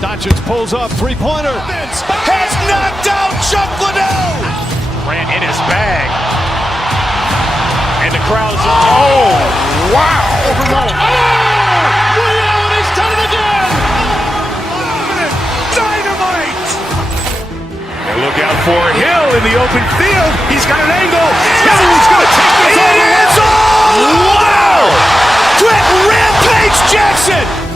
Doncic pulls up, three-pointer. Vince has knocked out Chuck Liddell. Ran in his bag. And the crowd's oh, wow. Overruled. Oh! Ray Allen has done it again. Dynamite. And look out for Hill in the open field. He's got an angle. He's going to take this all the way. Wow! Quick Rampage Jackson.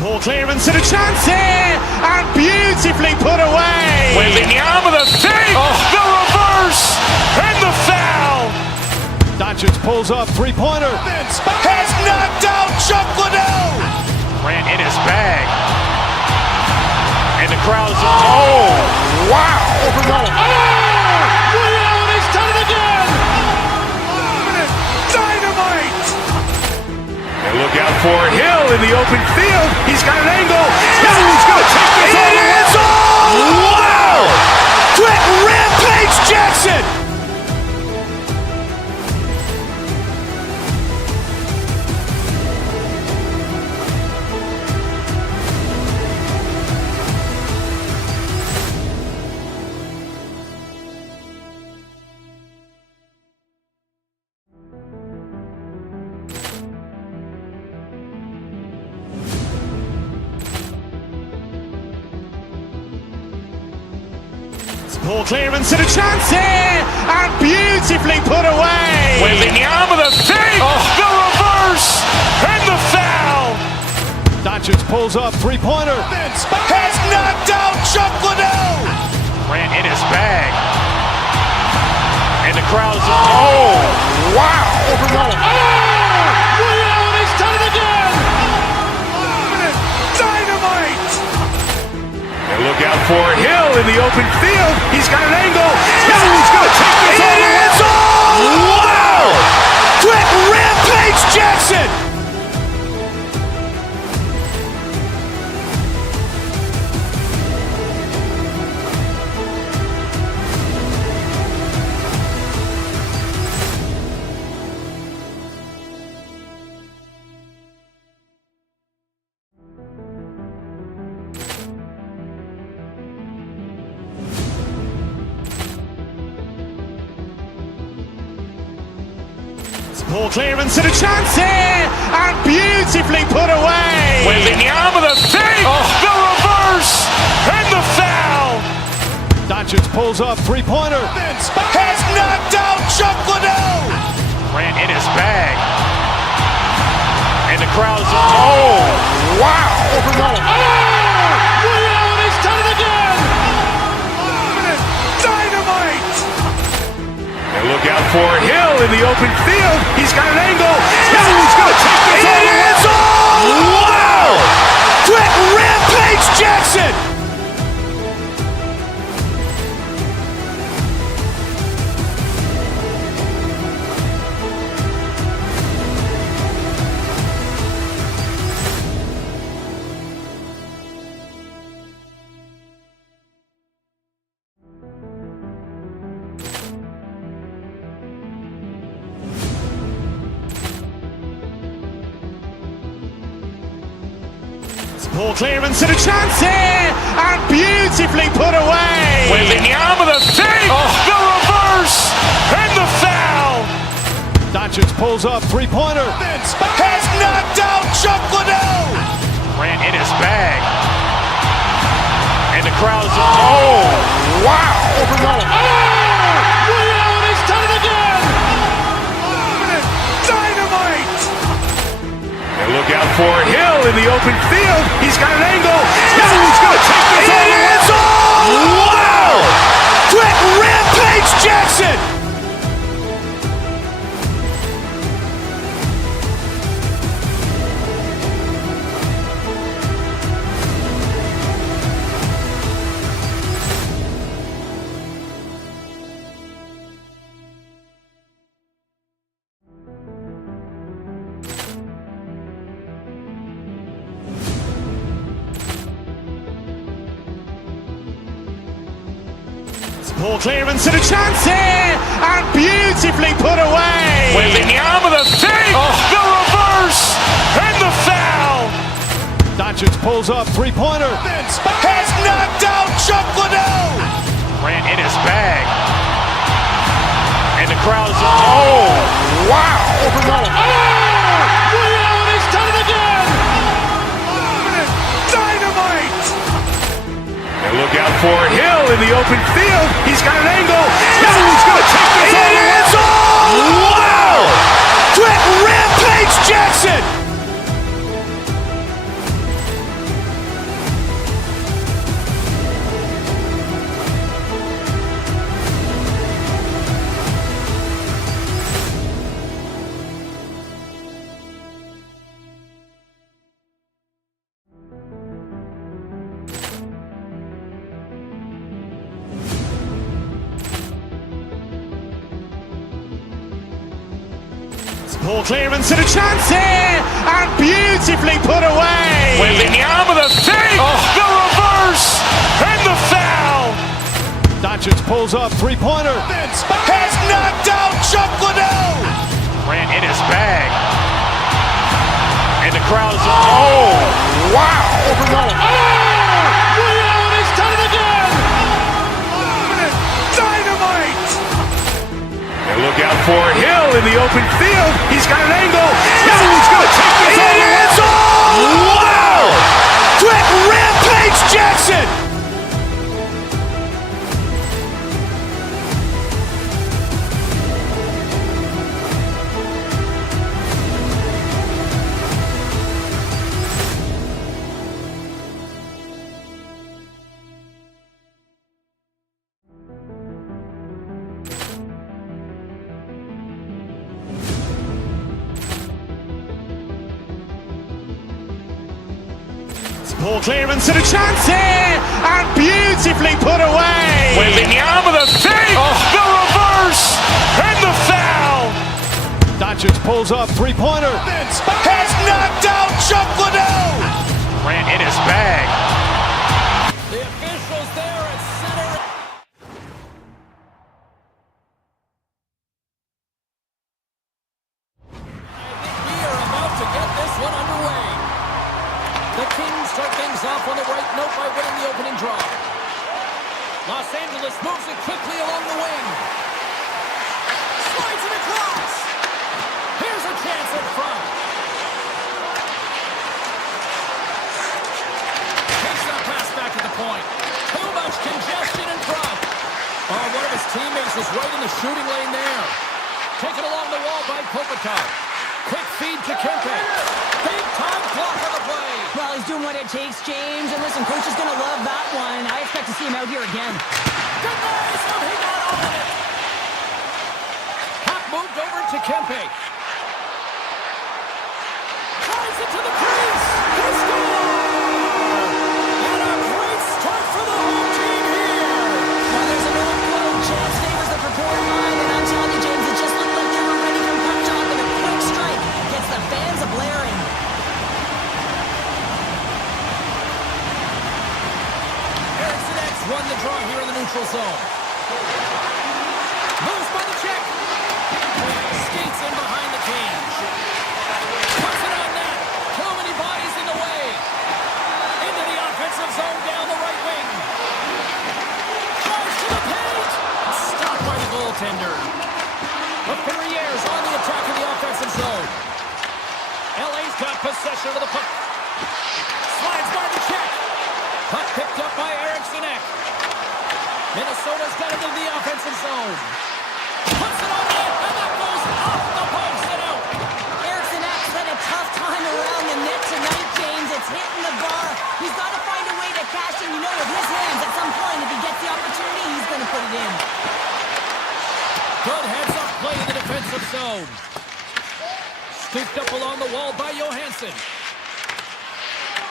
Ball clearance and a chance here, and beautifully put away. With the arm of the fake, the reverse, and the foul. Doncic pulls up, three-pointer. Vince has knocked out Chuck Liddell. Ran in his bag. And the crowd's oh, wow. Overruled. Oh! Ray Allen has done it again. Dynamite. And look out for Hill in the open field. He's got an angle. He's going to take this all the way. Wow! Quick Rampage Jackson. Ball clearance and a chance here, and beautifully put away. With the arm of the fake, the reverse, and the foul. Doncic pulls up, three-pointer. Vince has knocked out Chuck Liddell. Ran in his bag. And the crowd's oh, wow. Overruled. Oh! Ray Allen has done it again. Dynamite. And look out for Hill in the open field. He's got an angle. He's going to take this all the way. Wow! Quick Rampage Jackson. Ball clearance and a chance here, and beautifully put away. With the arm of the fake, the reverse, and the foul. Doncic pulls up, three-pointer. Vince has knocked out Chuck Liddell. Ran in his bag. And the crowd's oh, wow. Overruled. Oh! Ray Allen has done it again. Dynamite. And look out for Hill in the open field. He's got an angle. He's going to take this all the way. Wow! Quick Rampage Jackson. Ball clearance and a chance here, and beautifully put away. With the arm of the fake, the reverse, and the foul. Doncic pulls up, three-pointer. Vince has knocked out Chuck Liddell. Ran in his bag. And the crowd's oh, wow. Overruled. Oh! Ray Allen has done it again. Dynamite. And look out for Hill in the open field. He's got an angle. He's going to take this all the way. Wow! Quick Rampage Jackson. Ball clearance and a chance here, and beautifully put away. With the arm of the fake, the reverse, and the foul. Doncic pulls up, three-pointer. Has knocked out Chuck Liddell. Ran in his bag. And the crowd is, oh, wow. Ray Allen has done it again. Dynamite. And look out for Hill in the open field. He's got an angle. He's going to take this all the way. Wow. Quick Rampage Jackson. Ball clearance and a chance here, and beautifully put away. With the arm of the fake, the reverse, and the foul. Doncic pulls up, three-pointer. Has knocked out Chuck Liddell. Ran in his bag. And the crowd is, oh, wow. Ray Allen has done it again. Dynamite. And look out for Hill in the open field. He's got an angle. He's going to take this all the way. Wow. Quick Rampage Jackson. Ball clearance and a chance here, and beautifully put away. With the arm of the fake, the reverse, and the foul. Doncic pulls up, three-pointer. Has knocked out Chuck Liddell. Ran in his bag. The officials there at center. I think we are about to get this one underway. The Kings start things off on the right note by winning the opening draw. Los Angeles moves it quickly along the wing. Slides it across. Here's a chance in front. Takes that pass back at the point. Too much congestion in front. Oh, one of his teammates was right in the shooting lane there. Taken along the wall by Kopitar. Quick feed to Kempe. Big time block on the play. Well, he's doing what it takes, James. And listen, coach is going to love that one. I expect to see him out here again. Goodness, oh, he got on it. Puck moved over to Kempe. Drives it to the crease. He scores! And a great start for the home team here. Now there's an old quote. Chance favors the prepared mind. And I'm telling you, James, it just looked like they were ready from puck drop. And a quick strike gets the fans a-blaring. Run the draw here in the neutral zone. Moves by the check. Skates in behind the cage. Puts it on net. Too many bodies in the way. Into the offensive zone down the right wing. Drives to the paint. Stopped by the goaltender. The Perrier's on the attack in the offensive zone. LA's got possession of the puck. Slides by the check. Puck picked up by Eriksson. Minnesota's got it in the offensive zone. Puts it on net, and that goes off the post and out. Eriksson had a tough time around the net tonight, James. It's hitting the bar. He's got to find a way to cash in. You know, with his hands, at some point, if he gets the opportunity, he's going to put it in. Good heads-up play in the defensive zone. Scooped up along the wall by Johansson.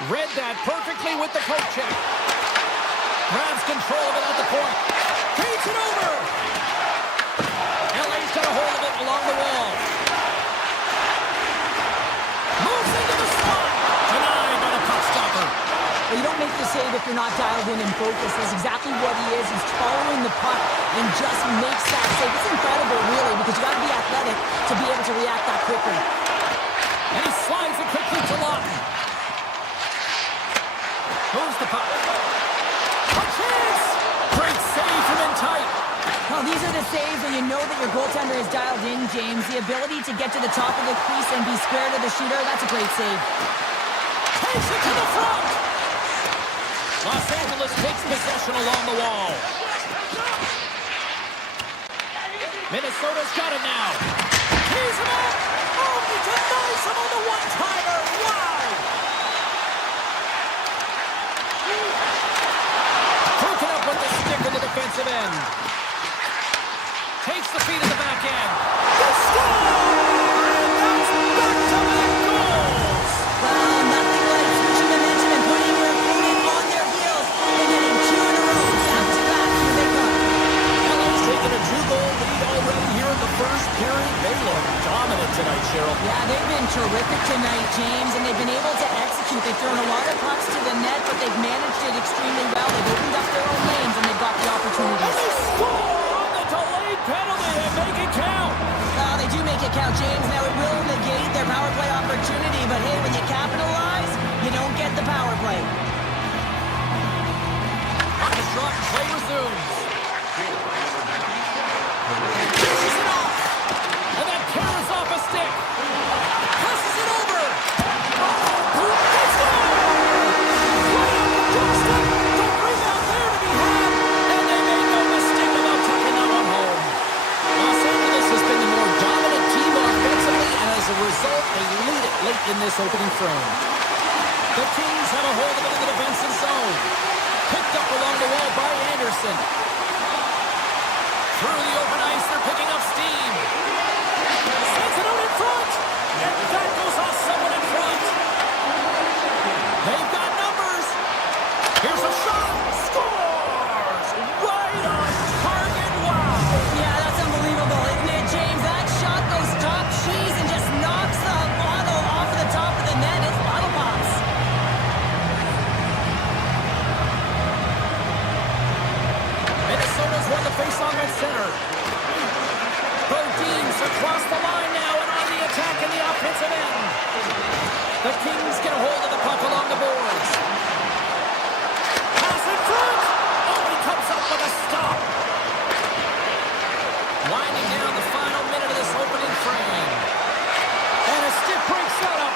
Read that perfectly with the poke check. Grabs control of it at the point. Feeds it over. LA's got a hold of it along the wall. Moves into the slot. Denied by the puck stopper. Well, you don't make the save if you're not dialed in and focused. That's exactly what he is. He's following the puck and just makes that save. It's incredible, really, because you got to be athletic to be able to react that quickly. And he slides it quickly to Lawton. Moves the puck. A chance! Great save from in tight. Well, these are the saves when you know that your goaltender is dialed in, James. The ability to get to the top of the crease and be square to the shooter, that's a great save. Takes it to the front. Los Angeles takes possession along the wall. Minnesota's got it now. He's him up. Oh, he denies him on the one-timer. Wow. Hooking up with the stick in the defensive end. Takes the feet in the back end. The score! And that's back-to-back goals! Well, nothing like switching momentum and putting your opponent on their heels and getting two in a row. Back-to-back, here they come. LA's taken a 2-goal lead already here in the first period. They look dominant tonight, Cheryl. Yeah, they've been terrific tonight, James, and they've been able to execute. They've thrown a lot of pucks to the net, but they've managed it extremely well. They've opened up their own lanes, and they've got the And opportunities. they score on the delayed penalty and make it count. Well, they do make it count, James. Now, it will negate their power play opportunity, but hey, when you capitalize, you don't get the power play. On the shot, play resumes. Passes it off. And then carries off a stick. Passes it over. Oh, it's gone. Right on the doorstep. The rebound there to be had. And they made no mistake about tucking that one home. Los Angeles has been the more dominant team offensively, and as a result, they lead it late in this opening frame. The Kings have a hold of it in the defensive zone. Picked up along the wall by Anderson. Through the open ice, they're picking up steam. Sends it out in front. And that goes off someone in front. They've got numbers. Here's a shot. Scores! Right on target. Wow. Yeah, that's unbelievable, isn't it, James? That shot goes top cheese and just knocks the bottle off the top of the net. It's bottle pops. Minnesota's won the faceoff at center. Both teams across the line now and on the attack in the offensive end. The Kings get a hold of the puck along the boards. Pass in front. Oh, he comes up with a stop. Winding down the final minute of this opening frame. And a stick break setup.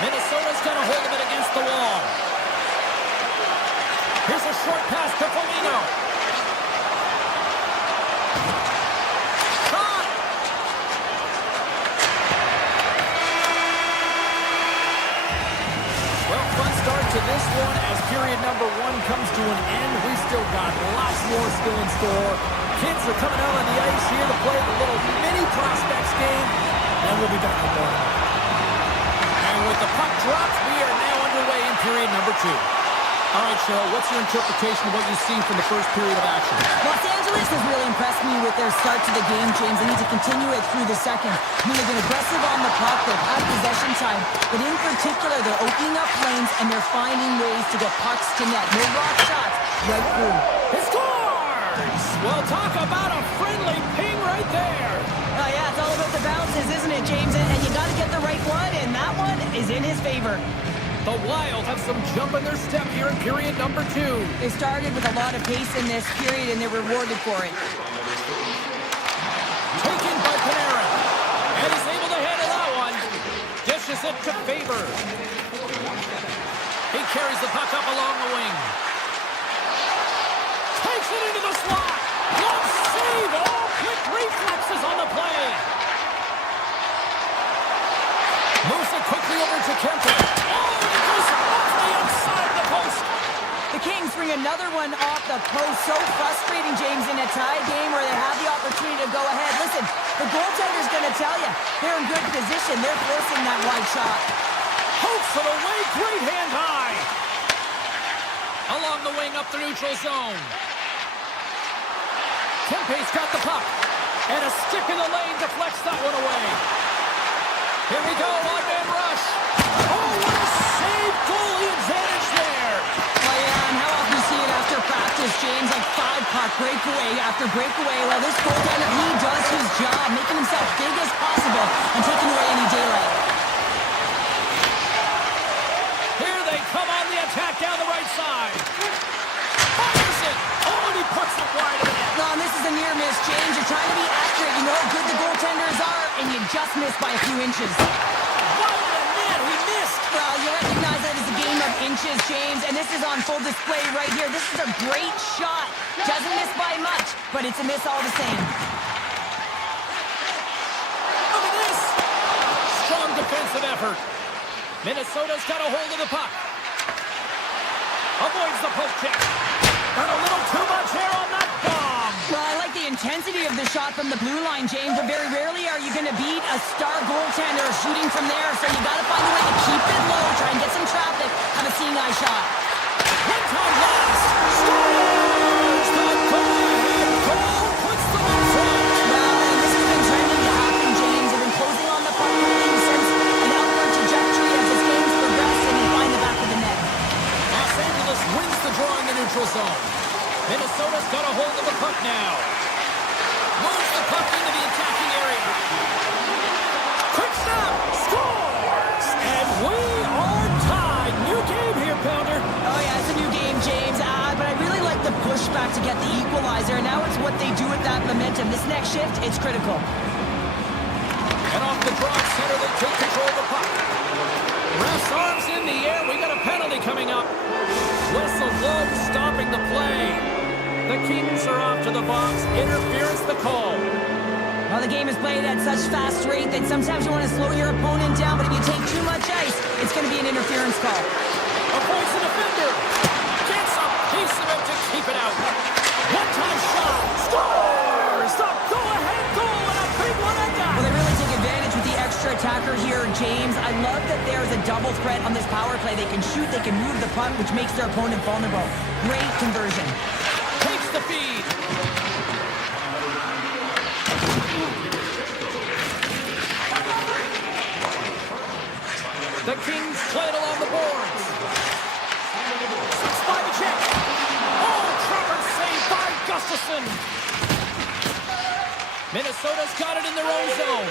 Minnesota's got a hold of it against the wall. Here's a short pass to Foligno. Shot! Well, fun start to this one as period number 1 comes to an end. We still got lots more still in store. Kids are coming out on the ice here to play the little mini prospects game, and we'll be back in the morning. And with the puck dropped, we are now underway in period number 2. All right, Cheryl, what's your interpretation of what you've seen from the first period of action? Los Angeles has really impressed me with their start to the game, James. They need to continue it through the second. I mean, they've been aggressive on the puck. They've had possession time. But in particular, they're opening up lanes and they're finding ways to get pucks to net. No block shots right through. He scores! Well, talk about a friendly ping right there. Oh, yeah, it's all about the bounces, isn't it, James? And you got to get the right one, and that one is in his favor. The Wild have some jump in their step here in period number 2. They started with a lot of pace in this period, and they're rewarded for it. Taken by Panarin. And he's able to handle that one. Dishes it to Faber. He carries the puck up along the wing. Takes it into the slot. Glove save. Oh, quick reflexes on the play. Moves it quickly over to Kemper. Oh, and it goes off the outside of the post. The Kings bring another one off the post. So frustrating, James, in a tie game where they have the opportunity to go ahead. Listen, the goaltender's going to tell you they're in good position. They're forcing that wide shot. Hopes it away. Great hand high. Along the wing up the neutral zone. Kempe's got the puck. And a stick in the lane deflects that one away. Here we go, one-man rush. Oh, what a save, goalie advantage there. Oh, yeah, and how often you see it after practice this, James, like 5-puck breakaway after breakaway. Well, this goaltender, he does his job, making himself big as possible and taking away any daylight. Here they come on the attack down the right side. Fires it. Oh, and he puts it wide of the net. No, and this is a near miss, James. You're trying to be accurate. You know how good the goaltenders are, and you just missed by a few inches. Wide of the net. He missed. Well, you recognize that it's a game of inches, James, and this is on full display right here. This is a great shot. Doesn't miss by much, but it's a miss all the same. Look at this. Strong defensive effort. Minnesota's got a hold of the puck. Avoids the poke check. Got a little too much here on that bomb. Well, I like the intensity of the shot from the blue line, James, but very rarely are you going to beat a star goaltender shooting from there, so you got to find a way to keep it low, try and get some traffic, have a seeing-eye shot. One-time blast. Scores the go-ahead goal. Puts them in front. Well, and this has been trending to happen, James. They've been closing on the puck moving since an outward trajectory as this game's progressed, and they find the back of the net. Los Angeles wins the draw in the neutral zone. Minnesota's got a hold of the puck now. Moves the puck into the attacking area. Quick snap. Scores! And we are tied. New game here, Pounder. Oh, yeah, it's a new game, James. But I really like the pushback to get the equalizer. Now it's what they do with that momentum. This next shift, it's critical. And off the draw center, they take control of the puck. Ref's arms in the air. We got a penalty coming up. Whistle blows, stopping the play. The Kings are off to the box. Interference the call. Well, the game is played at such fast rate that sometimes you want to slow your opponent down, but if you take too much ice, it's going to be an interference call. Avoids the defender. Gets a piece of it to keep it out. One-time shot. Scores! The go-ahead goal and a big one at that. Well, they really take advantage with the extra attacker here, James. I love that there's a double threat on this power play. They can shoot, they can move the puck, which makes their opponent vulnerable. Great conversion. Takes the feed. The Kings play it along the boards. It's by the check. Oh, Trevor saved by Gustafson. Minnesota's got it in their own zone.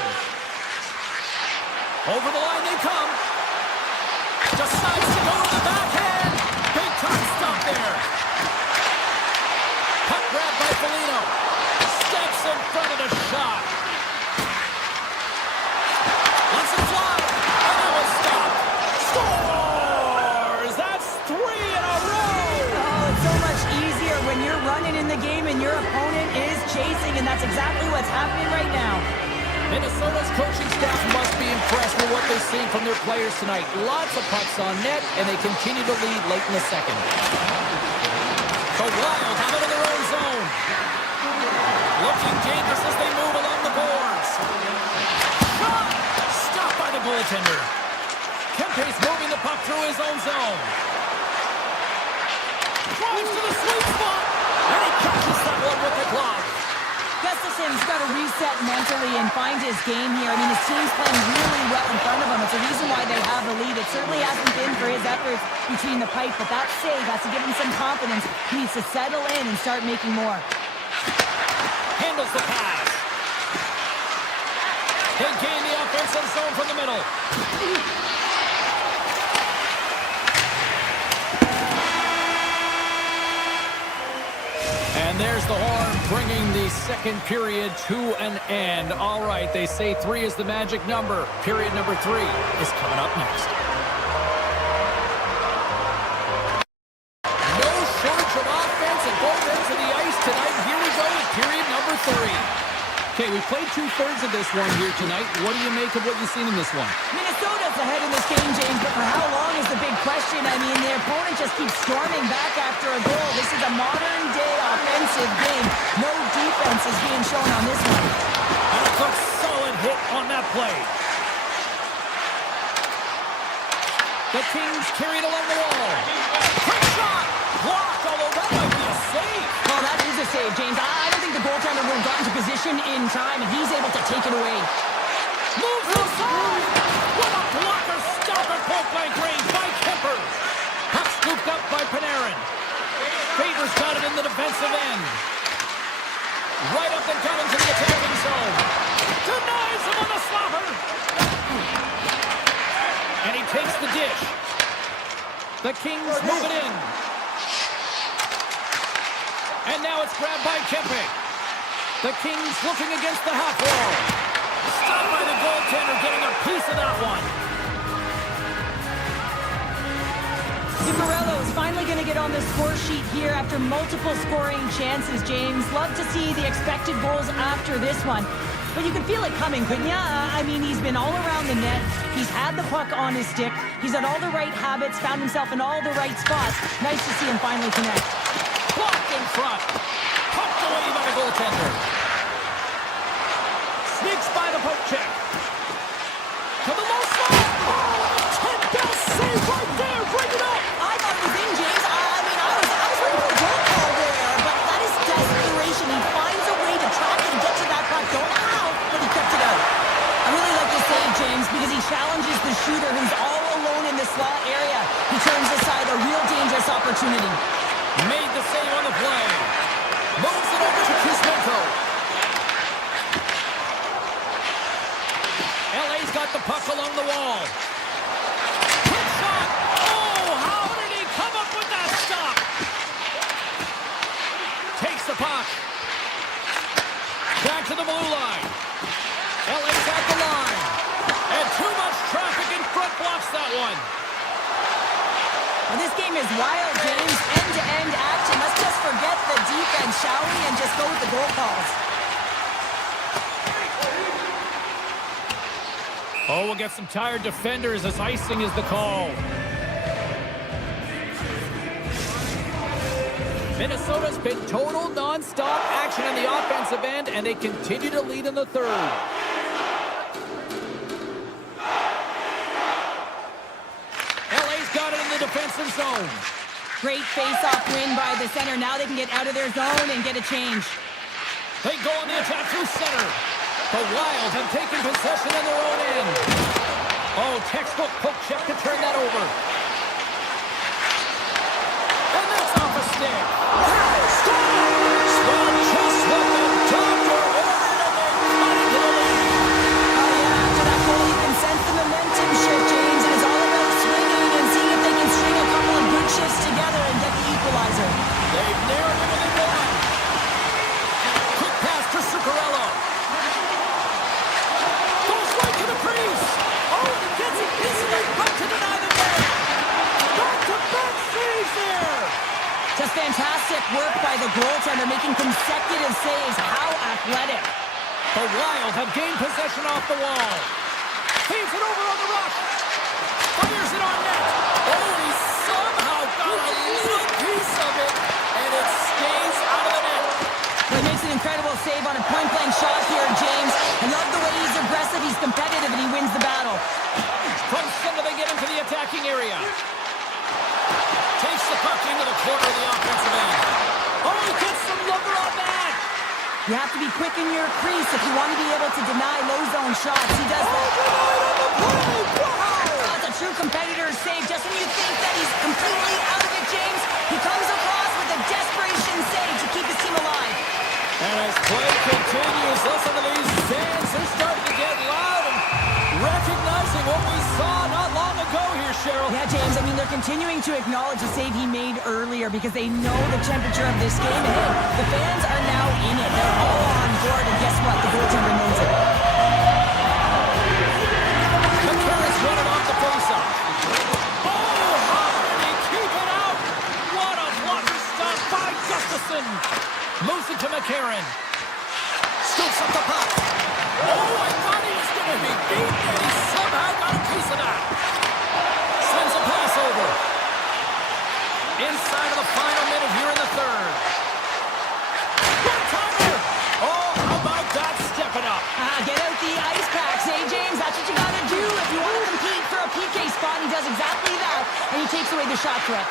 Over the line they come. Decides to go to the backhand. Big time stop there. Puck grab by Foligno. Steps in front of the shot. Lets it fly. And it was stopped. Scores! That's 3 in a row. Oh, it's so much easier when you're running in the game and your opponent is chasing, and that's exactly what's happening right now. Minnesota's coaching staff must be impressed with what they've seen from their players tonight. Lots of pucks on net, and they continue to lead late in the second. The Wild have it in their own zone. Looking dangerous as they move along the boards. Shot! Stopped by the goaltender. Kempe's moving the puck through his own zone. Drives to the sweet spot, and he catches that one with the glove. Gustafson's got to reset mentally and find his game here. I mean, his team's playing really well in front of him. It's a reason why they have the lead. It certainly hasn't been for his efforts between the pipe, but that save has to give him some confidence. He needs to settle in and start making more. Handles the pass. They gain the offensive zone from the middle. And there's the horn, bringing the second period to an end. All right, they say 3 is the magic number. Period number 3 is coming up next. No shortage of offense at both ends of the ice tonight. Here we go with period number 3. Okay, we played 2/3 of this one here tonight. What do you make of what you've seen in this one? Minnesota's ahead in this game, James, but for how long is the big question. I mean, their opponent just keeps storming back after a goal. This is a modern-day offensive game. No defense is being shown on this one. And a good solid hit on that play. The Kings carried along the wall. Quick shot! Blocked, although that might be a save. Well, that is a save, James. I don't think the goaltender would have gotten to position in time, and he's able to take it away. Moves inside! What a blocker! Stop at point blank range by Kemper. Puck scooped up by Panarin. Fade Harper's got it in the defensive end. Right up and down into the attacking zone. Denies him on the slobber. And he takes the dish. The Kings move it in. And now it's grabbed by Kempe. The Kings looking against the half wall. Stopped by the goaltender, getting a piece of that one. Zuccarello is finally going to get on the score sheet here after multiple scoring chances, James. Love to see the expected goals after this one. But you can feel it coming, couldn't you? I mean, he's been all around the net. He's had the puck on his stick. He's had all the right habits, found himself in all the right spots. Nice to see him finally connect. Blocked in front. Pumped away by the goaltender. Sneaks by the poke check. To the low slot. Oh, 10-best save right there. Bring it up. I thought it was in, James. I was ready for a goal call there, but that is desperation. He finds a way to track and get to that puck. Don't know how, but he kept it out. I really like this save, James, because he challenges the shooter who's all alone in the slot area. He turns aside a real dangerous opportunity. Made the save on the play. Moves it over to Kuzmenko. LA's got the puck along the wall. Quick shot. Oh, how did he come up with that stop? Takes the puck. Back to the blue line. LA's at the line. And too much traffic in front blocks that one. Well, this game is wild, James. End-to-end action. Let's just forget the defense, shall we, and just go with the goal calls. Oh, we'll get some tired defenders as icing is the call. Minnesota's been total non-stop action in the offensive end, and they continue to lead in the third. LA's got it in the defensive zone. Great face-off win by the center. Now they can get out of their zone and get a change. They go on the attack through center. The Wild have taken possession in their own end. Oh, textbook poke check to turn that over. And that's off a stick. Well, just what the doctor ordered, and they cut into the lead. Oh, yeah, after that goal, you can sense the momentum shift, James, and it's all about swinging and seeing if they can string a couple of good shifts together and get the equalizer. They've narrowed it within one. Quick pass to Zuccarello. Goes right to the crease. Oh, he gets it easily, but to deny the man. Back-to-back saves there. Just fantastic work by the goaltender, making consecutive saves. How athletic. The Wild have gained possession off the wall. Feeds it over on the rush. Fires it on net. Oh, he somehow got a little piece of it, and it stays out of the net. Well, he makes an incredible save on a point-blank shot here, James. I love the way he's aggressive, he's competitive, and he wins the battle. From center, they get into the attacking area. Takes the puck into the corner of the offensive end. Oh, he gets some lumber on that. You have to be quick in your crease if you want to be able to deny low-zone shots. He does that. Oh, that's a true competitor's save. Just when you think that he's completely out of it, James, he comes across with a desperation save to keep his team alive. And as play continues, listen to these fans. They're starting to get loud and recognizing what we saw not long ago here, Cheryl. Yeah, James, I mean, they're continuing to acknowledge the save he made earlier because they know the temperature of this game. And hey, the fans are now in it. They're all on board, and guess what? The goaltender knows it. McCarron's running off the faceoff. Oh, how did he keep it out? What a blocker stop by Gustafsson. Moves it to McCarron. Scoops up the puck. Oh, I thought he was going to be beaten, and he somehow got a piece of that. Sends a pass over. Inside of the final minute here in the third. One-timer. Oh, how about that? Step it up. Get out the ice packs, eh, James? That's what you got to do if you want to compete for a PK spot. He does exactly that, and he takes away the shot threat.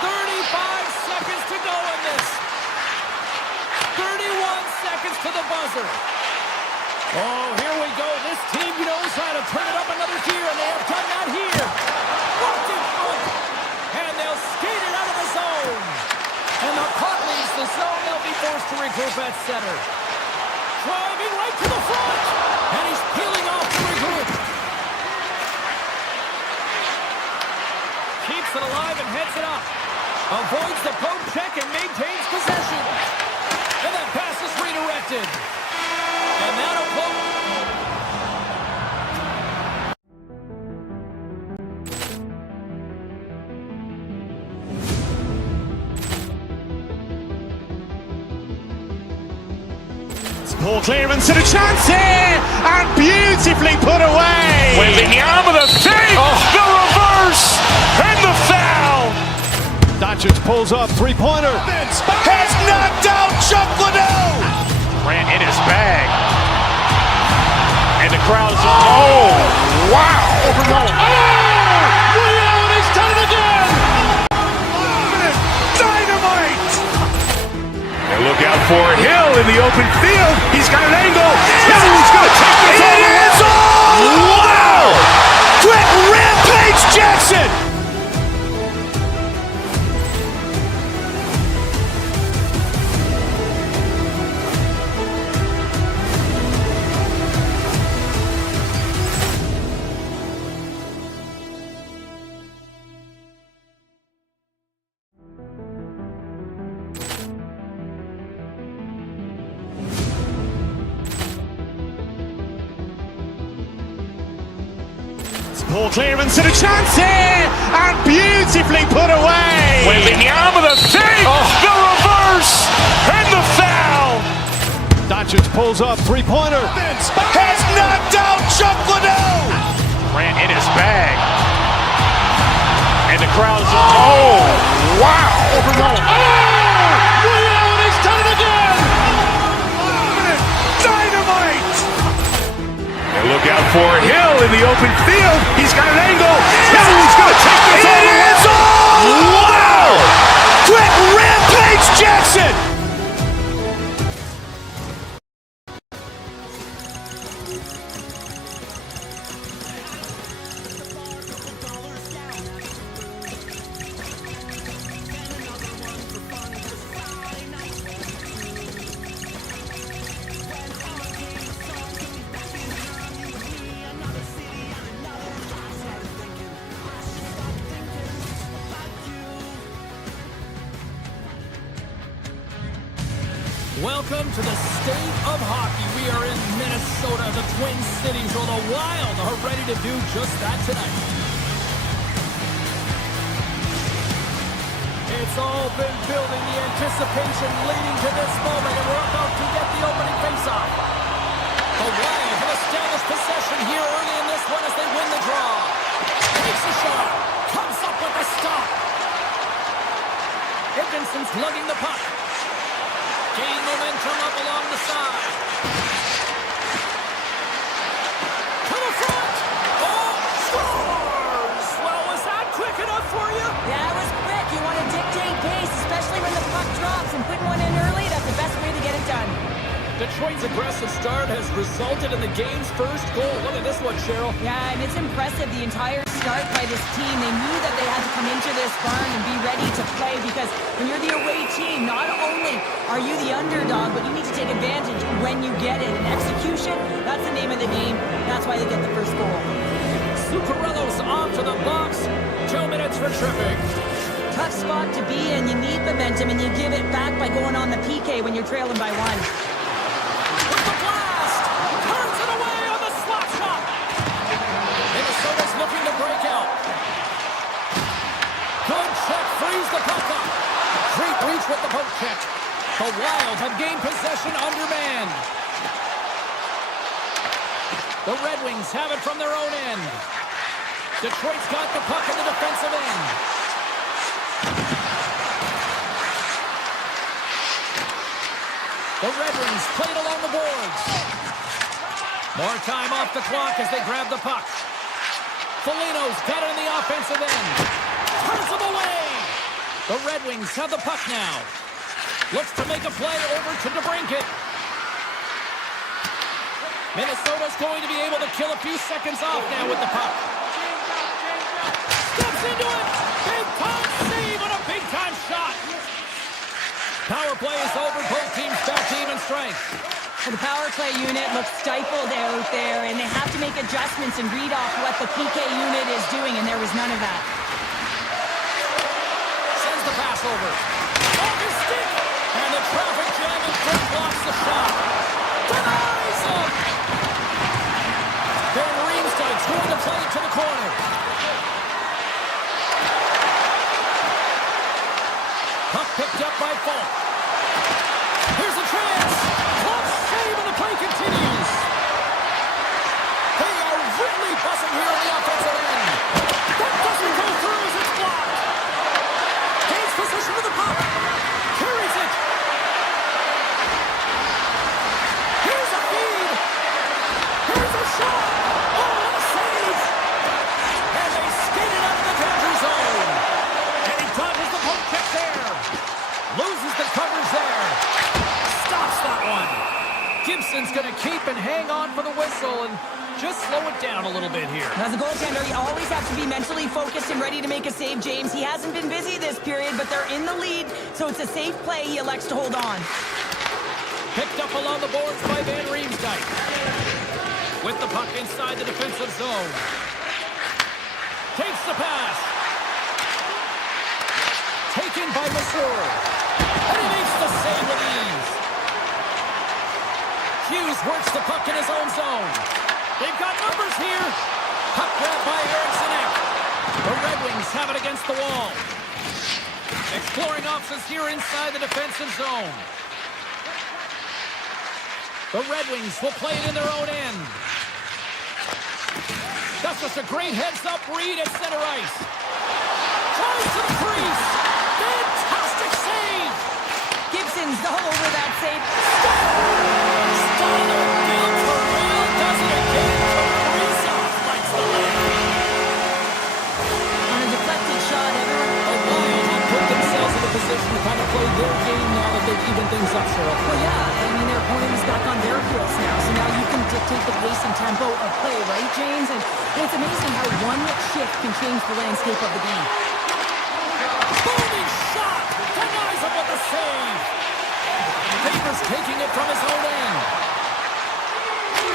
35 seconds to go in this. 31 seconds to the buzzer. Oh, here we go. This team knows how to turn it up another gear, and they have done that here. Walked in front, and they'll skate it out of the zone. the zone. They'll be forced to regroup at center. Driving right to the front. And he's peeling off to regroup. Keeps it alive and heads it up. Avoids the poke check and maintains possession. And that pass is redirected. And that'll pull. Poor clearance and a chance here, and beautifully put away. With the arm of the fake, the reverse, and the foul. Doncic pulls up, three-pointer. Has knocked out Chuck Liddell. Ran in his bag. And the crowd is, oh, wow. Rio, and he's done it again. Dynamite. And look out for Hill in the open field. He's got an angle. He's going to take this all the way. Wow. Quick Rampage Jackson. Poor clearance and a chance here, and beautifully put away. With the arm of the fake, the reverse, and the foul. Doncic pulls up, three-pointer. Has knocked out Chuck Liddell. Ran in his bag. And the crowd is, oh, wow. Rio, and he's done it again. Dynamite. And look out for Hill in the open field. He's got an angle. He's going to take this all the way. Wow. Quick Rampage Jackson. Welcome to the state of hockey. We are in Minnesota, the Twin Cities, where the Wild are ready to do just that tonight. It's all been building, the anticipation leading to this moment, and we're about to get the opening faceoff. The Wild have established possession here early in this one as they win the draw. Takes a shot, comes up with a stop. Edvinson's lugging the puck. Gain momentum up along the side. To the front. Oh, scores! Well, was that quick enough for you? Yeah, it was quick. You want to dictate pace, especially when the puck drops, and putting one in early, that's the best way to get it done. Detroit's aggressive start has resulted in the game's first goal. Look at this one, Cheryl. Yeah, and it's impressive, the entire start by this team. They knew that they had to come into this barn and be ready to play, because when you're the away team, not only are you the underdog, but you need to take advantage when you get it. And execution, that's the name of the game. That's why they get the first goal. Zuccarello's off to the box. 2 minutes for tripping. Tough spot to be in. You need momentum, and you give it back by going on the PK when you're trailing by one. With the blast! Turns it away on the slap shot! Minnesota's looking to break out. Good check, frees the puck up. Great reach with the poke check. The Wild have gained possession undermanned. The Red Wings have it from their own end. Detroit's got the puck in the defensive end. The Red Wings played along the boards. More time off the clock as they grab the puck. Foligno's got it in the offensive end. Turns them away. The Red Wings have the puck now. Looks to make a play over to DeBrincat. Minnesota's going to be able to kill a few seconds off now with the puck. Steps into it. Big time save and a big time shot. Power play is over. Both teams back to even strength. Well, the power play unit looks stifled out there, and they have to make adjustments and read off what the PK unit is doing, and there was none of that. Sends the pass over. Off his stick! And the traffic jam in front blocks the shot. Denies him! Van Riemsdyk's going to play it to the corner. Puck picked up by Falk. Here's a chance. Close save, and the play continues. They are really buzzing here on the offensive end. That doesn't go through as it's blocked. Gains position with the puck. Carries it. Here's a feed. Here's a shot. Oh, what a save. And they skate it out of the danger zone. And he dodges the poke check there. Loses the coverage there. Stops that one. Gibson's going to keep and hang on for the whistle and just slow it down a little bit here. As a goaltender, you always have to be mentally focused and ready to make a save, James. He hasn't been busy this period, but they're in the lead, so it's a safe play. He elects to hold on. Picked up along the boards by Van Riemsdyk. With the puck inside the defensive zone. Takes the pass. Taken by Masur. And he makes the save with ease. Hughes works the puck in his own zone. They've got numbers here. Puck grab by Eriksson. The Red Wings have it against the wall. Exploring options here inside the defensive zone. The Red Wings will play it in their own end. That's just a great heads-up read at center ice. Tries to the crease. Fantastic save. Gibson's all over that save. Steiner, Bill Terrell does it again. Kaprizov lights the leg. On a deflected shot, everyone... The Wild have put themselves in a position to kind of play their game now that they've evened things up, Cheryl. Well, yeah, I mean, their opponent is back on their heels now, so now you can dictate the pace and tempo of play, right, James? And it's amazing how one shift can change the landscape of the game. Booming shot! Denies him with the save! Favors taking it from his own end.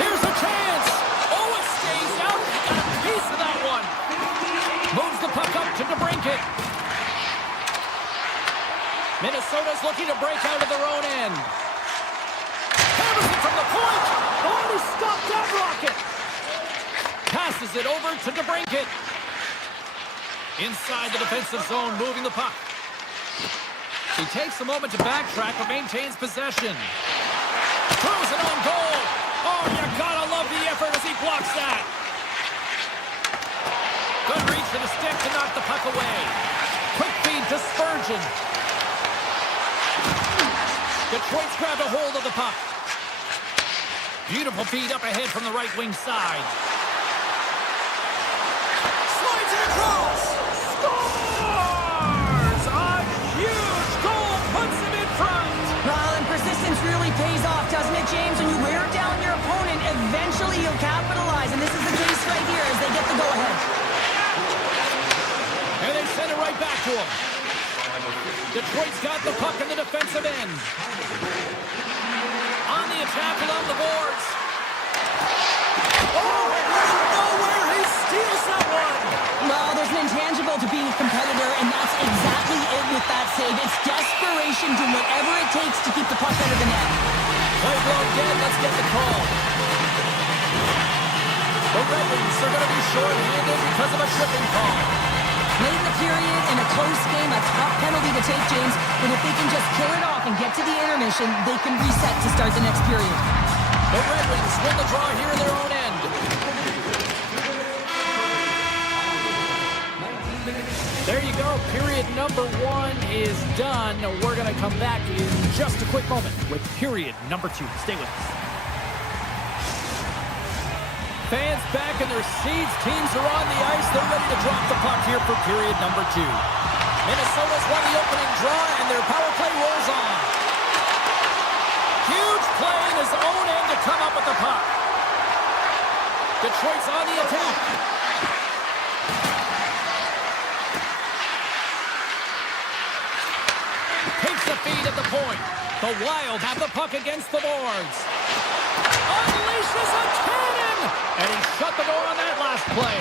Here's a chance! Oh, it stays out! He got a piece of that one! Moves the puck up to DeBrincat. Minnesota's looking to break out of their own end. Hammers it from the point! Oh, he stopped that rocket! Passes it over to DeBrincat. Inside the defensive zone, moving the puck. He takes a moment to backtrack, but maintains possession. Throws it on goal. Oh, you gotta love the effort as he blocks that. Good reach to the stick to knock the puck away. Quick feed to Spurgeon. Detroit's grabbed a hold of the puck. Beautiful feed up ahead from the right wing side. Slides it across. Scores! A huge goal puts him in front. Well, and persistence really pays off, doesn't it, James? When you wear down your opponent, eventually you'll capitalize, and this is the case right here as they get the go-ahead. And they send it right back to him. Detroit's got the puck in the defensive end. On the attack along the boards. Oh, nowhere, he steals that one. Well, there's an intangible to being a competitor, and that's exactly it with that save. It's desperation, doing whatever it takes to keep the puck out of the net. Play blown dead, let's get the call. The Red Wings are going to be short-handed because of a tripping call. Late in the period, in a close game, a tough penalty to take, James. But if they can just kill it off and get to the intermission, they can reset to start the next period. The Red Wings win the draw here in their own end. There you go. Period number 1 is done. We're going to come back in just a quick moment with period number 2. Stay with us. Fans back in their seats. Teams are on the ice. They're ready to drop the puck here for period number 2. Minnesota's won the opening draw, and their power play rolls on. Huge play in his own end to come up with the puck. Detroit's on the attack. Takes the feed at the point. The Wild have the puck against the boards. Unleashes a cannon! And he shut the door on that last play.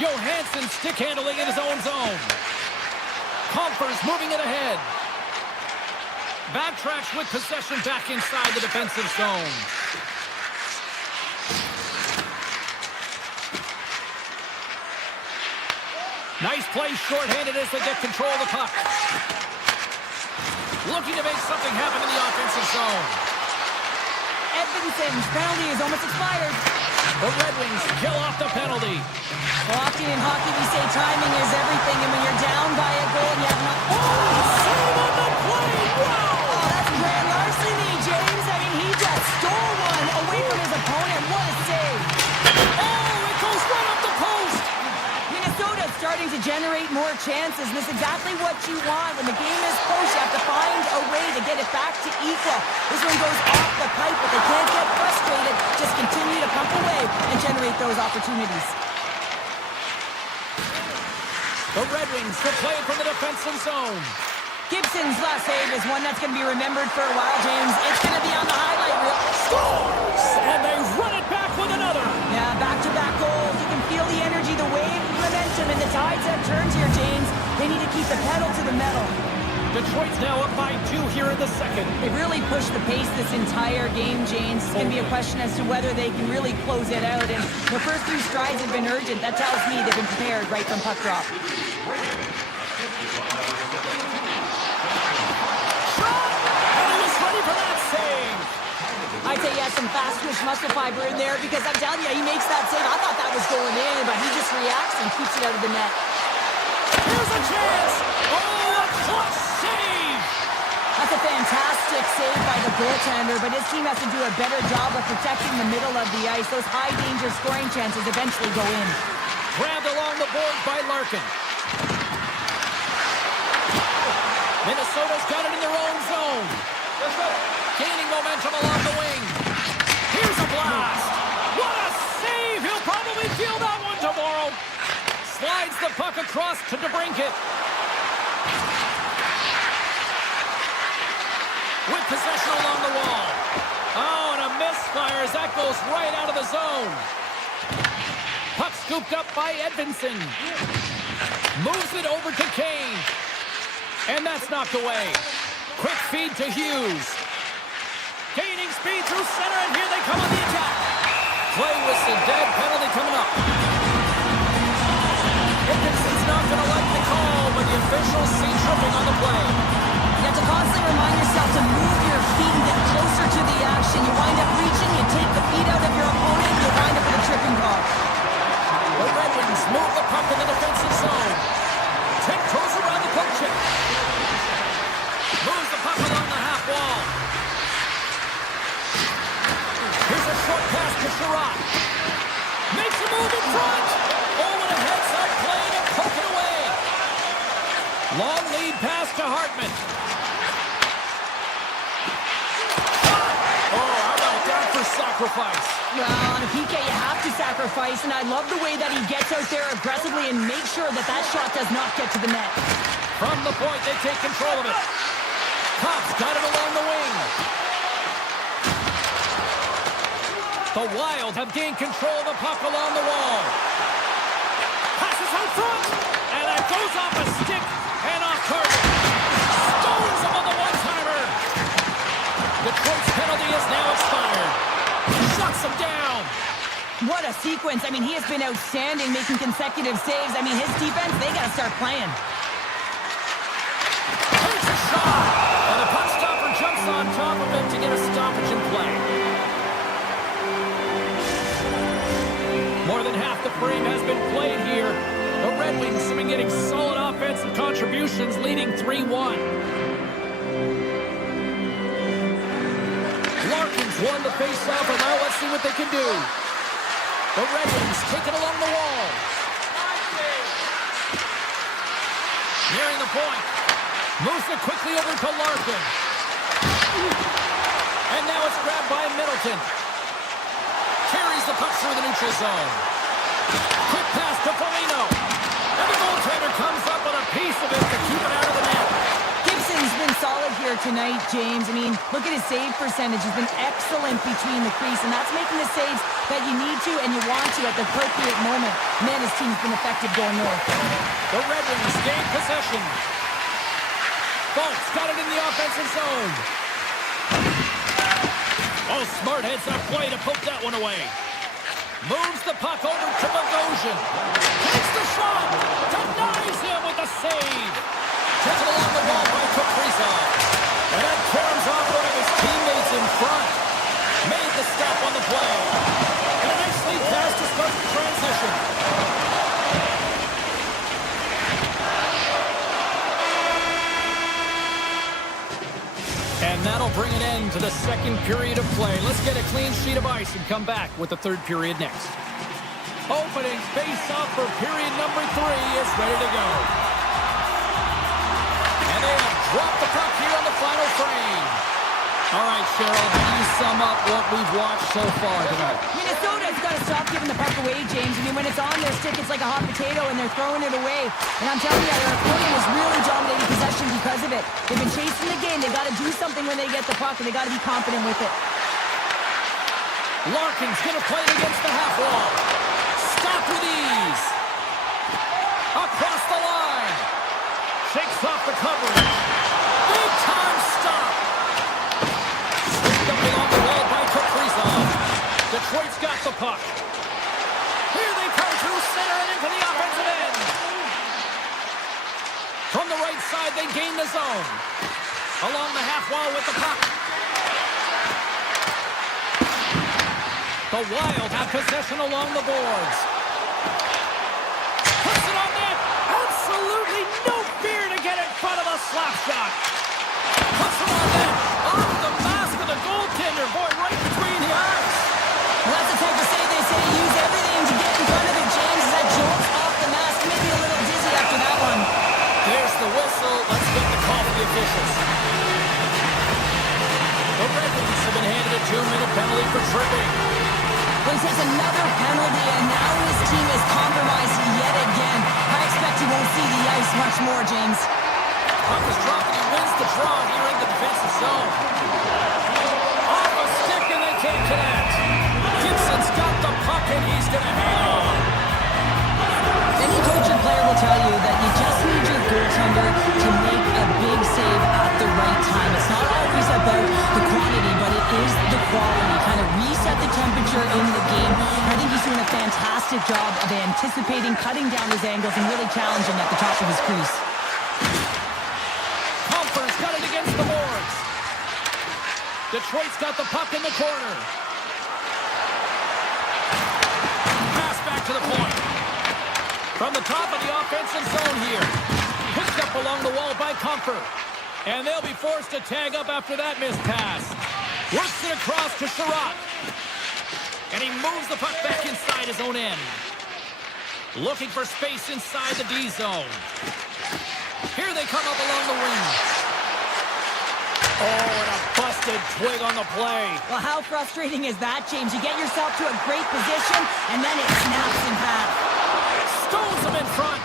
Johansson stick handling in his own zone. Compher's moving it ahead. Backtracks with possession back inside the defensive zone. Nice play shorthanded as they get control of the puck. Looking to make something happen in the offensive zone. Edvinson's penalty is almost expired. The Red Wings kill off the penalty. Well, often in hockey we say timing is everything, and when you're down by a goal and you have not... Oh, save on the play! Wow! Oh, that's grand larceny, James. I mean, he just stole one away from his opponent. What a save. Oh, it goes right up the post! Minnesota's starting to generate more chances, and that's exactly what you want. When the game is close, you have to find a way to get it back to equal. This one goes off the pipe, but they can't get frustrated. Just continue to pump away and generate those opportunities. The Red Wings will play it from the defensive zone. Gibson's last save is one that's going to be remembered for a while, James. It's going to be on the highlight reel. Scores! And they run it back with another. Yeah, back-to-back goals. You can feel the energy, the wave, the momentum, and the tides have turned here, James. They need to keep the pedal to the metal. Detroit's now up by 2 here in the second. They really pushed the pace this entire game, James. It's going to be a question as to whether they can really close it out. And the first 3 strides have been urgent. That tells me they've been prepared right from puck drop. I'd say he has some fast-twitch muscle fiber in there because I'm telling you, he makes that save. I thought that was going in, but he just reacts and keeps it out of the net. Here's a chance! Oh, a clutch save! That's a fantastic save by the goaltender, but his team has to do a better job of protecting the middle of the ice. Those high-danger scoring chances eventually go in. Grabbed along the board by Larkin. Minnesota's got it in their own zone. Gaining momentum along the wing. Here's a blast. What a save. He'll probably feel that one tomorrow. Slides the puck across to DeBrincat. With possession along the wall. Oh, and a misfire as that goes right out of the zone. Puck scooped up by Edvinsson. Moves it over to Kane. And that's knocked away. Quick feed to Hughes. Gaining speed through center, and here they come on the attack. Play whistle dead, penalty coming up. Edvinson's not going to like the call, but the officials see tripping on the play. You have to constantly remind yourself to move your feet and get closer to the action. You wind up reaching, you take the feet out of your opponent, you wind up with a tripping call. The Red Wings move the puck in the defensive zone. Tiptoes around the poke check. Moves the puck along the half wall. Here's a short pass to Sherratt. Makes a move in front. Oh, and a heads-up play to poke it away. Long lead pass to Hartman. Oh, how about that for sacrifice? Well, on a PK, you have to sacrifice, and I love the way that he gets out there aggressively and makes sure that that shot does not get to the net. From the point, they take control of it. Cops got it along the wing. The Wild have gained control of the puck along the wall. Passes out front, and that goes off a stick and off target. Stones him on the one-timer. Detroit's penalty is now expired. Shuts him down. What a sequence. I mean, he has been outstanding, making consecutive saves. I mean, his defense, they got to start playing. Takes a shot, and the puck stopper jumps on top of it to get a stoppage in play. More than half the frame has been played here. The Red Wings have been getting solid offensive contributions, leading 3-1. Larkin's won the face-off, and now let's see what they can do. The Red Wings take it along the wall. Nearing the point. Moves it quickly over to Larkin. And now it's grabbed by Middleton. Carries the puck through the neutral zone. Quick pass to Foligno. And the goaltender comes up with a piece of it to keep it out of the net. far tonight, James. I mean, look at his save percentage. He's been excellent between the crease, and that's making the saves that you need to and you want to at the appropriate moment. Man, his team's been effective going north. The Red Wings gain possession. Bolt's got it in the offensive zone. Oh, smart heads up play to poke that one away. Moves the puck over to Bogosian. Takes the shot. Denies him with the save. Taken along the wall by Kaprizov. And that turns off one of his teammates in front. Made the stop on the play. And a nice lead pass to start the transition. And that'll bring an end to the second period of play. Let's get a clean sheet of ice and come back with the third period next. Opening face-off for period number 3 is ready to go. And they have dropped the puck here on the final frame. All right, Cheryl, how do you sum up what we've watched so far tonight? Minnesota's got to stop giving the puck away, James. I mean, when it's on their stick, it's like a hot potato, and they're throwing it away. And I'm telling you, their opponent is really dominating possession because of it. They've been chasing the game. They got to do something when they get the puck, and they got to be confident with it. Larkin's going to play it against the half wall. Stop with ease. Across the line. Shakes off the coverage. Big time stop. Slipped up along the wall by Kaprizov. Detroit's got the puck. Here they come through center and into the offensive end. From the right side, they gain the zone. Along the half wall with the puck. The Wild have possession along the boards. Puts it on net. Absolutely no fear to get in front of a slap shot. Puts it on net. Off the mask of the goaltender. Boy, right between the eyes. Well, that's the type of save they say use everything to get in front of it, James. As that jolts off the mask, maybe a little dizzy after that one. There's the whistle. Let's get the call from the officials. The Red Wings have been handed a 2-minute penalty for tripping. Well, he takes another penalty, and now his team is compromised yet again. I expect he won't see the ice much more, James. Puck is dropped, and he wins the draw here in the defensive zone. Off a stick, and they can't connect. Gibson's got the puck, and he's going to hang on. Any coach or player will tell you that you just need your goaltender to make a big save at the right time. It's not always about the quantity, but it is the quality. Kind of reset the temperature in the game. I think he's doing a fantastic job of anticipating, cutting down his angles, and really challenging at the top of his crease. Comfort's got it against the boards. Detroit's got the puck in the corner. Pass back to the point. From the top of the offensive zone here. Picked up along the wall by Comfort. And they'll be forced to tag up after that missed pass. Works it across to Sherratt. And he moves the puck back inside his own end. Looking for space inside the D zone. Here they come up along the wing. Oh, and a busted twig on the play. Well, how frustrating is that, James? You get yourself to a great position, and then it snaps in half. Stones him in front.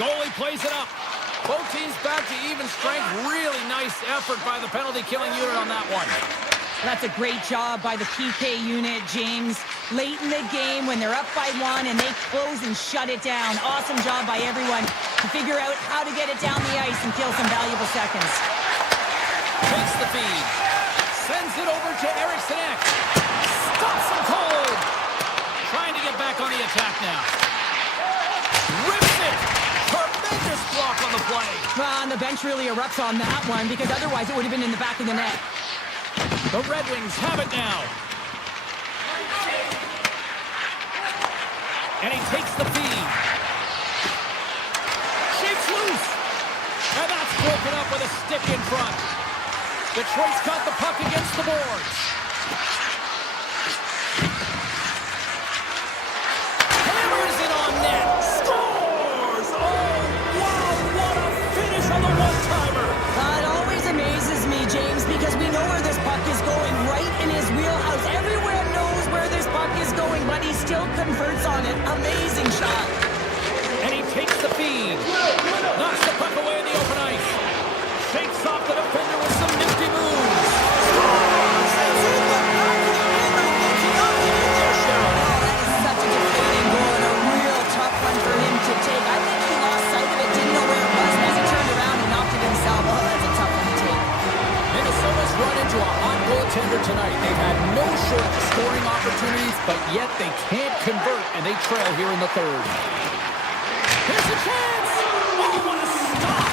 Goalie plays it up. Both teams back to even strength. Really nice effort by the penalty-killing unit on that one. That's a great job by the PK unit, James. Late in the game when they're up by 1 and they close and shut it down. Awesome job by everyone to figure out how to get it down the ice and kill some valuable seconds. Takes the feed. Sends it over to Eriksson Ek. Stops him cold. Trying to get back on the attack now. Rips it. Tremendous block on the play. Well, and the bench really erupts on that one because otherwise it would have been in the back of the net. The Red Wings have it now. And he takes the feed. Shakes loose. And that's broken up with a stick in front. Detroit's got the puck against the boards. Hammers it on net. Scores! Oh, wow, what a finish on the one-timer. It always amazes me, James, because we know where this puck is going, right in his wheelhouse. Everywhere knows where this puck is going, but he still converts on it. Amazing shot. And he takes the feed. Knocks the puck away in the open ice. Shakes off the defender with some nifty moves. Such a deflating goal and a real tough one for him to take. I think he lost sight of it, didn't know where it was, and as he turned around and knocked it himself, oh, that's a tough one to take. Minnesota's run into a hot goaltender tonight. They've had no shortage of scoring opportunities, but yet they can't convert, and they trail here in the third. Here's a chance! Oh, what a stop!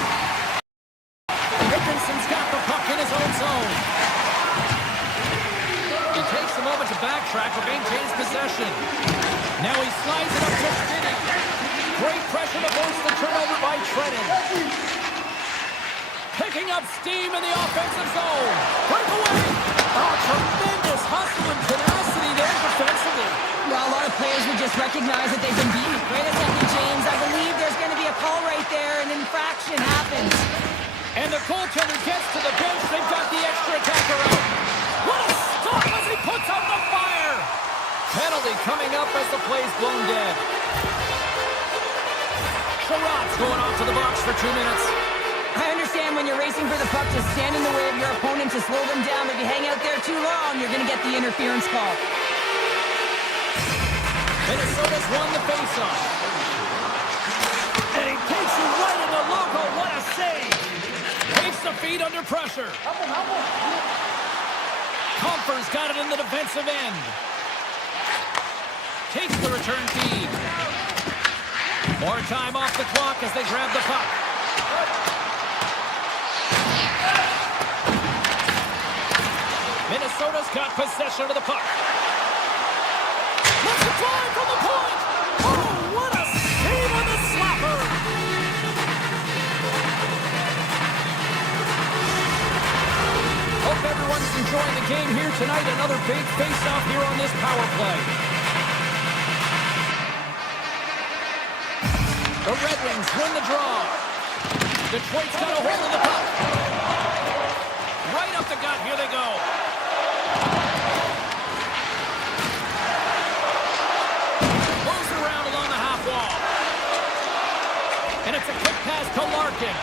Dickinson's got the puck in his own zone. He takes a moment to backtrack but maintains possession. Now he slides it up to Finney. Great pressure to force the turnover by Trennan. Picking up steam in the offensive zone. Breakaway! Oh, tremendous hustle and tenacity there defensively. Well, a lot of players would just recognize that they've been beaten. Wait a second, James. I believe there's going to be a call right there. An infraction happens. And the goaltender gets to the bench. They've got the extra attacker out. What a stop as he puts out the fire! Penalty coming up as the play's blown dead. Sherrod's going off to the box for 2 minutes. I understand when you're racing for the puck to stand in the way of your opponent to slow them down. If you hang out there too long, you're going to get the interference call. Minnesota's won the faceoff. And he takes it right in the logo. What a save! Takes the feed under pressure. Comfer's got it in the defensive end. Takes the return feed. More time off the clock as they grab the puck. Minnesota's got possession of the puck. Let's drive from the point! Oh, what a save on the slapper! Hope everyone's enjoying the game here tonight. Another big face-off here on this power play. The Red Wings win the draw. Detroit's got a hold of the puck. Right up the gut, here they go. Moves around along the half wall. And it's a quick pass to Larkin.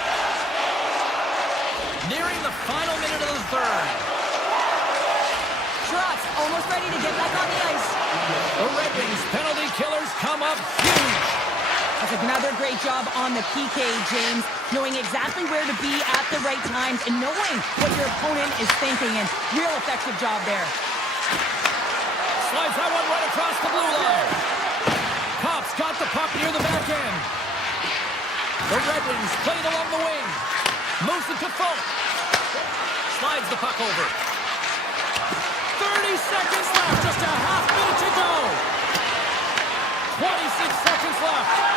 Nearing the final minute of the third. Sherrod's almost ready to get back on the ice. The Red Wings penalty killers come up huge. That's another great job on the PK, James. Knowing exactly where to be at the right times and knowing what your opponent is thinking. And real effective job there. Slides that one right across the blue line. Kopp's got the puck near the back end. The Red Wings played along the wing. Moves it to Folk. Slides the puck over. 30 seconds left. Just a half minute to go. 26 seconds left.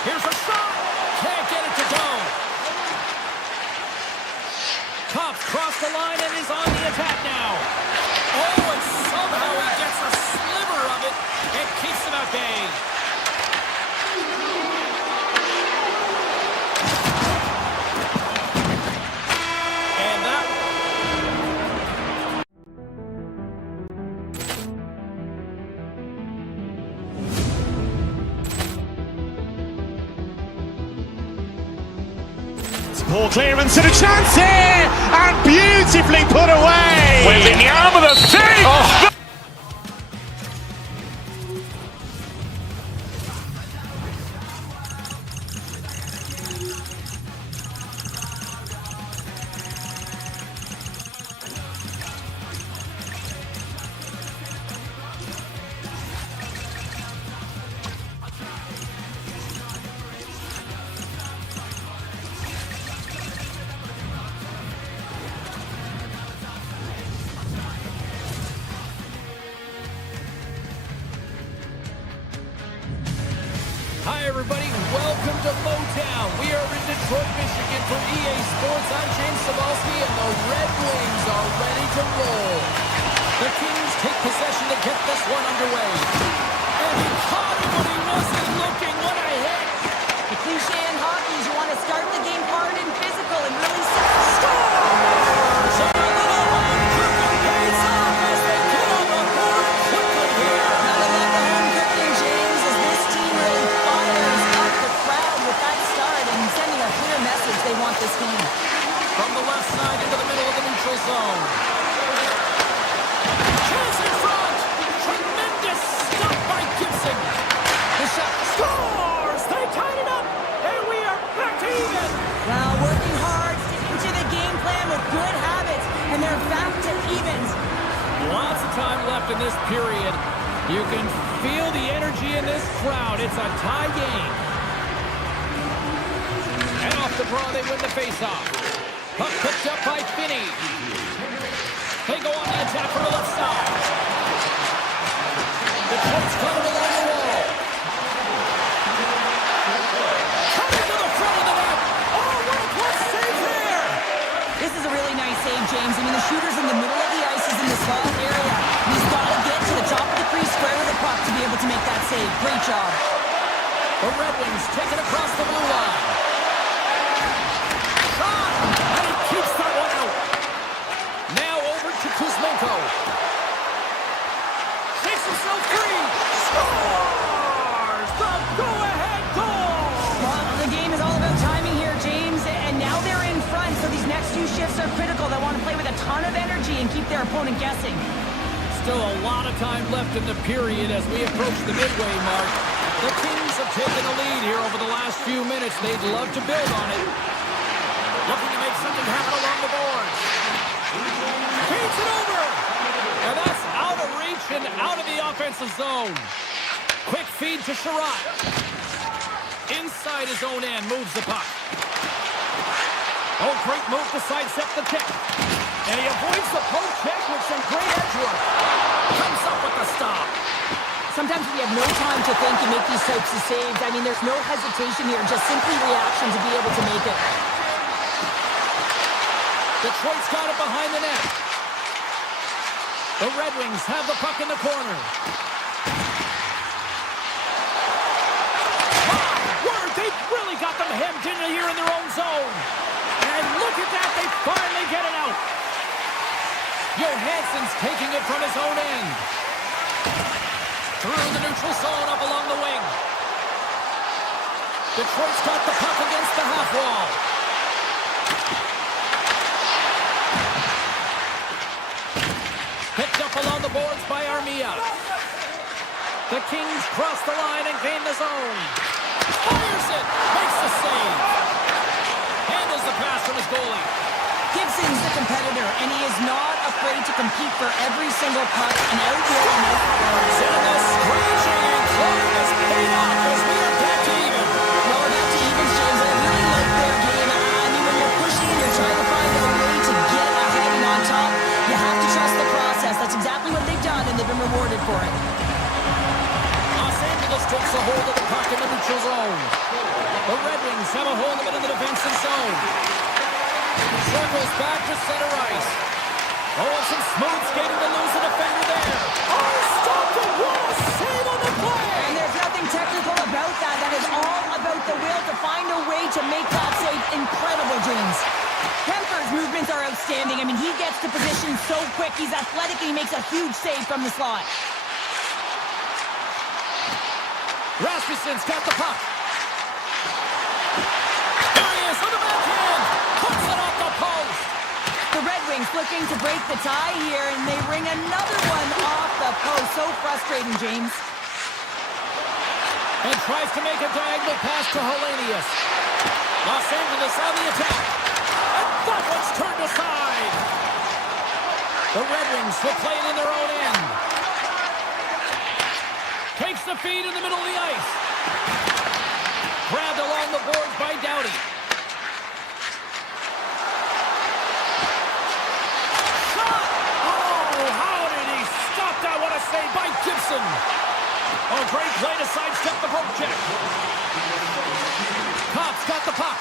Here's a shot. Can't get it to go. Kopp's crossed the line and is on the attack now. Oh, and somehow he gets a sliver of it and keeps him at bay. And that... Poor clearance and a chance here, and beautifully put away. With the arm of the save! Oh. Hi, everybody. Welcome to Motown. We are in Detroit, Michigan for EA Sports. I'm James Cebulski, and the Red Wings are ready to roll. The Kings take possession to get this one underway. And he caught him when he wasn't looking. What a hit. The cliche in hockey is you want to start the game hard and physical and really scores! So a little home cooking pays off as they get on the board quickly here. Gotta love the home cooking, James, as this team really fires up the time left in this period. You can feel the energy in this crowd. It's a tie game. And off the draw, they win the faceoff. Puck picked up by Finney. They go on the attack from the left side. The Detroit's coming along the wall. Coming to the front of the net. Oh, what a close save there. This is a really nice save, James. I mean, the shooter's in the middle of the ice, is in the slot area. He's got to get to the top of the crease square with the puck to be able to make that save. Great job. The Red Wings take it across the blue line. Shot! And he keeps that one out. Now over to Kuzmenko. Takes himself free. Scores! The go-ahead goal! Well, the game is all about timing here, James. And now they're in front, so these next few shifts are critical. They want to play with a ton of energy and keep their opponent guessing. Still a lot of time left in the period as we approach the midway mark. The Kings have taken a lead here over the last few minutes. They'd love to build on it. Looking to make something happen along the boards. Feeds it over. And that's out of reach and out of the offensive zone. Quick feed to Sherratt. Inside his own end, moves the puck. Oh, great move to sidestep the kick. And he avoids the poke check with some great edge work. Comes up with the stop. Sometimes we have no time to think and make these types of saves. I mean, there's no hesitation here, just simply reaction to be able to make it. Detroit's got it behind the net. The Red Wings have the puck in the corner. My word, they've really got them hemmed in here in their own zone. And look at that, they finally get it out. Johansson's taking it from his own end. Through the neutral zone, up along the wing. Detroit's got the puck against the half wall. Picked up along the boards by Armia. The Kings cross the line and gain the zone. Fires it, makes the save. Handles the pass from his goalie. Gibson's the competitor, and he is not afraid to compete for every single puck and out here and out there. And the scratching and clawing is paid off as we are back to even. Well, we're back to evens, James. I really like their game. I mean, when you're pushing and you're trying to find a way to get ahead and on top, you have to trust the process. That's exactly what they've done, and they've been rewarded for it. Los Angeles takes a hold of the puck in the neutral zone. The Red Wings have a hold of it in the defensive zone. Circles back to center ice. Oh, and some smooth skating to lose the defender there. Oh, stopped it. What a save on the play. And there's nothing technical about that. That is all about the will to find a way to make that save incredible, James. Kemper's movements are outstanding. I mean, he gets to position so quick. He's athletic, and he makes a huge save from the slot. Rasmussen's got the puck. There he is on the backhand. Puts it off the post. The Red Wings looking to break the tie here, and they ring another one off the post. So frustrating, James. And tries to make a diagonal pass to Hellenius. Los Angeles on the attack. And that one's turned aside. The Red Wings will play it in their own end. Takes the feed in the middle of the ice. Grabbed along the boards by Doughty. Shot! Oh, how did he stop that? What a save by Gibson. Oh, great play to sidestep the poke check. Cops got the puck.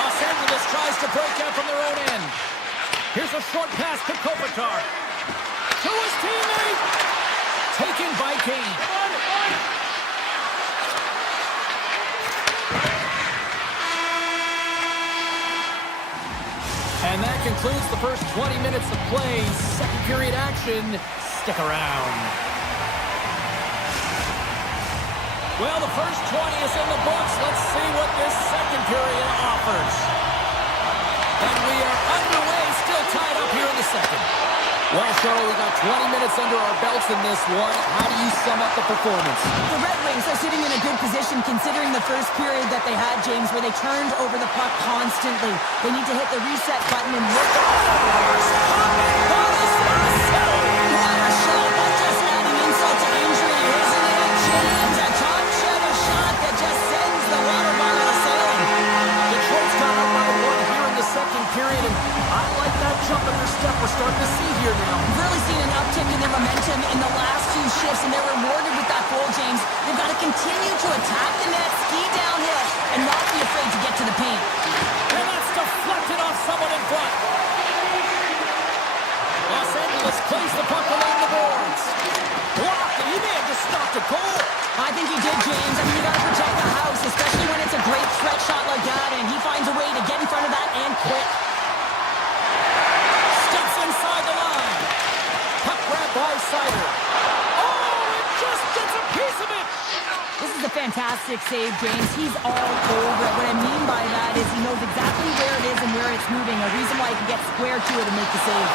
Los Angeles tries to break out from their own end. Here's a short pass to Kopitar. To his teammate. Taken by Kane. And that concludes the first 20 minutes of play. Second period action. Stick around. Well, the first 20 is in the books. Let's see what this second period offers. And we are underway, still tied up here in the second. Well, Cheryl, we got 20 minutes under our belts in this one. How do you sum up the performance? The Red Wings are sitting in a good position considering the first period that they had, James, where they turned over the puck constantly. They need to hit the reset button and look. That is the save! in the last two shifts, and they're rewarded with that goal, James. They've got to continue to attack the net, ski downhill, and not be afraid to get to the paint. And that's deflected off someone in front. Los Angeles plays the puck along the boards. Blocked, and he may have just stopped a goal. I think he did, James. I mean, you got to protect the house, especially when it's a great threat shot like that, and he finds a way to get in front of that and quick. Steps inside the line. Puck grab by Sider. Oh, it just gets a piece of it. This is a fantastic save, James. He's all over it. What I mean by that is he knows exactly where it is and where it's moving, a reason why he can get square to it and make the save.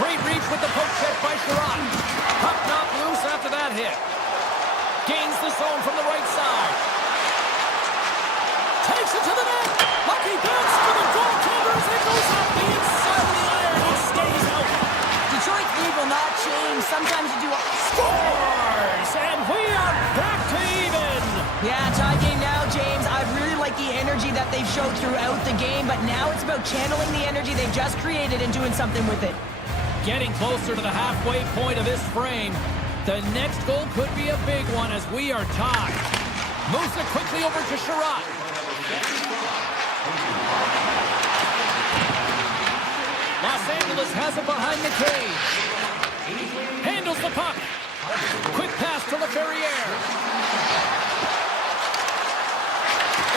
Great reach with the poke check by Sherrod. Puck knocked loose after that hit. Gains the zone from the right side. Takes it to the net. Lucky bounce for the goaltender as it goes up the inside of the iron. It stays out. Detroit's lead will not change. Sometimes you do a... Scores! And we are back to even. Yeah, tie game now, James. I really like the energy that they've showed throughout the game, but now it's about channeling the energy they've just created and doing something with it. Getting closer to the halfway point of this frame. The next goal could be a big one as we are tied. Moves it quickly over to Sherrod. Los Angeles has it behind the cage. Handles the puck. Quick pass to LaFerriere.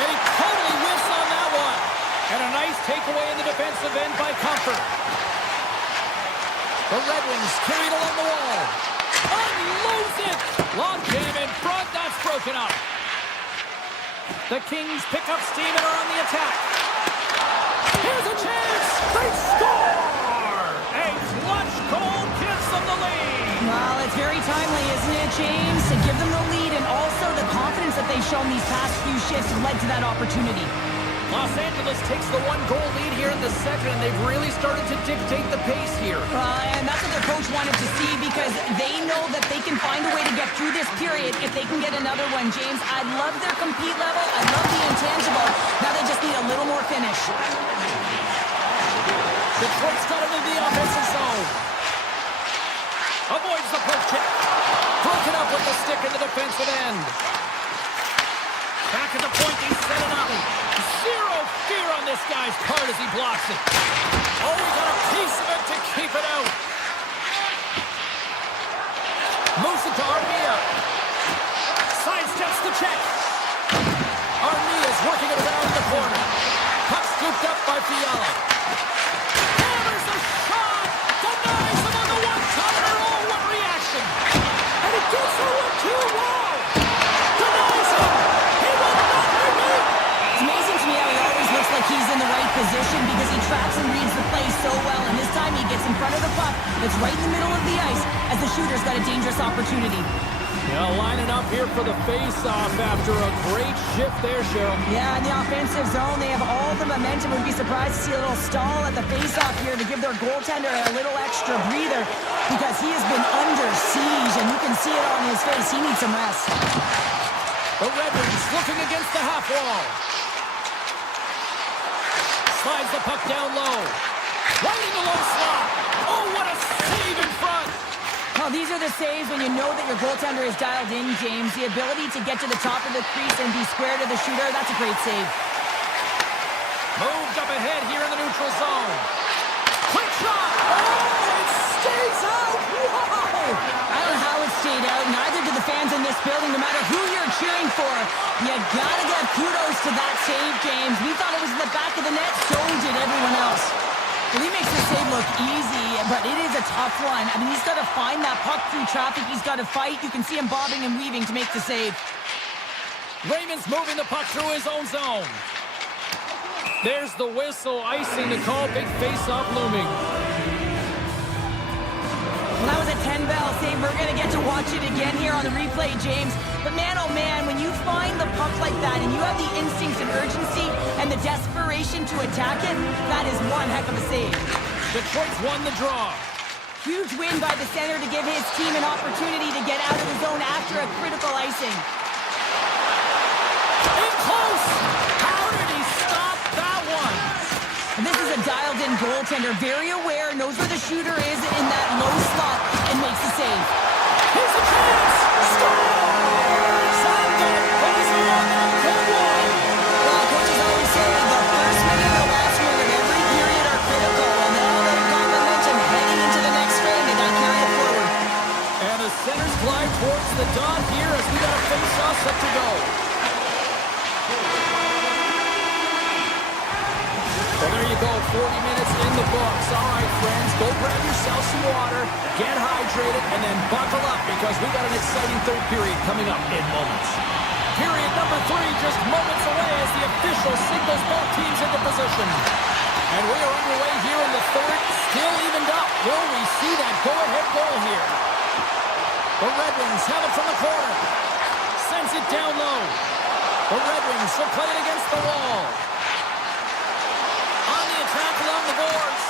And he totally whiffs on that one. And a nice takeaway in the defensive end by Comfort. The Red Wings carried along the wall. Unloads it! Long jam in front, that's broken up. The Kings pick up steam and are on the attack. Here's a chance! They score! A clutch goal gives them the lead! Well, it's very timely, isn't it, James? To give them the lead and also the confidence that they've shown these past few shifts led to that opportunity. Los Angeles takes the one-goal lead here in the second, and they've really started to dictate the pace here. And that's what their coach wanted to see because they know that they can find a way to get through this period if they can get another one, James. I love their compete level. I love the intangible. Now they just need a little more finish. Detroit's got it in the offensive zone. Avoids the poke check. Broken up with the stick in the defensive end. Back at the point, he set it up. Zero fear on this guy's part as he blocks it. Oh, he got a piece of it to keep it out. Moves it to Armia. Sidesteps the check. Armia's working it around the corner. Puck scooped up by Fiala. Hammers a shot. Denies him on the one-timer. Oh, what reaction. And it gets a 1-2 wall. Denies him. He will not repeat. It's amazing to me how he always looks like he's in the right position because he tracks and reads the play so well. And this time he gets in front of the puck that's right in the middle of the ice as the shooter's got a dangerous opportunity. Yeah, lining up here for the face-off after a great shift there, Cheryl. Yeah, in the offensive zone, they have all the momentum. Would be surprised to see a little stall at the face-off here to give their goaltender a little extra breather because he has been under siege, and you can see it on his face. He needs some rest. The Red Wings looking against the half wall. Slides the puck down low. Right in the low slot. Oh, what a save in front. Well, these are the saves when you know that your goaltender is dialed in, James. The ability to get to the top of the crease and be square to the shooter, that's a great save. Moved up ahead here in the neutral zone. Quick shot. Oh, it stays out. Whoa. I don't know how it stayed out. Neither do the fans in this building, no matter who you're cheering for. You gotta give kudos to that save, James. We thought it was in the back of the net, so did everyone else. Well, he makes the save look easy, but it is a tough one. I mean, he's got to find that puck through traffic. He's got to fight. You can see him bobbing and weaving to make the save. Raymond's moving the puck through his own zone. There's the whistle, icing the call. Big face-off looming. Well, that was a 10-bell save. We're going to get to watch it again here on the replay, James. But man, oh man, when you find the puck like that and you have the instincts and urgency and the desperation to attack it, that is one heck of a save. Detroit's won the draw. Huge win by the center to give his team an opportunity to get out of the zone after a critical icing. In close! How did he stop that one? And this is a dialed-in goaltender, very aware, knows where the shooter is in that low slot, and makes the save. Here's a chance. Scores! And that puts it on the good one. Well, coaches always say the first minute and the last minute of every period are critical. And now they've got momentum heading into the next frame. They got to carry it forward. And the centers glide towards the dot here as we got a face-off set to go. Well, there you go, 40 minutes in the books. All right, friends, go grab yourself some water, get hydrated, and then buckle up because we got an exciting third period coming up in moments. Period number 3 just moments away as the official signals both teams into position. And we are underway here in the third, still evened up. Will we see that go-ahead goal here? The Red Wings have it from the corner. Sends it down low. The Red Wings will play it against the wall. On the attack along the boards.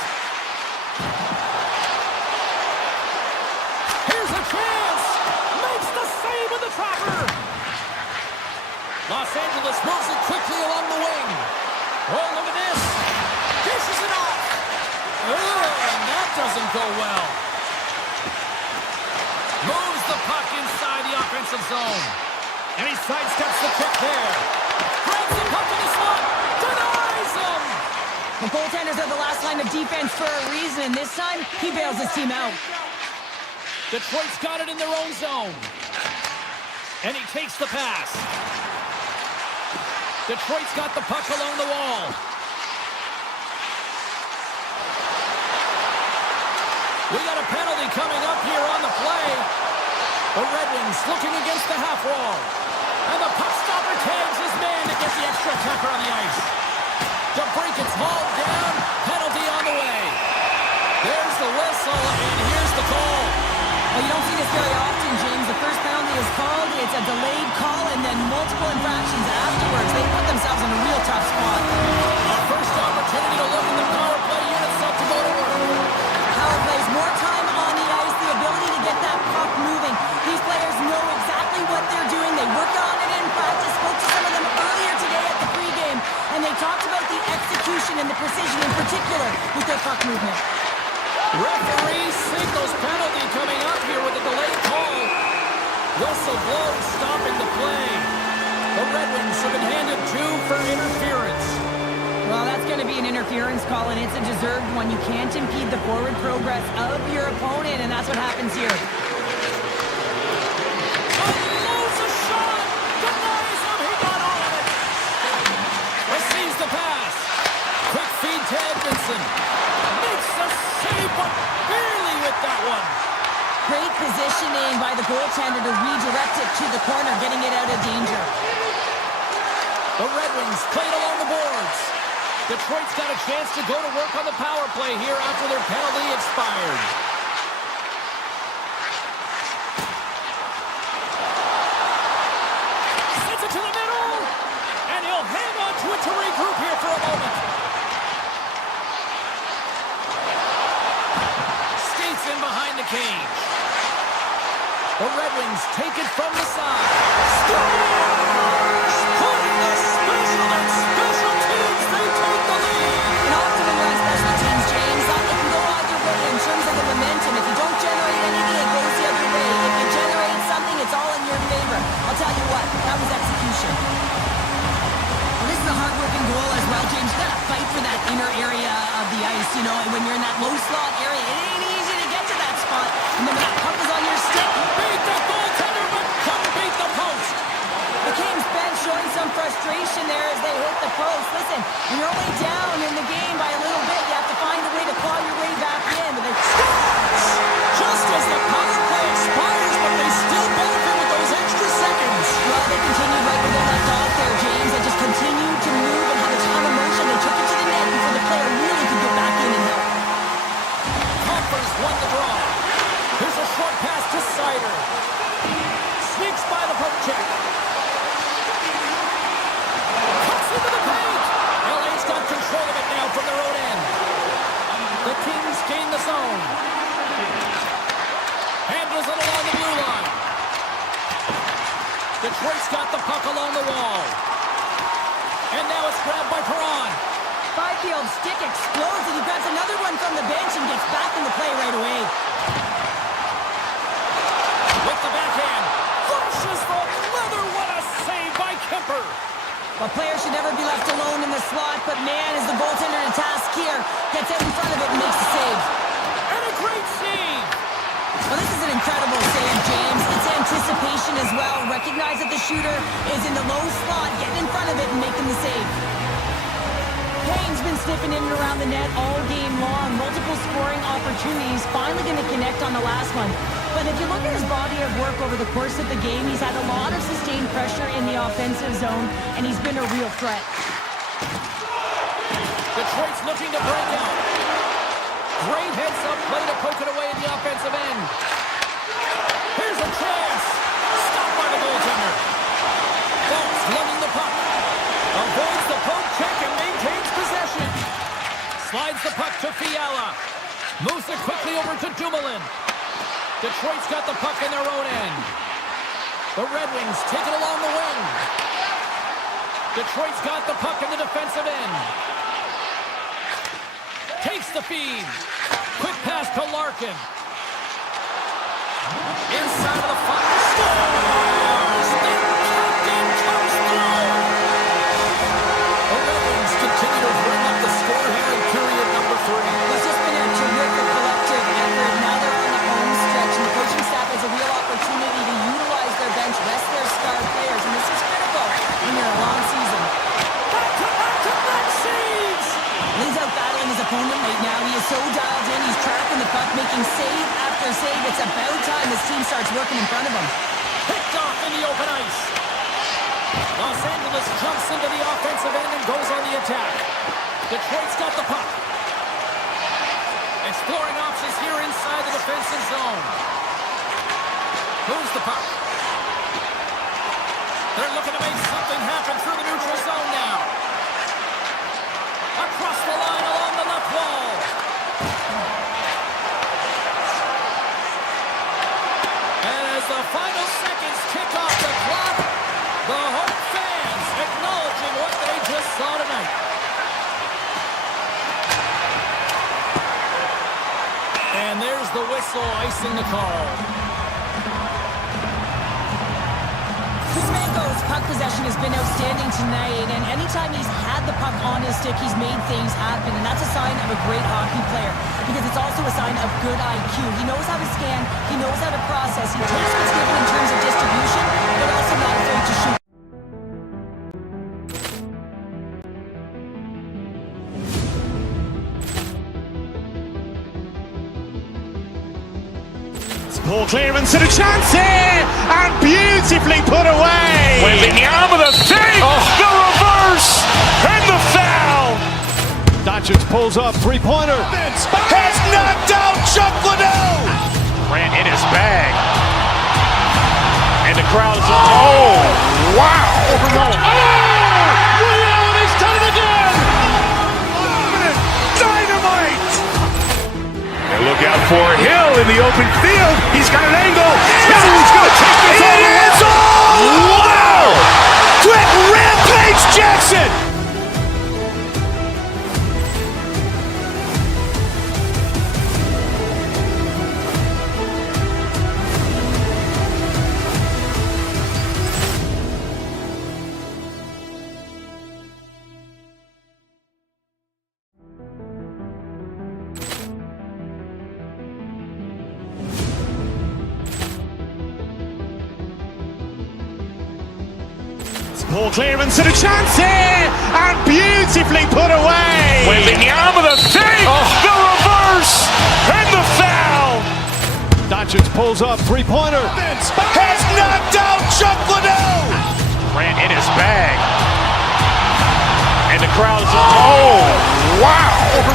Here's a chance. Makes the save with the trapper. Los Angeles moves it quickly along the wing. Oh, look at this. Dishes it off. Oh, and that doesn't go well. Moves the puck inside the offensive zone. And he sidesteps the kick there. Grabs the puck in the slot. Denies him. The goaltenders are the last line of defense for a reason. This time, he bails his team out. Detroit's got it in their own zone. And he takes the pass. Detroit's got the puck along the wall. We got a penalty coming up here on the play. The Red Wings looking against the half wall. And the puck stopper tags his man to get the extra attacker on the ice. DeBrink gets hauled down. Penalty on the way. There's the whistle, and here's the call. Well, you don't see this very often, James. The first penalty is called. It's a delayed call, and then multiple infractions afterwards. They put themselves in a real tough spot. Our first opportunity to look at the power play unit set to go to work. Power plays more time on the ice, the ability to get that puck moving. These players know exactly what they're doing. They worked on it in practice. Spoke to some of them earlier today at the pregame, and they talked about the execution and the precision in particular with their puck movement. Referee signals penalty coming up here with a delayed call. Whistle blows, stopping the play. The Red Wings have been handed 2 for interference. Well, that's going to be an interference call, and it's a deserved one. You can't impede the forward progress of your opponent, and that's what happens here. Unloads a shot! Denies him! He got on it! Receives the pass. Quick feed to Edmondson. Makes the save, but barely with that one. Great positioning by the goaltender to redirect it to the corner, getting it out of danger. The Red Wings played along the boards. Detroit's got a chance to go to work on the power play here after their penalty expired. Sends it to the middle, and he'll hang on to it to regroup here for a moment. Skates in behind the cage. The Red Wings take it from the side. Scores! Putting the special and special teams, they take the lead. And often when you're on special teams, James, it can go either way in terms of the momentum. If you don't generate anything, it goes the other way. If you generate something, it's all in your favor. I'll tell you what, that was execution. Well, this is a hard-working goal as well, James. You gotta fight for that inner area of the ice, you know, and when you're in that low slot area, it ain't easy to get to that spot. And then when that puck is on your stick, Beat the goaltender, but couldn't beat the post. the Kings bench showing some frustration there as they hit the post. Listen, when you're only down in the game by a little bit, you have to find a way to claw your way back in. But they Just as the power play expires, but they still benefit with those extra seconds. well, they continued right where they left off there, James. They just continued to move and have a ton of motion. They took it to the net before the player really could get back in and help. Coppers won the draw. Here's a short pass to Sider. Sneaks by the poke check. Cuts into the paint. LA's got control of it now from their own end. The Kings gain the zone. Handles it along the blue line. Detroit's got the puck along the wall. And now it's grabbed by Perron. Byfield stick explodes and he grabs another one from the bench and gets back in the play right away. With jumper. A player should never be left alone in the slot, but man, is the goaltender to task here. Gets out in front of it and makes the save. And a great save. Well, this is an incredible save, James. It's anticipation as well. Recognize that the shooter is in the low slot, getting in front of it and making the save. Payne's been sniffing in and around the net all game long. Multiple scoring opportunities. Finally going to connect on the last one. But if you look at his body of work over the course of the game, he's had a lot of sustained pressure in the offensive zone, and he's been a real threat. Detroit's looking to break out. Great heads-up play to poke it away in the offensive end. Here's a chance. Stopped by the goaltender. Falls, lugging the puck. Avoids the poke check and maintains possession. Slides the puck to Fiala. Moves it quickly over to Dumoulin. Detroit's got the puck in their own end. The Red Wings take it along the wing. Detroit's got the puck in the defensive end. Takes the feed. Quick pass to Larkin. Inside of the puck. Scores! The captain comes through! The Red Wings continue to bring up the score here in period number 3. It's just been a terrific collective effort. Now they're on the home stretch, and the coaching staff has a real opportunity to utilize their bench, rest their star players, and this is critical when you're a long season. Back-to-back saves! He's out battling his opponent right now. He is so dialed in. He's tracking the puck, making save after save. It's about time his team starts working in front of him. Picked off in the open ice. Los Angeles jumps into the offensive end and goes on the attack. Detroit's got the puck. Exploring options here inside the defensive zone. Moves the puck. They're looking to make something happen through the neutral zone now. Across the line along the left wall. And as the final seconds tick off the clock, the home fans acknowledging what they just saw tonight. And there's the whistle icing the call. Kuzmenko's puck possession has been outstanding tonight, and anytime he's had the puck on his stick, he's made things happen, and that's a sign of a great hockey player, because it's also a sign of good IQ. He knows how to scan, he knows how to process, he takes what's given in terms of distribution, but also not afraid to shoot. Poor clearance and a chance here, and beautifully put away. Wembanyama the save, the reverse, and the foul. Doncic pulls up, three-pointer. Has knocked out Chuck Liddell. Ran in his bag. And the crowd is, oh, wow. He's done it again. Dynamite. And look out for Hill in the open field. He's got an angle. Hill's going to take this all the way. Wow. Quick rampage Jackson. Poor clearance and a chance here, and beautifully put away. Wembanyama the save, the reverse, and the foul. Doncic pulls up, three-pointer. Has knocked out Chuck Liddell. Ran in his bag. And the crowd is, oh, wow. He's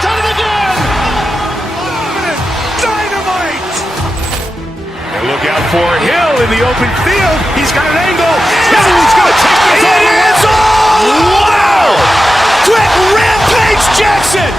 done it again. Dynamite. And look out for Hill in the open field. He's got an angle. Hill's going to take this all the way. Wow. Quick rampage Jackson.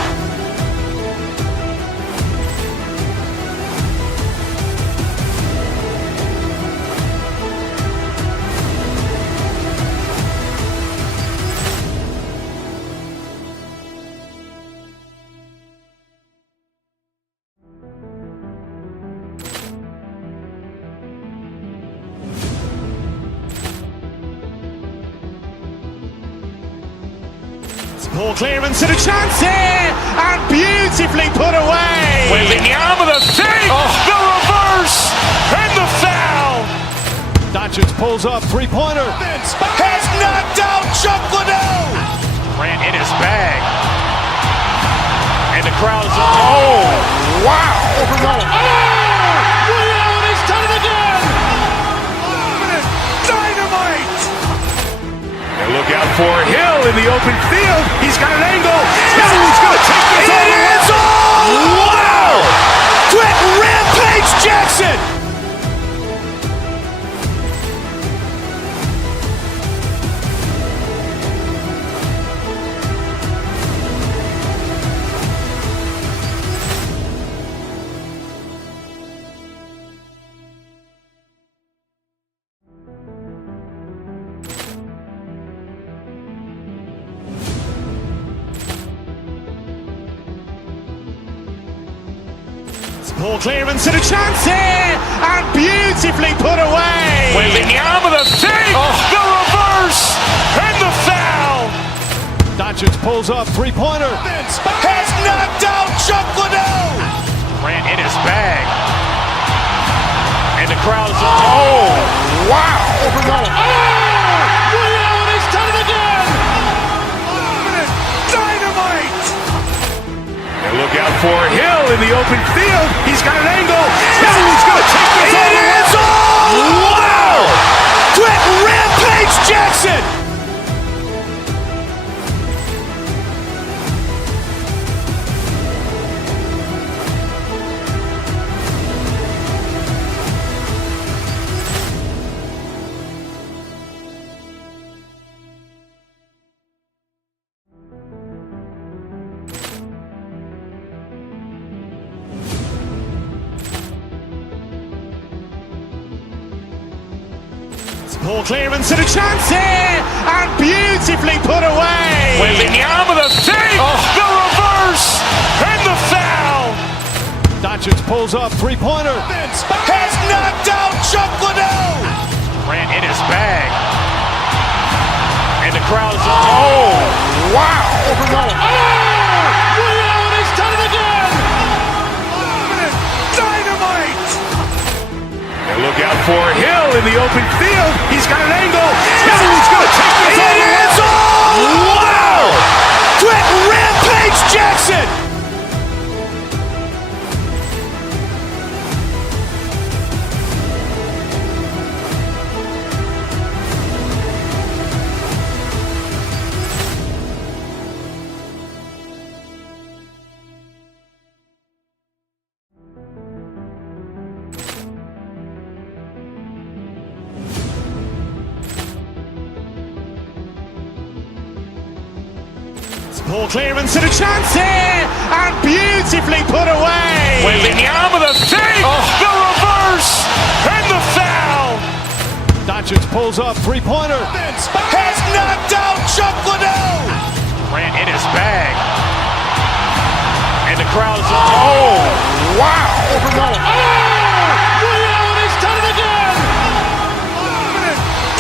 Ball clearance and a chance here, and beautifully put away. Wembanyama with a save, the reverse, and the foul. Doncic pulls up, three-pointer. Has knocked out Chuck Liddell. Grant in his bag. And the crowd is, oh, wow. Ray Allen has done it again. Dynamite. And look out for Hill in the open field. He's got an angle. He's going to take this all the way. Wow. Quick Rampage Jackson. Ball clearance and a chance here, and beautifully put away. Wembanyama with a save, the reverse, and the foul. Doncic pulls up, three-pointer. Has knocked out Chuck Liddell. Grant in his bag. And the crowd is, oh, wow. Ray Allen has done it again. Dynamite. And look out for Hill in the open field. He's got an angle. He's going to take this all the way. Wow. Quick Rampage Jackson. Ball clearance and a chance here, and beautifully put away. Wembanyama with a save, the reverse, and the foul. Doncic pulls up, three-pointer. Has knocked out Chuck Liddell. Grant in his bag. And the crowd is, oh, wow. Ray Allen has done it again. Dynamite. And look out for Hill in the open field. He's got an angle. He's going to take this all the way. Wow. Quick Rampage Jackson. Ball clearance and a chance here, and beautifully put away. Wembanyama with a save, the reverse, and the foul. Doncic pulls up, three-pointer. Has knocked out Chuck Liddell. Grant in his bag. And the crowd is, oh, wow. Ray Allen has done it again.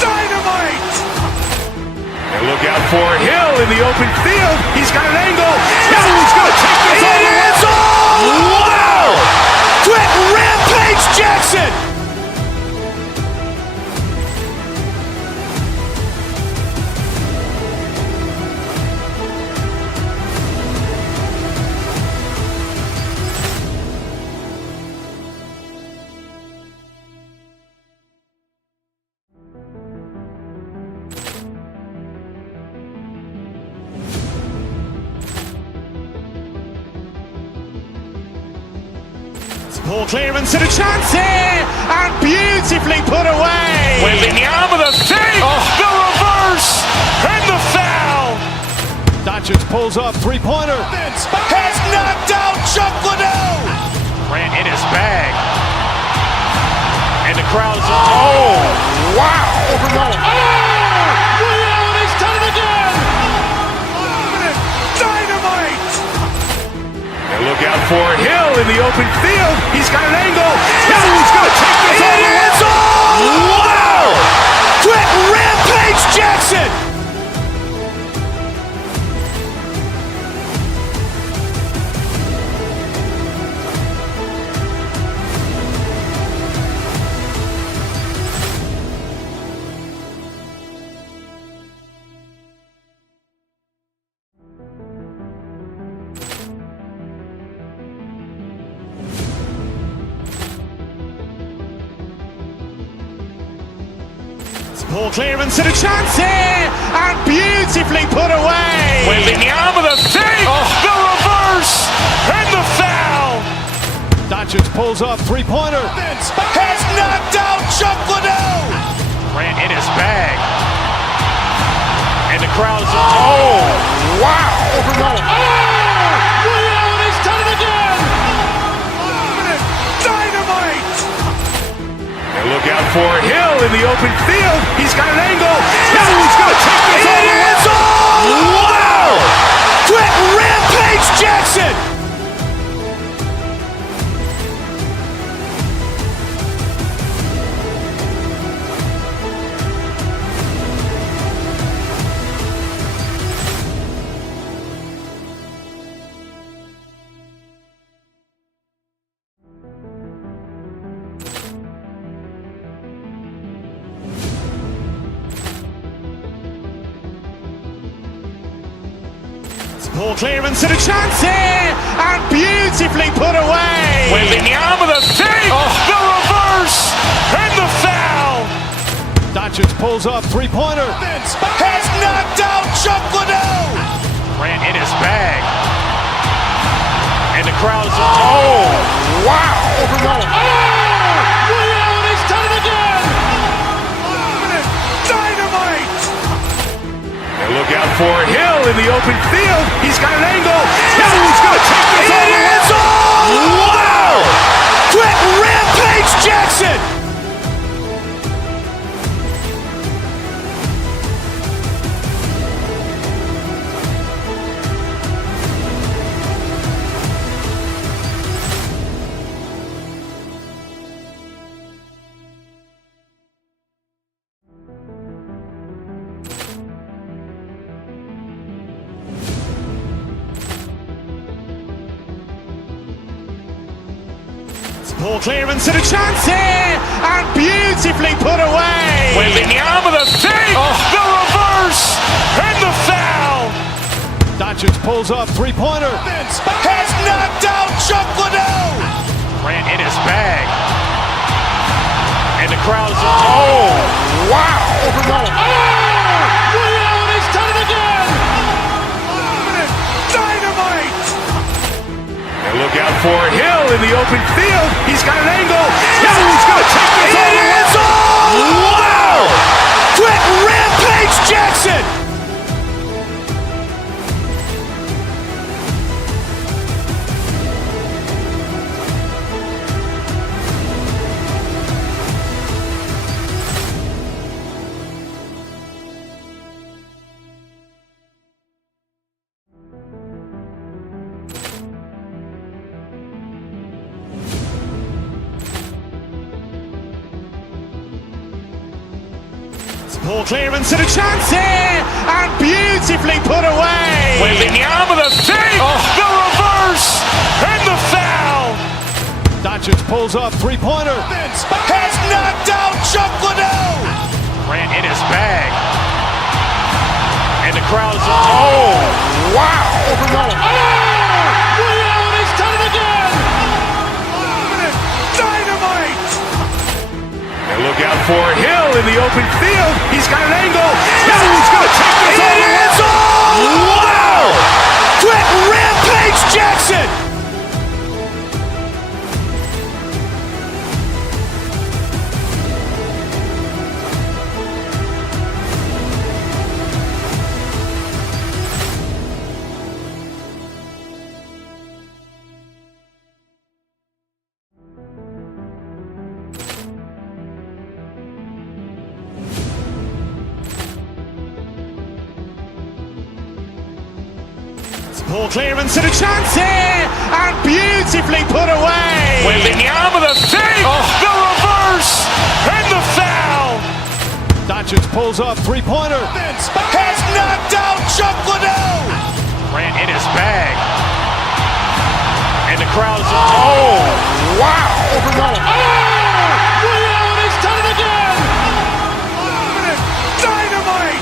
Dynamite. And look out for Hill in the open field. He's got an angle. He's going to take this all the way. Wow. Quick Rampage Jackson. Ball clearance and a chance here, and beautifully put away. Wembanyama with a save, the reverse, and the foul. Doncic pulls up, three-pointer. Has knocked out Chuck Liddell. Grant in his bag. And the crowd is, oh, wow. Ray Allen has done it again. Dynamite. And look out for Hill in the open field. He's got an angle. He's going to take this all the way. Wow. Quick Rampage Jackson. Ball clearance and a chance here, and beautifully put away. Waving the arm with a fake, the reverse, and the foul. Doncic pulls up, three-pointer. Has knocked out Chuck Liddell. Grant in his bag. And the crowd is, oh, wow. Ray Allen has done it again. Dynamite. And look out for Hill in the open field. He's got an angle. Now he's going to take this all the way. Wow. Quick Rampage Jackson. Ball clearance and a chance here, and beautifully put away. Waving the arm with a fake, the reverse, and the foul. Doncic pulls up, three-pointer. Has knocked out Chuck Liddell. Grant in his bag. And the crowd is, oh, wow. Ray Allen has done it again. Dynamite. And look out for Hill in the open field. He's got an angle. Now he's going to take this all the way. Wow. Quick Rampage Jackson. Ball clearance and a chance here, and beautifully put away. Waving the arm with a fake, the reverse, and the foul. Doncic pulls up, three-pointer. Has knocked out Chuck Liddell. Grant in his bag. And the crowd is, oh, wow. Ray Allen has done it again. Dynamite. And look out for Hill in the open field. He's got an angle. Now he's going to take this all the way. Wow. Quick Rampage Jackson. Ball clearance and a chance here, and beautifully put away. Waving the arm with a fake, the reverse, and the foul. Doncic pulls up, three-pointer. Has knocked out Chuck Liddell. Grant in his bag. And the crowd is, oh, wow. Ray Allen has done it again. Dynamite. And look out for Hill in the open field. He's got an angle. Now he's going to take this all the way. Wow. Quick Rampage Jackson. Ball clearance and a chance here, and beautifully put away. Waving the arm with a fake, the reverse, and the foul. Doncic pulls up, three-pointer. Has knocked out Chuck Liddell. Grant in his bag. And the crowd is, oh, wow. Ray Allen has done it again. Dynamite.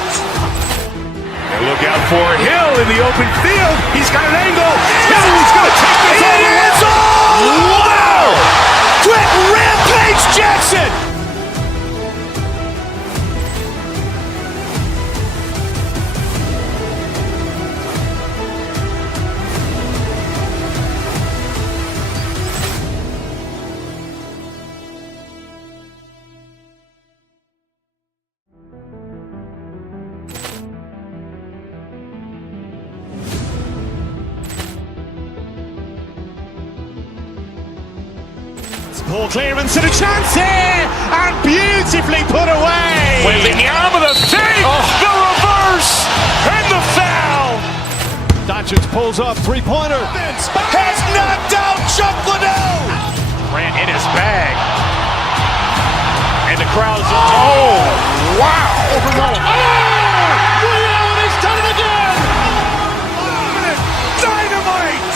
And look out for Hill in the open field. He's got an angle. Now he's going to take this all the way. Wow. Quick Rampage Jackson. Ball clearance and a chance here, and beautifully put away. Wembanyama the fake, the reverse, and the foul. Doncic pulls up, three-pointer. Has knocked out Chuck Liddell. Grant in his bag. And the crowd's, oh, wow. He's done it again. Dynamite.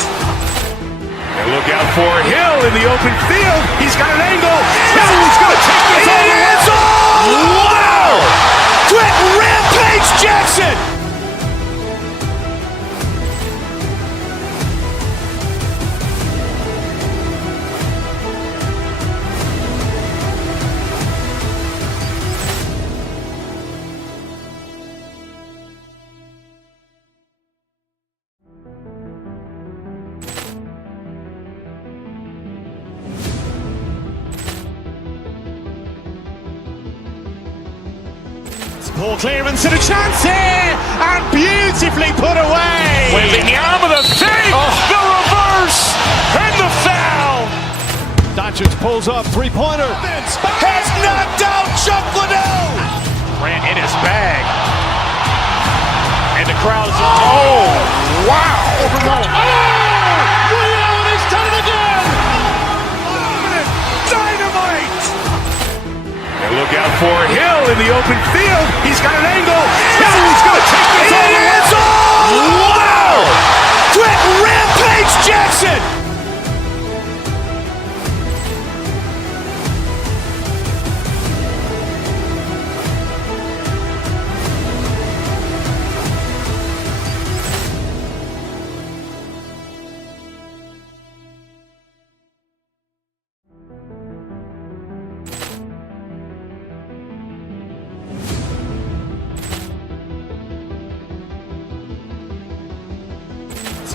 And look out for Hill in the open field. He's got an angle. He's going to take this all the way. Wow. Quick Rampage Jackson. Ball clearance and a chance here, and beautifully put away. Wembanyama the fake, the reverse, and the foul. Doncic pulls up, three-pointer. Has knocked out Chuck Liddell. Grant in his bag. And the crowd's, oh, wow. He's done it again. Dynamite. And look out for Hill in the open field. He's got an angle. He's going to take this all the way. Wow. Quick Rampage Jackson.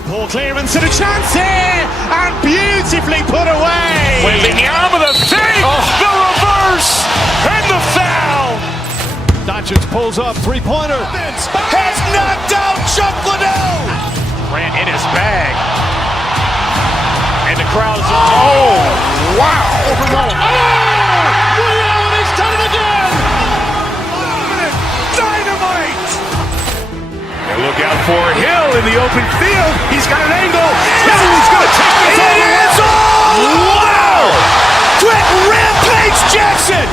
Ball clearance and a chance here, and beautifully put away. Wembanyama the fake, the reverse, and the foul. Doncic pulls up, three-pointer. Has knocked out Chuck Liddell. Grant in his bag. And the crowd's, oh, wow. He's done it again. Dynamite. And look out for Hill in the open field. He's got an angle. He's going to take this all the way. Wow. Quick Rampage Jackson.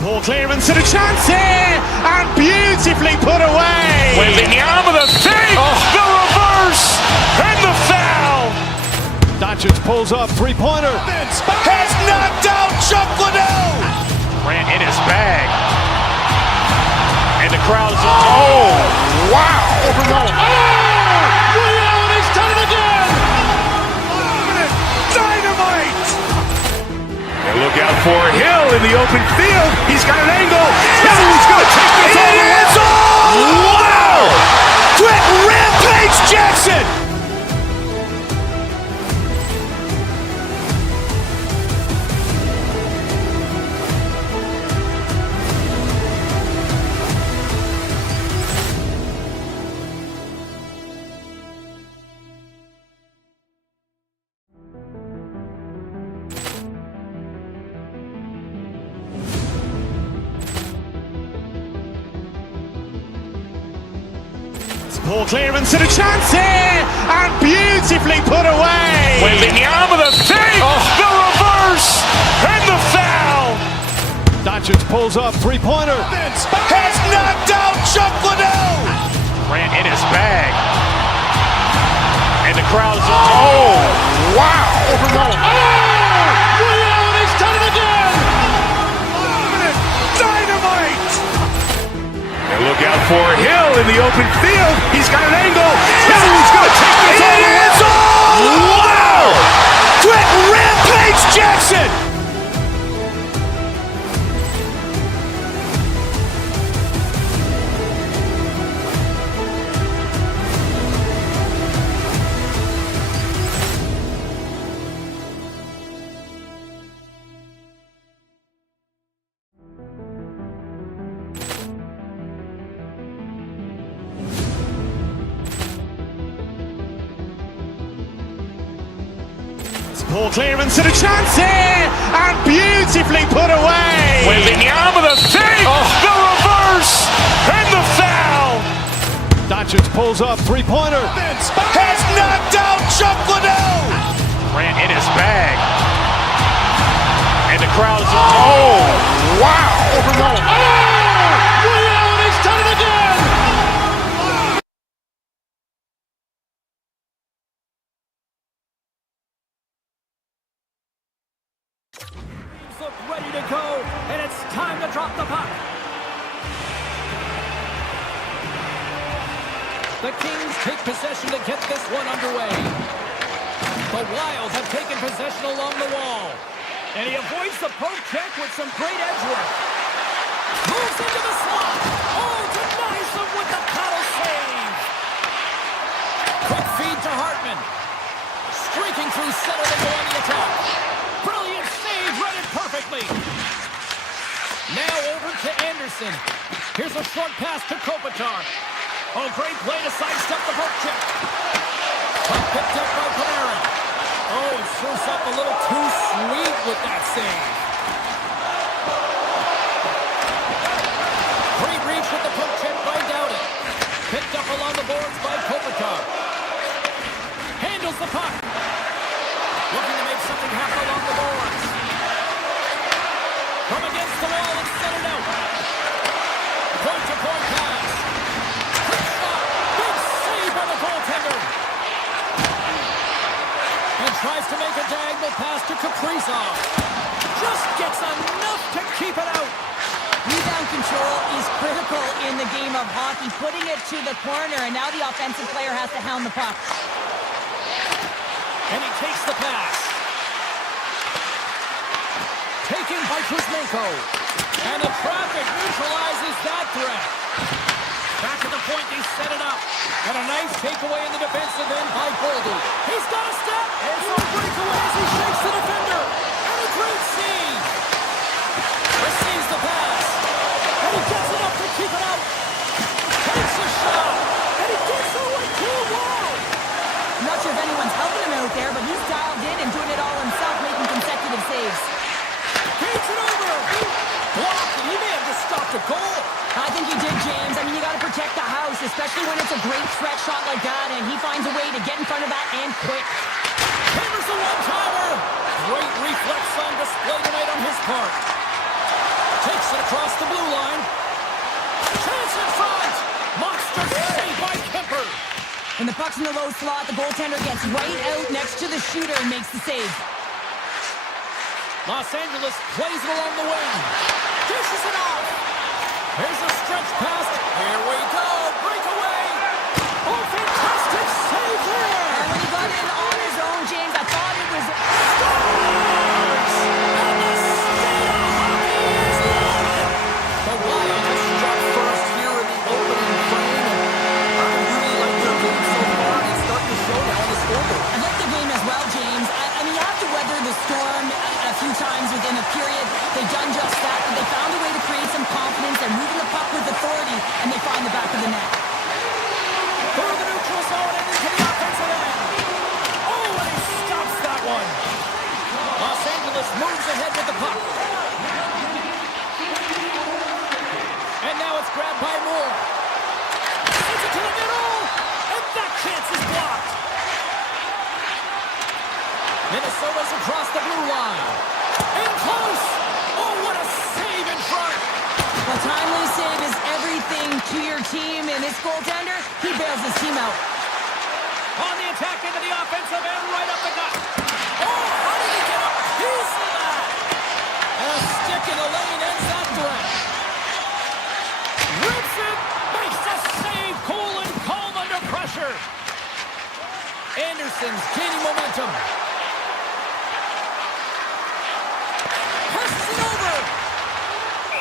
Ball clearance and a chance here, and beautifully put away. Wembanyama the fake, the reverse, and the foul. Doncic pulls up, three-pointer. Has knocked out Chuck Liddell. Grant in his bag. And the crowd's, oh, wow. He's done it again. Dynamite. And look out for Hill in the open field. He's got an angle. He's going to take this all the way. Wow. Quick Rampage Jackson. Ball clearance and a chance here, and beautifully put away. Wembanyama the fake, the reverse, and the foul. Doncic pulls up, three-pointer. Has knocked out Chuck Liddell. Grant in his bag. And the crowd's, oh, wow. He's done it again. Dynamite. And look out for Hill in the open field. He's got an angle. He's going to take this all the way. Wow. Quick Rampage Jackson. Poor clearance and a chance here, and beautifully put away. Wembanyama, the save, the reverse, and the foul. Doncic pulls up, three-pointer. Has knocked out Chuck Liddell. Ran in his bag. And the crowd is, oh, wow. Ray Allen has done it again. Look ready to go, and it's time to drop the puck. The Kings take possession to get this one underway. The Wild have taken possession along the wall. And he avoids the poke check with some great edge work. Moves into the slot. Oh, denies them with the paddle save. Quick feed to Hartman. Streaking through center to go on the attack. Brilliant save, read it perfectly. Now over to Anderson. Here's a short pass to Kopitar. Oh, great play to sidestep the poke check. Puck picked up by Panarin. Oh, it shows up a little too sweet with that save. Great reach with the poke check by Dowdy. Picked up along the boards by Kopitar. Handles the puck. Looking to make something happen along the boards. From against the wall and centered out. Point-to-point pass. Quick shot. Big save by the goaltender. And tries to make a diagonal pass to Kaprizov. Just gets enough to keep it out. Rebound control is critical in the game of hockey, putting it to the corner, and now the offensive player has to hound the puck. And he takes the pass. Taken by Kuzmenko. And the traffic neutralizes that threat. Back at the point, they set it up. And a nice takeaway in the defensive end by Goldie. He's got a step. It's a breakaway as he shakes the defender. And a great save. Receives the pass. And he gets enough to keep it out. Takes a shot. And he gets away too wide. I'm not sure if anyone's helping him out there, but he's dialed in and doing it all himself, making consecutive saves. Takes it over. Blocked, and he may have just stopped a goal. I think he did, James. I mean, you got to protect the house, especially when it's a great threat shot like that, and he finds a way to get in front of that and quick. Hammers the one-timer. Great reflex on display tonight on his part. Takes it across the blue line. Chance in front. Monster save by Kemper. When the puck's in the low slot, the goaltender gets right out next to the shooter and makes the save. Los Angeles plays it along the wing. Dishes it off. Here's a stretch pass. Here we go. Breakaway. Oh, fantastic save there. And when he got in on his own, James, I thought it was... Scores! And the state of hockey is loaded. The Wild has struck first here in the opening frame. I really like their game so far, and it's starting to show now on the scoreboard. I like the game as well, James. I mean, you have to weather the storm a few times within a period. They've done just that, but they found a way to create some confidence. They're moving the puck with authority, and they find the back of the net. Through the neutral zone and into the offensive end. Oh, and he stops that one. Los Angeles moves ahead with the puck. And now it's grabbed by Moore. Sends it to the middle, and that chance is blocked. Minnesota's across the blue line. In close. Oh, what a save in front. A timely save is everything to your team, and this goaltender, he bails his team out. On the attack into the offensive end, right up the gut. Oh, how did he get a piece of that? And a stick in the lane ends that threat. Rips it, makes a save, cool and calm under pressure. Anderson's gaining momentum. Passes it over.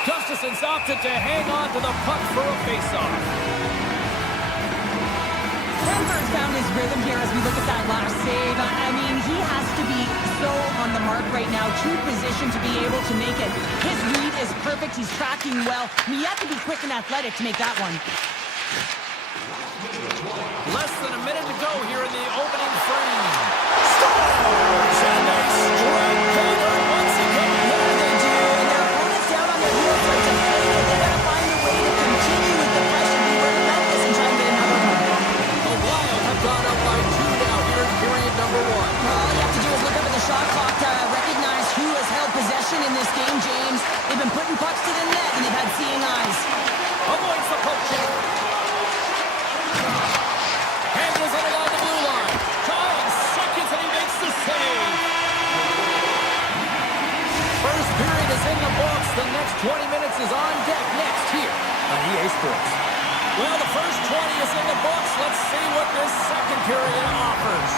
Gustafson's opted to hang on to the puck for a faceoff. Denver's found his rhythm here as we look at that last save. I mean, he has to be so on the mark right now, true position to be able to make it. His read is perfect. He's tracking well. I mean, you have to be quick and athletic to make that one. Less than a minute to go here in the opening frame. Scores! And they getting pucks to the net, and they've had seeing eyes. Avoids the poke check. Handles it along the blue line. 5 seconds, and he makes the save. First period is in the books. The next 20 minutes is on deck next here on EA Sports. Well, the first 20 is in the books. Let's see what this second period offers.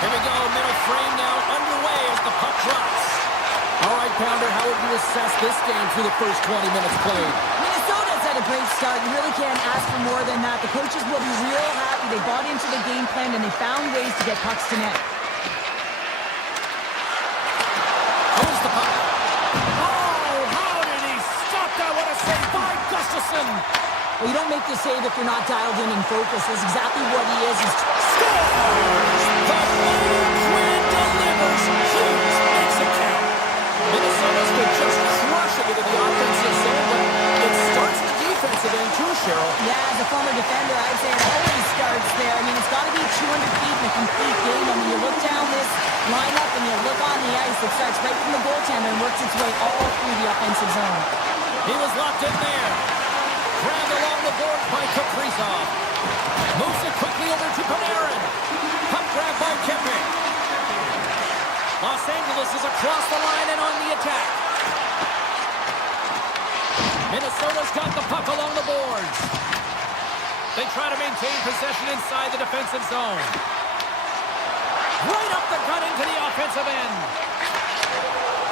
Here we go, middle frame now underway as the puck drops. All right, Pounder, how would you assess this game through the first 20 minutes played? Minnesota's had a great start. You really can't ask for more than that. The coaches will be real happy. They bought into the game plan, and they found ways to get pucks to net. Owns the puck. Oh, how did he stop that? What a save by Gustafsson. Well, you don't make the save if you're not dialed in and focused. That's exactly what he is. He's Scores! The Quinn delivers. Hughes makes it count. Minnesota's been just crushing it in the offensive zone, but it starts in the defensive end too, Cheryl. Yeah, as a former defender, I'd say it always starts there. I mean, it's got to be 200 feet in a complete game. And when you look down this lineup and you look on the ice, it starts right from the goaltender and works its way all through the offensive zone. He was locked in there. Grabbed along the boards by Kaprizov. Moves it quickly over to Panarin. Puck grab by Kempe. Los Angeles is across the line and on the attack. Minnesota's got the puck along the boards. They try to maintain possession inside the defensive zone. Right up the gut into the offensive end.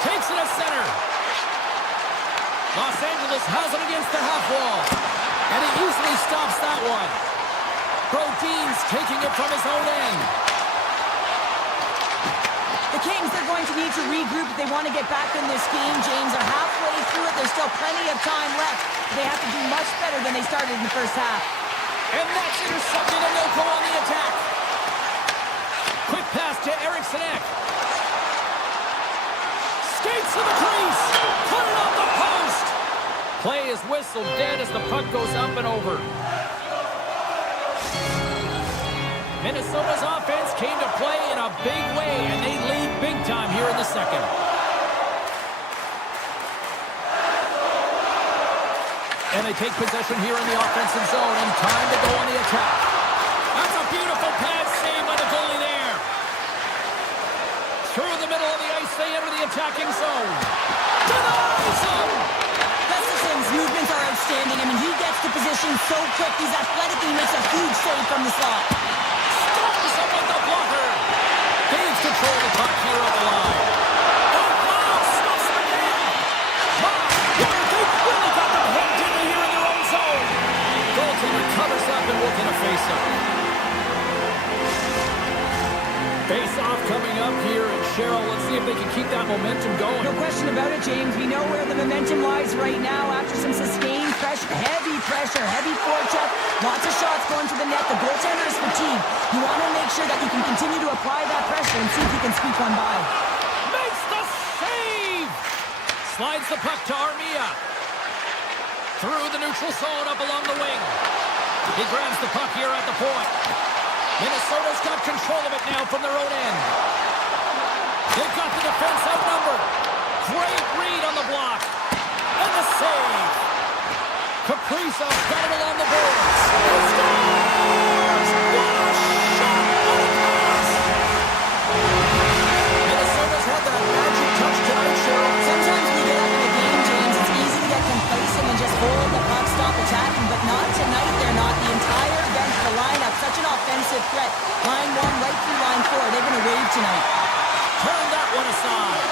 Takes it to center. Los Angeles has it against the half wall. And he easily stops that one. Brodin's taking it from his own end. The Kings, they're going to need to regroup if they want to get back in this game, James. They're halfway through it. There's still plenty of time left. They have to do much better than they started in the first half. And that's intercepted, and they'll go on the attack. Quick pass to Eriksson Ek. Skates to the crease. Put it on the post. Play is whistled dead as the puck goes up and over. Minnesota's offense came to play in a big way, and they lead big time here in the second. And they take possession here in the offensive zone, and time to go on the attack. That's a beautiful pad save by the goalie there. Through the middle of the ice, they enter the attacking zone. Denies him! Gustafsson's movements are outstanding. I mean, he gets to position so quick. He's athletic, and he makes a huge save from the slot. Stops him with the blocker. Gains control of the puck here on the line. Oh, wow! Stops him again! My God, they really got them hemmed in here in their own zone. Goaltender covers up and looking to face him. Face-off coming up here, and Cheryl, let's see if they can keep that momentum going. No question about it, James. We know where the momentum lies right now after some sustained pressure, heavy forecheck, lots of shots going to the net. The goaltender is fatigued. You want to make sure that you can continue to apply that pressure and see if you can squeak one by. Makes the save! Slides the puck to Armia. Through the neutral zone up along the wing. He grabs the puck here at the point. Minnesota's got control of it now from their own end. They've got the defense outnumbered. Great read on the block. And the save. Kaprizov got it along the boards. He scores! What a shot! What a pass! Minnesota's had that magic touch tonight, Cheryl. Sometimes when you get up in a game, James, it's easy to get complacent and just hold the puck, stop attacking, but not tonight. They're not. The entire bench, the lineup, such an offensive threat. Line 1 right through line 4. They're going to rave tonight. Turn that one aside.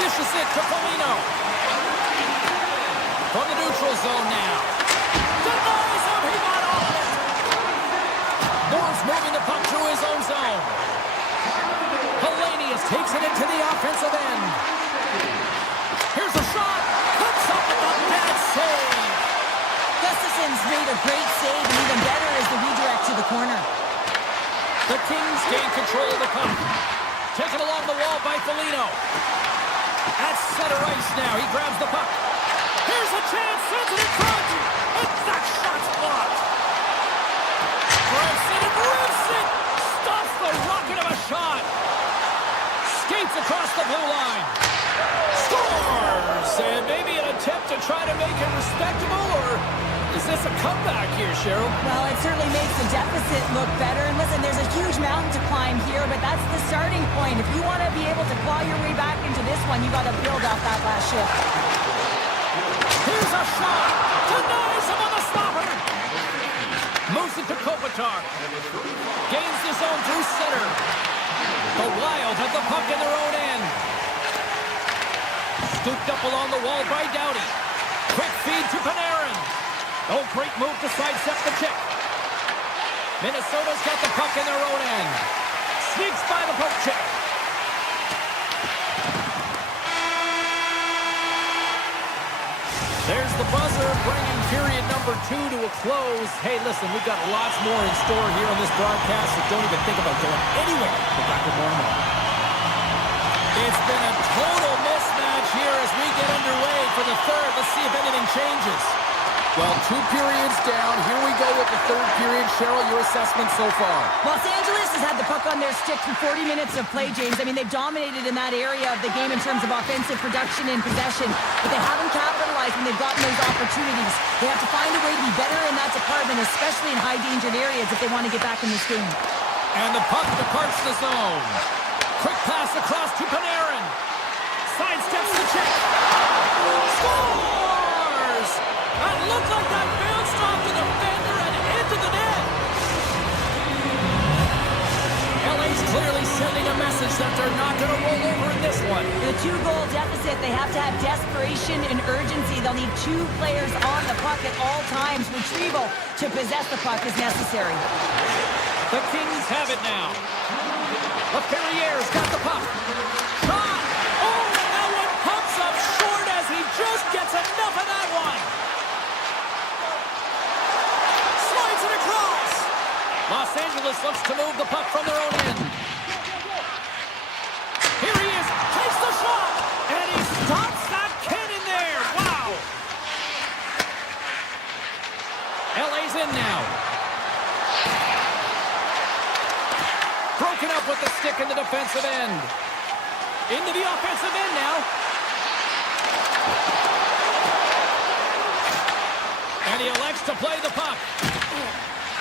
Dishes it to Foligno. From the neutral zone now. Denies him. He got all of it. Moore's moving the puck through his own zone. Hellenius takes it into the offensive end. Here's a shot. Hooks up with a bad save. Gustafsson's made a great save, and even better is the redirect to the corner. The Kings gain control of the puck. Taken along the wall by Foligno. At center ice now. He grabs the puck. Here's a chance. Sends it in front. And that shot's blocked. Grabs it and rips it. Stops the rocket of a shot. Skates across the blue line. Scores! And maybe an attempt to try to make it respectable, or is this a comeback here, Cheryl? Well, it certainly makes the deficit look better. And listen, there's a huge mountain to climb here, but that's the starting point. If you want to be able to claw your way back into this one, you got to build off that last shift. Here's a shot. Denies him on the stopper. Moves it to Kopitar. Gains the zone through center. The Wild have the puck in their own end. Scooped up along the wall by Doughty. Quick feed to Panarin. Oh, great move to sidestep the kick. Minnesota's got the puck in their own end. Sneaks by the poke check. There's the buzzer, bringing period number 2 to a close. Hey, listen, we've got lots more in store here on this broadcast, so don't even think about going anywhere. We're back with more in a moment. It's been a total mismatch here as we get underway for the third. Let's see if anything changes. Well, 2 periods down. Here we go with the third period. Cheryl, your assessment so far? Los Angeles has had the puck on their stick for 40 minutes of play, James. I mean, they've dominated in that area of the game in terms of offensive production and possession, but they haven't capitalized when they've gotten those opportunities. They have to find a way to be better in that department, especially in high-danger areas if they want to get back in this game. And the puck departs the zone. Quick pass across to Panarin. Sidesteps the check. Scores! That looked like that bounced off the defender and into the net. LA's clearly sending a message that they're not going to roll over in this one. The 2-goal deficit, they have to have desperation and urgency. They'll need 2 players on the puck at all times. Retrieval to possess the puck is necessary. The Kings have it now. LaFerriere's got the puck. Shot! Oh, and that one pumps up short as he just gets enough of that one. Slides it across. Los Angeles looks to move the puck from their own end. Here he is, takes the shot, and he stops that cannon there. Wow. LA's in now. Broken up with the stick in the defensive end. Into the offensive end now. And he elects to play the puck.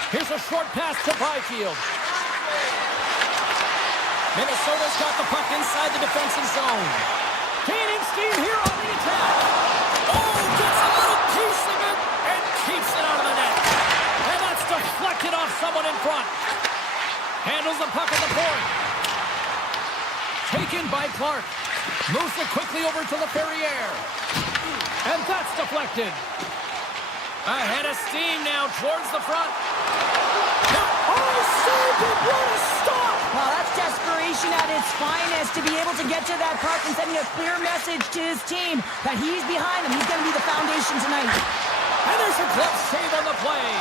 Here's a short pass to Byfield. Minnesota's got the puck inside the defensive zone. Gaining steam here on the attack. Oh, gets a little piece of it and keeps it out of the net. And that's deflected off someone in front. Handles the puck at the point. Taken by Clark. Moves it quickly over to LaFerriere. And that's deflected. Ahead of steam now towards the front. Oh, saved it! What a stop! Well, that's desperation at its finest to be able to get to that puck and sending a clear message to his team that he's behind them. He's going to be the foundation tonight. And there's a glove save on the play.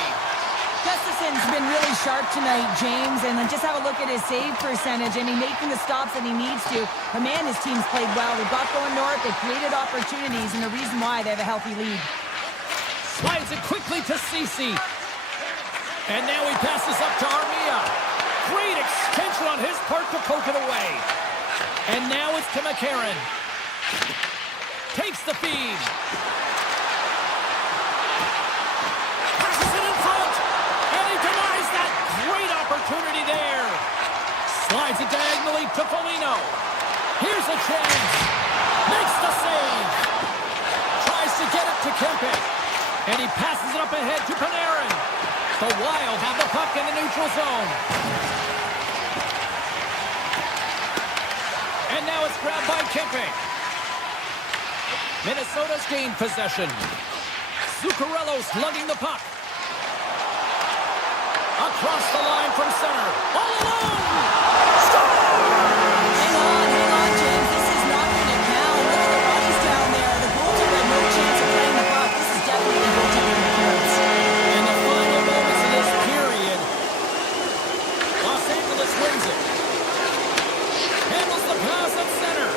Gustafson's been really sharp tonight, James, and just have a look at his save percentage. I mean, making the stops that he needs to. But man, his team's played well. They've got going north. They've created opportunities, and the reason why they have a healthy lead. Slides it quickly to Ceci. And now he passes up to Armia. Great extension on his part to poke it away. And now it's to McCarron. Takes the feed. Passes it in front. And he denies that great opportunity there. Slides it diagonally to Foligno. Here's a chance. Makes the save. Tries to get it to Kempe. And he passes it up ahead to Panarin. The Wild have the puck in the neutral zone. And now it's grabbed by Kempe. Minnesota's gained possession. Zuccarello slugging the puck. Across the line from center. All alone! Hang on, James. This is not going to count. Look at the bodies down there. The goaltender had no chance of playing the puck. This is definitely a goaltender interference. In the final moments of this period, Los Angeles wins it. Handles the pass at center.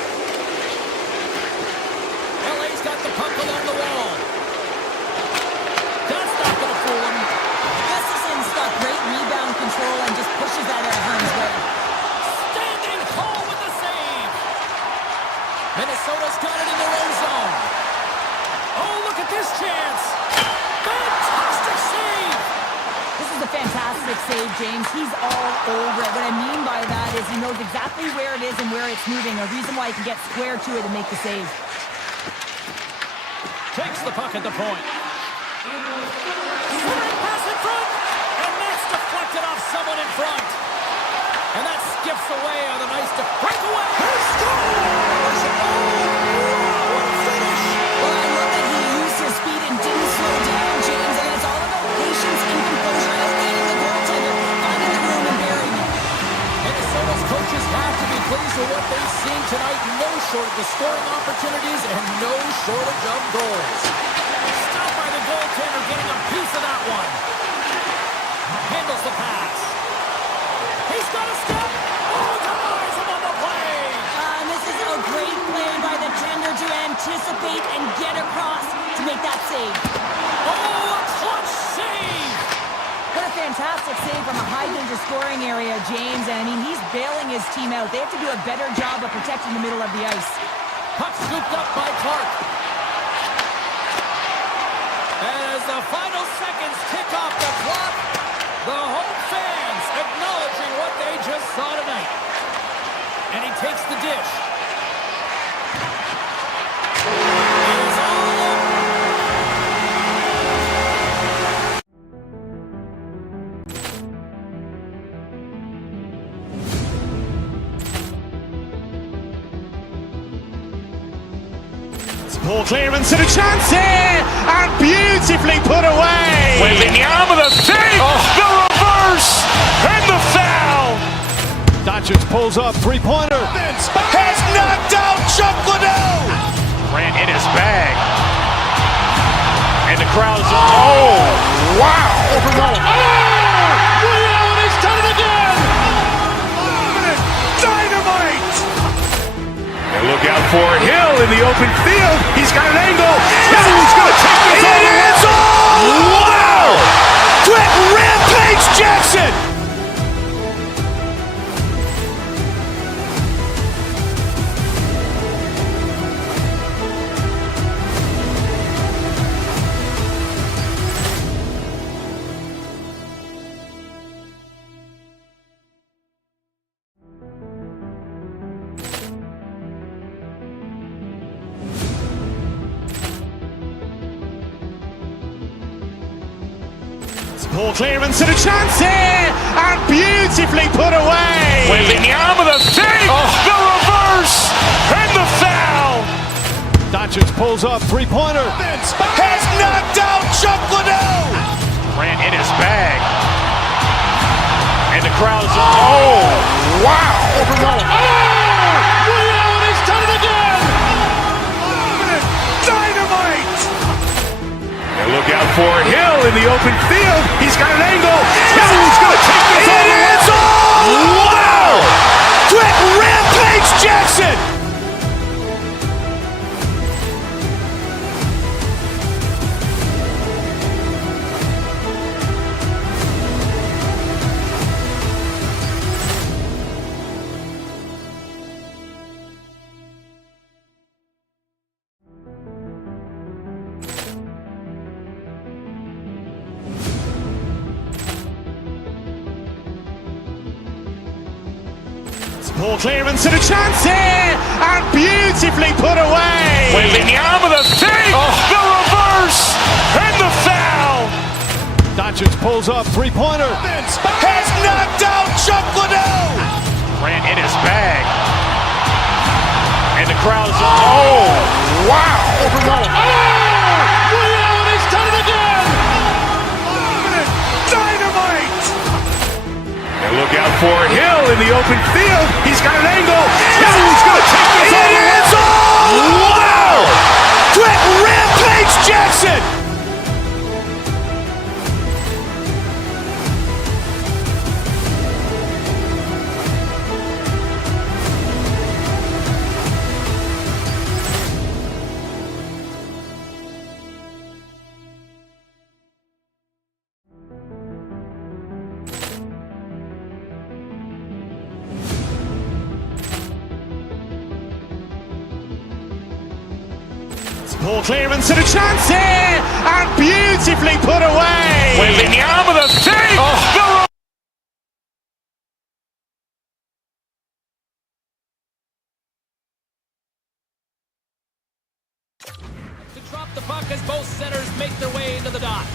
LA's got the puck along the wall. That's not going to fool him. Gustafson's got great rebound control and just pushing all over it. What I mean by that is he knows exactly where it is and where it's moving, a reason why he can get square to it and make the save. Takes the puck at the point. Swing pass in front, and that's deflected off someone in front. And that skips away on a nice breakaway. He scores! Oh, what a finish! Well, I love that he used his speed and didn't slow down, James, and it's all about patience and composure, outweighing the goaltender, finding the room and burying it. Minnesota's coaches have to be pleased with what they've seen tonight. No shortage of scoring opportunities and no shortage of goals. Stopped by the goaltender, getting a piece of that one. Handles the pass. He's got a step. Oh, denies him on the play. And this is a great play by the tender to anticipate and get across to make that save. Oh, a clutch save. What a fantastic save from a high-danger scoring area, James. And, I mean, he's bailing his team out. They have to do a better job of protecting the middle of the ice. Puck scooped up by Clark. And as the final seconds tick off the clock, the home fans acknowledging what they just saw tonight. And he takes the dish. It is all over. Poor clearance and a chance here, and beautifully put away. Wembanyama the save, the reverse, and the foul. Doncic pulls up, three-pointer. Has knocked out Chuck Liddell. Ran in his bag. And the crowd is, oh, wow. Buffallo. Oh, he's done it again. Dynamite. And look out for Hill in the open field. He's got an angle. He's going to take this all the way. Wow. Quick Rampage Jackson. Poor clearance and a chance here, and beautifully put away. Wembanyama the save, the reverse, and the foul. Doncic pulls up, three-pointer. Has knocked out Chuck Liddell. Ran in his bag. And the crowd is, oh, wow. Buffallo. Oh, he's done it again. Dynamite. And look out for Hill in the open field. He's got an angle. He's going to take this all the way. Wow. Quick Rampage Jackson. Poor clearance and a chance here, and beautifully put away. Wembanyama the save, the reverse, and the foul. Doncic pulls up, three-pointer. Has knocked out Chuck Liddell. Ran in his bag. And the crowd is, oh, wow. Buffallo. Oh, he's done it again. Dynamite. And look out for Hill in the open field. He's got an angle. He's going to take this all the way. Wow. Quick Rampage Jackson. Poor clearance and a chance here, and beautifully put away. Wembanyama the save, the the puck as both centers make their way into the dot.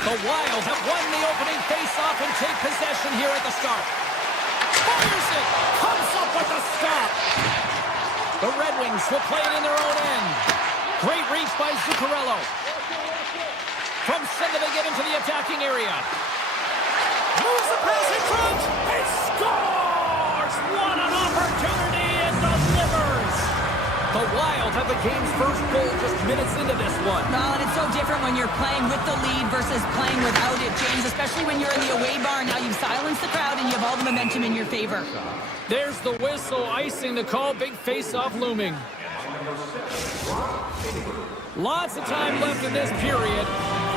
The Wild have won the opening face-off and take possession here at the start. Fires it! Comes up with a stop! The Red Wings will play it in their own end. Great reach by Zuccarello. From center they get into the attacking area. Moves the pass in front! He scores! What an opportunity and delivers! The Wild have the game's first goal just minutes into this one. Well, and it's so different when you're playing with the lead versus playing without it, James, especially when you're in the away bar. Now you've silenced the crowd and you have all the momentum in your favor. There's the whistle, icing the call, big face-off looming. Lots of time left in this period.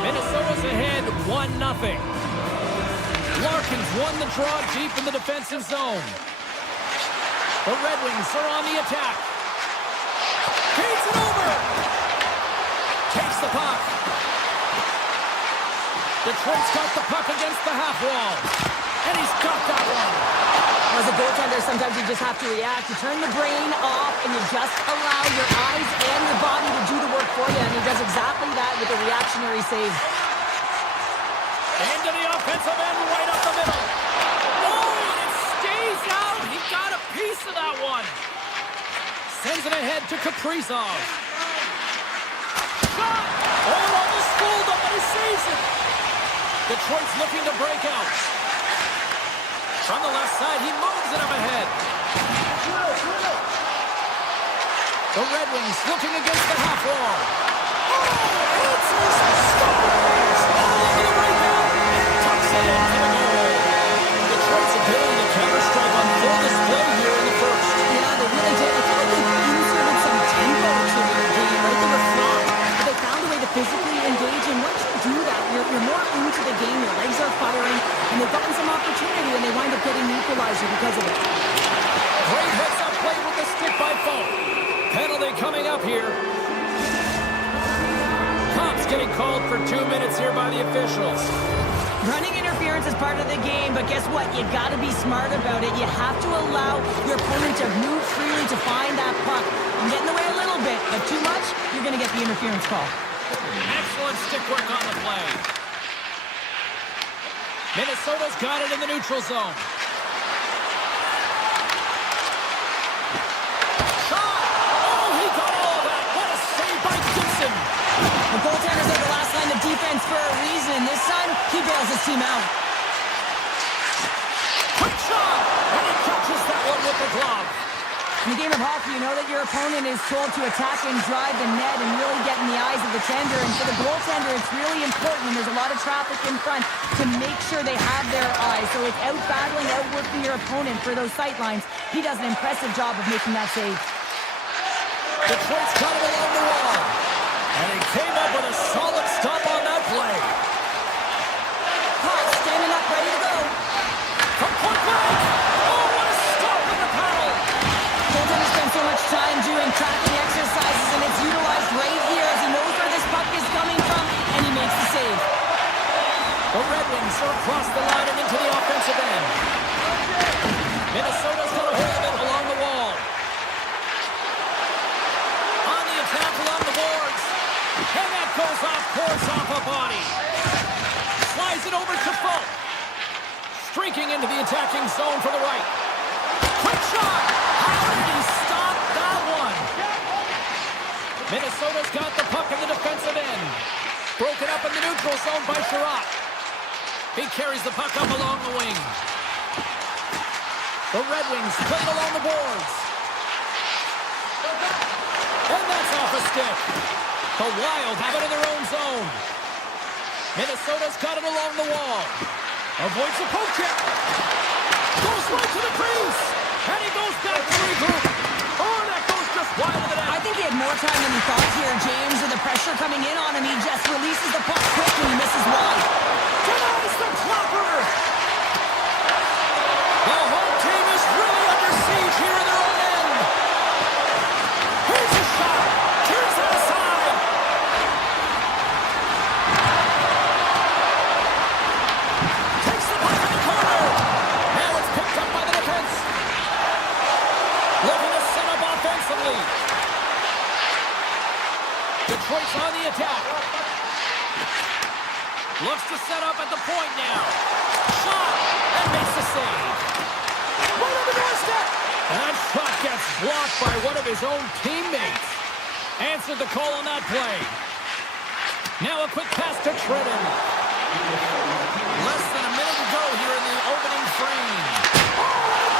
Minnesota's ahead 1-0. Larkins won the draw deep in the defensive zone. The Red Wings are on the attack. Feeds it over. Takes the puck. Detroit's got the puck against the half wall. And he's got that one. As a goaltender, sometimes you just have to react. You turn the brain off and you just allow your eyes and your body to do the work for you. And he does exactly that with a reactionary save. Into the offensive end, right up the middle. Oh, and it stays out. He got a piece of that one. Sends it ahead to Kaprizov. Shot! Oh, on the school, but he saves it. Detroit's looking to break out. From the left side, he moves it up ahead. The Red Wings looking against the half wall. Oh, it's scores! All over the breakout. Tucks it into the goal. Detroit's ability to counter-strike on full display here in the first. Yeah, they really did. I feel like they inserted some tempo to their game, right? They were flat, but they found a way to physically engage, and once you do that, you're more into the game, your legs are firing, and they've gotten some opportunity, and they wind up getting the equalizer because of it. Great heads-up play with the stick by Foe. Penalty coming up here. Comp's getting called for 2 minutes here by the officials. Running interference is part of the game, but guess what? You got to be smart about it. You have to allow your opponent to move freely to find that puck. And get in the way a little bit, but too much, you're going to get the interference call. Excellent stick work on the play. Minnesota's got it in the neutral zone. Shot! Oh, he got all of that. What a save by Gibson. The goaltenders are the last line of defense for a reason. This time, he bails his team out. Quick shot! And he catches that one with the glove. In the game of hockey, you know that your opponent is told to attack and drive the net and really get in the eyes of the tender. And for the goaltender, it's really important when there's a lot of traffic in front to make sure they have their eyes. So it's out-battling, outworking your opponent for those sight lines. He does an impressive job of making that save. Detroit's got it along the wall. And he came up with a solid stop on that play. Puck standing up, ready to go. From point blank. Oh, what a stop with the paddle. Goaltenders spend so much time doing tracking exercises, and it's utilized right here as he knows where this puck is coming from, and he makes the save. The Red Wings are across the line and into the offensive end. Minnesota's got a hold of it along the wall. On the attack along the boards. And that goes off, pours off a body. Slides it over to Foe. Streaking into the attacking zone for the right. Quick shot! How did he stop that one? Minnesota's got the puck in the defensive end. Broken up in the neutral zone by Sherratt. He carries the puck up along the wing. The Red Wings played along the boards. And that's off a stick. The Wild have it in their own zone. Minnesota's got it along the wall. Avoids the poke check. Goes right to the crease. And he goes back to regroup. Oh, that goes just wide of the net. I think he had more time than he thought here, James. With the pressure coming in on him, he just releases the puck quick and he misses wide. Denies the clopper. The home team is really under siege here in their own end. Here's a shot. Turns that aside. Takes the puck in the corner. Now it's picked up by the defense. Looking to set up offensively. point now. Shot, and makes the save. Right on the doorstep. That shot gets blocked by one of his own teammates. Answered the call on that play. Now a quick pass to Trenton. Less than a minute to go here in the opening frame. Oh,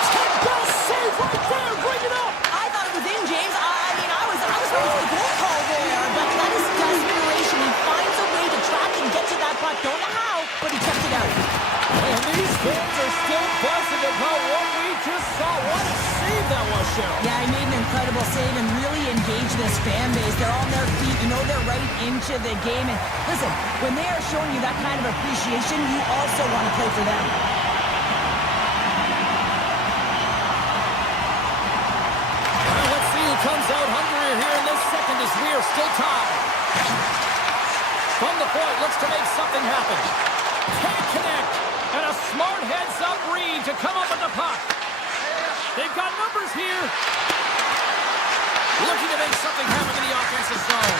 best save right there. Bring it up. I thought it was in, James. I mean, I was ready for the goal call there, but that is desperation. He finds a way to track and get to that puck. Don't know how, but he kept it out. And these fans are still buzzing about what we just saw. What a save that was, Cheryl. Yeah, he made an incredible save and really engaged this fan base. They're on their feet. You know they're right into the game. And listen, when they are showing you that kind of appreciation, you also want to play for them. Well, let's see who comes out hungrier here in this second as we are still tied. From the point, looks to make something happen. Can't connect. And a smart heads-up read to come up with the puck. They've got numbers here. Looking to make something happen in the offensive zone.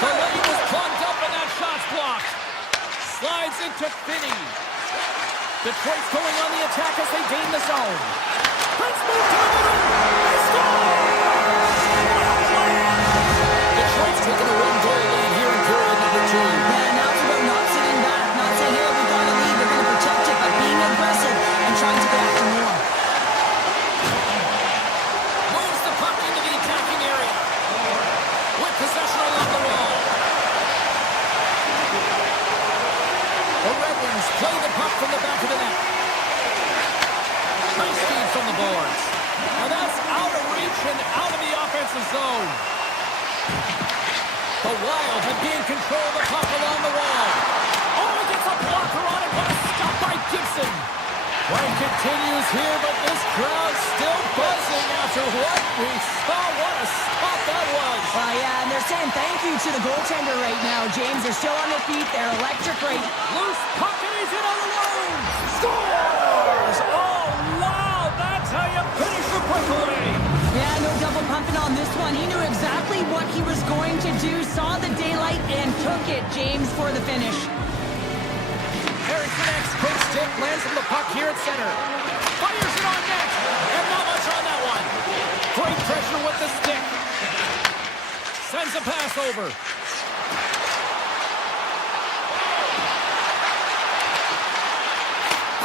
The lane was plugged up and that shot's blocked. Slides into Finney. Detroit's going on the attack as they gain the zone. Prince moved to the middle. They score! Detroit's taking a one-goal lead here in period number 2. Yeah, now it's about not sitting back, not saying, hey, we got a lead, we're going to protect it, but being aggressive and trying to get after more. Moves the puck into the attacking area. With possession along the wall. The Red Wings play the puck from the back of the net. Nice feed from the boards. Now that's out of reach and out of the offensive zone. The Wild have gained control of the puck along the wall. Oh, he gets a blocker on it. What a stop by Gibson. Play continues here, but this crowd still buzzing after what we saw. What a stop that was. Yeah, and they're saying thank you to the goaltender right now, James. They're still on their feet. They're electric right. Loose puck and he's in on the line. Scores! Oh, wow. That's how you finish the breakaway. Yeah, no double pumping on this one. He knew exactly what he was going to do, saw the daylight, and took it, James, for the finish. Erickson X, quick stick, lands from the puck here at center. Fires it on net, and not much on that one. Great pressure with the stick. Sends a pass over.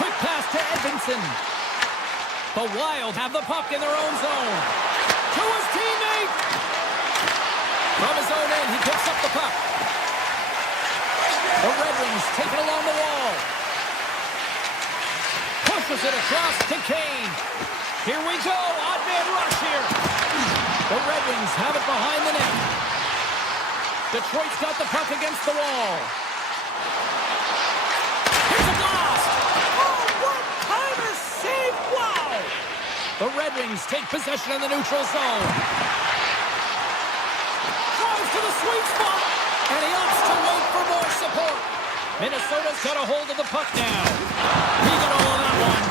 Quick pass to Edmondson. The Wild have the puck in their own zone. To his teammate. From his own end, he picks up the puck. The Red Wings take it along the wall. Pushes it across to Kane. Here we go. Odd man rush here. The Red Wings have it behind the net. Detroit's got the puck against the wall. Here's a blast. Oh, what kind of save. Wow. The Red Wings take possession in the neutral zone. Drives to the sweet spot. And he opts to wait for more support. Minnesota's got a hold of the puck now. He got all of that one.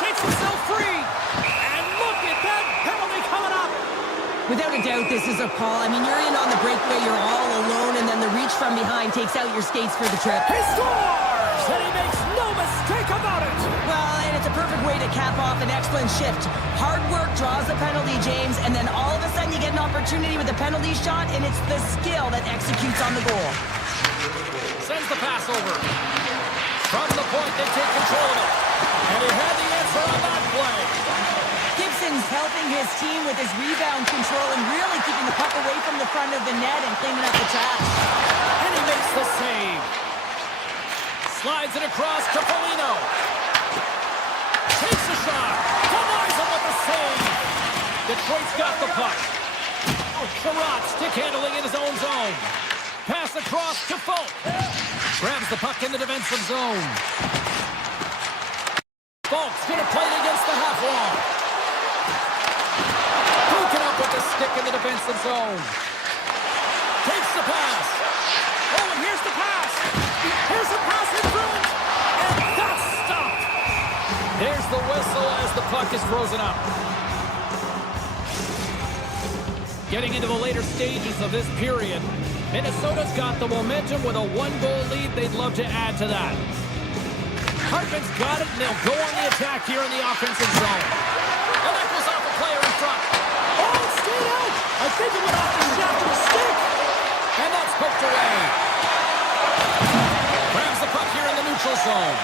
Shakes himself free. And look at that penalty coming up. Without a doubt, this is a call. I mean, you're in on the breakaway, you're all alone, and then the reach from behind takes out your skates for the trip. He scores! And he makes no mistake about it. Well, and it's a perfect way to cap off an excellent shift. Hard work draws the penalty, James, and then all of a sudden you get an opportunity with a penalty shot, and it's the skill that executes on the goal. Sends the pass over. From the point, they take control of it. And he had the answer on that play. Gibson's helping his team with his rebound control and really keeping the puck away from the front of the net and cleaning up the trash. And he makes the save. Slides it across to Foligno. Takes a shot. Denies him with the save. Detroit's got the puck. Sherratt stick handling in his own zone. Pass across to Folk. Grabs the puck in the defensive zone. Folk's going to play it against the half wall. Broken up with the stick in the defensive zone. Takes the pass. Oh, and here's the pass. Here's the pass in front. And that's stopped. There's the whistle as the puck is frozen up. Getting into the later stages of this period. Minnesota's got the momentum with a one-goal lead. They'd love to add to that. Hartman's got it, and they'll go on the attack here in the offensive zone. And that goes off a player in front. Oh, it stayed out. I think it went off the shaft of a stick. And that's poked away. Grabs the puck here in the neutral zone.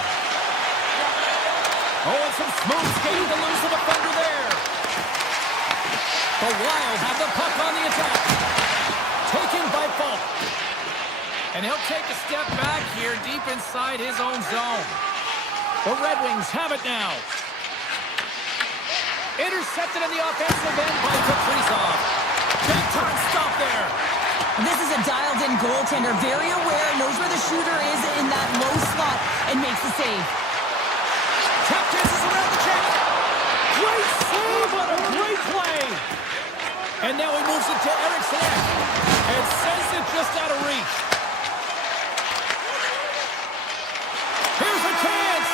Oh, and some smooth skating to lose the defender there. The Wild have the puck on the attack. Taken by Falk. And he'll take a step back here deep inside his own zone. The Red Wings have it now. Intercepted in the offensive end by Kaprizov. Big time stop there. This is a dialed-in goaltender, very aware, knows where the shooter is in that low slot, and makes the save. Tap dances around the check. Great save on a great play. And now he moves it to Eriksson and sends it just out of reach. Here's a chance.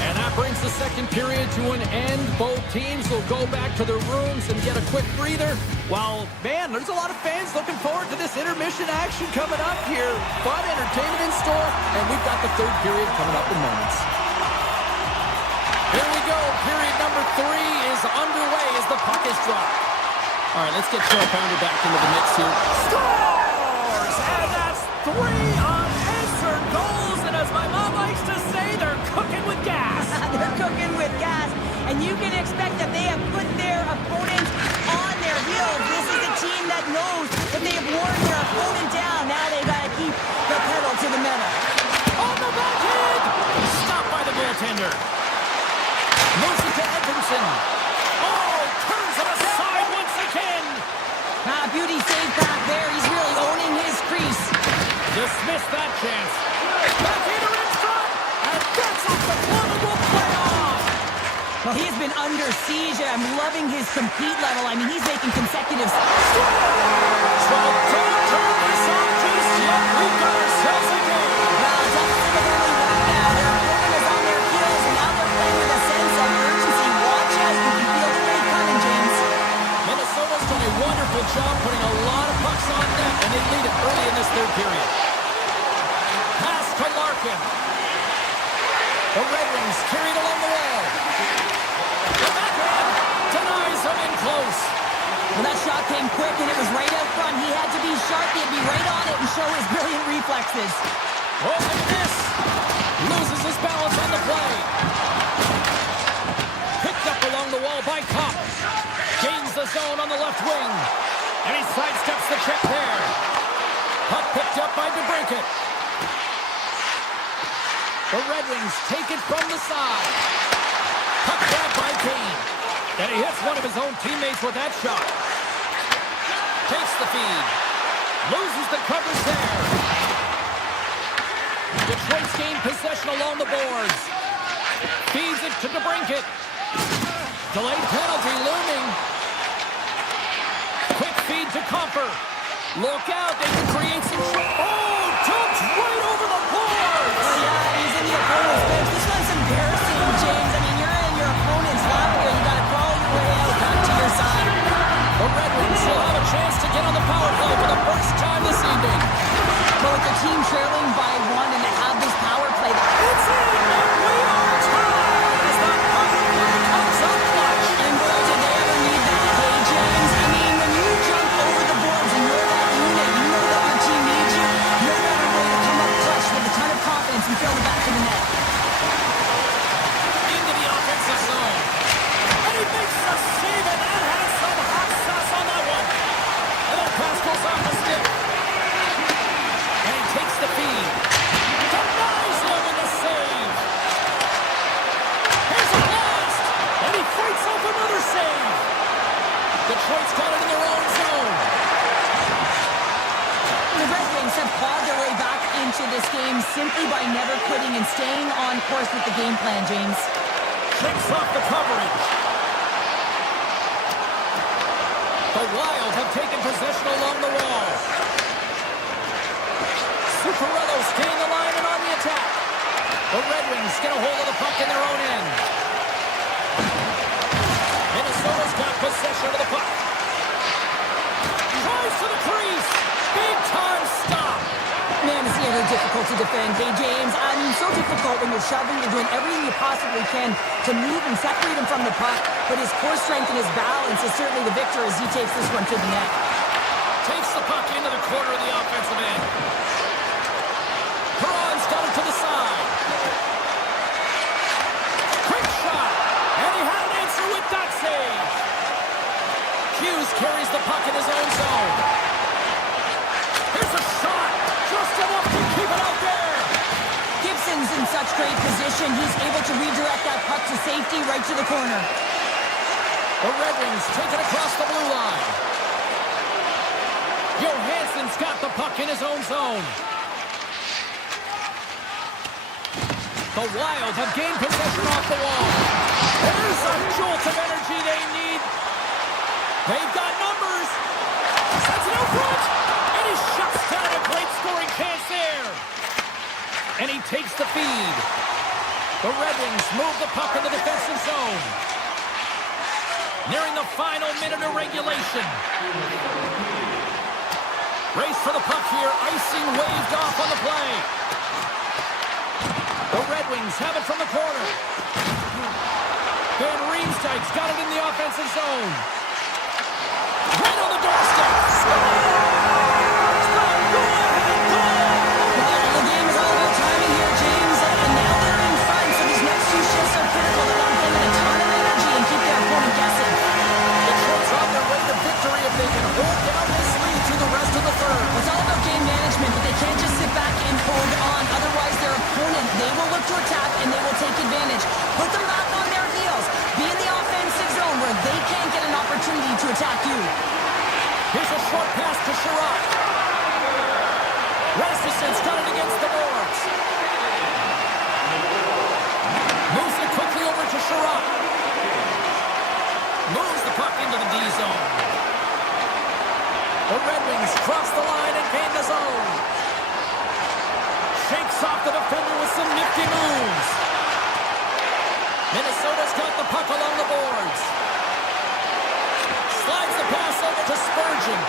And that brings the second period to an end. Both teams will go back to their rooms and get a quick breather. Well, man, there's a lot of fans looking forward to this intermission action coming up here. Fun entertainment in store, and we've got the third period coming up in moments. Here we go. Period number 3 is underway as the puck is dropped. All right, let's get Joe Pounder back into the mix here. Scores! And that's 3 unanswered goals. And as my mom likes to say, they're cooking with gas. They're cooking with gas, and you can expect that they have put their opponents on their heels. This is a team that knows that they have worn their opponent down. Now they got to keep the pedal to the metal. On the backhand! Stopped by the goaltender. Moves it to Edmondson. Oh, turns it aside once again. Beauty save back there. He's really owning his crease. Dismissed that chance. Backhander in front, and that's off the glove and will play off. Well, he has been under siege. I'm loving his compete level. I mean, he's making consecutive... Trouble, don't turn this on just yet. We've got ourselves a game. Well, it's absolutely right now. Their opponent is on their heels, and now they're playing with a sense of urgency. Watch out. You can feel the rain coming, James. Minnesota's done a wonderful job putting a lot of pucks on net, and they lead it early in this third period. Pass to Larkin. The Red Wings carried along the wall. The backhand denies him in close. Well, that shot came quick, and it was right out front. He had to be sharp. He had to be right on it and show his brilliant reflexes. Oh, look at this. Loses his balance on the play. Picked up along the wall by Kopp. Gains the zone on the left wing. And he sidesteps the check there. Puck picked up by DeBrincat. The Red Wings take it from the side. Puck grabbed by Kane. And he hits one of his own teammates with that shot. Takes the feed. Loses the coverage there. Detroit's gained possession along the boards. Feeds it to DeBrincat. Delayed penalty looming. Quick feed to Comper. Look out, they can create some... Oh, dumped right over the boards! Oh, yeah, he's in the opponent's bench. This one's embarrassing, James. I mean, you're in your opponent's lap here. You got to crawl your way out back to your side. The Red Wings will have a chance to get on the power play for the first time this evening. But with the team trailing by 1 and to have this power play... It's in, and we are tied as the power play comes up clutch. And boy, did they ever need that day, James. I mean, when you jump over the boards and you're that unit, you know that your team needs you. You're better way to come up clutch with a ton of confidence and fill the back of the net. Into the offensive zone. And he makes the save, and that has some hot sauce on that one. And that pass goes off the stick. And he takes the feed. Denies him in the save. Here's a blast. And he fights off another save. Detroit's got it in their own zone. The Red Wings have clawed their way back into this game simply by never quitting and staying on course with the game plan, James. Shakes off the coverage. The Wild have taken possession along the wall. Zuccarello staying the line and on the attack. The Red Wings get a hold of the puck in their own end. Minnesota's got possession of the puck. Tries Goes to the crease. Big time stop. Man, is he ever difficult to defend. Hey, James, I mean, so difficult when you're shoving, you're doing everything you possibly can to move and separate him from the puck, but his core strength and his balance is certainly the victor as he takes this one to the net. Takes the puck into the corner of the offensive end. Perron's got it to the side. Quick shot, and he had an answer with that save. Hughes carries the puck in his own zone. Here's a shot. Just enough to keep it out there. Gibson's in such great position. He's able to redirect that puck to safety right to the corner. The Red Wings take it across the blue line. Johansson's got the puck in his own zone. The Wild have gained possession off the wall. There's a jolt of energy they need. They've got numbers. Sends it out front. And he shuts down a great scoring chance there. And he takes the feed. The Red Wings move the puck in the defensive zone. Nearing the final minute of regulation. Race for the puck here. Icing waved off on the play. The Red Wings have it from the corner. Van Riemsdyk's got it in the offensive zone. Right on the doorstep. The game is all about timing here, James, and now they're in front, so these next two shifts are critical. They want to put in a ton of energy and keep their opponent guessing. The Sharks on their way to victory if they can hold down this lead through the rest of the third. It's all about game management, but they can't just sit back and hold on. Otherwise, their opponent, they will look to attack and they will take advantage. Put them back on their heels. Be in the offensive zone where they can't get an opportunity to attack you. Here's a short pass to Sherratt. Rasmussen's got it against the boards. Moves it quickly over to Sherratt. Moves the puck into the D zone. The Red Wings cross the line and gain the zone. Shakes off the defender with some nifty moves. Minnesota's got the puck along the boards. Slides the pass over to Spurgeon.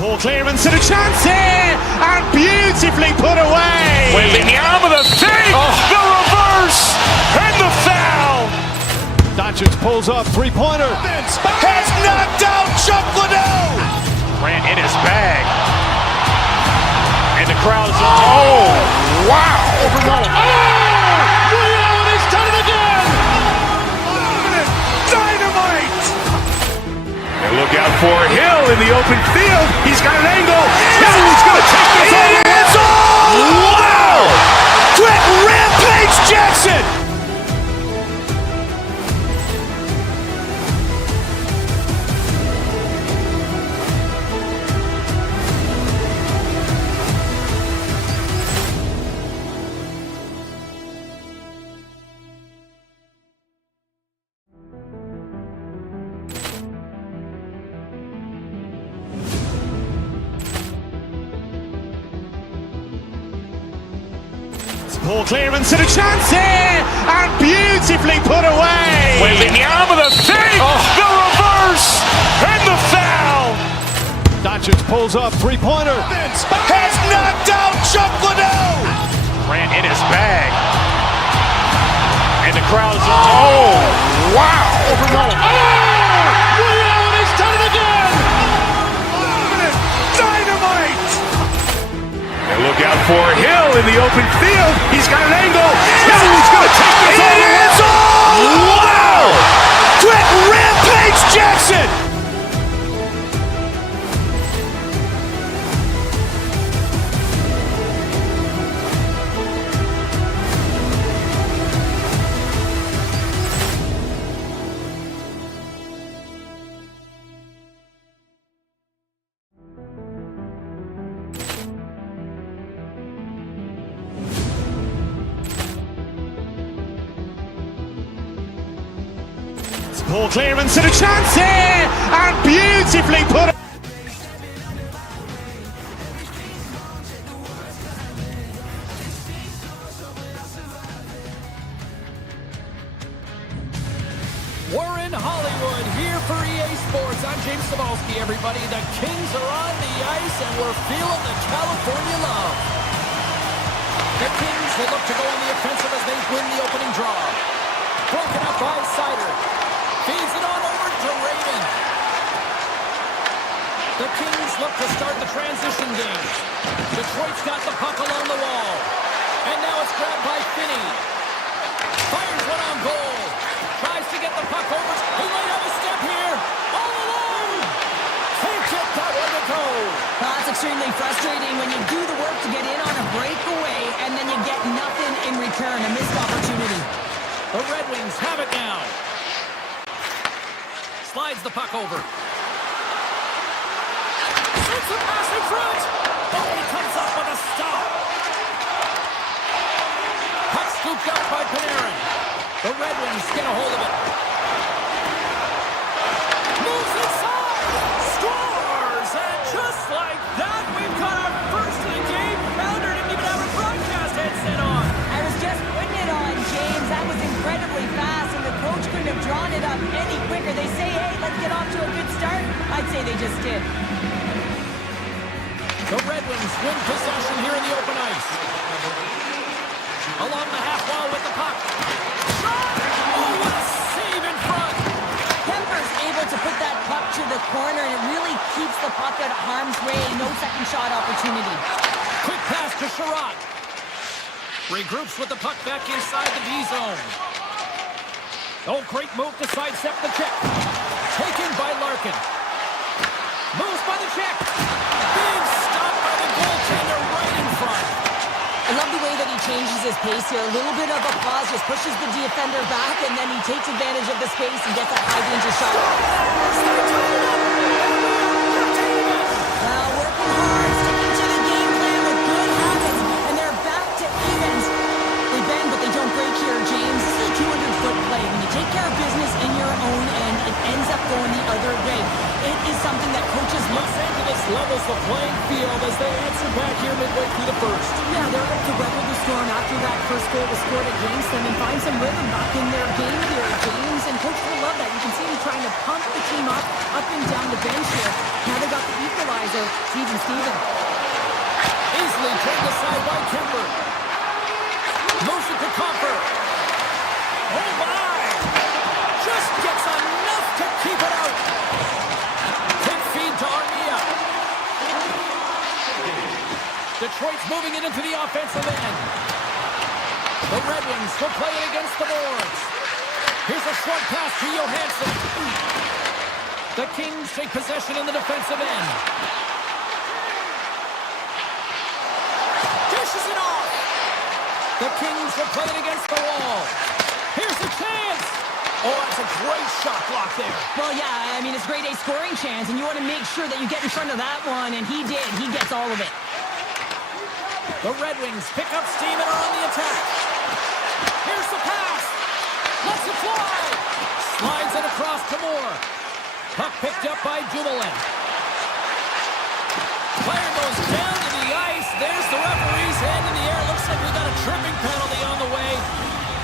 Poor clearance and a chance here, and beautifully put away. Wembanyama the save, the reverse, and the foul. Doncic pulls up, three-pointer. Has knocked out Chuck Liddell. Ran in his bag. And the crowd is, oh, wow. Rio, he's done it again. Dynamite. And look out for Hill in the open field. He's got an angle. Hill's going to take this all the way. Wow. Quick rampage Jackson. Poor clearance and a chance here, and beautifully put away. Wembanyama the save, the reverse, and the foul. Doncic pulls up, three-pointer. Has knocked out Chuck Liddell. Ran in his bag. And the crowd is, oh, wow. Rio, he's done it again. Dynamite. And look out for Hill in the open field. He's got an angle. Hill's going to take this all the way. Wow. Quick rampage Jackson. Poor clearance and a chance here, and beautifully put in Hollywood, here for EA Sports. I'm James Cebulski, everybody. The Kings are on the ice, and we're feeling the California love. The Kings, they look to go on the offensive as they win the opening draw. Broken up by Sider. Feeds it on over to Raven. The Kings look to start the transition game. Detroit's got the puck along the wall. And now it's grabbed by Finney. Fires one on goal. Tries to get the puck over. He might have a step here. All alone. Can't get that one to go. Well, that's extremely frustrating when you do the work to get in on a breakaway and then you get nothing in return. A missed opportunity. The Red Wings have it now. Slides the puck over. Sends the pass in front. Oh, he comes up with a stop. Puck scooped up by Panarin. The Red Wings get a hold of it. Moves inside. Scores! And just like that, we've got our first of the game. Pounder didn't even have a broadcast headset on. I was just putting it on, James. That was incredibly fast, and the coach couldn't have drawn it up any quicker. They say, hey, let's get off to a good start. I'd say they just did. The Red Wings win possession here in the open ice. Along the half wall with the puck. Shot! Oh, what a save in front! Kemper's able to put that puck to the corner, and it really keeps the puck out of harm's way. No second shot opportunity. Quick pass to Sherratt. Regroups with the puck back inside the D zone. Oh, great move to sidestep the check. Taken by Larkin. Moves by the check. Big stop by the goaltender right in front. I love the way that he changes his pace here. A little bit of a pause, just pushes the defender back, and then he takes advantage of the space and gets that high-danger shot. Well, working hard, sticking to the game plan with good habits, and they're back to evens. They bend, but they don't break here, James. This is a 200-foot play. When you take care of business in your own end, it ends up going the other way. It is something that coaches look. Los Angeles levels the playing field as they answer back here midway through the first. Yeah, they're able to weather the storm after that first goal was scored against them and find some rhythm back in their game here, James. And Coach will love that. You can see him trying to pump the team up and down the bench here. Now they got the equalizer, Steven. Easily turned aside by Kemper. Moves it to Copper. Oh my! Just gets enough to keep it out. Quick feed to Armia. Detroit's moving it into the offensive end. The Red Wings will play it against the boards. Here's a short pass to Johansson. The Kings take possession in the defensive end. Dishes it off. The Kings will play it against the wall. Here's a chance. Oh, that's a great shot block there. Well, yeah, I mean, it's grade A scoring chance, and you want to make sure that you get in front of that one, and he did. He gets all of it. The Red Wings pick up steam and are on the attack. Here's the pass. Lets it fly. Slides it across to Moore. Puck picked up by Dumoulin. Player goes down to the ice. There's the referee's hand in the air. Looks like we got a tripping penalty on the way.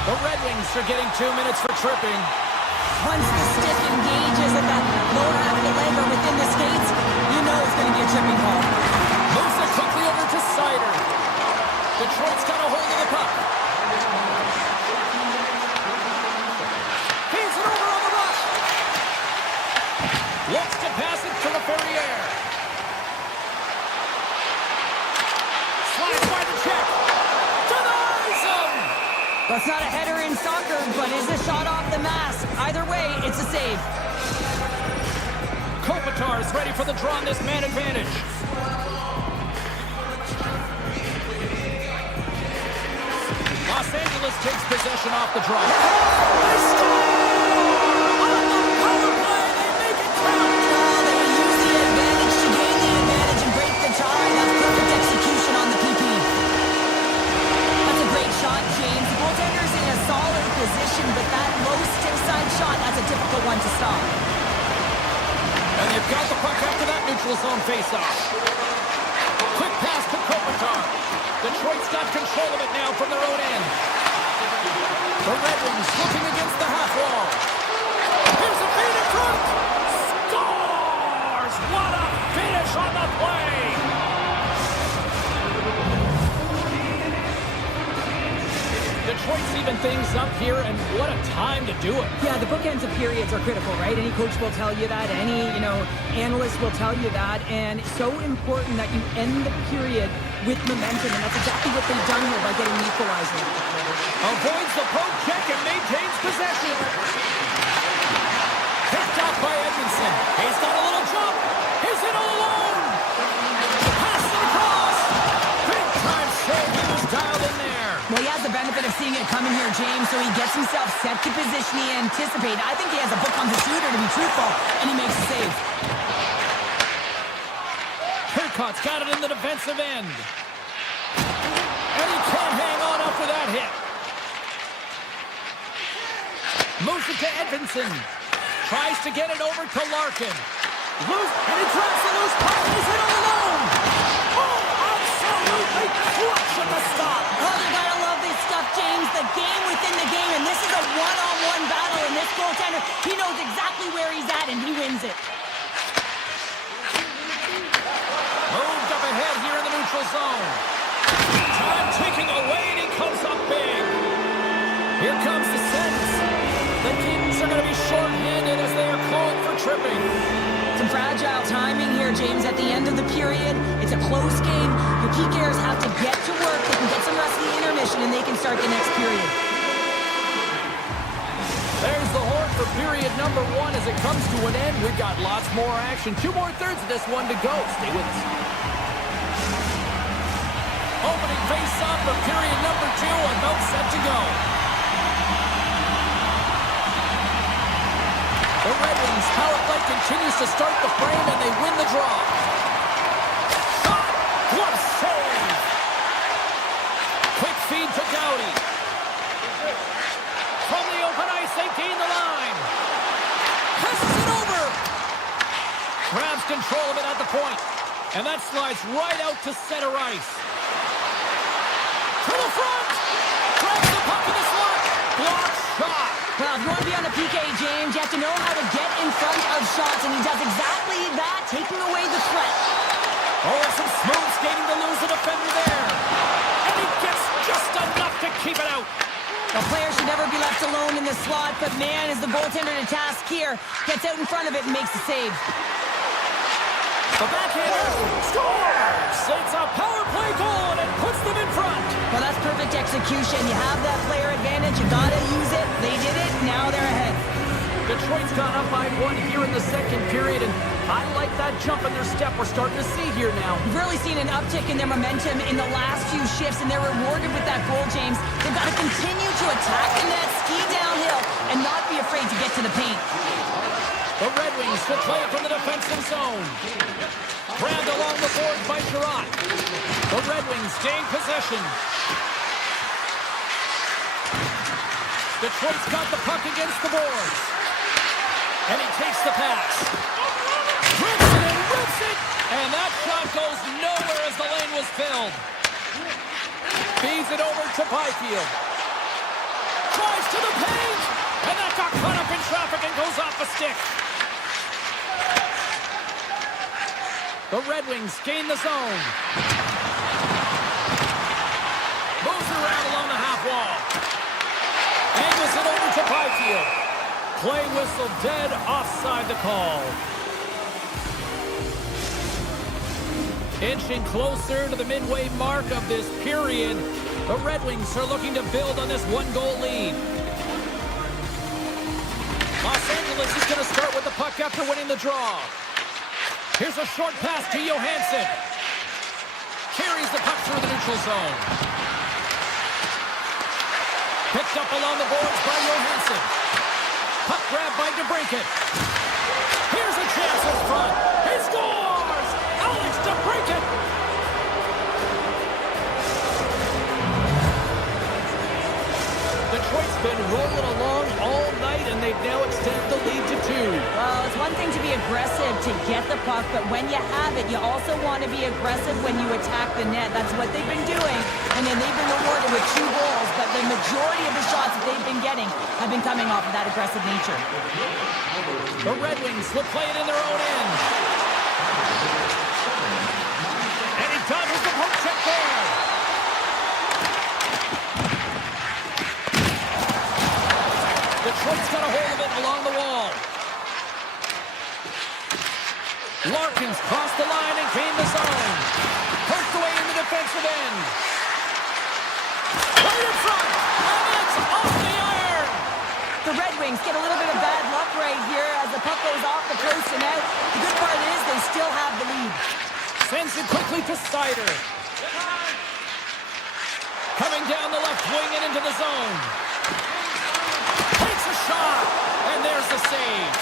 The Red Wings are getting 2 minutes for tripping. Once the stick engages at the lower half of the leg or within the skates, you know it's going to be a tripping call. Moves it quickly over to Sider. Detroit's got a hold of the puck. Feeds it over on the rush. Looks to pass it to LaFerriere. Slides by the check. Denies him. That's not a header in soccer, but is a shot off the mask. Either way, it's a save. Kopitar is ready for the draw on this man advantage. Los Angeles takes possession off the draw. They score! On the power play, they make it count! They use the advantage to gain the advantage and break the tie. That's perfect execution on the PP. That's a great shot, James. The goaltender's in a solid position, but that low stick side shot, that's a difficult one to stop. And they've got the puck after that neutral zone faceoff. Quick pass to Kopitar. Detroit's got control of it now from their own end. The Red Wings looking against the half wall. Here's a feet in front. Scores! What a finish on the play. Detroit's even things up here, and what a time to do it. Yeah, the bookends of periods are critical, right? Any coach will tell you that. Any, analyst will tell you that. And it's so important that you end the period with momentum, and that's exactly what they've done here by getting the equalizer. Avoids the poke check and maintains possession. Picked up by Edmondson. He's got a little jump. He's in all alone. Pass it across. Big time save. He was dialed in there. Well, he has the benefit of seeing it coming here, James, so he gets himself set to position he anticipated. I think he has a book on the shooter, to be truthful, and he makes a save. Turcotte's got it in the defensive end. And he can't hang on after that hit. Moves it to Edmondson. Tries to get it over to Larkin. Loose, and he drops the loose puck, and he's in all alone. Oh, absolutely crushing the stop. Oh, you gotta love this stuff, James. The game within the game, and this is a one-on-one battle, and this goaltender, he knows exactly where he's at, and he wins it. Moved up ahead here in the neutral zone. Time ticking away, and he comes up big. Here comes the sentence. The Kings are going to be short-handed as they are called for tripping. Some fragile timing here, James, at the end of the period. It's a close game. Your PKers have to get to work. They can get some rest of the intermission, and they can start the next period. There's the horn for period number 1 as it comes to an end. We've got lots more action. 2 more thirds of this one to go. Stay with us. Opening face-off for period number 2, about set to go. The Red Wings power play continues to start the frame, and they win the draw. Shot! What a save! Quick feed to Gowdy. From the open ice, they gain the line. Passes it over. Grabs control of it at the point. And that slides right out to center ice. To the front. Drags the puck in the slot. Block shot. Well, if you want to be on a PK, James, you have to know how to get in front of shots, and he does exactly that, taking away the threat. Oh, some smooth skating to lose the defender there. And he gets just enough to keep it out. The player should never be left alone in the slot, but man, is the goaltender to task here. Gets out in front of it and makes the save. The backhander scores! It's a power play goal, and it puts them in front. Well, that's perfect execution. You have that player advantage. You gotta use it. They did it. Now they're ahead. Detroit's gone up by 1 here in the second period, and I like that jump in their step we're starting to see here now. We've really seen an uptick in their momentum in the last few shifts, and they're rewarded with that goal, James. They've got to continue to attack the net, ski downhill, and not be afraid to get to the paint. The Red Wings will play it from the defensive zone. Grabbed along the boards by Sherratt. The Red Wings gain possession. Detroit's got the puck against the boards. And he takes the pass. Rips it and rips it. And that shot goes nowhere as the lane was filled. Feeds it over to Byfield. Tries to the paint. And that got caught up in traffic and goes off a stick. The Red Wings gain the zone. Moves around along the half wall. Angles it over to Byfield. Play whistle dead, offside the call. Inching closer to the midway mark of this period. The Red Wings are looking to build on this 1-goal lead. Los Angeles is going to start with the puck after winning the draw. Here's a short pass to Johansson. Carries the puck through the neutral zone. Picked up along the boards by Johansson. Puck grab by DeBrincat. Here's a chance in front. He scores! Alex DeBrincat! Detroit's been rolling along all night, and they've now extended the lead to 2. Well, it's one thing to be aggressive to get the puck, but when you have it, you also want to be aggressive when you attack the net. That's what they've been doing, and then they've been rewarded with 2 goals. But but the majority of the shots that they've been getting have been coming off of that aggressive nature. The Red Wings will play it in their own end. And he dodges the poke check there. Detroit's got a hold of it along the wall. Larkins crossed the line and gained the zone. Pushed away in the defensive end. Right in front, and it's off the iron. The Red Wings get a little bit of bad luck right here as the puck goes off the post and out. The good part is they still have the lead. Sends it quickly to Sider. Coming down the left wing and into the zone. Takes a shot, and there's the save.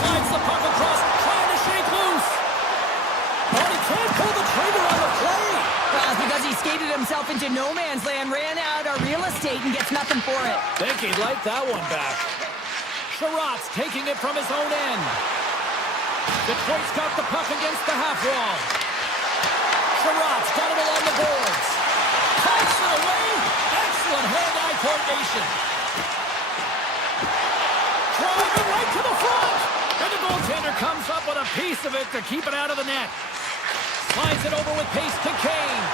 Slides the puck across, trying to shake loose. But he can't pull the trigger on the play. Well, it's because he skated himself into no man's land, ran out of real estate, and gets nothing for it. Think he'd like that one back. Sherratt's taking it from his own end. Detroit's got the puck against the half wall. Sherratt's got it along the boards. Takes it away. Excellent hand-eye coordination. Driving right to the front. And the goaltender comes up with a piece of it to keep it out of the net. Slides it over with pace to Kane.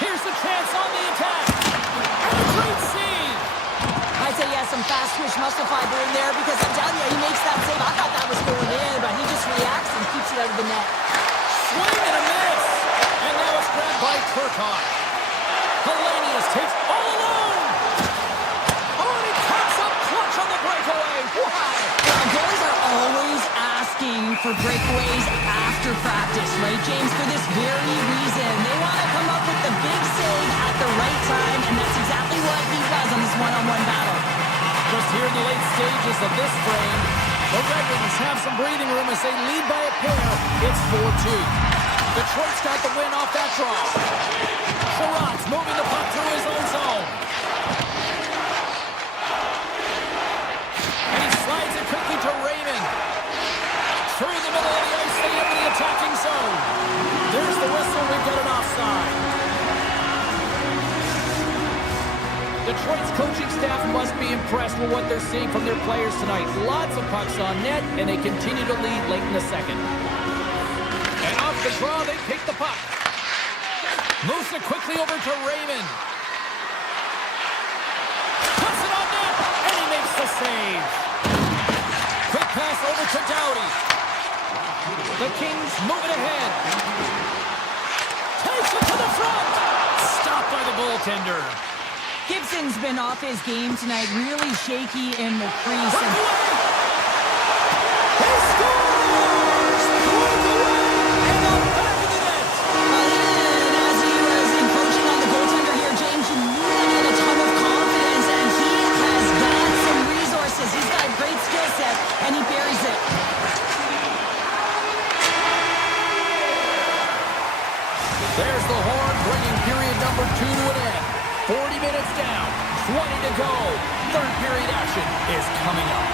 Here's the chance on the attack. And a great save. I'd say he has some fast twitch muscle fiber in there because I'm telling you, he makes that save. I thought that was going in, but he just reacts and keeps it out of the net. Swing and a miss. And now it's grabbed by Turcotte. Hellenius takes all alone. Oh, and he pops up clutch on the breakaway. Wow. Goalies are always asking for breakaways after practice, right, James? For this very reason. They want to come up with the big save at the right time, and that's exactly what he does on this one-on-one battle. Just here in the late stages of this frame, the Red Wings have some breathing room as they lead by a pair. It's 4-2. Detroit's got the win off that draw. Sherratt's moving the puck through his own zone. And he slides it quickly to Raymond. Through the middle of the ice, they enter the attacking zone. There's the whistle. We've got an offside. Detroit's coaching staff must be impressed with what they're seeing from their players tonight. Lots of pucks on net, and they continue to lead late in the second. And off the draw, they pick the puck. Moves it quickly over to Raymond. Puts it on net, and he makes the save. Quick pass over to Doughty. The Kings move it ahead. Takes it to the front. Stopped by the goaltender. Gibson's been off his game tonight, really shaky in the crease. Break away! He scores! Break away! And up back of the net! And as he was encroaching on the goaltender here, James, you really need a ton of confidence, and he has got some resources. He's got a great skill set, and he buries it. There's the horn, bringing period number 2 to an end. 40 minutes down, 20 to go. Third period action is coming up.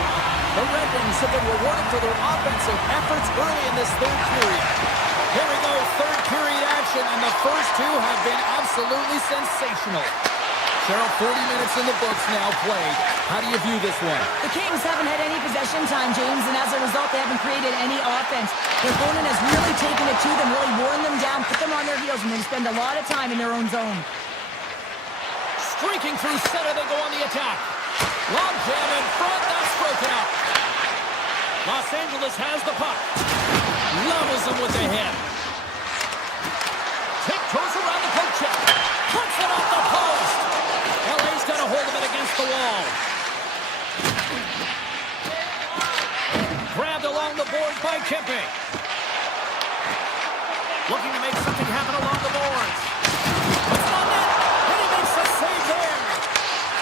The Red Wings have been rewarded for their offensive efforts early in this third period. Here we go, third period action, and the first two have been absolutely sensational. Cheryl, 40 minutes in the books now played. How do you view this one? The Kings haven't had any possession time, James, and as a result, they haven't created any offense. Their opponent has really taken it to them, really worn them down, put them on their heels, and then spend a lot of time in their own zone. Streaking through center, they go on the attack. Long jam in front, that's broken up. Los Angeles has the puck. Levels him with the hit. Tiptoes around the poke check. Puts it off the post. LA's got a hold of it against the wall. Grabbed along the boards by Kempe. Looking to make something happen along the boards. Puts it on net. And he makes a save there.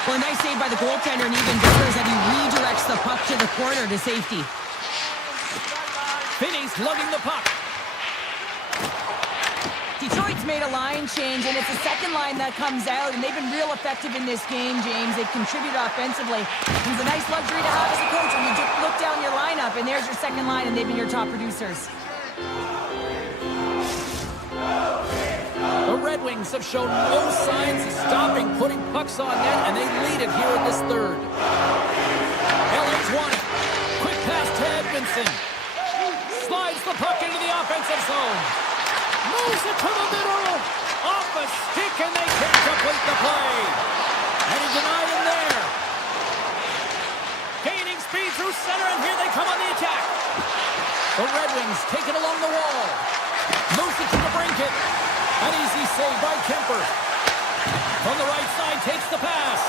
Well, a nice save by the goaltender, and even better is that he redirects the puck to the corner to safety. Finney's lugging the puck. Detroit's made a line change, and it's the second line that comes out, and they've been real effective in this game, James. They've contributed offensively. It's a nice luxury to have as a coach when you just look down your lineup, and there's your second line, and they've been your top producers. The Red Wings have shown no signs of stopping putting pucks on net, and they lead it here in this third. LA's won it. Quick pass to Edmondson. Slides the puck into the offensive zone. Moves it to the middle. Off a stick, and they can't complete the play. And he denied him there. Gaining speed through center, and here they come on the attack. The Red Wings take it along the wall. Moves it to the brinket. An easy save by Kemper. From the right side, takes the pass.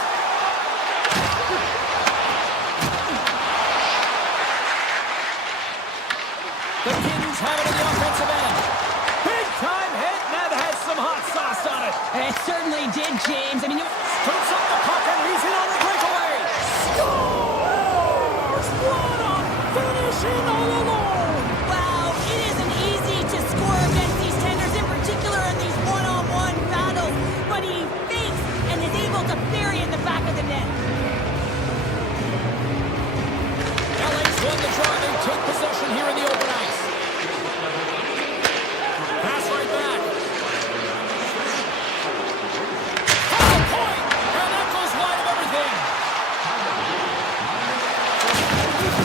The Kings have it in the offensive end. Big time hit, and that has some hot sauce on it. It certainly did, James. I mean, Scoops up the puck, and he's in on the breakaway. Scores! What a finishing all alone. wow, it isn't easy to score against these tenders, in particular in these one-on-one battles. But he fakes and is able to bury in the back of the net. LA's won the draw. They take possession here in the open ice. Pass right back. Foul point! And that goes wide of everything.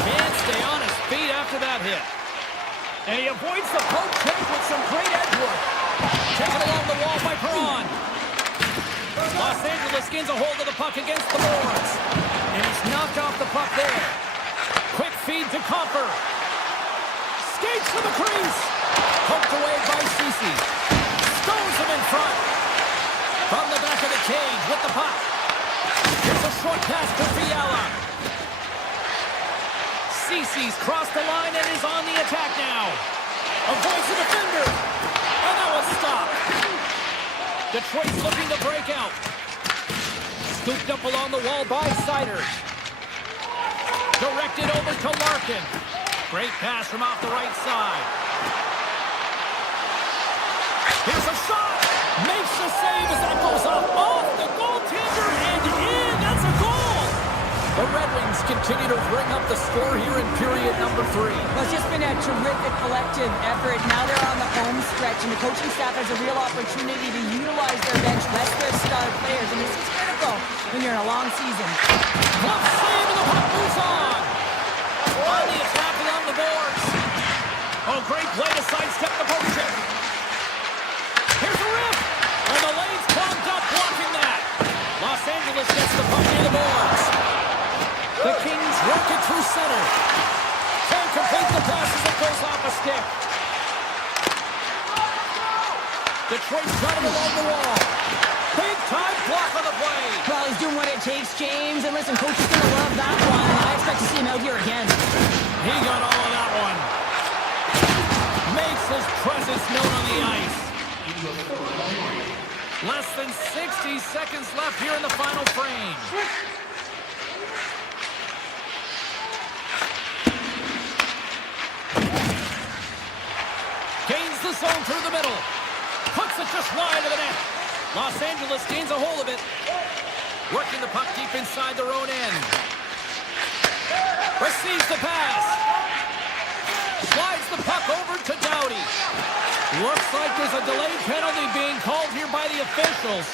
Can't stay on his feet after that hit. And he avoids the poke check with some great edge work. Taken along the wall by Perron. Los Angeles gains a hold of the puck against the boards. And he's knocked off the puck there. Quick feed to Copper. Skates to the crease. Poked away by Ceci. Stones him in front. From the back of the cage with the puck. Here's a short pass to Fiala. Ceci's crossed the line and is on the attack now. Avoids the defender. And that was stopped. Detroit's looking to break out. Scooped up along the wall by Sider. Directed over to Larkin. Great pass from off the right side. Here's a shot. Makes the save as that goes off the goaltender and in. That's a goal. The Red Wings continue to bring up the score here in period number 3. Well, it's just been a terrific collective effort. Now they're on the home stretch, and the coaching staff has a real opportunity to utilize their bench, rest their star players, and this is critical when you're in a long season. Glove save, and the puck moves on. On the attack along the boards. Oh, great play to sidestep the poke check. Here's a rip, and the lane's clogged up blocking that. Los Angeles gets the puck near the boards. The Kings work it through center. Can't complete the pass as it goes off a stick. Detroit's got him along the wall. Big time block on the play. Well, he's doing what it takes, James. And listen, coach is going to love that one. I expect to see him out here again. He got all of that one. Makes his presence known on the ice. Less than 60 seconds left here in the final frame. Gains the zone through the middle. Puts it just wide of the net. Los Angeles gains a hold of it. Working the puck deep inside their own end. Receives the pass. Slides the puck over to Doughty. Looks like there's a delayed penalty being called here by the officials.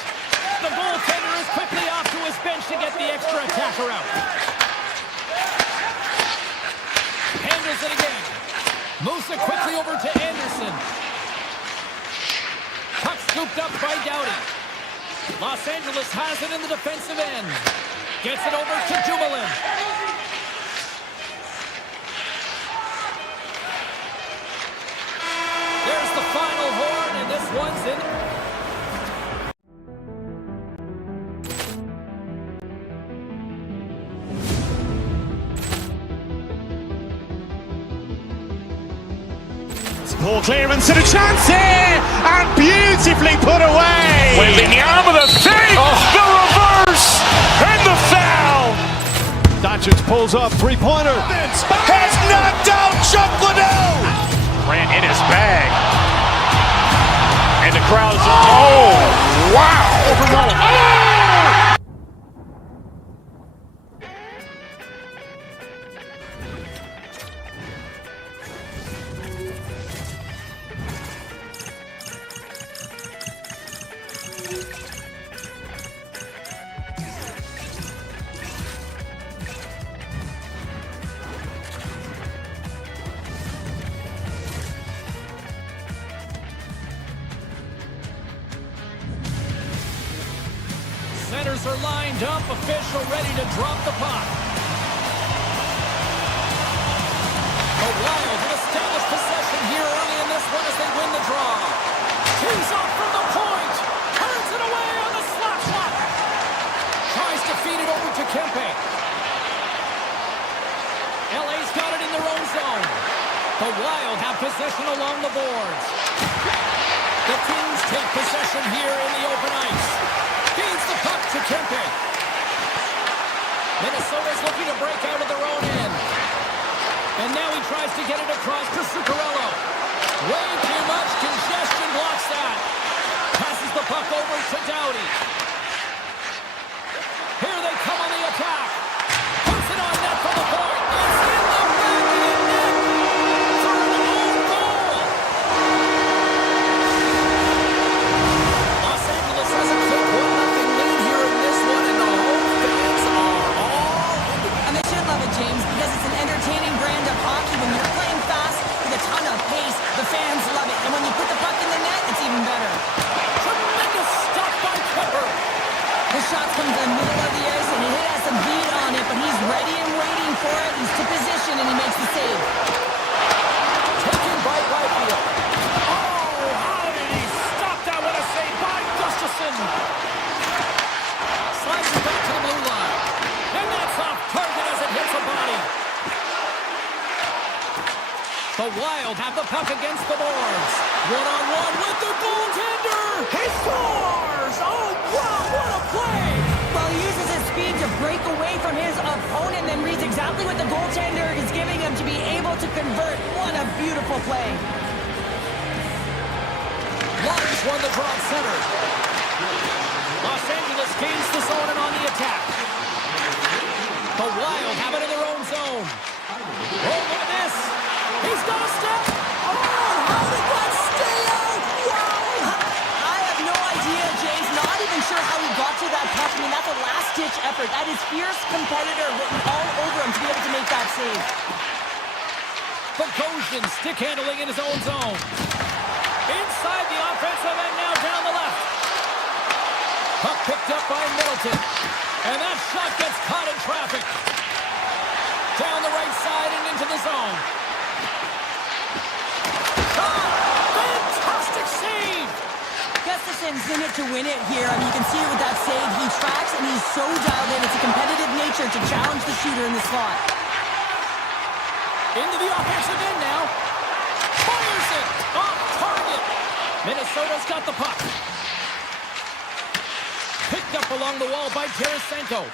The goaltender is quickly off to his bench to get the extra attacker out. Handles it again. Moves it quickly over to Anderson. Puck scooped up by Doughty. Los Angeles has it in the defensive end. Gets it over to Dumoulin. There's the final horn, and this one's in. Poor clearance and a chance here, and beautifully put away. Wembanyama the save, the reverse, and the foul. Doncic pulls up, three-pointer. Has knocked out Chuck Liddell. Ran in his bag. And the crowd is, oh, wow. Oh! Goaltenders are lined up, official ready to drop the puck. The Wild have established possession here early in this one as they win the draw. He's off from the point. Turns it away on the slap shot. Tries to feed it over to Kempe. LA's got it in their own zone. The Wild have possession along the boards. The Kings take possession here in the open ice. Feeds the puck to Kempe. Minnesota's looking to break out of their own end. And now he tries to get it across to Zuccarello. Way too much congestion blocks that. Passes the puck over to Doughty. Here they come on the attack. Puts it on net for the point. It's in the back of the net. For an own goal. Los Angeles has a quick 1-0 lead here in this one, and the home fans are all into it. And they should love it, James, because it's an entertaining brand of hockey. When you're playing fast with a ton of pace, the fans love it. And when you put the puck in the net, it's even better. Tremendous stop by Kemper. The shot comes in the middle of the ice, and it has some beat on it, but he's ready and waiting for it. He's to position, and he makes the save. Taken by Byfield. Oh, how did he stop that? What a save by Gustafsson. Slides it back to the blue line. And that's off target as it hits a body. The Wild have the puck against the boards. One-on-one with the goaltender. He scores! Oh, wow, what a play! Well, he uses his speed to break away from his opponent, then reads exactly what the goaltender is giving him to be able to convert. What a beautiful play. Lions won the draw center. Los Angeles gains the zone and on the attack. The Wild have it in their own zone. Oh, look at this. He's got a step. Oh, how did that stay out? Wow. I have no idea, James. Not even sure how he got to that puck. I mean, that's a last-ditch effort. That is fierce competitor written all over him to be able to make that save. Bogosian stick handling in his own zone. Inside the offensive end now down the left. Puck picked up by Middleton. And that shot gets caught in traffic. Down the right side and into the zone. Fantastic save! Gustafsson's in it to win it here. I mean, you can see it with that save. He tracks, and he's so dialed in. It's a competitive nature to challenge the shooter in the slot. Into the offensive end now. Fires it! Off target! Minnesota's got the puck. Picked up along the wall by Tarasenko.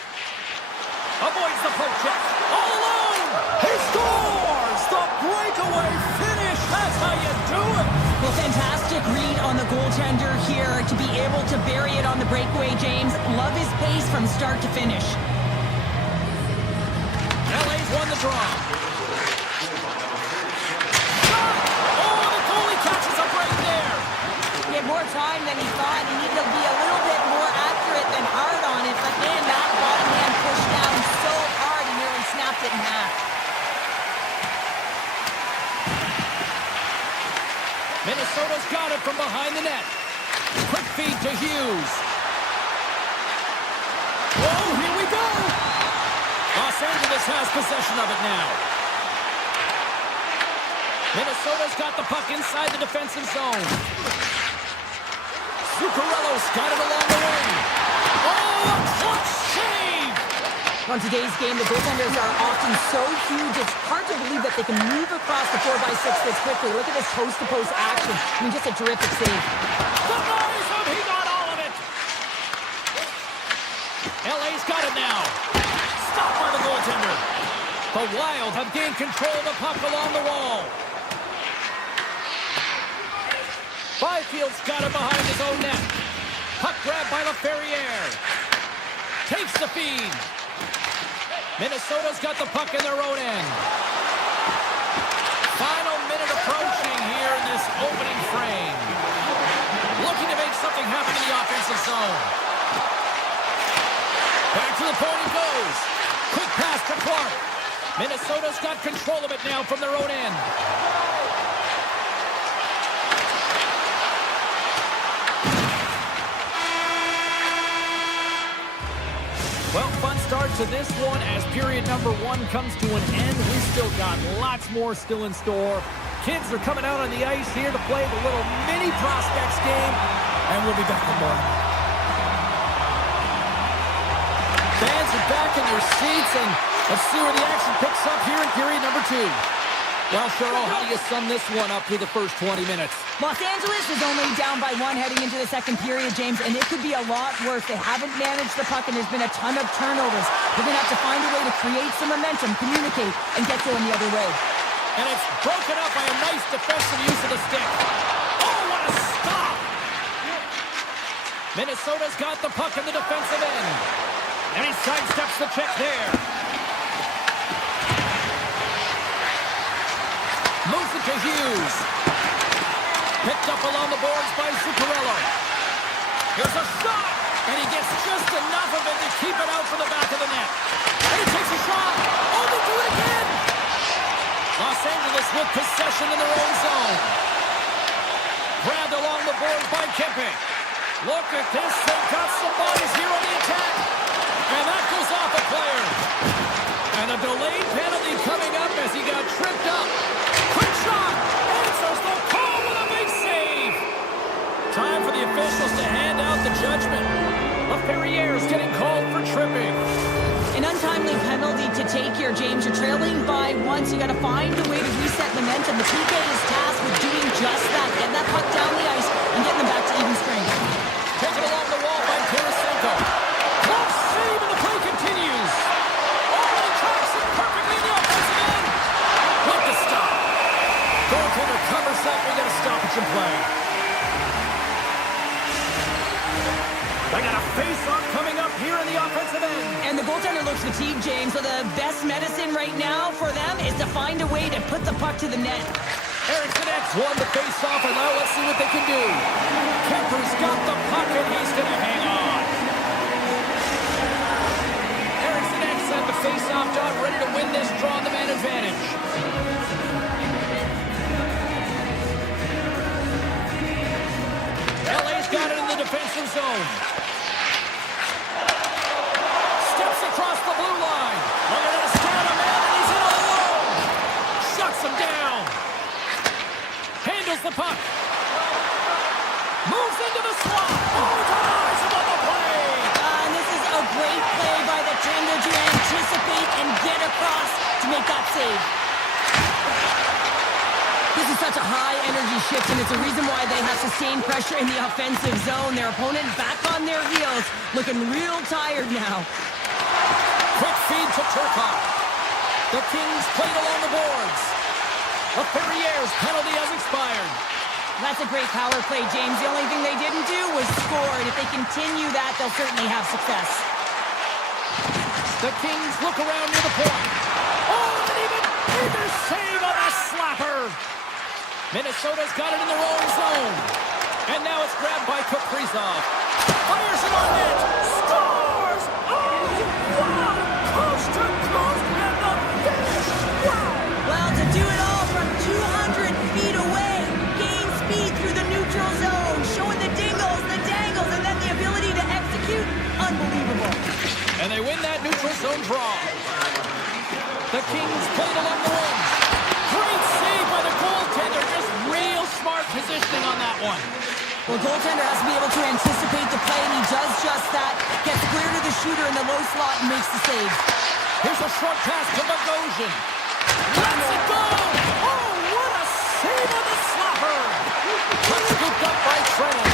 Avoids the poke check. All alone! He scores! The breakaway finish! That's how you do it! Well, fantastic read on the goaltender here to be able to bury it on the breakaway, James. Love his pace from start to finish. LA's won the draw. Oh, the goalie catches a break there. He had more time than he thought. He needed to be a little bit more accurate than hard on it. But man, that bottom hand pushed down so hard he nearly snapped it in half. Minnesota's got it from behind the net. Quick feed to Hughes. Oh, here we go. Los Angeles has possession of it now. Minnesota's got the puck inside the defensive zone. Zuccarello's got it along the wing. Oh, a clutch save! On today's game, the goaltenders are often so huge, it's hard to believe that they can move across the 4x6 this quickly. Look at this post-to-post action. I mean, just a terrific save. The noise of he got all of it. LA's got it now. Stopped by the goaltender. The Wild have gained control of the puck along the wall. Byfield's got it behind his own net. Puck grabbed by LaFerriere. Takes the feed. Minnesota's got the puck in their own end. Final minute approaching here in this opening frame. Looking to make something happen in the offensive zone. Back to the point it goes. Quick pass to Clark. Minnesota's got control of it now from their own end. Well, fun start to this one as period number 1 comes to an end. We've still got lots more still in store. Kids are coming out on the ice here to play the little mini prospects game, and we'll be back in the morning. Fans are back in their seats, and let's see where the action picks up here in period number 2. Well, Cheryl, how do you sum this one up through the first 20 minutes? Los Angeles is only down by 1 heading into the second period, James, and it could be a lot worse. They haven't managed the puck, and there's been a ton of turnovers. They're going to have to find a way to create some momentum, communicate, and get going the other way. And it's broken up by a nice defensive use of the stick. Oh, what a stop! Minnesota's got the puck in the defensive end. And he sidesteps the check there. Moves it to Hughes. Picked up along the boards by Zuccarello. Here's a shot. And he gets just enough of it to keep it out from the back of the net. And he takes a shot. Oh, they do it again. Los Angeles with possession in their own zone. Grabbed along the boards by Kempe. Look at this. They've got some bodies here on the attack. And that goes off a player. And a delayed penalty coming up as he got tripped up. Quick shot. Answers the call with a big save. Time for the officials to hand out the judgment. LaFerriere's getting called for tripping. An untimely penalty to take here, James. You're trailing by 1, so you got to find a way to reset momentum. The PK is tasked with doing just that. Getting that puck down the ice and getting them back to even strength. Taken along the wall by Tarasenko. Close save and the play continues. Oh, he tracks it perfectly in the offensive end. What the stop. Goaltender covers that. We got a stoppage in play. They got a face-off coming up here in the offensive end. And the goaltender looks fatigued, James, so the best medicine right now for them is to find a way to put the puck to the net. Erickson X won the face-off, and now let's see what they can do. Kemper's got the puck, and he's going to hang on. Erickson X had the face-off done, ready to win this, draw the man advantage. LA's got it in the defensive zone. Steps across the blue line. Look at this, down a man, and he's in all alone. Shuts him down. Handles the puck. Moves into the slot. Oh, denies him on the play. And this is a great play by the Tango to anticipate and get across to make that save. This is such a high-energy shift, and it's a reason why they have sustained pressure in the offensive zone. Their opponent back on their heels, looking real tired now. Quick feed to Turcotte. The Kings played along the boards. LaFerriere's penalty has expired. That's a great power play, James. The only thing they didn't do was score, and if they continue that, they'll certainly have success. The Kings look around near the point. Oh, and even bigger save on a slapper. Minnesota's got it in their own zone. And now it's grabbed by Kaprizov. Fires it on net. Scores! Oh, wow! Coast to coast and the finish. Wow! Well, to do it all from 200 feet away, gain speed through the neutral zone, showing the dingles, the dangles, and then the ability to execute. Unbelievable. And they win that neutral zone draw. The Kings played along the wing. Great save by the goaltender. Just real smart positioning on that one. Well, goaltender has to be able to anticipate the play, and he does just that. Gets clear to the shooter in the low slot and makes the save. Here's a short pass to Bogosian. Lets it go! Oh, what a save on the slapper! Puck scooped up by Trennan.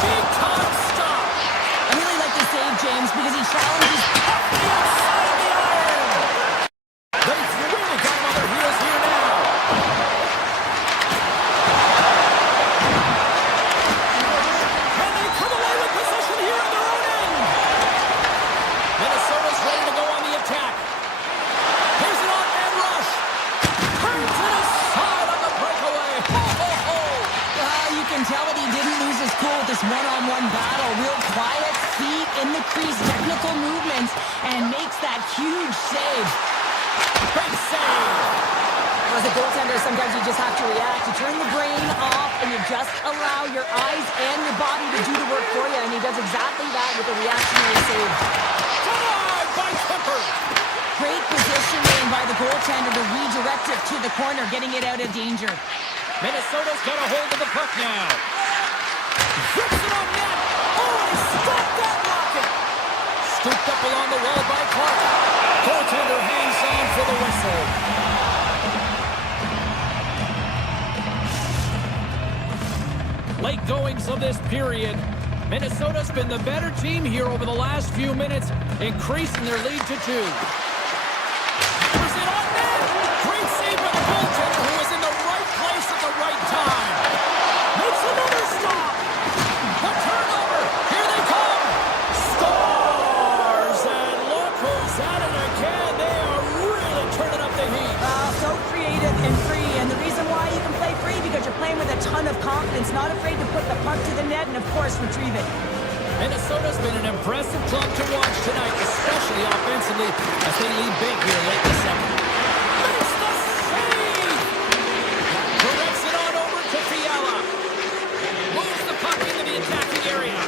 Big time stop. I really like the save, James, because he challenges Up the outside of the iron. They've really got him on their heels here now. And they come away with possession here in their own end. Minnesota's ready to go on the attack. Here's an on-man rush. Turns it aside on the breakaway. Ho, ho, ho. You can tell that he didn't lose his cool with this one-on-one battle. Real quiet, feet in the crease, technical movements, and makes that huge save. Big save. As a goaltender, sometimes you just have to react. You turn the brain off, and you just allow your eyes and your body to do the work for you, and he does exactly that with a reactionary save. Come on! the goaltender to redirect it to the corner, getting it out of danger. Minnesota's got a hold of the puck now. Zips it on net. Oh, he stopped that rocket. Scooped up along the wall by Clark. Goaltender hangs on for the whistle. Late goings of this period. Minnesota's been the better team here over the last few minutes, increasing their lead to 2. Hammers it on net. Great save by the goaltender, who was in the right place at the right time. Makes another stop. A turnover. Here they come. Stars. And look who's at it again. They are really turning up the heat. So creative and free, and the reason why you can play free because you're playing with a ton of confidence, not afraid to put the puck to the net and, of course, retrieve it. Minnesota's been an impressive club to watch tonight, especially offensively, as they lead big here late in the second. Makes the save! Directs it on over to Fiala. Moves the puck into the attacking area.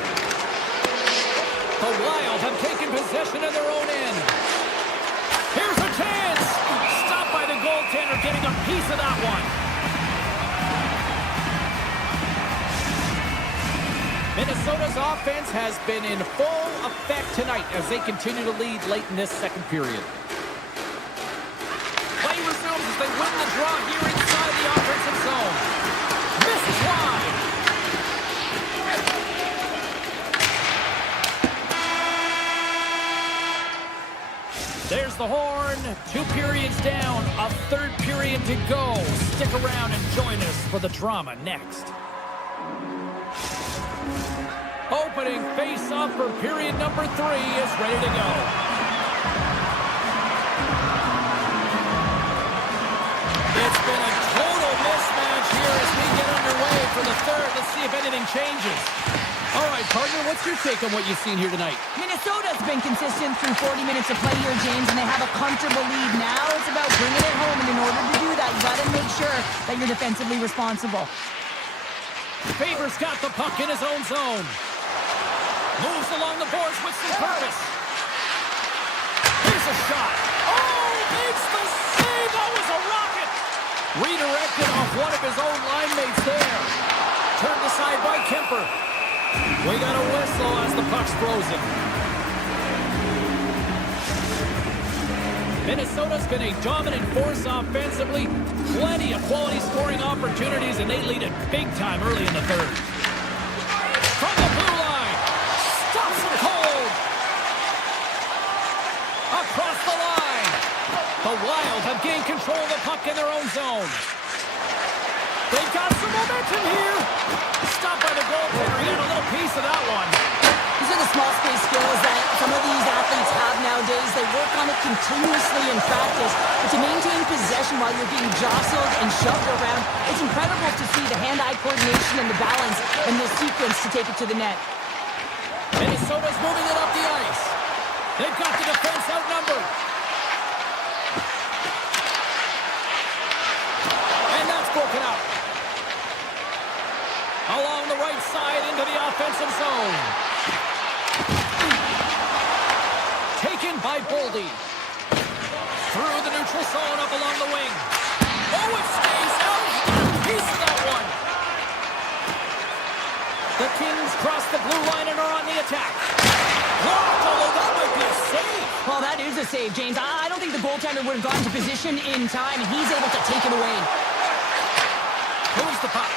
The Wild have taken possession of their own end. Here's a chance! Stopped by the goaltender, getting a piece of that one. Minnesota's offense has been in full effect tonight as they continue to lead late in this second period. Play resumes as they win the draw here inside the offensive zone. Misses wide. There's the horn. 2 periods down. A third period to go. Stick around and join us for the drama next. Opening face-off for period number 3 is ready to go. It's been a total mismatch here as we get underway for the third. Let's see if anything changes. All right, partner, what's your take on what you've seen here tonight? Minnesota's been consistent through 40 minutes of play here, James, and they have a comfortable lead. Now it's about bringing it home, and in order to do that, you got to make sure that you're defensively responsible. Faber's got the puck in his own zone. Moves along the boards with some purpose. Here's a shot. Oh, makes the save. That was a rocket. Redirected off one of his own line mates there. Turned aside by Kemper. We got a whistle as the puck's frozen. Minnesota's been a dominant force offensively. Plenty of quality scoring opportunities, and they lead it big time early in the third. From the blue line. Stops him cold. Across the line. The Wild have gained control of the puck in their own zone. They've got some momentum here. Stopped by the goaltender. He got a little piece of that one. These are the small space skills that some of these athletes have nowadays. They work on it continuously in practice. But to maintain possession while you're being jostled and shoved around, it's incredible to see the hand-eye coordination and the balance in this sequence to take it to the net. Minnesota's moving it up the ice. They've got the defense outnumbered. And that's broken up. Along the right side into the offensive zone. Taken by Boldy. Through the neutral zone up along the wing. Oh, it stays out. Piece of that one. The Kings cross the blue line and are on the attack. Blocked, although that might be a save. Well, that is a save, James. I don't think the goaltender would have gotten to position in time, and he's able to take it away. Moves the puck.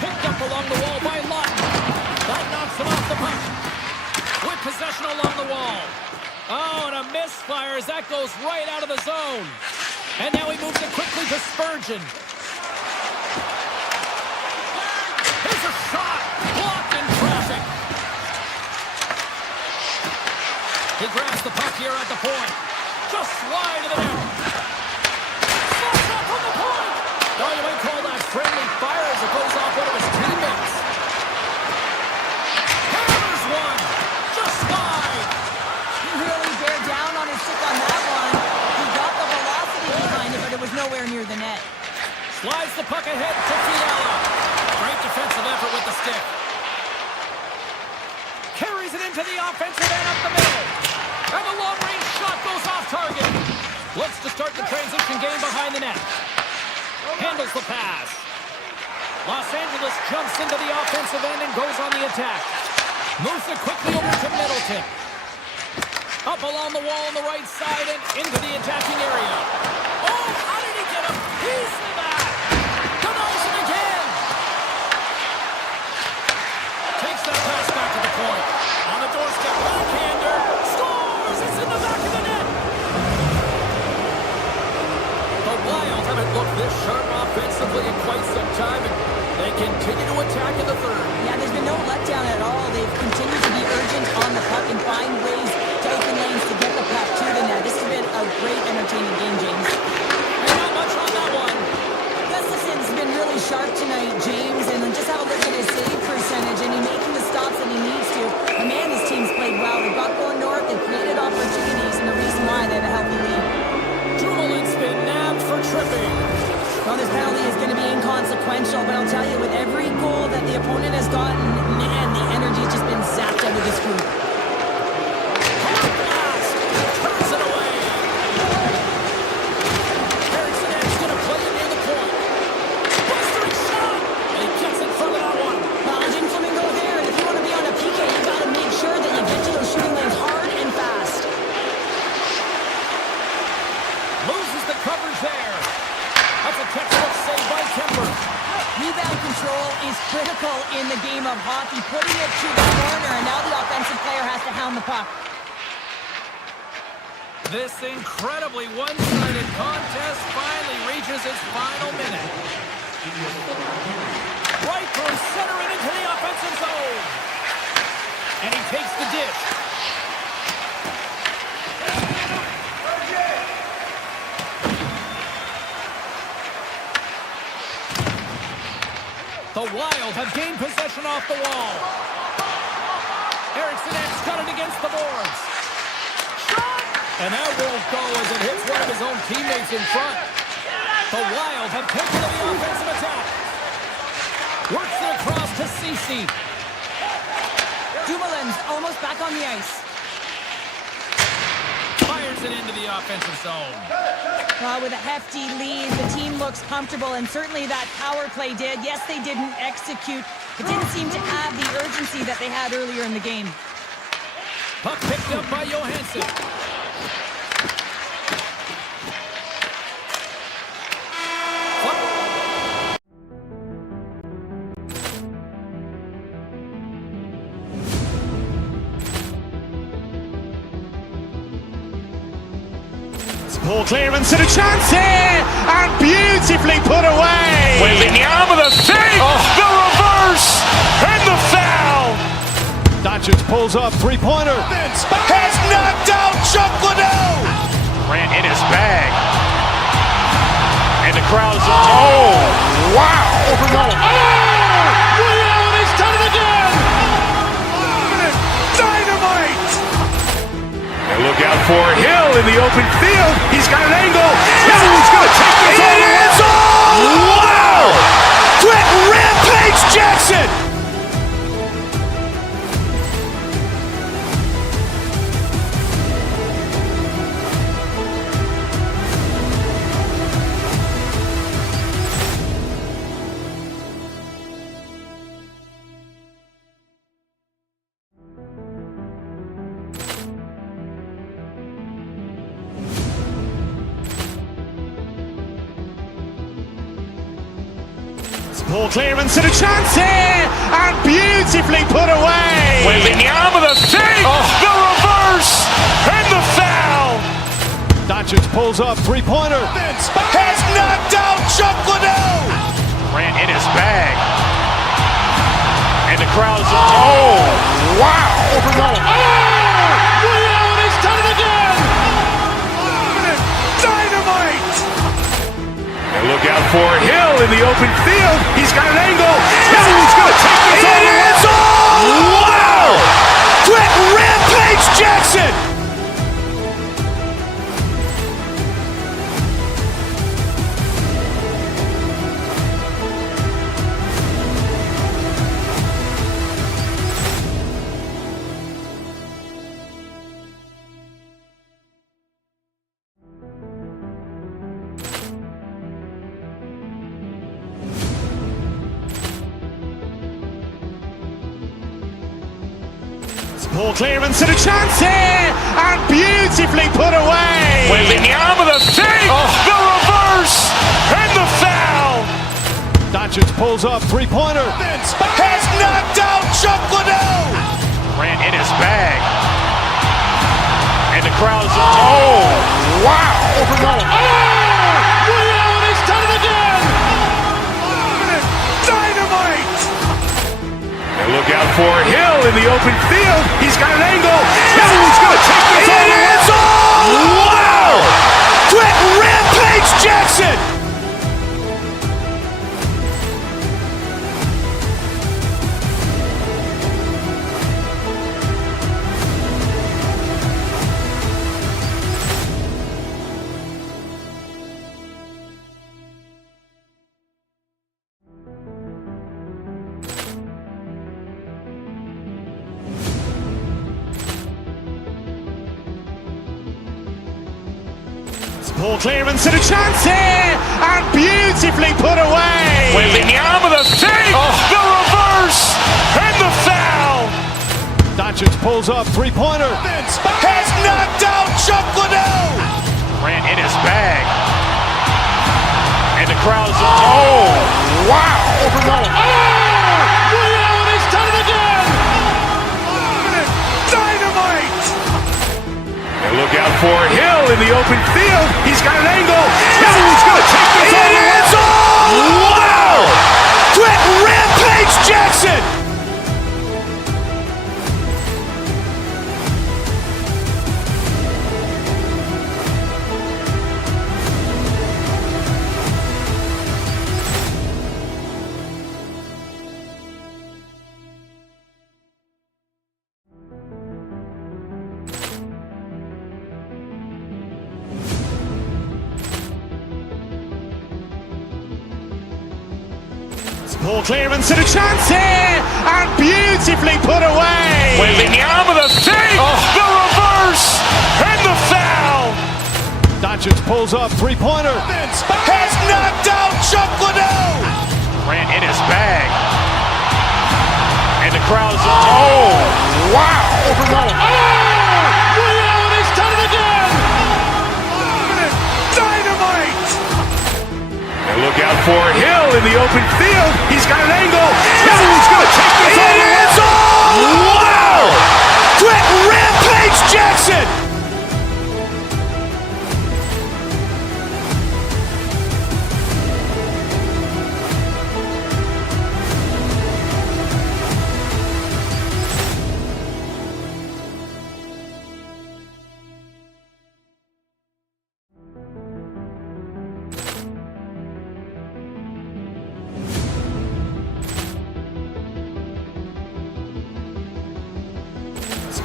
Picked up along the wall by Lawton. That knocks him off the puck. With possession along the wall. Oh, and a misfire as that goes right out of the zone. And now he moves it quickly to Spurgeon. Here's a shot. Blocked in traffic. He grabs the puck here at the point. Just wide of the net. Slots up from the point. Oh, you might call that friendly fire as it goes off one of his teammates. Hammers one. Just wide. He really bear down on his stick on that one. He got the velocity behind it, but it was nowhere near the net. Slides the puck ahead to Fiala. Great defensive effort with the stick. fires it into the offensive end up the middle. And the long-range shot goes off target. Looks to start the transition game behind the net. Handles the pass. Los Angeles jumps into the offensive end and goes on the attack. Moves it quickly over to Middleton. Up along the wall on the right side and into the attacking area. Oh, how did he get a piece of that? Denies it again. Takes that pass back to the point. On the doorstep, backhander. Scores! It's in the back of the net. The Wild haven't looked this sharp offensively in quite some time, and they continue to attack in the third. Yeah, there's been no letdown at all. They've continued to be urgent on the puck and find ways to open lanes to get the puck to the net. This has been a great, entertaining game, James. And not much on that one. Gustafson's been really sharp tonight, James, and just have a look at his save percentage, and he's making the stops that he needs to. But man, his team's played well. They've got going north, they've created opportunities, and the reason why they have a healthy lead. Dumoulin's been nabbed for tripping. Well, this penalty is going to be inconsequential, but I'll tell you, with every goal that the opponent has gotten, man, the energy's just been zapped out of this group. Blast! Turns it away. Erickson is going to play it near the point. Bustering shot! And he gets in front of that one. Well, Jim Flamingo there, and if you want to be on a PK, you got to make sure that you get to those shooting lanes hard and fast. Loses the coverage there. That's a textbook save by Kemper. Rebound control is critical in the game of hockey, putting it to the corner, and now the offensive player has to hound the puck. This incredibly one-sided contest finally reaches its final minute. Right through center and into the offensive zone. And he takes the dish. The Wild have gained possession off the wall. Erickson got it against the boards. Shot! And that won't go as it hits one of his own teammates in front. The Wild have taken to the offensive attack. Works it across to Ceci. Dumoulin's almost back on the ice. Fires it into the offensive zone. Well, with a hefty lead, the team looks comfortable, and certainly that power play did. Yes, they didn't execute. It didn't seem to have the urgency that they had earlier in the game. Puck picked up by Johansson. Poor clearance and a chance here, and beautifully put away. Wembanyama the save, the reverse, and the foul. Doncic pulls up, three-pointer. Has knocked out Chuck Liddell. Grant in his bag. And the crowd's, oh, wow. Reality's done it again. Dynamite. And look out for Hill in the open field. He's got an angle. Hill's going to take this all the way. Wow! Brett Rampage Jackson. Poor clearance and a chance here, and beautifully put away. Wembanyama the save, the reverse, and the foul. Doncic pulls up, three-pointer. Has knocked out Chuck Liddell. Grant in his bag. And the crowd's, oh, wow. Reality's done it again. Dynamite. And look out for Hill in the open field. He's got an angle. Hill's going to take this all the way. Wow! Brett Rampage Jackson. Poor clearance and a chance here, and beautifully put away. Waving the arm of the save, the reverse, and the foul. Doncic pulls up, three-pointer. Has knocked out Chuck Liddell. Grant in his bag. And the crowd's, oh, wow. He's done it again. Dynamite. And look out for Hill in the open field. He's got an angle. He's going to take this all the way. Wow. Quick Rampage Jackson. Poor clearance and a chance here, and beautifully put away. Waving the arm of the save, the reverse, and the foul. Doncic pulls up, three-pointer. Has knocked out Chuck Liddell. Grant in his bag. And the crowd's, oh, wow. He's done it again. Dynamite. And look out for Hill in the open field. He's got an angle. He's going to take this all the way. Wow. Quick Rampage Jackson. Poor clearance and a chance here, and beautifully put away. Waving the arm of the save, the reverse, and the foul. Doncic pulls up, three-pointer. Has knocked out Chuck Liddell. Grant in his bag. And the crowd's, oh, wow. He's done it again. Dynamite. And look out for Hill in the open field. He's got an angle. He's going to take this all the way. Wow. Quick Rampage Jackson.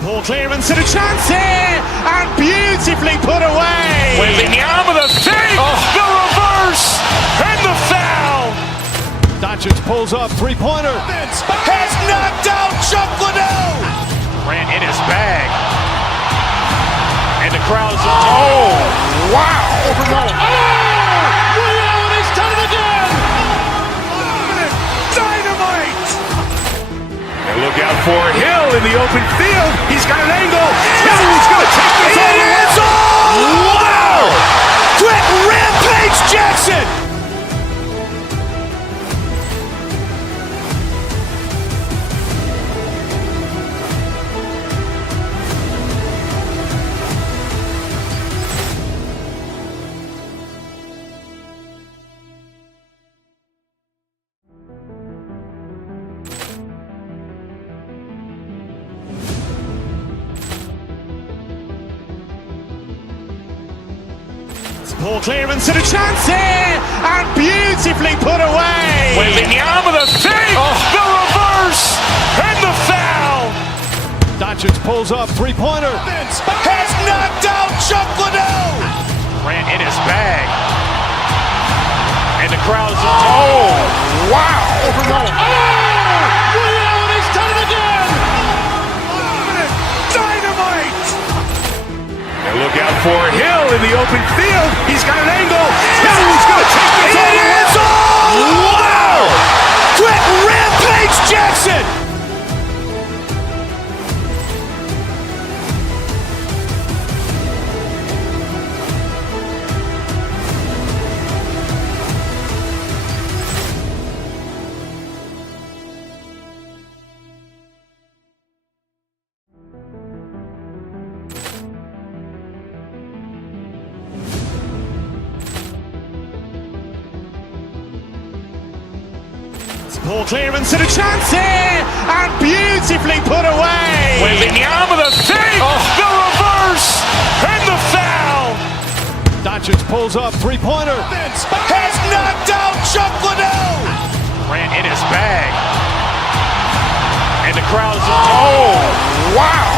Poor clearance and a chance here, and beautifully put away. Waving the arm of the save, the reverse, and the foul. Doncic pulls up, three-pointer. Has knocked out Chuck Liddell. Grant in his bag. And the crowd's, oh, wow. He's done it again. Dynamite. And look out for Hill in the open field. He's got an angle. He's going to take this all the way. Wow. Quick Rampage Jackson. Poor clearance and a chance here, and beautifully put away. Waving the arm of the save, the reverse, and the foul. Doncic pulls up, three-pointer. Has knocked out Chuck Liddell. Grant in his bag. And the crowd's, oh, wow. He's done it again. Dynamite. And look out for Hill in the open field. He's got an angle. He's going to take this all the way. Wow. Quick Rampage Jackson. Ball clearance and a chance here, and beautifully put away. Wembanyama with a save, the reverse, and the foul. Doncic pulls up, three-pointer. Has knocked out Chuck Liddell. Ran in his bag. And the crowd is, oh, wow.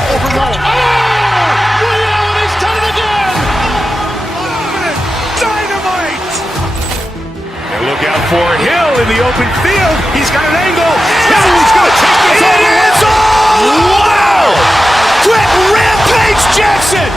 He's done it again. Dynamite. And look out for Hill in the open field. He's got an angle. He's going to take this all the way. Wow. Quick Rampage Jackson.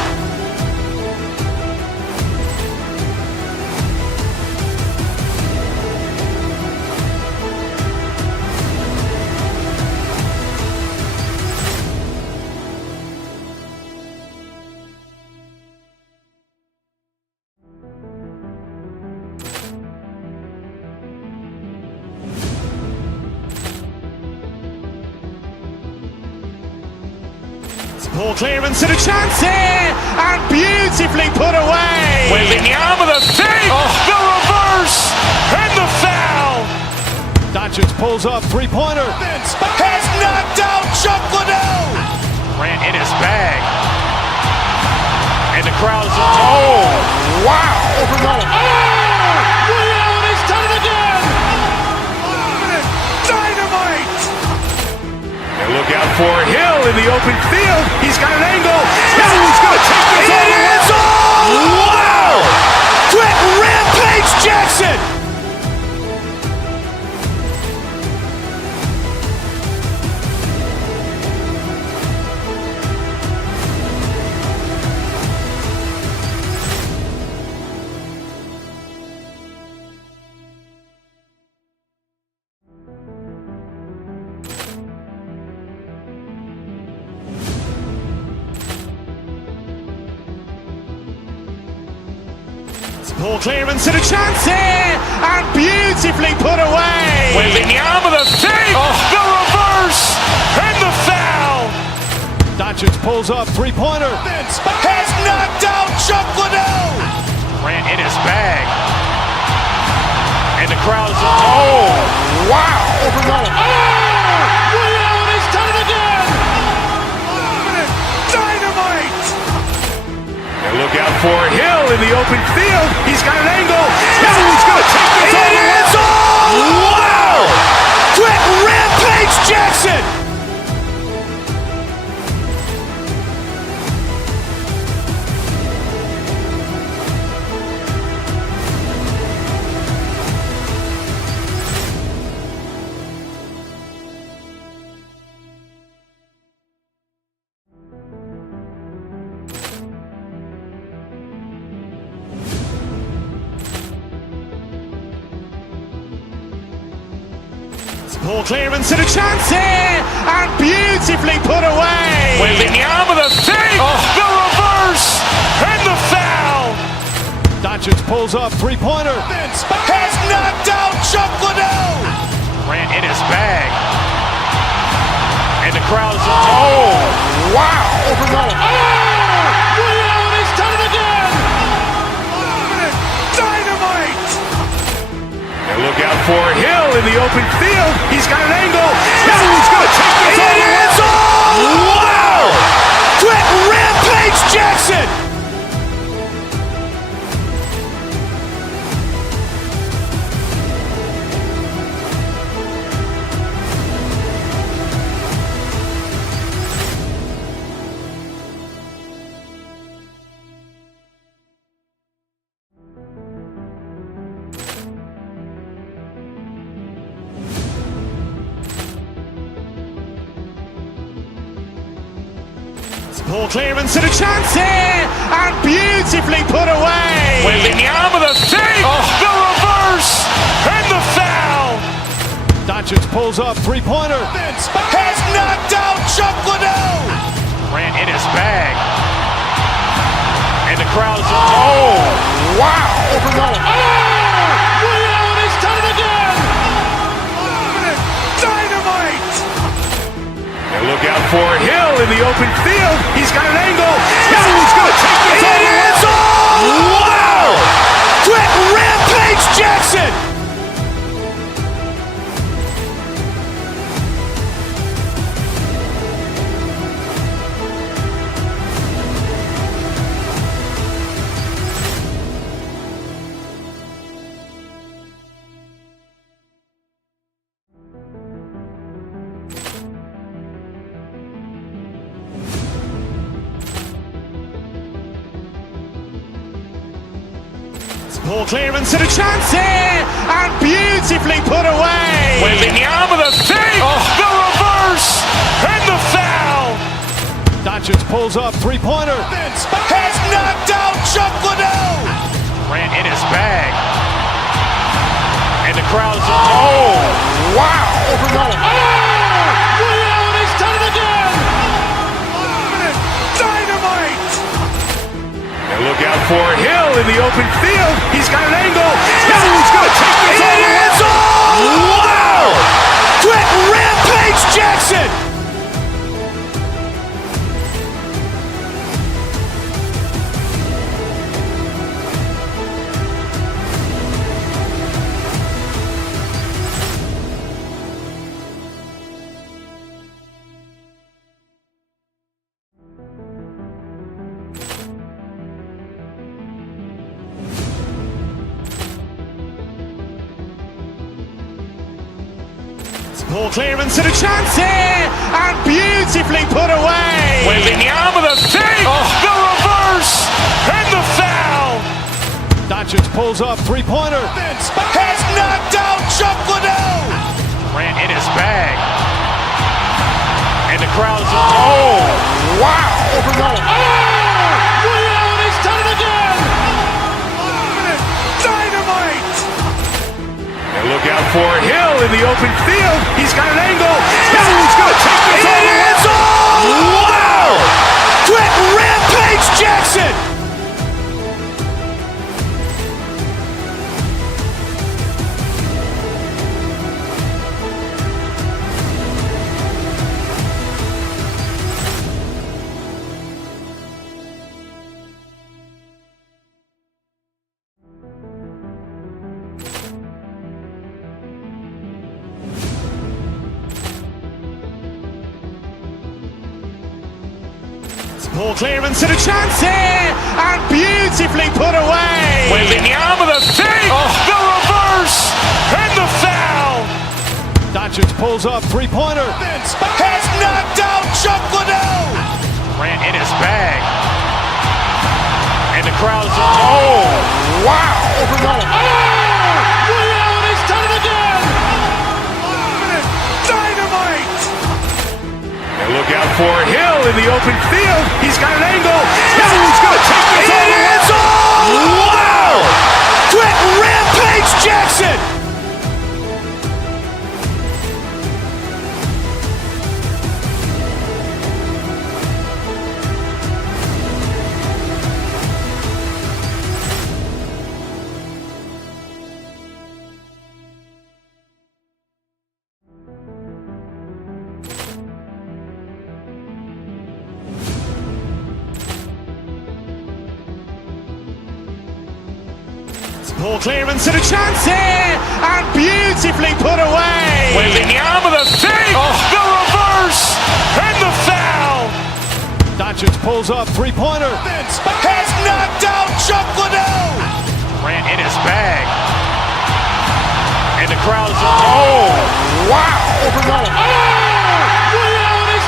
Ball clearance and a chance here, and beautifully put away. Wembanyama with a save, the reverse, and the foul. Doncic pulls up, three-pointer. Has knocked out Chuck Liddell. Ran in his bag. And the crowd is, oh, wow. He's done it again. Dynamite. And look out for Hill in the open field. He's got an angle. He's going to take this all the way. Wow. Quick Rampage Jackson. Ball clearance and a chance here, and beautifully put away. Wembanyama with a save, the reverse, and the foul. Doncic pulls up, three-pointer. Has knocked out Chuck Liddell. Ran in his bag. And the crowd is, oh, wow. He's done it again. Dynamite. And look out for Hill in the open field. He's got an angle. He's going to take this all the way. Wow. Quick Rampage Jackson. Ball clearance and a chance here, and beautifully put away. Wembanyama with a save, the reverse, and the foul. Doncic pulls up, three-pointer. Has knocked out Chuck Liddell. Ran in his bag. And the crowd is, oh, wow. He's done it again. Dynamite. And look out for Hill in the open field. He's got an angle. He's going to take this all the way. Wow. Quick Rampage Jackson. Ball clearance and a chance here, and beautifully put away. Wembanyama with a save, the reverse, and the foul. Doncic pulls up, three-pointer. Has knocked out Chuck Liddell. Ran in his bag. And the crowd is, oh, wow. He's done it again. Dynamite. And look out for Hill in the open field. He's got an angle. He's going to take this all the way. Wow. Quick Rampage Jackson. Poor clearance and a chance here, and beautifully put away. Waving the arm of the save, the reverse, and the foul. Doncic pulls up, three-pointer. Has knocked out Chuck Liddell. Ran in his bag. And the crowd's, oh, wow. He's done it again. Dynamite. And look out for Hill in the open field. He's got an angle. Hill's going to take this all the way. Wow. Quick Rampage Jackson. Poor clearance and a chance here, and beautifully put away. Waving the arm of the save, the reverse, and the foul. Doncic pulls up, three-pointer. Has knocked out Chuck Liddell. Ran in his bag. And the crowd's, oh, wow. He's done it again. Dynamite. And look out for Hill in the open field. He's got an angle. Hill's going to take this all the way. Wow. Quick Rampage Jackson. Poor clearance and a chance here, and beautifully put away. Waving the arm of the save, the reverse, and the foul. Doncic pulls up, three-pointer. Has knocked out Chuck Liddell. Ran in his bag. And the crowd's, oh, wow. He's done it again. Dynamite. And look out for Hill in the open field. He's got an angle. Hill's going to take this all the way. Wow. Quick Rampage Jackson. Poor clearance and a chance here, and beautifully put away. Waving the arm of the save, the reverse, and the foul. Doncic pulls up, three-pointer. Has knocked out Chuck Liddell. Ran in his bag. And the crowd's, oh, wow. He's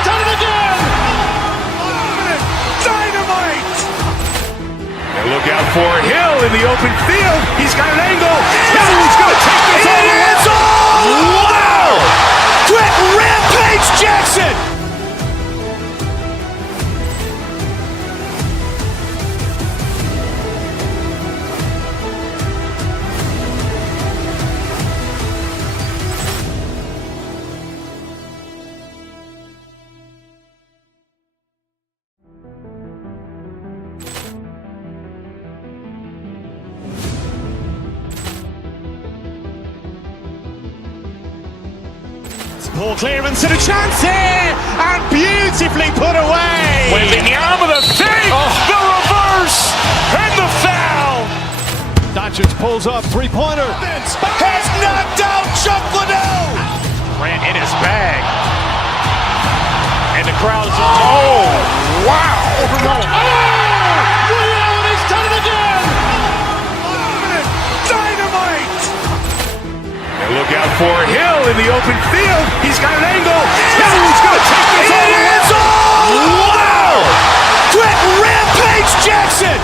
done it again. Dynamite. And look out for Hill in the open field. He's got an angle. Hill's going to take this all the way. Wow. Quick Rampage Jackson. Poor clearance and a chance here, and beautifully put away. Waving the arm of the save, the reverse, and the foul. Doncic pulls up, three-pointer. Has knocked out Chuck Liddell. Ran in his bag. And the crowd's, oh, wow. He's done it again. Dynamite. And look out for Hill in the open field. He's got an angle. Hill's going to take this all the way. Wow. Quick Rampage Jackson.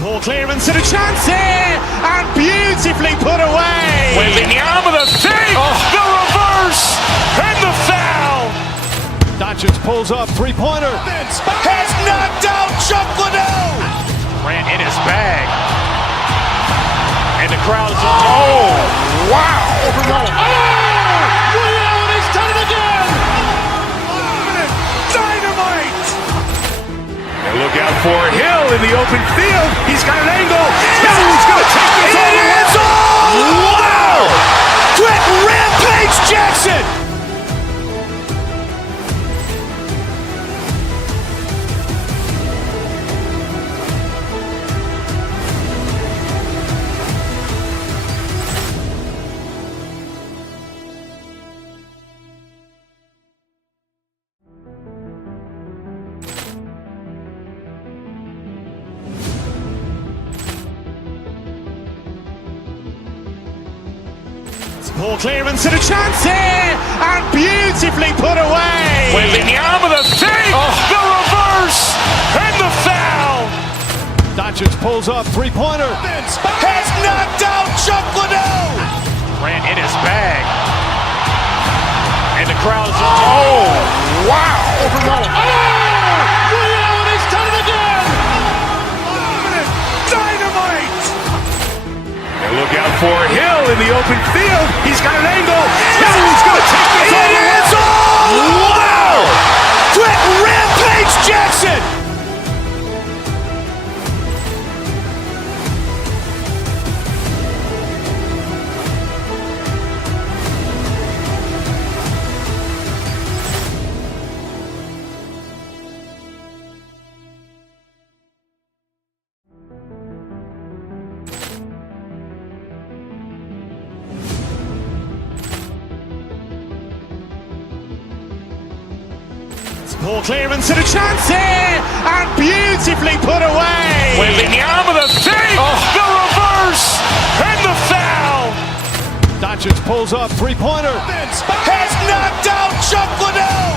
Poor clearance and a chance here, and beautifully put away. Wembanyama the save, the reverse, and the foul. Doncic pulls up, three-pointer. Has knocked out Chuck Liddell. Ran in his bag. And the crowd is, oh, wow. Well, he's done it again. Dynamite. And look out for Hill in the open field. He's got an angle. He's going to take this all the way. Wow. Quick Rampage Jackson. Poor clearance and a chance here, and beautifully put away. Wembanyama the save, the reverse, and the foul. Doncic pulls up, three-pointer. Has knocked out Chuck Liddell. Ran in his bag. And the crowd is, oh, wow. Well, he's done it again. Dynamite. And look out for Hill in the open field. He's got an angle. He's going to take this all the way. Wow. Quick Rampage Jackson. Poor clearance and a chance here, and beautifully put away. Wembanyama the save, the reverse, and the foul. Doncic pulls up, three-pointer. Has knocked out Chuck Liddell.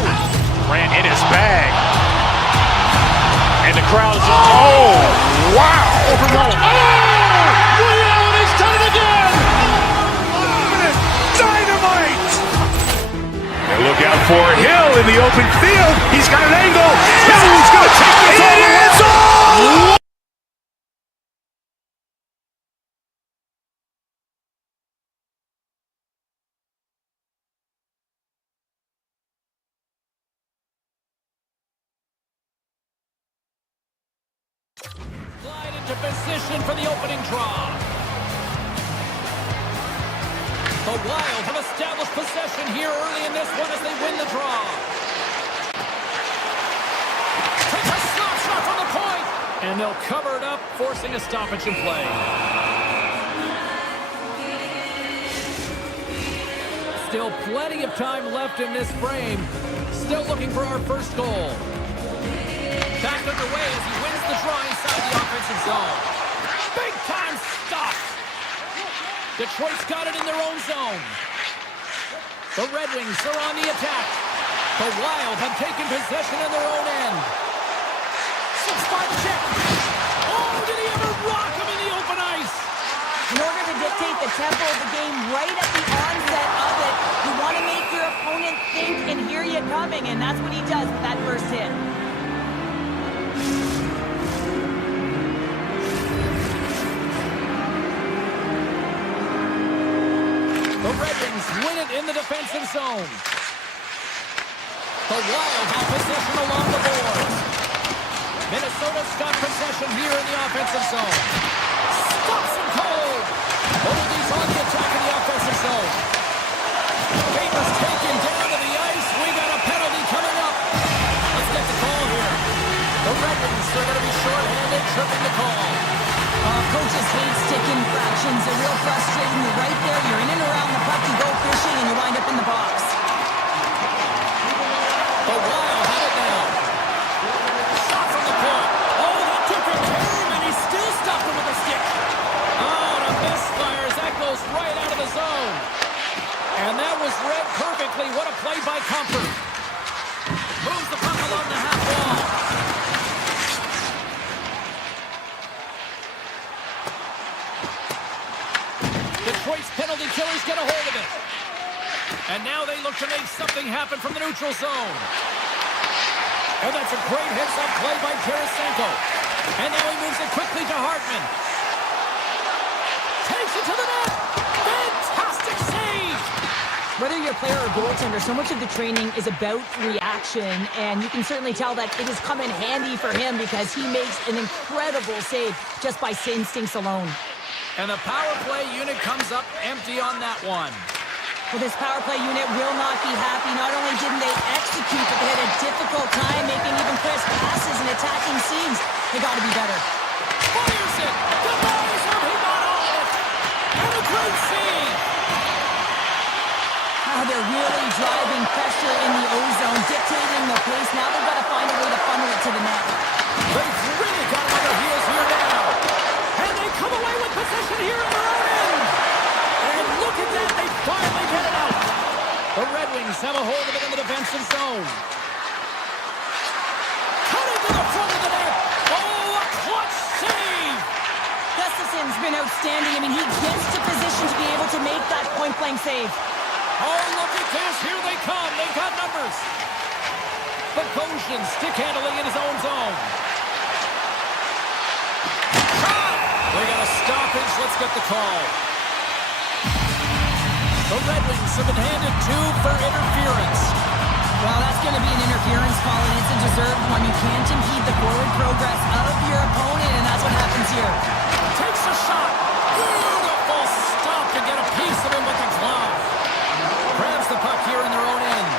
Ran in his bag. And the crowd is, oh, wow. Well, he's done it again. Dynamite. And look out for Hill in the open field. He's got an angle. He's going to take this all the way. Slide into position for the opening draw. The Wild have established possession here early in this one as they win the draw. Takes a slap shot from the point, and they'll cover it up, forcing a stoppage in play. Still plenty of time left in this frame. Still looking for our first goal. Back underway as he wins the draw inside the offensive zone. Big time stop. Detroit's got it in their own zone. The Red Wings are on the attack. The Wild have taken possession in their own end. 6-5 check. Oh, did he ever rock him in the open ice? In order to dictate the tempo of the game right at the onset of it, you want to make your opponent think and hear you coming, and that's what he does with that first hit. The Red Wings win it in the defensive zone. The Wild have possession along the boards. Minnesota's got possession here in the offensive zone. Stops him cold. Oldies on the attack in the offensive zone. Capers taken down to the ice. We got a penalty coming up. Let's get the call here. The Red Wings are going to be shorthanded, tripping the call. Coaches hate stick infractions. They're real frustrating. You're right there. You're in and around the puck. You go fishing, and you wind up in the box. The Wild have it now. Shot from the point. Oh, that took him home, and he still stopped him with a stick. Oh, and a misfire as that goes right out of the zone. And that was read perfectly. What a play by Comfort. Moves the puck along the half wall. a hold of it. And now they look to make something happen from the neutral zone. And that's a great heads-up play by Tarasenko. And now he moves it quickly to Hartman. Takes it to the net. Fantastic save. Whether you're a player or goaltender, so much of the training is about reaction, and you can certainly tell that it has come in handy for him because he makes an incredible save just by instincts alone. And the power play unit comes up empty on that one. Well, this power play unit will not be happy. Not only didn't they execute, but they had a difficult time making even crisp passes and attacking scenes. They got to be better. Fires it. Denies him. He got all of it. And a great save. They're really driving pressure in the O-zone, dictating the pace. Now they've got to find a way to funnel it to the net. They've really got on their heels here now. And they come away with possession here in their own end. And look at that. They finally get it out. The Red Wings have a hold of it in the defensive zone. Cutting to the front of the net. Oh, a clutch save. Gustafson's been outstanding. I mean, he gets to position to be able to make that point-blank save. Oh, look at this. Here they come. They've got numbers. Bogosian stick handling in his own zone. Shot! They got a stoppage. Let's get the call. The Red Wings have been handed 2 for interference. Well, that's going to be an interference call, and it's a deserved one. You can't impede the forward progress of your opponent, and that's what happens here. Takes a shot. Beautiful stop to get a piece of him with the glove. Grabs the puck here in their own end.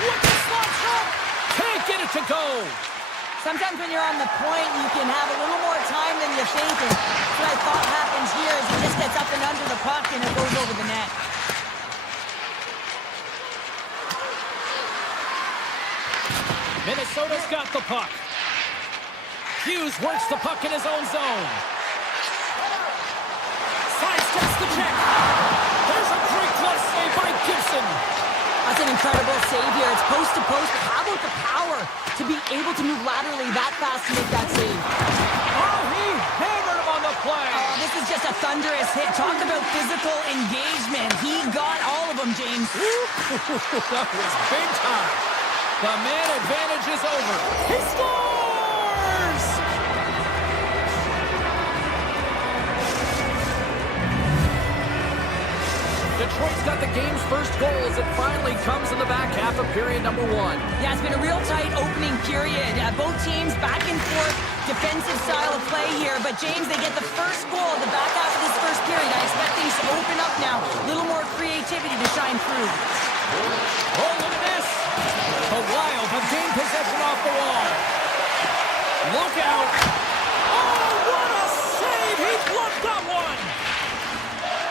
What the slot shot? Can't get it to go. Sometimes when you're on the point, you can have a little more time than you think. And what I thought happens here is he just gets up and under the puck and it goes over the net. Minnesota's got the puck. Hughes works the puck in his own zone. Sidesteps the check. There's a great clutch save by Gibson. That's an incredible save here. It's post to post, but how about the power to be able to move laterally that fast to make that save? Oh, he hammered him on the play. Oh, this is just a thunderous hit. Talk about physical engagement. He got all of them, James. That was big time. The man advantage is over. He scores! Detroit's got the game's first goal as it finally comes in the back half of period number 1. Yeah, it's been a real tight opening period. Both teams back and forth, defensive style of play here. But James, they get the first goal in the back half of this first period. I expect things to open up now. A little more creativity to shine through. Oh, look at this. The Wild have gained possession off the wall. Look out. Oh, what a save. He blocked that one.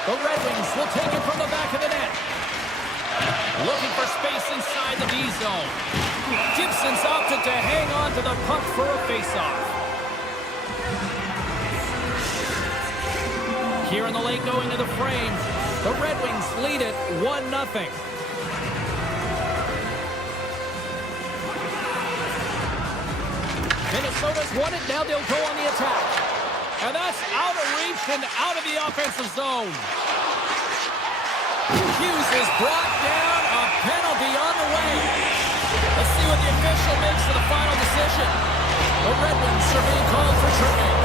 The Red Wings will take it from the back of the net. Looking for space inside the D zone. Gibson's opted to hang on to the puck for a faceoff. Here in the lane going to the frame. The Red Wings lead it 1-0. Minnesota's won it. Now they'll go on the attack. And that's out of reach and out of the offensive zone. Hughes is brought down. A penalty on the way. Let's see what the official makes of the final decision. The Red Wings are being called for tripping.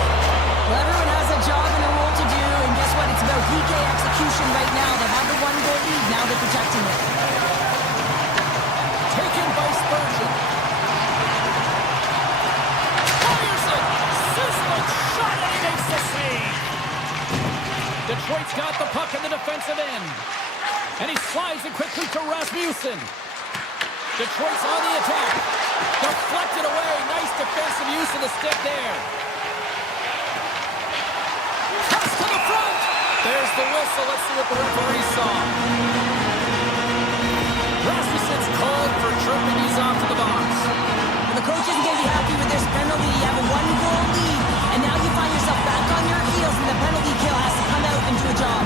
Well, everyone has a job and a role to do, and guess what? It's about PK execution right now. They have the 1-goal lead. Now they're protecting it. Taken by Spurgeon. Fires it. Sizzling shot, and he makes the save. Detroit's got the puck in the defensive end. And he slides it quickly to Rasmussen. Detroit's on the attack. Deflected away. Nice defensive use of the stick there. Pass to the front. There's the whistle. Let's see what the referee saw. Rasmussen's called for tripping. He's off to the box. Well, the coach isn't going to be happy with this penalty. You have a 1-goal lead, and now you find yourself back on your heels, and the penalty kill has to come out and do a job.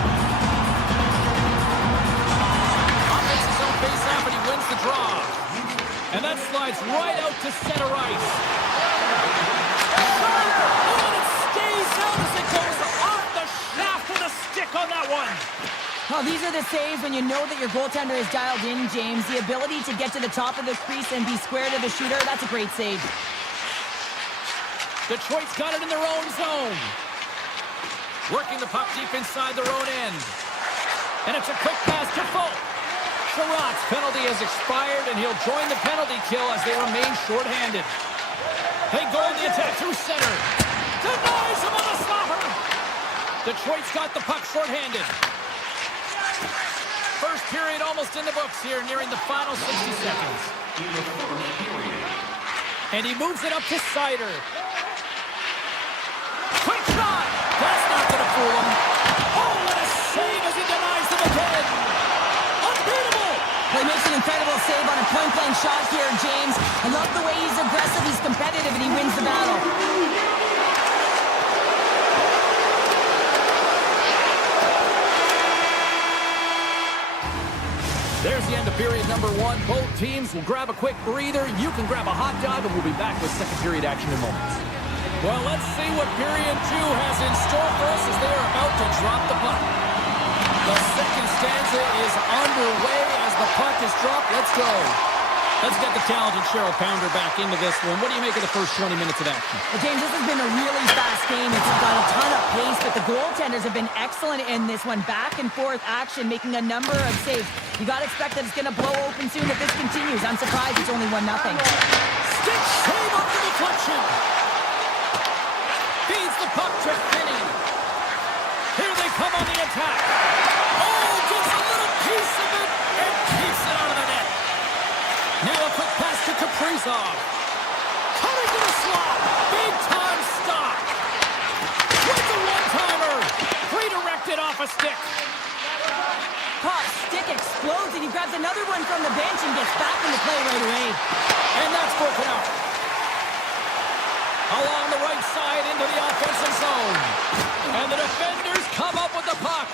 Offenses on base half, and he wins the draw. And that slides right out to center ice. Oh, and it stays out as it Well, these are the saves when you know that your goaltender is dialed in, James. The ability to get to the top of the crease and be square to the shooter, that's a great save. Detroit's got it in their own zone. Working the puck deep inside their own end. And it's a quick pass to Folk. Sherratt's penalty has expired, and he'll join the penalty kill as they remain shorthanded. They go in the attack through center. Denies him on the stopper. Detroit's got the puck shorthanded. First period almost in the books here, nearing the final 60 seconds. And he moves it up to Sider. Quick shot! That's not going to fool him. Oh, what a save as he denies them again. Unbeatable! Well, he makes an incredible save on a point-blank shot here, James. I love the way he's aggressive, he's competitive, and he wins the battle. There's the end of period number one. Both teams will grab a quick breather. You can grab a hot dog, and we'll be back with second period action in moments. Well, let's see what period two has in store for us as they are about to drop the puck. The second stanza is underway as the puck is dropped. Let's go. Let's get the talented Cheryl Pounder back into this one. What do you make of the first 20 minutes of action? Well, James, this has been a really fast game. It's got a ton of pace, but the goaltenders have been excellent in this one. Back and forth action, making a number of saves. You got to expect that it's going to blow open soon if this continues. I'm surprised it's only 1-0. Stick save off the deflection. Feeds the puck to Finney. Here they come on the attack. Oh, gets a little piece of it and keeps it out of the net. Now a quick pass to Kaprizov. Cutting to the slot. Big time stop. With the one-timer. Redirected off a stick. Stick explodes, and he grabs another one from the bench and gets back into play right away. And that's broken out. Along the right side into the offensive zone. And the defenders come up with the puck.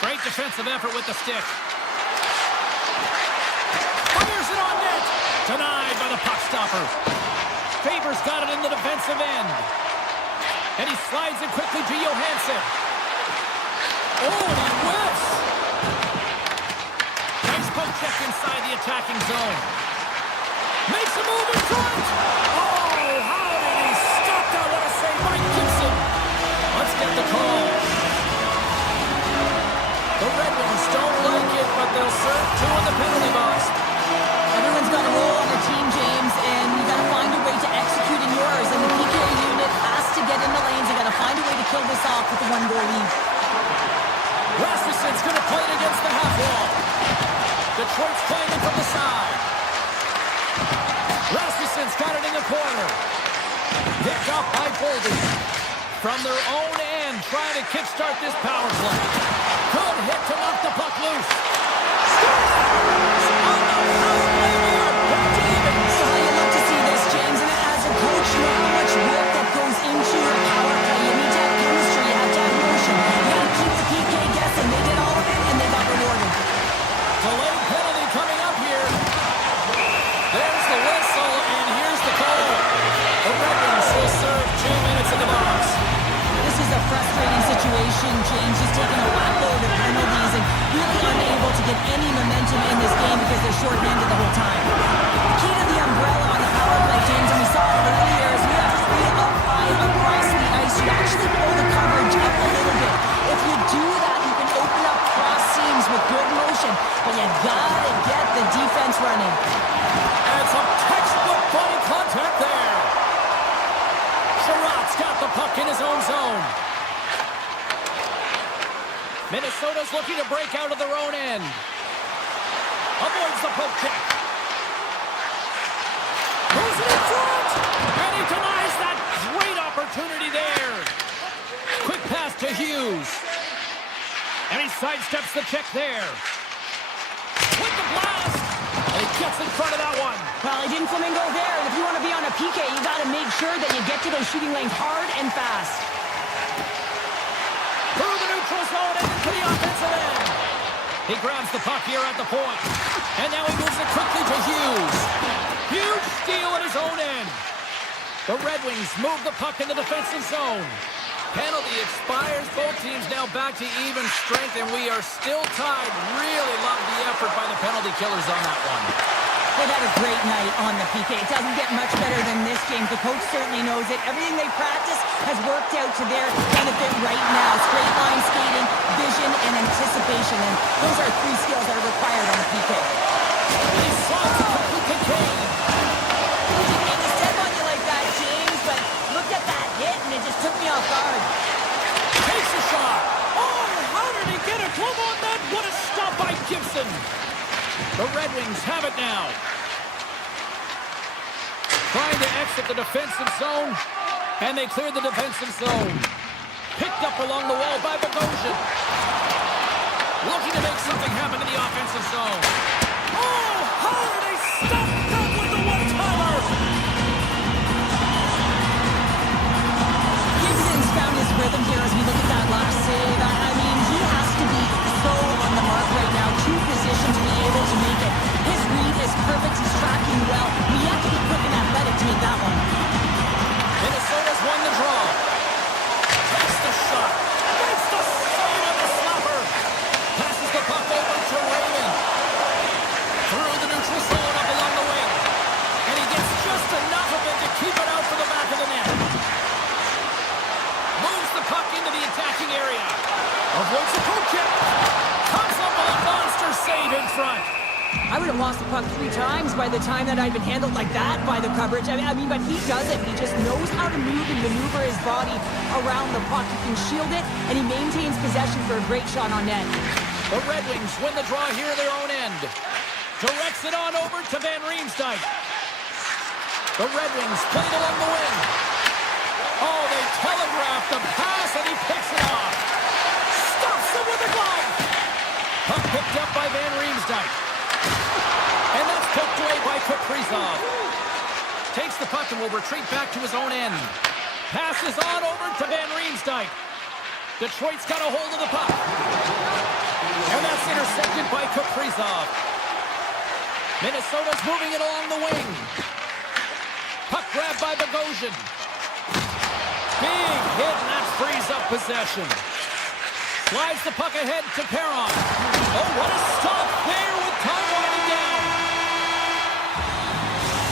Great defensive effort with the stick. Fires it on net. Denied by the puck stopper. Faber's got it in the defensive end. And he slides it quickly to Johansson. Oh, and he whiffs. Nice poke check inside the attacking zone. Makes a move in front. Oh, how did he stop that? What a save by Gibson. Let's get the call. The Red Wings don't like it, but they'll serve two in the penalty box. Everyone's got a role on the team, James, and you got to find a way to execute in yours. And the PK unit has to get in the lanes. You got to find a way to kill this off with a 1-goal lead. Rasmussen's going to play it against the half wall. Detroit's playing it from the side. Rasmussen's got it in the corner. Picked up by Boldy. From their own end, trying to kickstart this power play. Good hit to knock the puck loose. Scores! On the power play, we are back to even. So how you love to see this, James, and as a coach, you know how much work that goes into your power play. You need to have chemistry, you have to have motion. You got to keep the PK guessing. They did all of it, and they got rewarded. Delayed penalty coming up here. There's the whistle, and here's the call. The Red Wings will serve 2 minutes in the box. This is a frustrating situation, James. Just taking a whackload of penalties and really unable to get any momentum in this game because they're shorthanded the whole time. The key to the umbrella on the power play, James, and we saw it earlier, is we have 3 up high across the ice. You actually pull the coverage up a little bit. If you do that, you can open up cross seams with good motion, but you gotta get the defense running. And some textbook body contact there. Sherratt's got the puck in his own zone. Minnesota's looking to break out of their own end. Avoids the poke check. Goes it in front. And he denies that great opportunity there. Quick pass to Hughes. And he sidesteps the check there. With the blast. And he gets in front of that one. Well, he didn't flamingo there, and if you want to be on a PK, you got to make sure that you get to those shooting lanes hard and fast. Through the neutral zone and into the offensive end. He grabs the puck here at the point. And now he moves it quickly to Hughes. Huge steal at his own end. The Red Wings move the puck in the defensive zone. Penalty expires. Both teams now back to even strength, and we are still tied. Really love the effort by the penalty killers on that one. They've had a great night on the PK. It doesn't get much better than this, James. The coach certainly knows it. Everything they practice has worked out to their benefit right now. Straight line skating, vision, and anticipation. And those are three skills that are required on the PK. He slots it to Kincaid. I didn't mean to step on you like that, James, but looked at that hit and it just took me off guard. Takes a shot. Oh, how did he get a glove on that? What a stop by Gibson. The Red Wings have it now. Trying to exit the defensive zone, and they clear the defensive zone. Picked up along the wall by Bogosian. Looking to make something happen in the offensive zone. Oh, how did they stop that with the one-timer? Gibson's found his rhythm here as we look at that last save. I mean, he has to be so on the mark right now, too positioned to be able to make it. His read is perfect. He's tracking well. We have to be quick and athletic to make that one. Minnesota's won the draw. Takes the shot. Makes the save on the slapper. Passes the puck over to Raymond. Through the neutral zone up along the wing. And he gets just enough of it to keep it out for the back of the net. Moves the puck into the attacking area. Avoids a poke chip. Comes up with a monster save in front. I would have lost the puck 3 times by the time that I'd been handled like that by the coverage. I mean, but he does it. He just knows how to move and maneuver his body around the puck. He can shield it, and he maintains possession for a great shot on net. The Red Wings win the draw here at their own end. Directs it on over to Van Riemsdyk. The Red Wings played along the wing. Oh, they telegraphed the pass, and he picks it off. Stuffs it with a glove. Puck picked up by Van Riemsdyk. And that's poked away by Kaprizov. Takes the puck and will retreat back to his own end. Passes on over to Van Riemsdyk. Detroit's got a hold of the puck. And that's intercepted by Kaprizov. Minnesota's moving it along the wing. Puck grabbed by Bogosian. Big hit, and that frees up possession. Slides the puck ahead to Perron. Oh, what a stop there with time winding down.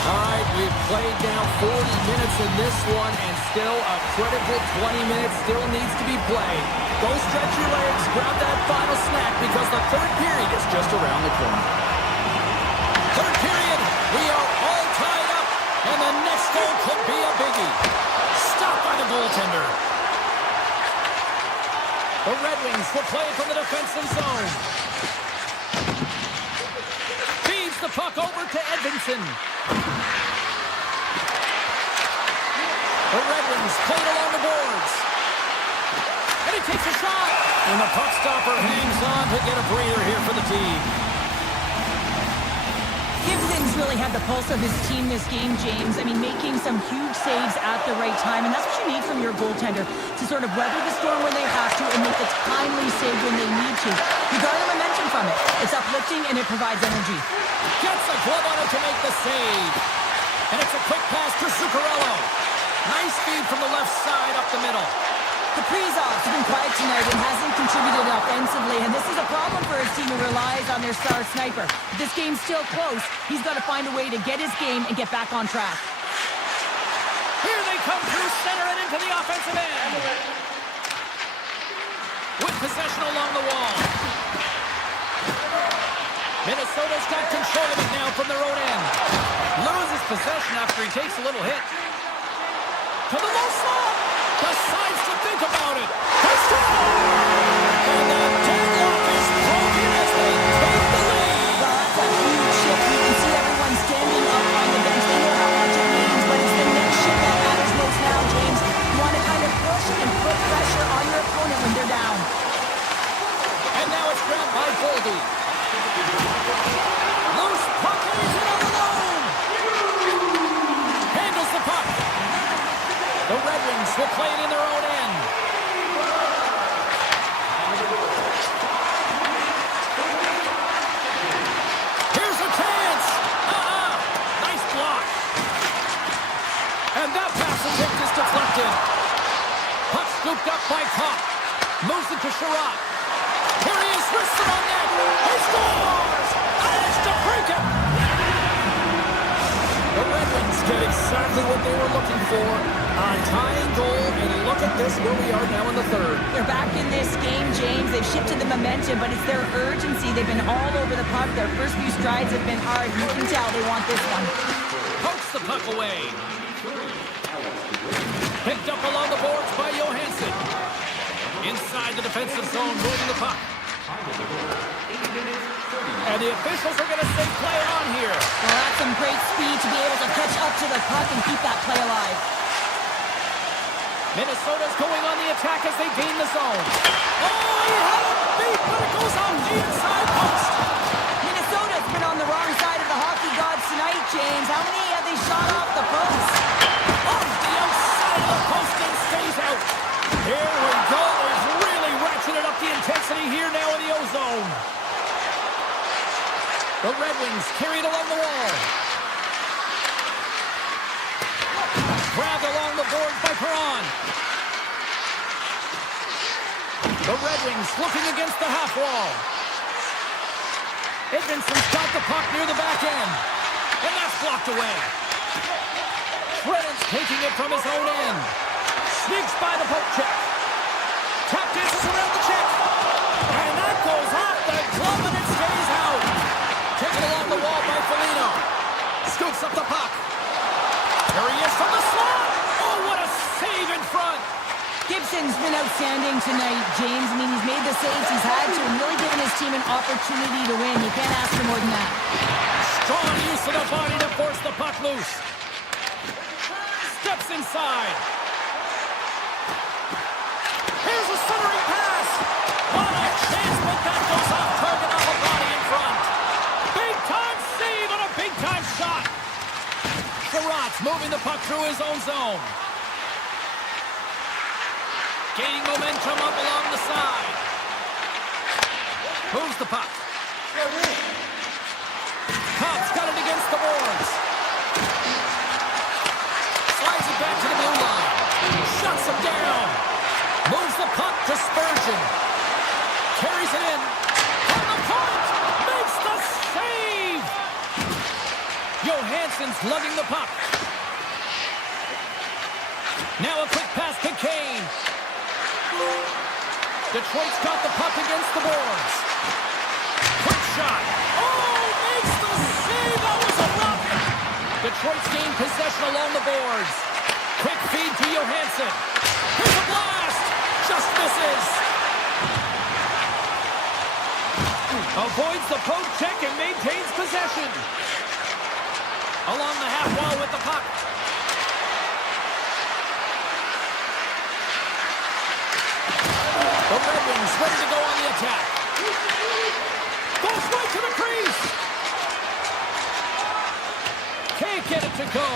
All right, we've played now 40 minutes in this one, and still a critical 20 minutes still needs to be played. Go stretch your legs, grab that final snack, because the third period is just around the corner. Third period, we are all tied up, and the next goal could be a biggie. Stopped by the goaltender. The Red Wings will play from the defensive zone. Feeds the puck over to Edvinsson. The Red Wings played along the boards. And he takes a shot. And the puck stopper hangs on to get a breather here for the team. Gibson's really had the pulse of his team this game, James. I mean, making some huge saves at the right time, and that's what you need from your goaltender, to sort of weather the storm when they have to and make a timely save when they need to. You garner momentum from it. It's uplifting, and it provides energy. Gets a glove on it to make the save. And it's a quick pass to Zuccarello. Nice feed from the left side up the middle. Kaprizov's been quiet tonight and hasn't contributed offensively, and this is a problem for his team who relies on their star sniper. If this game's still close, he's got to find a way to get his game and get back on track. Here they come through center and into the offensive end. With possession along the wall. Minnesota's got control of it now from their own end. Loses possession after he takes a little hit. To the low slot. Decides to think about it. They score! And the deadlock is broken as they take the lead. Well, that's a huge shift. You can see everyone standing up on the bench. They know how much it means, but it's the next shift that matters most now, James. You want to kind of push and put pressure on your opponent when they're down. And now it's grabbed by Goldie. Loose puck, and he's in on alone. Handles the puck. The Red Wings will play it in their own end. Here's a chance. Nice block. And that pass attempt is deflected. Puck scooped up to Sherrod. Here he is, wristed on net. He scores! Managed to break it! The Red Wings get exactly what they were looking for. A tying goal, and look at this, where we are now in the third. They're back in this game, James. They've shifted the momentum, but it's their urgency. They've been all over the puck. Their first few strides have been hard. You can tell they want this one. Pokes the puck away. Picked up along the boards by Johansson. Inside the defensive zone, moving the puck. And the officials are going to say play on here. Well, that's some great speed to be able to catch up to the puck and keep that play alive. Minnesota's going on the attack as they gain the zone. Oh, he had it beat, but it goes off the inside post. Minnesota's been on the wrong side of the hockey gods tonight, James. How many have they shot off the post? Off the outside of the post and stays out. Here we go. They've really ratcheted up the intensity here now in the O-zone. The Red Wings carried along the wall. Grabbed along the boards by Perron. The Red Wings looking against the half wall. Edmondson's got the puck near the back end. And that's blocked away. Redden's taking it from his own end. Sneaks by the poke check. Tap dances around the check. And that goes off the glove and it stays out. Taken along the wall by Foligno. Scoops up the puck. There he is from the slot. Oh, what a save in front. Gibson's been outstanding tonight, James. I mean, he's made the saves he's had to and really given his team an opportunity to win. You can't ask for more than that. Strong use of the body to force the puck loose. Steps inside. Here's a centering pass. What a chance, but that goes off target off a body in front. Big time save and a big time shot. Sherrod's moving the puck through his own zone. Gaining momentum up along the side. Moves the puck. Cobb's got it against the boards. Slides it back to the blue line. Shuts him down. Moves the puck to Spurgeon. Carries it in. From the point. Makes the save. Johansson's lugging the puck. Now a quick pass to Kane. Detroit's got the puck against the boards. Quick shot. Oh, makes the save. That was a rocket. Detroit's gained possession along the boards. Quick feed to Johansson. Here's a blast. Just misses. Avoids the poke check and maintains possession. Along the half wall with the puck. The Red Wings ready to go on the attack. Goes right to the crease. Can't get it to go.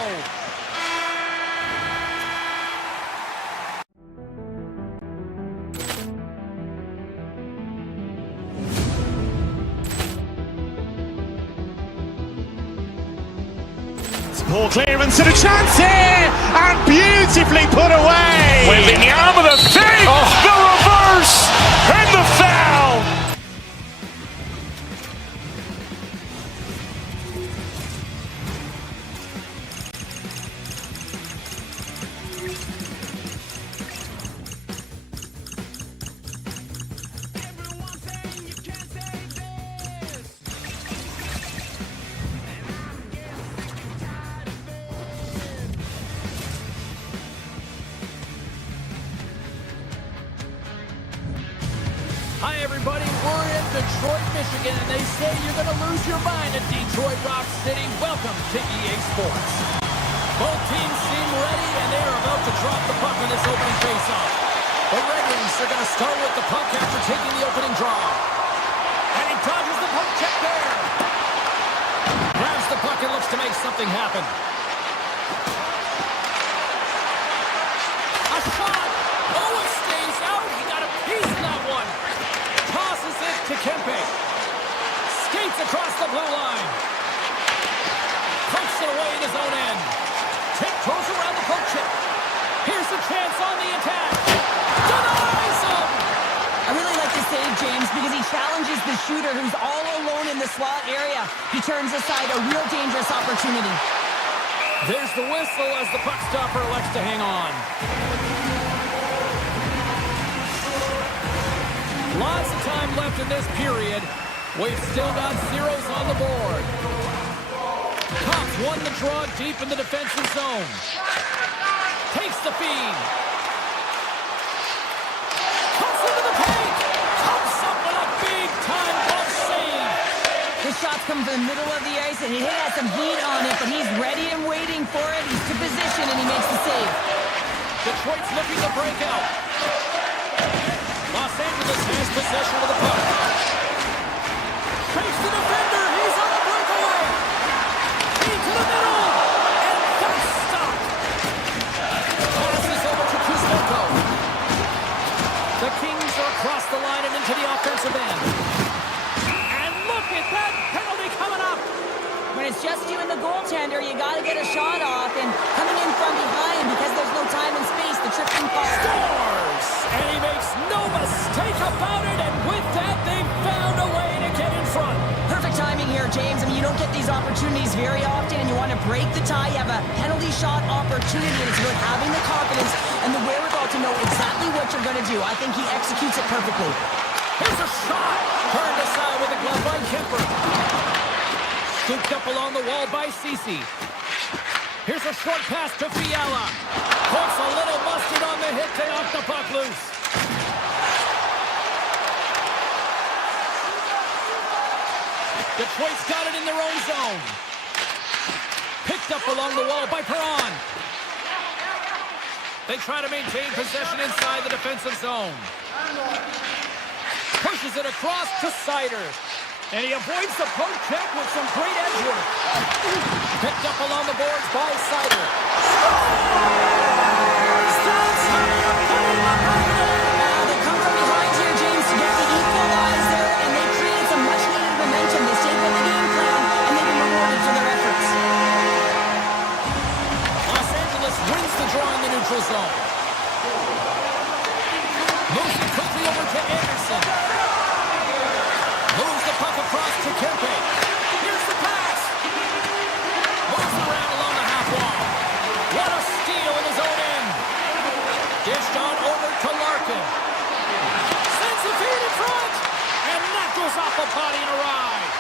Poor clearance and a chance here, and beautifully put away. Waving the arm of the save, the reverse, and the foul. Hi, everybody. We're in Detroit, Michigan, and they say you're going to lose your mind at Detroit Rock City. Welcome to EA Sports. Both teams seem ready, and they are about to drop the puck in this opening faceoff. The Red Wings are going to start with the puck after taking the opening draw. And he dodges the puck check there. Grabs the puck and looks to make something happen. A shot. Oh, it stays out. He got a piece of that one. Tosses it to Kempe. Skates across the blue line. Pumps it away in his own end. Tiptoes around the poke check. Here's a chance on the attack. Denies him. I really because he challenges the shooter who's all alone in the slot area. He turns aside a real dangerous opportunity. There's the whistle as the puck stopper elects to hang on. Lots of time left in this period. We've still got zeros on the board. Cox won the draw deep in the defensive zone. Takes the feed. Cuts into the paint. Comes up with a big-time glove save. The shots come from the middle of the ice, and he has some heat on it, but he's ready and waiting for it. He's to position, and he makes the save. Detroit's looking to break out. Los Angeles has possession of the puck. Fakes the defender. He's on the breakaway. Into the middle. And that's stopped. Passes over to Kuzmenko. The Kings are across the line and into the offensive end. And look at that penalty coming up. When it's just you and the goaltender, you got to get a shot off, and coming in from behind because there's no time and space, the tripping call. Scores! And he makes no mistake about it, and with that, they've found a way to get in front. Perfect timing here, James. I mean, you don't get these opportunities very often, and you want to break the tie. You have a penalty shot opportunity, and it's about having the confidence and the wherewithal to know exactly what you're going to do. I think he executes it perfectly. Here's a shot. Turned aside with a glove by Kemper. Scooped up along the wall by Ceci. Here's a short pass to Fiala. Pokes a little mustard on the hit to knock the puck loose. Detroit's got it in their own zone. Picked up along the wall by Perron. They try to maintain possession inside the defensive zone. Pushes it across to Sider. And he avoids the poke check with some great edge work. Picked up along the boards by Sider. They come from behind here, James, to get the equalizer, and they created some much-needed momentum. They stayed with the game plan, and they've been rewarded for their efforts. Los Angeles wins the draw in the neutral zone. Moves it quickly over to Anderson. Moves the puck across to Kempe. Here's the pass. Moves around along the half wall. What a steal in his own end. Dished on over to Larkin. Sends the feed in front. And that goes off a body and a ride.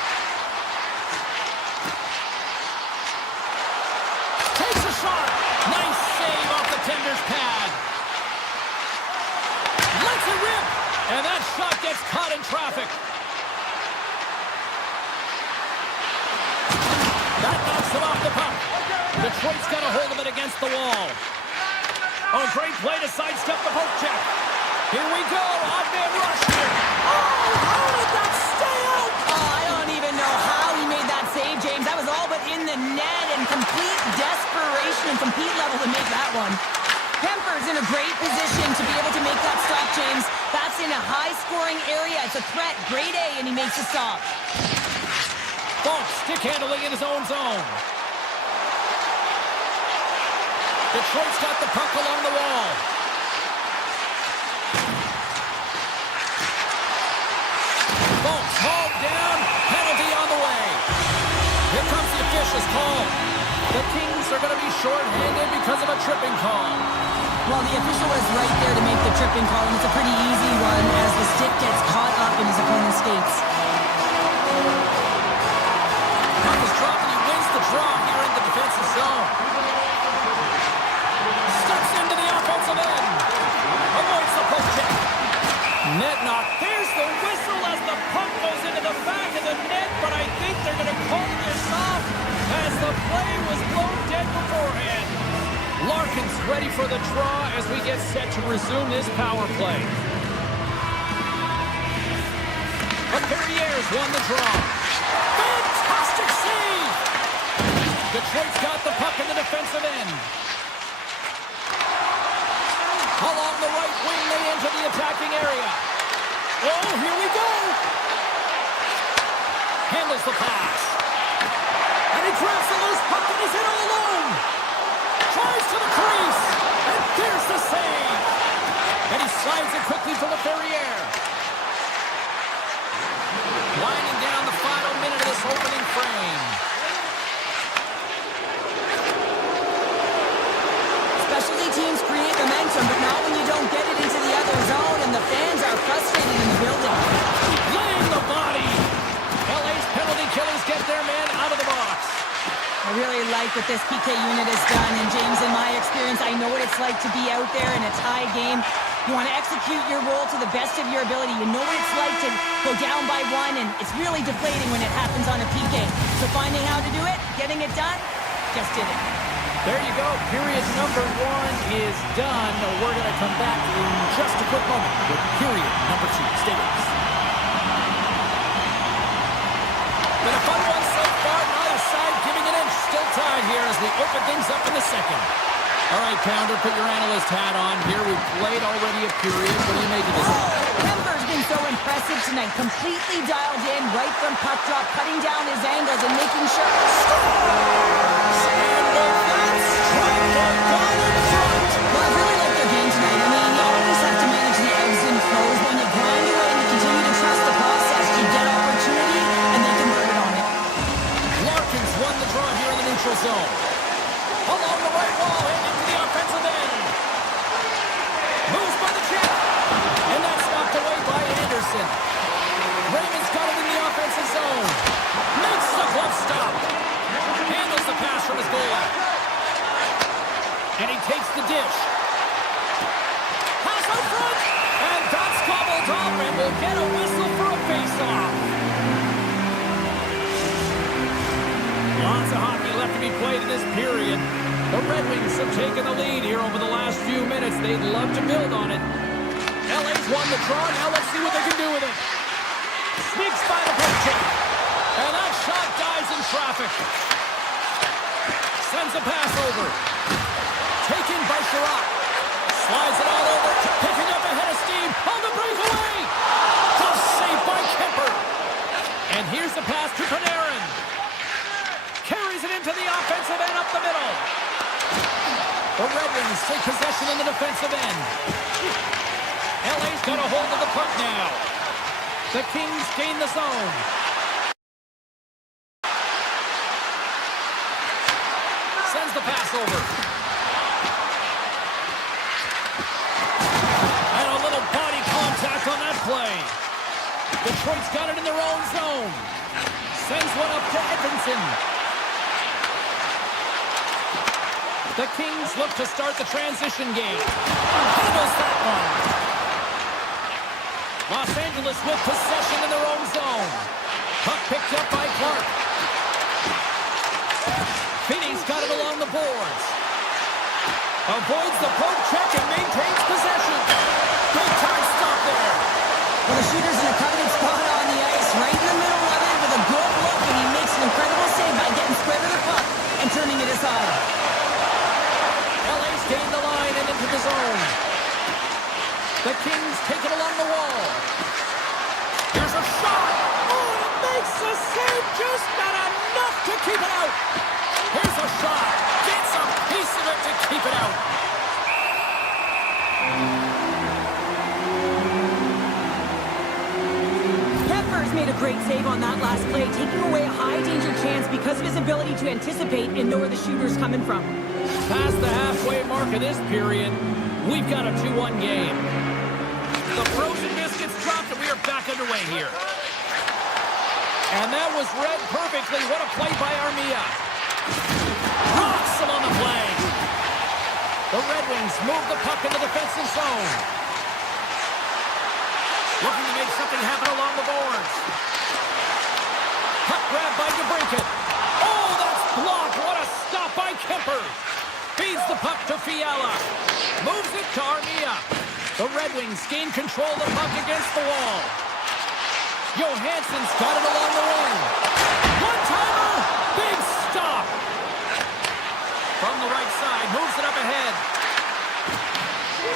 Takes a shot. Nice save off the tender's pad. Lets it rip. And that shot gets caught in traffic. That knocks it off the puck. Detroit's got a hold of it against the wall. Oh, great play to sidestep the poke check. Here we go. Odd man rush here. Oh, how did that stay out? Oh, I don't even know how he made that save, James. That was all but in the net, and complete desperation and compete level to make that one. Kemper's in a great position to be able to make that stop, James. That's in a high-scoring area. It's a threat. Grade A, and he makes the stop. Falk stick handling in his own zone. Detroit's got the puck along the wall. Falk's hauled down. Penalty on the way. Here comes the official's call. The Kings are going to be short-handed because of a tripping call. Well, the official was right there to make the tripping call, and it's a pretty easy one as the stick gets caught up in his opponent's skates. Puck is dropped and he wins the draw here in the defensive zone. Steps into the offensive end. Avoids the poke check. Net knock. There's the whistle as the puck goes into the back of the net, but I think they're going to call this off as the play was blown dead beforehand. Larkin's ready for the draw as we get set to resume this power play. But Perrier's won the draw. Fantastic save! Detroit's got the puck in the defensive end. Along the right wing, they enter the attacking area. Oh, here we go! Handles the pass. And he grabs the loose puck and he's in all alone. Tries to the crease. And there's the save. And he slides it quickly to the Ferrier. what this PK unit has done. And James, in my experience, I know what it's like to be out there in a tie game. You want to execute your role to the best of your ability. You know what it's like to go down by one, and it's really deflating when it happens on a PK. So finding how to do it, getting it done, just did it. There you go. Period number 1 is done. We're going to come back in just a quick moment with period number 2. Stay with us. Been a fun one so far. Neither side giving an inch. Still tied here as we open things up in the second. All right, Pounder, put your analyst hat on here. We've played already a period. What do you make of this? Kemper's been so impressive tonight. Completely dialed in right from puck drop, cutting down his angles and making sure. Well, I really like their game tonight. I mean, you always have to manage the ebbs and flows. When you grind away and you continue to trust the process, you get opportunity and they convert it on it. Larkins won the draw here in the neutral zone. Along the right wall and into the offensive end. Moves by the check. And that's knocked away by Anderson. Raymond's got it in the offensive zone. Makes the glove stop. Handles the pass from his goal line. And he takes the dish. Pass out front. And that's gobbled up and will get a whistle for a face-off. Lots of hockey left to be played in this period. The Red Wings have taken the lead here over the last few minutes. They'd love to build on it. LA's won the draw. Now let's see what they can do with it. Sneaks by the poke check. And that shot dies in traffic. Sends a pass over. Taken by Sherratt. Slides it all over. Picking up ahead of steam. On the breakaway. Tough save by Kemper. And here's the pass to Panarin. Carries it into the offensive end up the middle. The Red Wings take possession in the defensive end. LA's got a hold of the puck now. The Kings gain the zone. Sends the pass over. And a little body contact on that play. Detroit's got it in their own zone. Sends one up to Edmondson. The Kings look to start the transition game. Handles that one. Los Angeles with possession in their own zone. Puck picked up by Clark. Finney's got it along the boards. Avoids the poke check and maintains possession. Big time stop there. Well, the shooter's in a coveted spot on the ice, right in the middle of it with a good look, and he makes an incredible save by getting square to the puck and turning it aside. LA's gained the line and into the zone. The Kings take it along the wall. Here's a shot. Oh, it makes the save, just not enough to keep it out. Here's a shot. Gets a piece of it to keep it out. Kemper's made a great save on that last play, taking away a high-danger chance because of his ability to anticipate and know where the shooter's coming from. Past the halfway mark of this period, we've got a 2-1 game. The frozen biscuits dropped and we are back underway here. And that was read perfectly. What a play by Armia. Rocks him on the play. The Red Wings move the puck in the defensive zone. Looking to make something happen along the boards. Puck grab by DeBrincat. Oh, that's blocked. What a stop by Kemper. Feeds the puck to Fiala. Moves it to Armia. The Red Wings gain control of the puck against the wall. Johansson's got it along the wing. One-timer. Big stop. From the right side, moves it up ahead.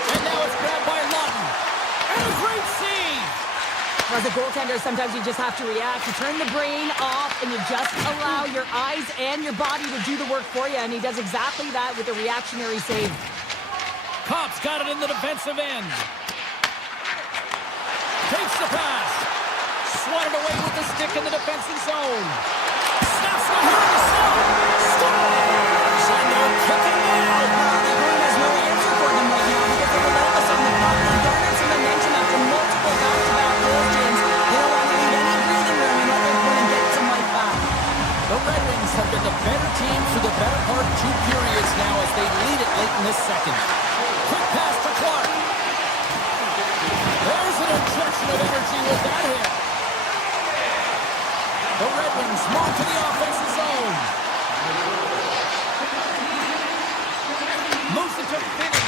And now it's grabbed by Lawton. And a great save. As a goaltender, sometimes you just have to react. You turn the brain off and you just allow your eyes and your body to do the work for you. And he does exactly that with a reactionary save. Kopp's got it in the defensive end. Takes the pass. Swatted away with the stick in the defensive zone. Snaps one here in the zone. Scores! And they're kicking now. The Bruin has no answer for them right now because they're relentless on the puck. They garnered some momentum after multiple back-to-back goals, James. They don't want to leave any breathing room in order to get some life back. The Red Wings have been the better team through the better part Wings move to the offensive zone. Moves it to Finney.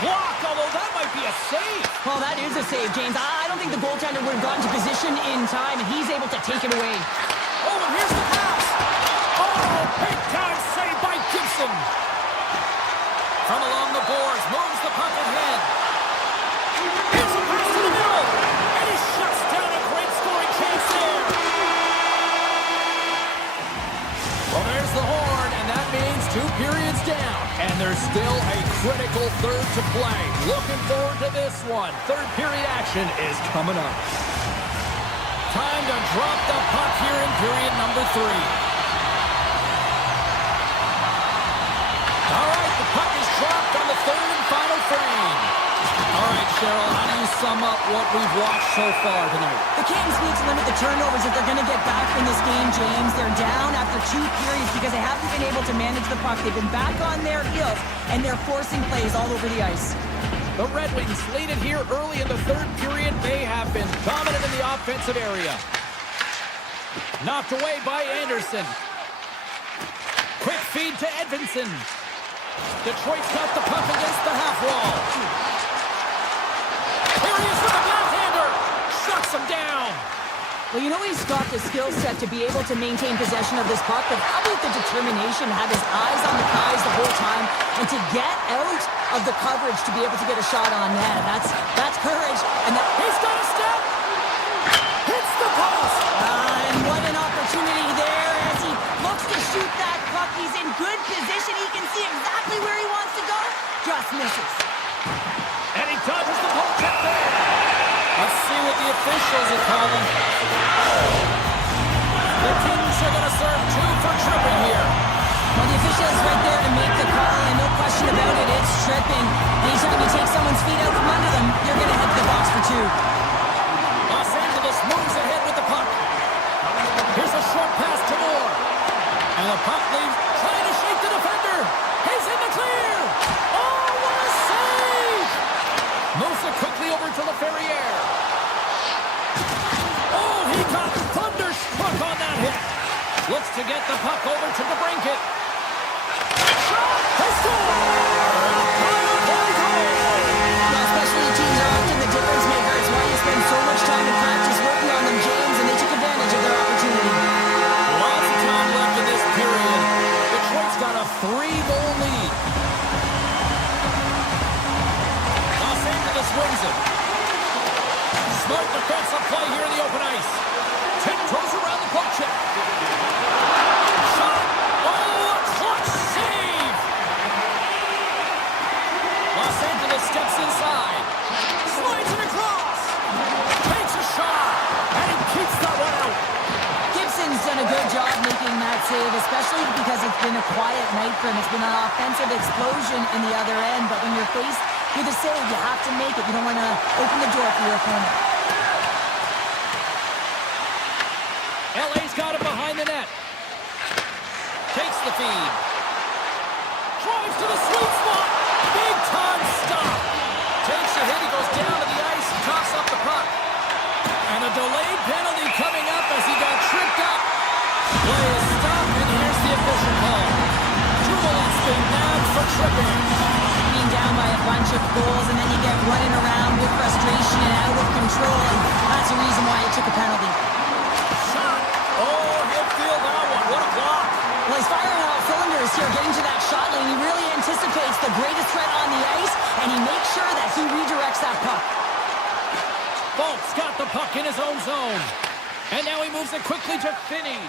Blocked, although that might be a save. Well, that is a save, James. I don't think the goaltender would have gotten to position in time, and he's able to take it away. Oh, and here's the pass. Oh, big time save by Gibson. From along the boards, moves the puck ahead. Here's a pass to the middle. And he shuts down a great scoring chance there. Well, there's the horn, and that means 2 periods down. And there's still a critical third to play. Looking forward to this one. Third period action is coming up. Time to drop the puck here in period number 3. All right, the puck is dropped on the third and final frame. All right, Cheryl, how do you sum up what we've watched so far tonight? The Kings need to limit the turnovers if they're going to get back in this game, James. They're down after 2 periods because they haven't been able to manage the puck. They've been back on their heels, and they're forcing plays all over the ice. The Red Wings lead it here early in the third period. They have been dominant in the offensive area. Knocked away by Anderson. Quick feed to Edvinsson. Detroit's got the puck against the half wall. Here he is with a backhander. Shuts him down. Well, you know he's got the skill set to be able to maintain possession of this puck, but how about the determination to have his eyes on the prize the whole time and to get out of the coverage to be able to get a shot on net? That's courage. And He's got a step. Hits the post. and what an opportunity there as he looks to shoot that puck. He's in good position. He can see exactly where he wants to go. Just misses. And he dodges the poke check there. Let's see what the officials are calling. The Kings are going to serve 2 for tripping here. Well, the official is right there to make the call, and no question about it, it's tripping. Anytime you take someone's feet out from under them, you're going to head to the box for 2. Los Angeles moves ahead with the puck. Here's a short pass to Moore. And the puck leaves, trying to shake the defender. He's in the clear. Oh, what a save! Moves it quickly over to LaFerriere. Oh, he got thunderstruck on that hit. Looks to get the puck over to DeBrincat. Shot! They score! Now, specialty teams are often the difference maker. It's why you spend so much time in practice working on them, James, and they took advantage of their opportunity. Lots of time left in this period. Detroit's got a 3-goal lead. Los Angeles wins it. Smart defensive play here in the open ice. Tiptoes around the poke check. Shot. Oh, a clutch save. Los Angeles steps inside. Slides it across. Takes a shot. And he keeps that one out. Gibson's done a good job making that save, especially because it's been a quiet night for him. It's been an offensive explosion in the other end, but when you're faced with a save, you have to make it. You don't want to open the door for your opponent. LA's got it behind the net. Takes the feed. Drives to the sweet spot. Big time stop. Takes a hit. He goes down to the ice and toss up the puck. And a delayed penalty coming up as he got tripped up. Play is stopped, and here's the official call. Dumoulin been nabbed for tripping. Being down by a bunch of goals, and then you get running around with frustration and out of control, and that's the reason why he took a penalty. Shot. Oh, he'll feel that one. What a block. Well, he's firing on all cylinders here, getting to that shot lane. He really anticipates the greatest threat on the ice, and he makes sure that he redirects that puck. Bolt's got the puck in his own zone. And now he moves it quickly to Finney.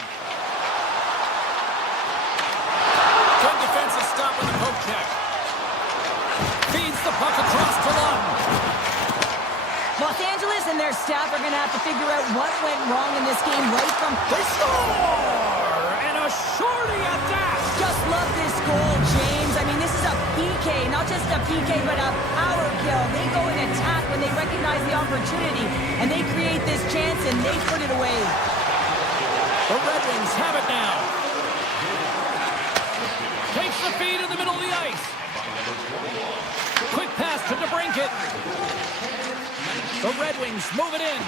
Good defensive stop with the poke check. Feeds the puck across to Lund. Los Angeles and their staff are going to have to figure out what went wrong in this game right from... They score! And a shorty at that! Just love this goal, James. I mean, this is a PK, not just a PK, but a power kill. They go and attack when they recognize the opportunity, and they create this chance, and they put it away. The Red Wings have it now. Takes the feed in the middle of the ice. Quick pass to DeBrincat. The Red Wings move it in.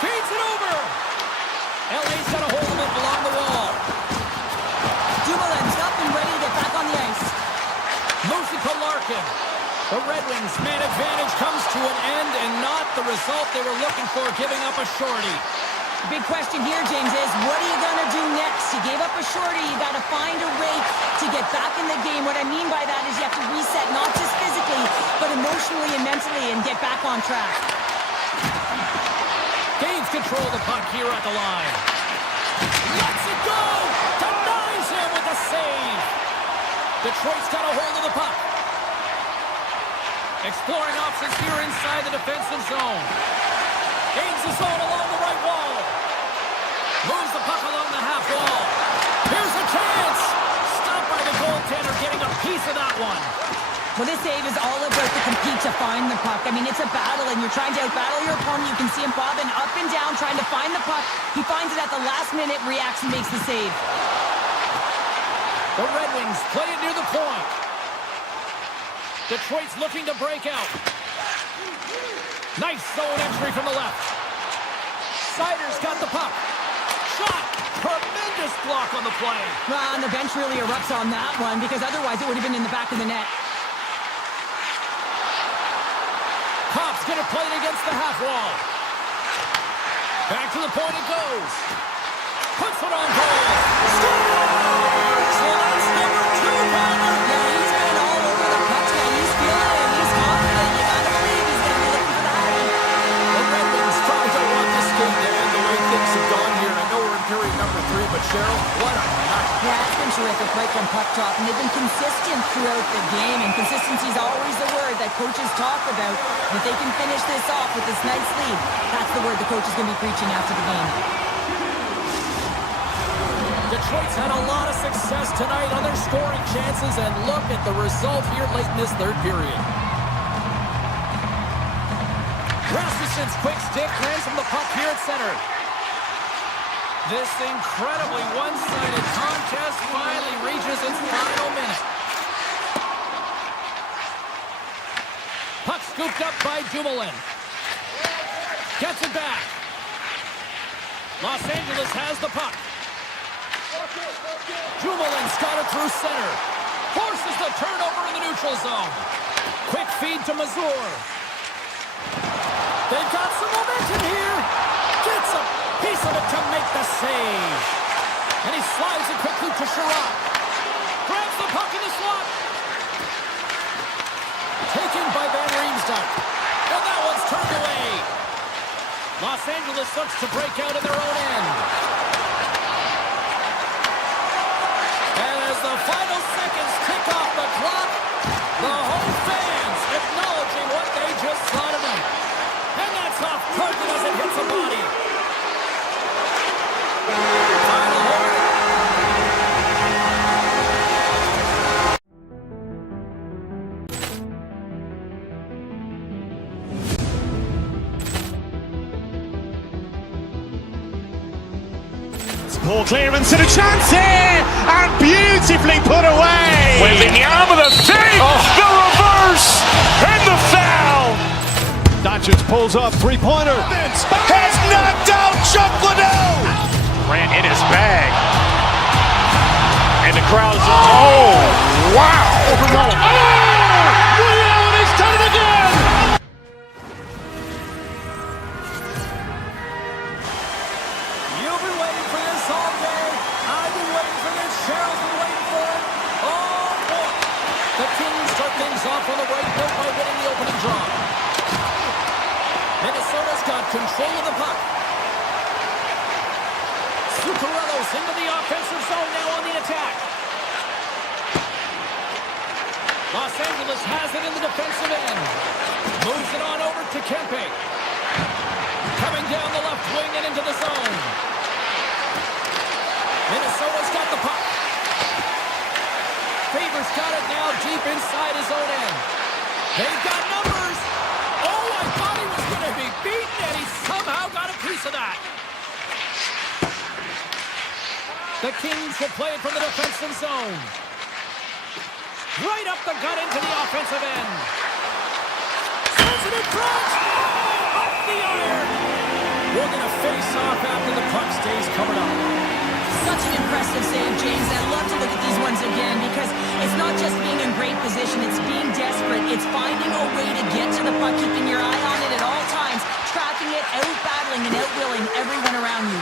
Feeds it over. LA's got a hold of it along the wall. Dumoulin's up and ready to get back on the ice. Moves it to Larkin. The Red Wings' man advantage comes to an end and not the result they were looking for, giving up a shorty. The big question here, James, is what are you going to do next? You gave up a shorty. You got to find a way to get back in the game. What I mean by that is you have to reset, not just physically, but emotionally and mentally, and get back on track. Gains control of the puck here at the line. Lets it go! Denies him with a save! Detroit's got a hold of the puck. Exploring options here inside the defensive zone. Gains the zone along the right wall. Moves the puck along the half wall. Here's a chance! Stopped by the goaltender, getting a piece of that one. Well, this save is all about the compete to find the puck. I mean, it's a battle, and you're trying to outbattle your opponent. You can see him bobbing up and down, trying to find the puck. He finds it at the last minute, reacts and makes the save. The Red Wings play it near the point. Detroit's looking to break out. Nice zone entry from the left. Sider's got the puck. Shot! Tremendous block on the play. Well, and the bench really erupts on that one, because otherwise it would have been in the back of the net. Kopp's going to play it against the half wall. Back to the point it goes. Puts it on goal. Scores! So that's number 2, Palmer. Yeah, he's been all over the puck, and he's feeling it. He's confident. You gotta believe he's gonna be looking for that. The Red Wings probably don't want this game to end the way things have gone here. I know we're in period number 3, but Cheryl, what a night. Yeah, it's been terrific right from puck drop, and they've been consistent throughout the game, and consistency is always the word that coaches talk about. If they can finish this off with this nice lead, that's the word the coach is going to be preaching after the game. Detroit's had a lot of success tonight on their scoring chances, and look at the result here late in this third period. Rasmussen's quick stick lands from the puck here at center. This incredibly one-sided contest finally reaches its final minute. Puck scooped up by Dumoulin. Gets it back. Los Angeles has the puck. Dumoulin's got it through center. Forces the turnover in the neutral zone. Quick feed to Mazur. They've got some momentum here. Gets a piece of it to make the save. And he slides it quickly to Sherratt. Grabs the puck in the slot. Taken by Van Riemsdyk. And that one's turned away. Los Angeles looks to break out in their own end. As the final seconds tick off the clock, the home fans acknowledging what they just saw tonight. And that's off target as it hits the body. Final horn. Poor clearance and a chance here, and beautifully put away. Wembanyama with a save, the reverse, and the foul. Doncic pulls up, three-pointer. Has knocked out Chuck Liddell. Grant in his bag. And the crowd is, oh, wow. Reality's done it again. You've been waiting for this all day. I've been waiting for this. Cheryl's been waiting for it. Oh, boy. The Kings start things off on the right note by winning the opening draw. Minnesota's got control of the puck. Zuccarello's into the offensive zone now on the attack. Los Angeles has it in the defensive end. Moves it on over to Kempe. Coming down the left wing and into the zone. Minnesota's got the puck. Faber's got it now deep inside his own end. They've got numbers. Oh, I thought he was going to be beaten, and he somehow got a piece of that. The Kings will play it from the defensive zone. Right up the gut into the offensive end. Sends it in front. Off the iron. We're going to face off after the puck stays covered up. Such an impressive save, James. I love to look at these ones again because it's not just being in great position, it's being desperate. It's finding a way to get to the puck, keeping your eye on it at all times, tracking it, out-battling and out-willing everyone around you.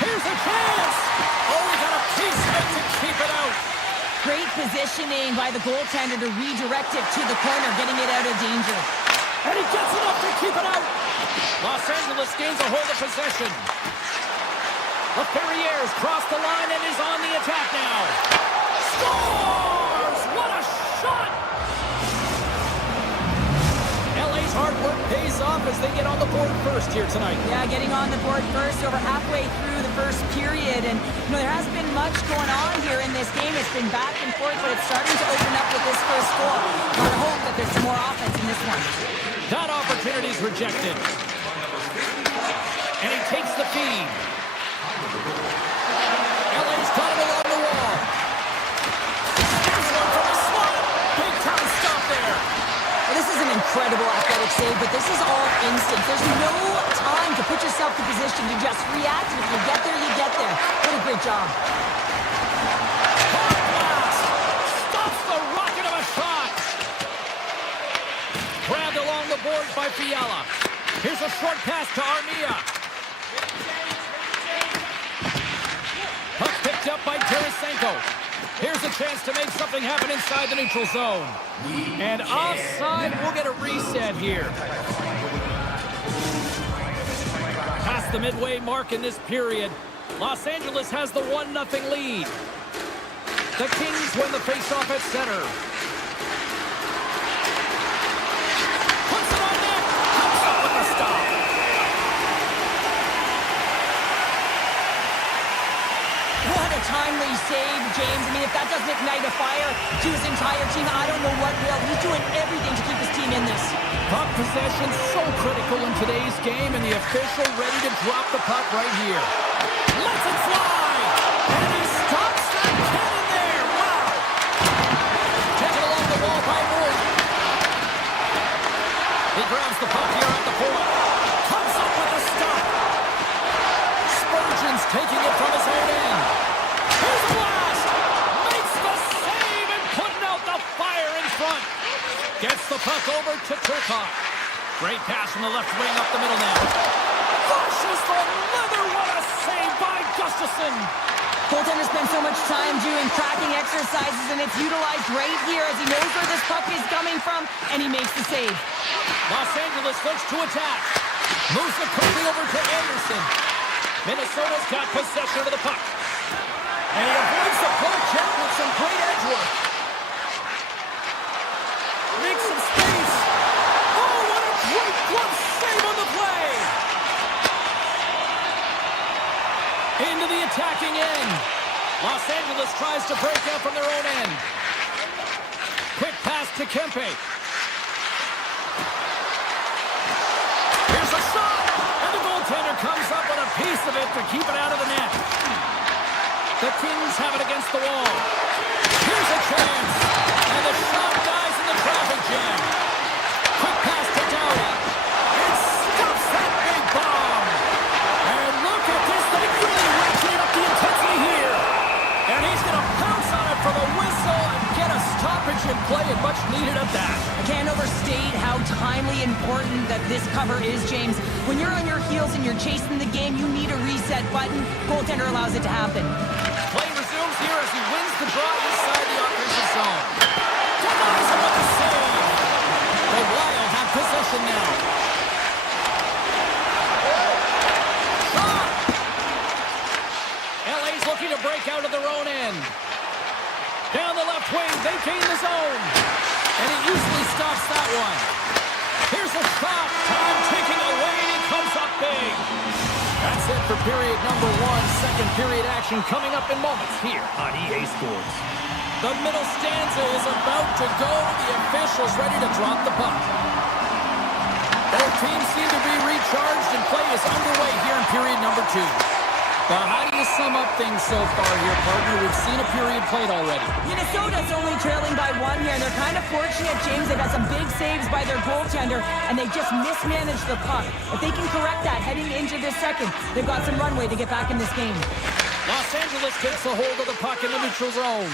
Here's a chance! Oh, we got a piece of it to keep it out. Great positioning by the goaltender to redirect it to the corner, getting it out of danger. And he gets enough to keep it out. Los Angeles gains a hold of possession. The Ferriers cross the line and is on the attack now. Scores! What a shot! LA's hard work pays off as they get on the board first here tonight. Yeah, getting on the board first over halfway through the first period. And, there hasn't been much going on here in this game. It's been back and forth, but it's starting to open up with this first goal. Gotta hope that there's some more offense in this one. That opportunity's rejected. And he takes the feed. LA's got it along the wall. Here's one from the slot. Big time stop there. Well, this is an incredible athletic save, but this is all instinct. There's no time to put yourself in position to just react. If you get there, you get there. What a great job. Hard blast. Stops the rocket of a shot. Grabbed along the boards by Fiala. Here's a short pass to Armia. Puck picked up by Tarasenko. Here's a chance to make something happen inside the neutral zone. And offside, we'll get a reset here. Past the midway mark in this period, Los Angeles has the 1-0 lead. The Kings win the faceoff at center. Puts it on net. Comes up with the stop. What a timely save, James. I mean, if that doesn't ignite a fire to his entire team, I don't know what will. He's doing everything to keep his team in this. Puck possession so critical in today's game, and the official ready to drop the puck right here. Lets it fly! And he stops that cannon there! Wow! Taken along the wall by Wood. He grabs the puck here at the point. Comes up with a stop. Spurgeon's taking it from his own end. Here's a blast! Makes the save and putting out the fire in front. Gets the puck over to Turcotte. Great pass from the left wing up the middle now. Flushes the leather. What a save by Gustafsson. Goaltender spends so much time doing tracking exercises, and it's utilized right here as he knows where this puck is coming from, and he makes the save. Los Angeles looks to attack. Moves it quickly over to Anderson. Minnesota's got possession of the puck. And he avoids the poke check with some great edge work. Makes some space. Oh, what a great glove save on the play. Into the attacking end. Los Angeles tries to break out from their own end. Quick pass to Kempe. Here's a shot. And the goaltender comes up with a piece of it to keep it out of the net. The Kings have it against the wall. Here's a chance. And the shot dies in the traffic jam. Quick pass to Doughty. And stops that big bomb. And look at this. They really ratcheted up the intensity here. And he's going to pounce on it for the whistle and get a stoppage in play, and much needed at that. I can't overstate how timely important that this cover is, James. When you're on your heels and you're chasing the game, you need a reset button. Goaltender allows it to happen. Play resumes here as he wins the draw inside the offensive zone. Denies him with the save. The Wild have possession now. Shot! LA's looking to break out of their own end. Down the left wing, they gain the zone. And he easily stops that one. Here's a shot. Time ticking away, and he comes up big. That's it for period number one. Second period action coming up in moments here on EA Sports. The middle stanza is about to go. The officials ready to drop the puck. Both teams seem to be recharged, and play is underway here in period number two. But how do you sum up things so far here, partner? We've seen a period played already. Minnesota's only trailing by one here, and they're kind of fortunate, James. They got some big saves by their goaltender, and they just mismanaged the puck. If they can correct that heading into advantage of this second. They've got some runway to get back in this game. Los Angeles takes a hold of the puck in the neutral zone.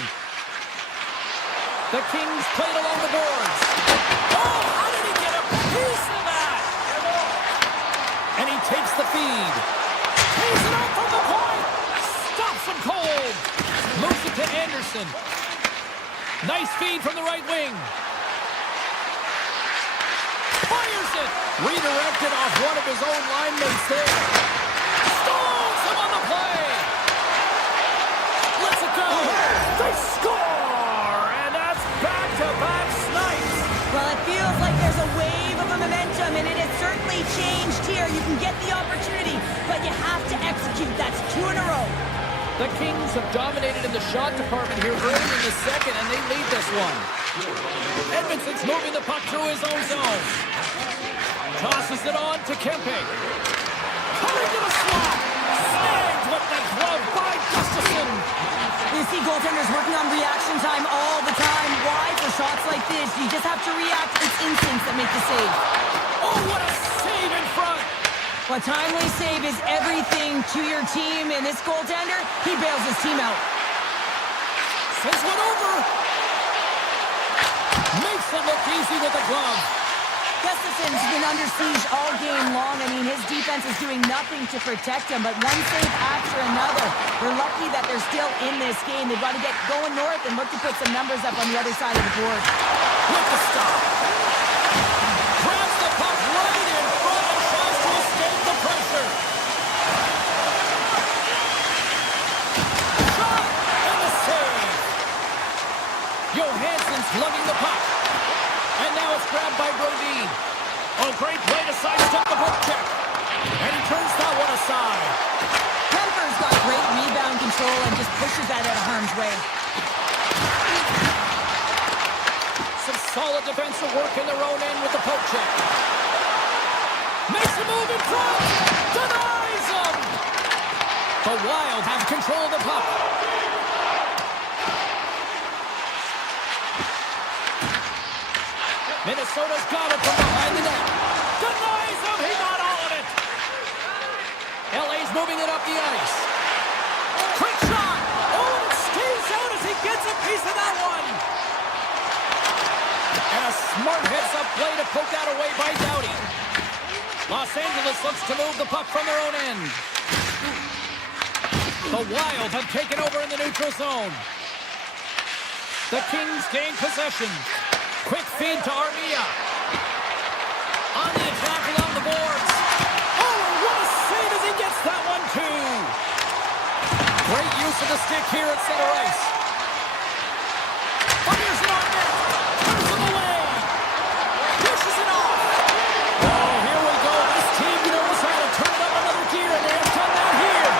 The Kings play it along the boards. Oh, how did he get a piece of that? And he takes the feed. Takes it out from the point. Stops him cold. Moves it to Anderson. Nice feed from the right wing. Fires it. Redirected off one of his own line mates there. Stalls him on the play. Lets it go. They score. And that's back-to-back snipes. Well, it feels like there's a wave of momentum, and it has certainly changed here. You can get the opportunity, but you have to execute. That's 2 in a row. The Kings have dominated in the shot department here early in the second, and they lead this one. Edmondson's moving the puck through his own zone. Tosses it on to Kempe. Coming to the slot. Snagged with the glove by Gustafsson. You see goaltenders working on reaction time all the time. Why? For shots like this, you just have to react. It's instincts that make the save. Oh, what a save in front. A timely save is everything to your team, and this goaltender, he bails his team out. Sends one over. Makes it look easy with the glove. Gustafsson's been under siege all game long. I mean, his defense is doing nothing to protect him, but one save after another. They're lucky that they're still in this game. They've got to get going north and look to put some numbers up on the other side of the board. With the stop. Grabs the puck right in front and tries to escape the pressure. Shot and the save. Johansson's lugging the puck. And now it's grabbed by Brodin. Oh, great play to sidestep the poke check. And he turns that one aside. Kemper's got great rebound control and just pushes that out of harm's way. Some solid defensive work in their own end with the poke check. Makes a move in front. Denies him. The Wild have control of the puck. Minnesota's got it from behind the net. Denies him. He got all of it. LA's moving it up the ice. Quick shot. Oh, it stays out as he gets a piece of that one. And a smart heads-up play to poke that away by Doughty. Los Angeles looks to move the puck from their own end. The Wild have taken over in the neutral zone. The Kings gain possession. Quick feed to Armia. On the attack along the boards. Oh, what a save as he gets that one, too. Great use of the stick here at center ice. Fires it on net. Turns him away. Pushes it off. Oh, here we go. This team knows how to turn it up another gear, and they have done that here.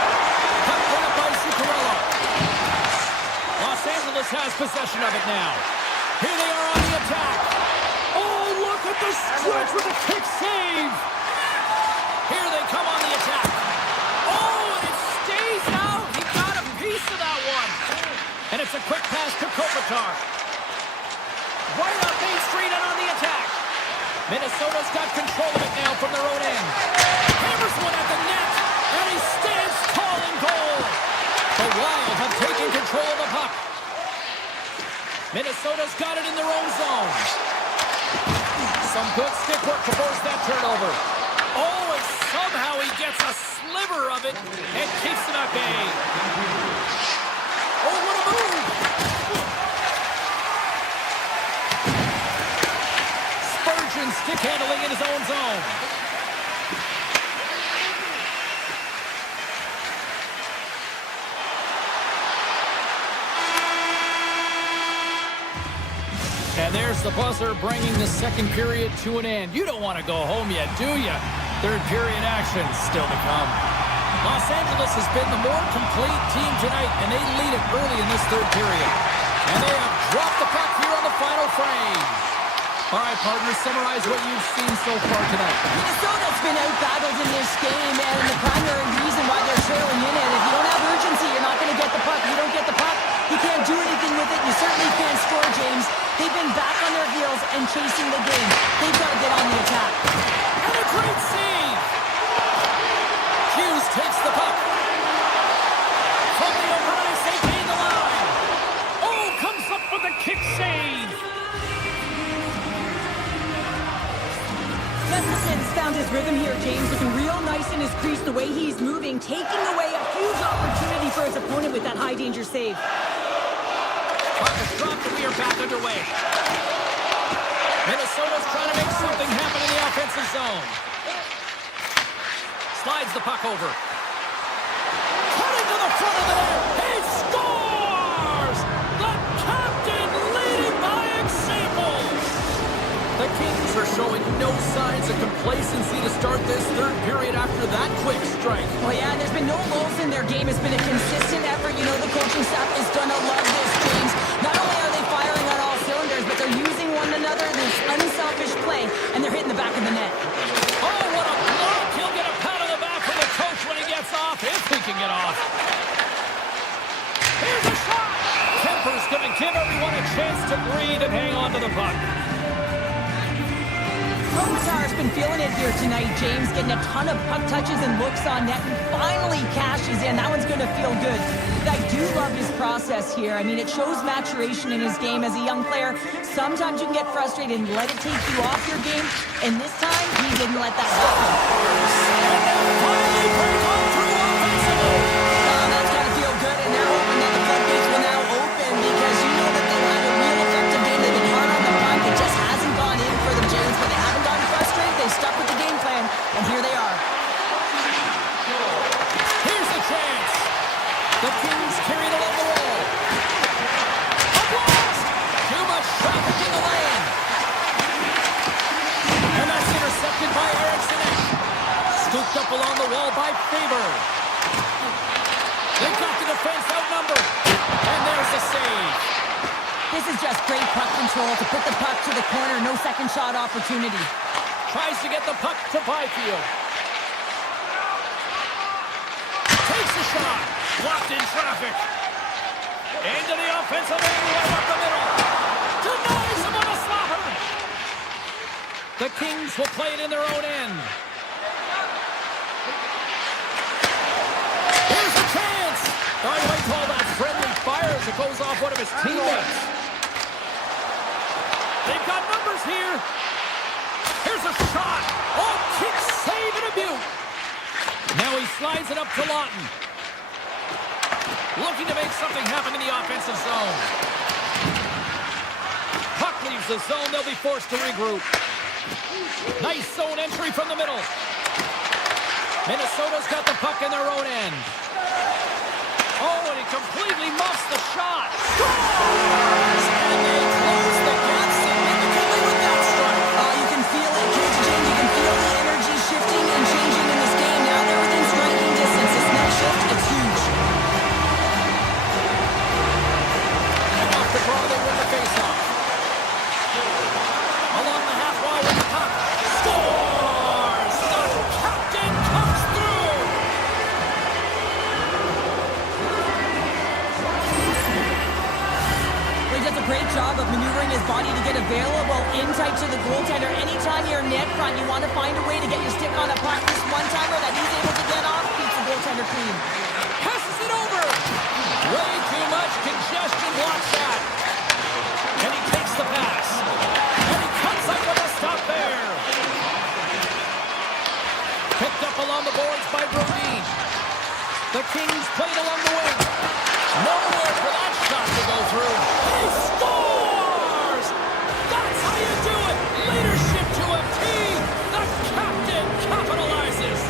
Puck brought by Zuccarello. Los Angeles has possession of it now. Here they are on the attack. Oh, look at the stretch with a kick save. Here they come on the attack. Oh, and it stays out. He got a piece of that one. And it's a quick pass to Kopitar. Right up Main Street and on the attack. Minnesota's got control of it now from their own end. Hammers one at the net. And he stands tall in goal. The Wild have taken control of the puck. Minnesota's got it in their own zone. Some good stick work to force that turnover. Oh, and somehow he gets a sliver of it and keeps it at bay. Oh, what a move! Spurgeon stick handling in his own zone. And there's the buzzer bringing the second period to an end. You don't want to go home yet, do you? Third period action still to come. Los Angeles has been the more complete team tonight, and they lead it early in this third period. And they have dropped the puck here on the final frame. All right, partners, summarize what you've seen so far tonight. Minnesota's been out-battled in this game, and the primary reason why they're trailing in it, if you don't have urgency, you're not going to get the puck. If you don't get the puck, you can't do anything with it. You certainly can't score, James. They've been back on their heels and chasing the game. They've got to get on the attack. And a great save! takes the puck. From the open ice, they gain the line. Oh, comes up with a kick save. Gustafson's found his rhythm here, James, looking real nice in his crease, the way he's moving, taking away a huge opportunity for his opponent with that high-danger save. Puck is dropped and we are back underway. Minnesota's trying to make something happen in the offensive zone. Slides the puck over. Cutting to the front of the net. He scores! The captain leading by example. The Kings are showing no signs of complacency to start this third period after that quick strike. Oh yeah, there's been no lulls in their game. It's been a consistent effort. You know the coaching staff is going to love this, James. Not only are they firing on all cylinders, but they're using one another, this unselfish play, and they're hitting the back of the net. Oh, what a block! He'll get a pat on the back from the coach when he gets off, if he can get off. Here's a shot! Kemper's going to give everyone a chance to breathe and hang on to the puck. Kopitar's been feeling it here tonight, James, getting a ton of puck touches and looks on net, and finally cashes in. That one's going to feel good. But I do love his process here. I mean, it shows maturation in his game as a young player. Sometimes you can get frustrated and let it take you off your game, and this time, he didn't let that happen. Finally break on through offensively. That's got to feel good, and they're hoping that the floodgates will now open because you know that they've had a real effective game. They've been hard on the puck. It just hasn't gone in for them, James, but they haven't gotten frustrated. They stuck with the game plan, and here they are. Here's a chance. The Kings carried along the wall. A blast! Too much traffic in the lane. And that's intercepted by Eriksson. Scooped up along the wall by Faber. They got the defense outnumbered. And there's the save. This is just great puck control to put the puck to the corner. No second shot opportunity. Tries to get the puck to Byfield. Takes a shot. Blocked in traffic. Into the offensive end, right up the middle. Denies him on a slaughter. The Kings will play it in their own end. Here's a chance. I might call that friendly fire as it goes off one of his teammates. They've got numbers here. Here's a shot. Oh, kick save and a beaut. Now he slides it up to Lawton. Looking to make something happen in the offensive zone. Puck leaves the zone. They'll be forced to regroup. Nice zone entry from the middle. Minnesota's got the puck in their own end. Oh, and he completely muffs the shot. Scores! And they close the gap significantly with that strike. You can feel it, James. You can feel the energy shifting and changing in this game. Now they're within striking distance. This next shift, it's huge. And off the draw, they win the faceoff. Along the half wall with the puck. Scores! The captain comes through! He does a great job of maneuvering his body to get available in tight to the goaltender. Anytime you're net front, you want to find a way to get your stick on a puck. This one-timer that he's able to get off keeps the goaltender clean. Passes it over! Way too much congestion blocks that. And he takes the pass. And he cuts up with a stop there. Picked up along the boards by Brodin. The Kings played along the wing. Nowhere for that shot to go through. He scores! That's how you do it! Leadership to a team! The captain capitalizes!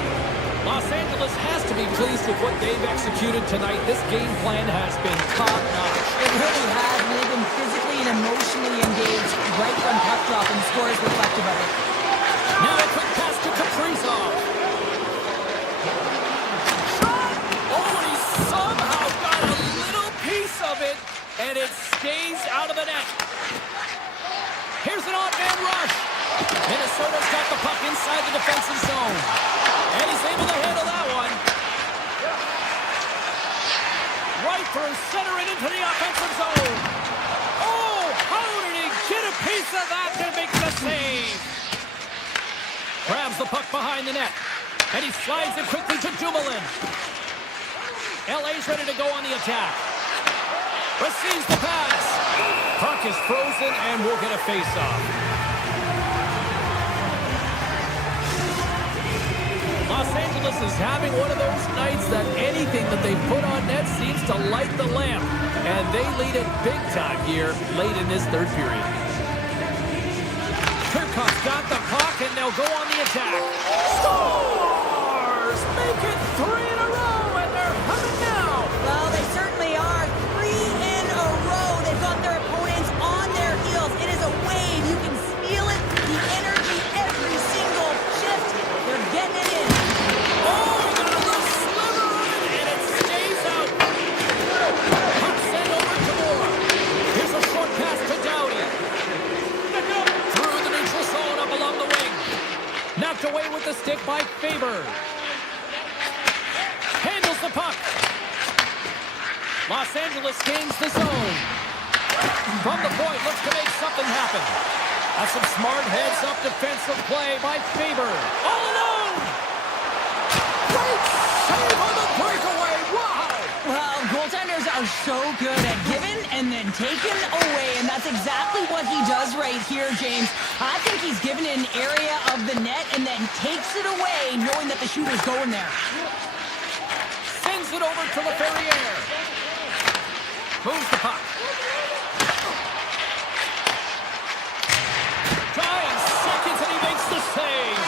Los Angeles has to be pleased with what they've executed tonight. This game plan has been top-notch. It really has. They've been physically and emotionally engaged right from puck drop, and the score is reflective of it. Now a quick pass to Kaprizov. Shot! Oh, and he somehow got a little piece of it, and it stays out of the net. Here's an odd-man rush. Minnesota's got the puck inside the defensive zone. And he's able to handle that one. Right through center and into the offensive zone. Oh, how did he get a piece of that to make the save? Grabs the puck behind the net. And he slides it quickly to Dumoulin. LA's ready to go on the attack. Receives the pass. Puck is frozen and we'll get a face-off. Los Angeles is having one of those nights that anything that they put on net seems to light the lamp. And they lead it big time here late in this third period. Kirchhoff's got the puck and they'll go on the attack. Stars make it 3 in a row and they're coming now. Well, they certainly are. 3 in a row. They've got their opponents on their heels. It is a wave. You can feel it. The energy every single shift. They're getting it in. Oh, got a little sliver on it, and it stays out. Puck sent over to Moore. Here's a short pass to Doughty. Through the neutral zone up along the wing. Knocked away with the stick by Faber. Handles the puck. Los Angeles gains the zone. From the point, looks to make something happen. That's some smart heads-up defensive play by Faber. All alone! Great save on the breakaway! Wow! Well, goaltenders are so good at giving and then taking away, and that's exactly what he does right here, James. I think he's given an area of the net and then takes it away, knowing that the shooter's going there. Sends it over to LaFerriere. Moves the puck. Tries seconds and he makes the save.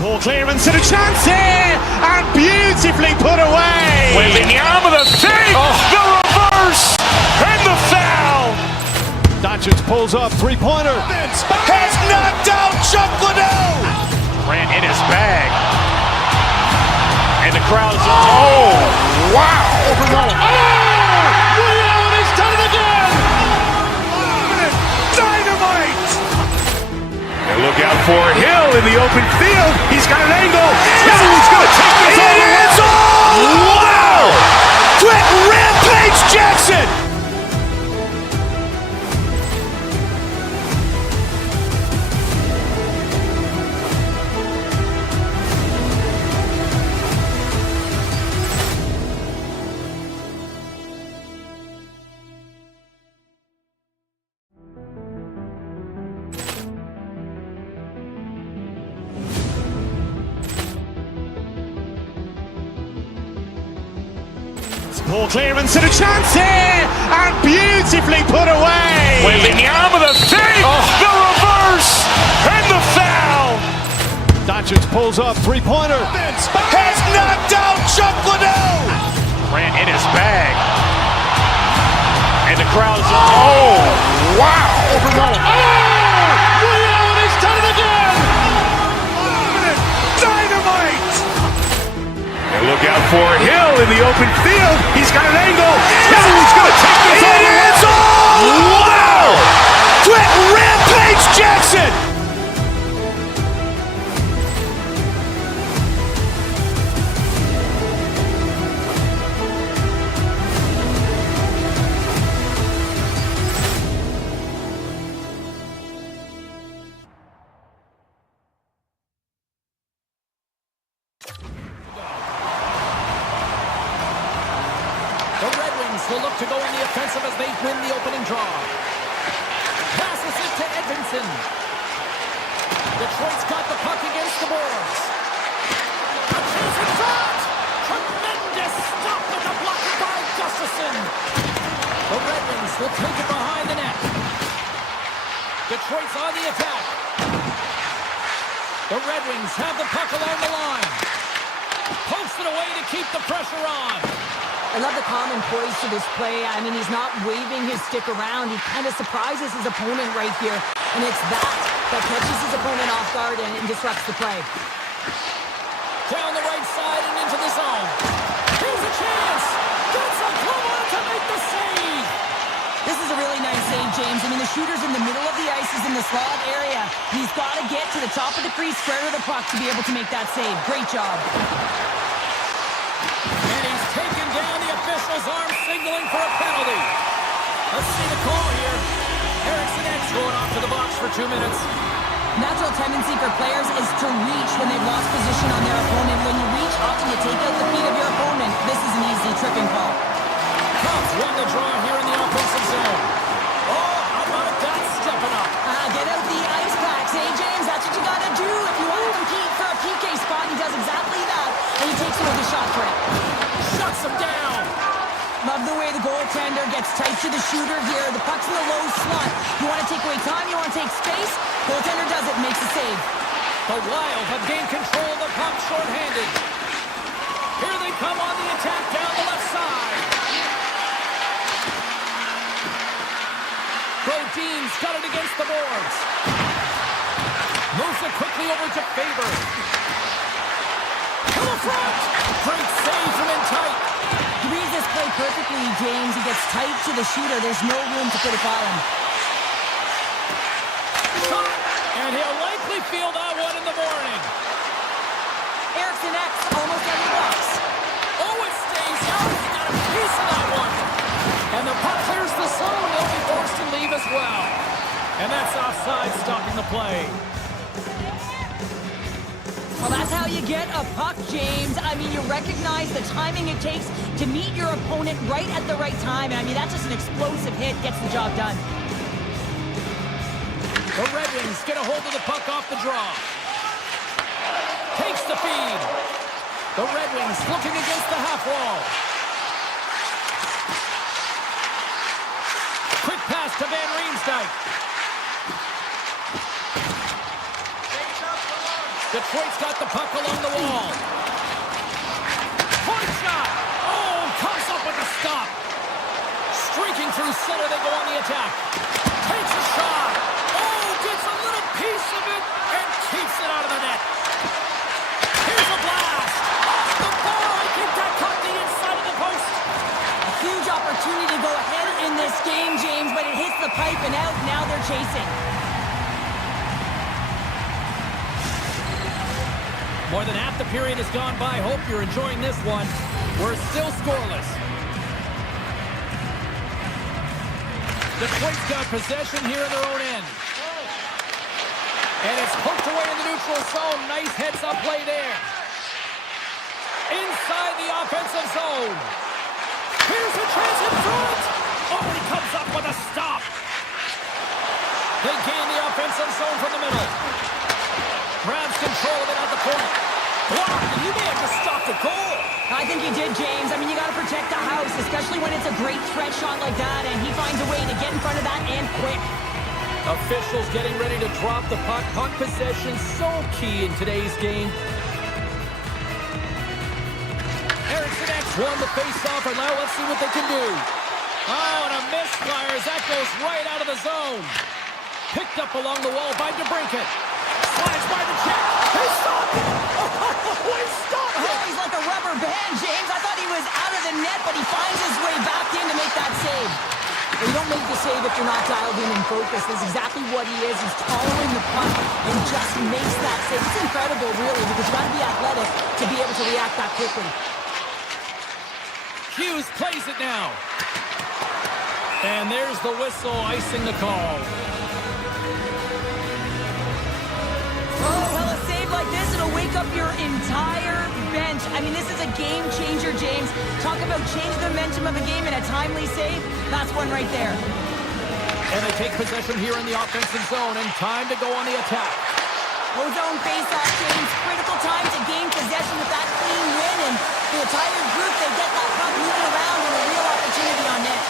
Poor clearance and a chance here, and beautifully put away. Wembanyama with a save, the reverse, and the foul. Doncic pulls up, three-pointer. Has knocked out Chuck Liddell. Ran in his bag. And the crowd is, oh, wow. Oh, Allen has done it again. Dynamite. And look out for Hill in the open field. He's got an angle. He's going to take this all the way. Wow. Quick rampage Jackson. Poor clearance and a chance here, and beautifully put away. Wembanyama with a save, the reverse, and the foul. Doncic pulls up, three-pointer. Has knocked out Chuck Liddell. Ran in his bag. And the crowd is, oh, wow. Allen has done it again. Dynamite. And look out for Hill in the open field. He's got an angle. He's going to take this all the way. Wow. Quick rampage Jackson. The Red Wings will look to go in the offensive as they win the opening draw. Passes it to Edmondson. Detroit's got the puck against the boards. A chance in front! Tremendous stop at the blocker by Gustafsson. The Red Wings will take it behind the net. Detroit's on the attack. The Red Wings have the puck along the line. Pokes it away to keep the pressure on. I love the calm and poise to this play. I mean, he's not waving his stick around. He kind of surprises his opponent right here. And it's that catches his opponent off guard and disrupts the play. Down the right side and into the zone. Here's a chance. Gets a Klova to make the save. This is a really nice save, James. I mean, the shooter's in the middle of the ice. He's in the slot area. He's got to get to the top of the crease, square to the puck to be able to make that save. Great job. for 2 minutes. Natural tendency for players is to reach when they've lost position on their opponent. When you reach, often you take out the feet of your opponent. This is an easy tripping call. Cubs won the draw here in the offensive zone. Oh, how about that stepping up? Get out the ice packs, hey James? That's what you gotta do if you want to compete for a PK spot. He does exactly that, and he takes away the shot trick. Shuts him down. Love the way the goaltender gets tight to the shooter here. The puck's in the low slot. You want to take away time, you want to take space. Goaltender does it, makes a save. The Wild have gained control of the puck shorthanded. Here they come on the attack down the left side. Brodin's got it against the boards. Moves it quickly over to Faber. To the front. Great save from in tight. He reads this play perfectly, James. He gets tight to the shooter. There's no room to put it by him. Shot. And he'll likely feel that one in the morning. Erickson X almost out of the box. Oh, it stays out. He got a piece of that one. And the puck clears the zone. They'll be forced to leave as well. And that's offside, stopping the play. Well, that's how you get a puck, James. I mean, you recognize the timing it takes to meet your opponent right at the right time. And I mean, that's just an explosive hit, gets the job done. The Red Wings get a hold of the puck off the draw. Takes the feed. The Red Wings looking against the half wall. Quick pass to Van Riemsdyk. Detroit's got the puck along the wall. Point shot. Oh, comes up with a stop. Streaking through center, they go on the attack. Takes a shot. Oh, gets a little piece of it and keeps it out of the net. Here's a blast. Off the bar. I think that caught the inside of the post. A huge opportunity to go ahead in this game, James, but it hits the pipe and out. Now they're chasing. More than half the period has gone by. Hope you're enjoying this one. We're still scoreless. Detroit's got possession here in their own end. And it's poked away in the neutral zone. Nice heads-up play there. Inside the offensive zone. Here's a chance in front. Oh, he comes up with a stop. They gain the offensive zone from the middle. Grabs control of it at the point. Blocked, and he may have just stopped a goal. I think he did, James. I mean, you got to protect the house, especially when it's a great threat shot like that, and he finds a way to get in front of that and quick. Officials getting ready to drop the puck. Puck possession so key in today's game. Erickson X won the face-off, and now let's see what they can do. Oh, and a misfire as that goes right out of the zone. Picked up along the wall by DeBrincat. Slides by the check. He stopped it. Oh, he stopped it. Oh, he's like a rubber band, James. I thought he was out of the net, but he finds his way back in to make that save. Well, you don't make the save if you're not dialed in and focused. That's exactly what he is. He's following the puck and just makes that save. It's incredible, really, because you got to be athletic to be able to react that quickly. Hughes plays it now. And there's the whistle icing the call. Oh, well, a save like this, it'll wake up your entire bench. I mean, this is a game changer, James. Talk about change the momentum of a game in a timely save. That's one right there. And they take possession here in the offensive zone, and time to go on the attack. Ozone face-off, James. Critical time to gain possession with that clean win, and the entire group, they get that puck moving around and a real opportunity on net.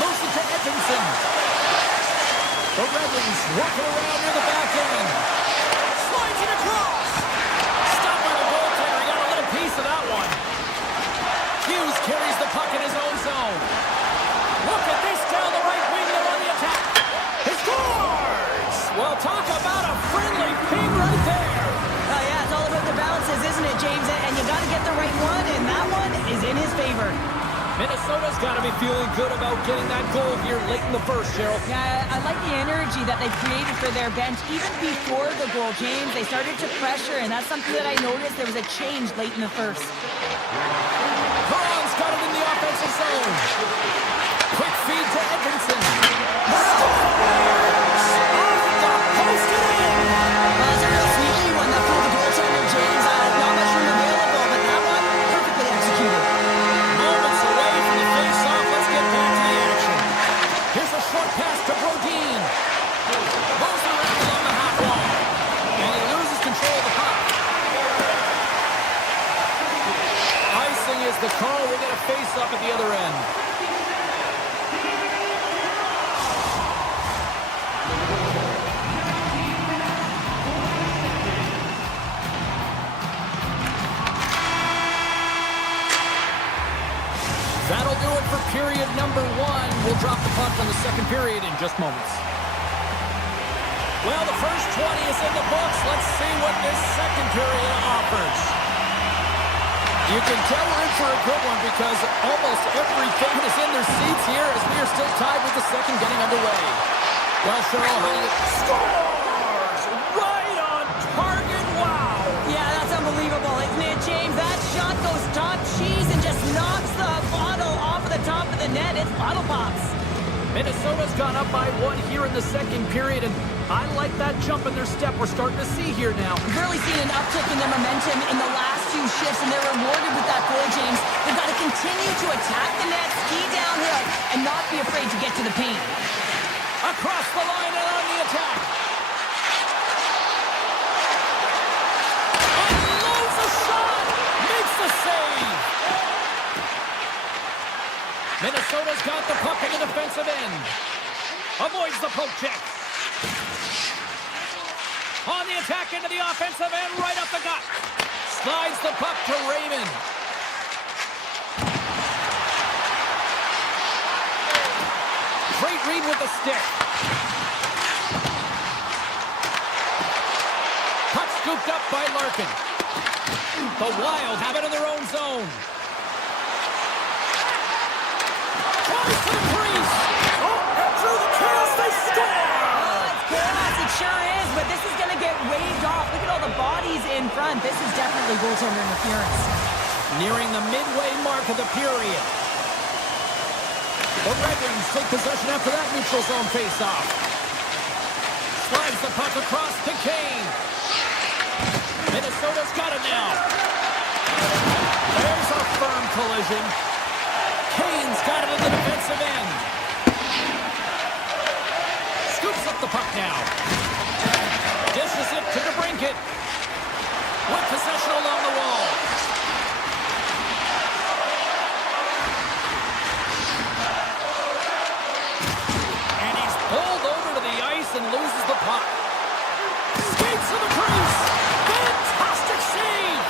Moves it to Edmondson. The Red Wings working around near the back end. Slides it across. Stopped by the goaltender. He got a little piece of that one. Hughes carries the puck in his own zone. Look at this down the right wing. They're on the attack. He scores! Well, talk about a friendly ping right there. Oh, yeah, it's all about the balances, isn't it, James? And you got to get the right one, and that one is in his favor. Minnesota's got to be feeling good about getting that goal here late in the first, Cheryl. Yeah, I like the energy that they created for their bench. Even before the goal, James, they started to pressure, and that's something that I noticed. There was a change late in the first. Braun's got it in the offensive zone. Quick feed to Edmondson. Scores! Off the other end. That'll do it for period number 1. We'll drop the puck on the second period in just moments. Well, the first 20 is in the books. Let's see what this second period offers. You can tell we're in for a good one because almost every fan is in their seats here as we are still tied with the second getting underway. Well, Cheryl, scores! Right on target, wow! Yeah, that's unbelievable, isn't it, James? That shot goes top cheese and just knocks the bottle off of the top of the net. It's bottle pops. Minnesota's gone up by 1 here in the second period, and I like that jump in their step we're starting to see here now. We've really seen an uptick in their momentum in the last few shifts, and they're rewarded with that goal, James. They've got to continue to attack the net, ski downhill, and not be afraid to get to the paint. Across the line and on the attack. Unloads a shot. Makes the save. Minnesota's got the puck in the defensive end. Avoids the poke check. On the attack into the offensive end, right up the gut. Slides the puck to Raymond. Great read with the stick. Puck scooped up by Larkin. The Wild have it in their own zone. Tries to the crease. Oh, and through the chaos, they score! It's chaos, it sure is, but this is going to get waved off. Look at all the bodies in front. This is definitely goaltender interference. Nearing the midway mark of the period. The Red Wings take possession after that neutral zone face-off. Slides the puck across to Kane. Minnesota's got it now. There's a firm collision. Kane's got it in the defensive end. Scoops up the puck now. Dishes it to DeBrincat. With possession along the wall. And he's pulled over to the ice and loses the puck. Skates to the crease. Fantastic save.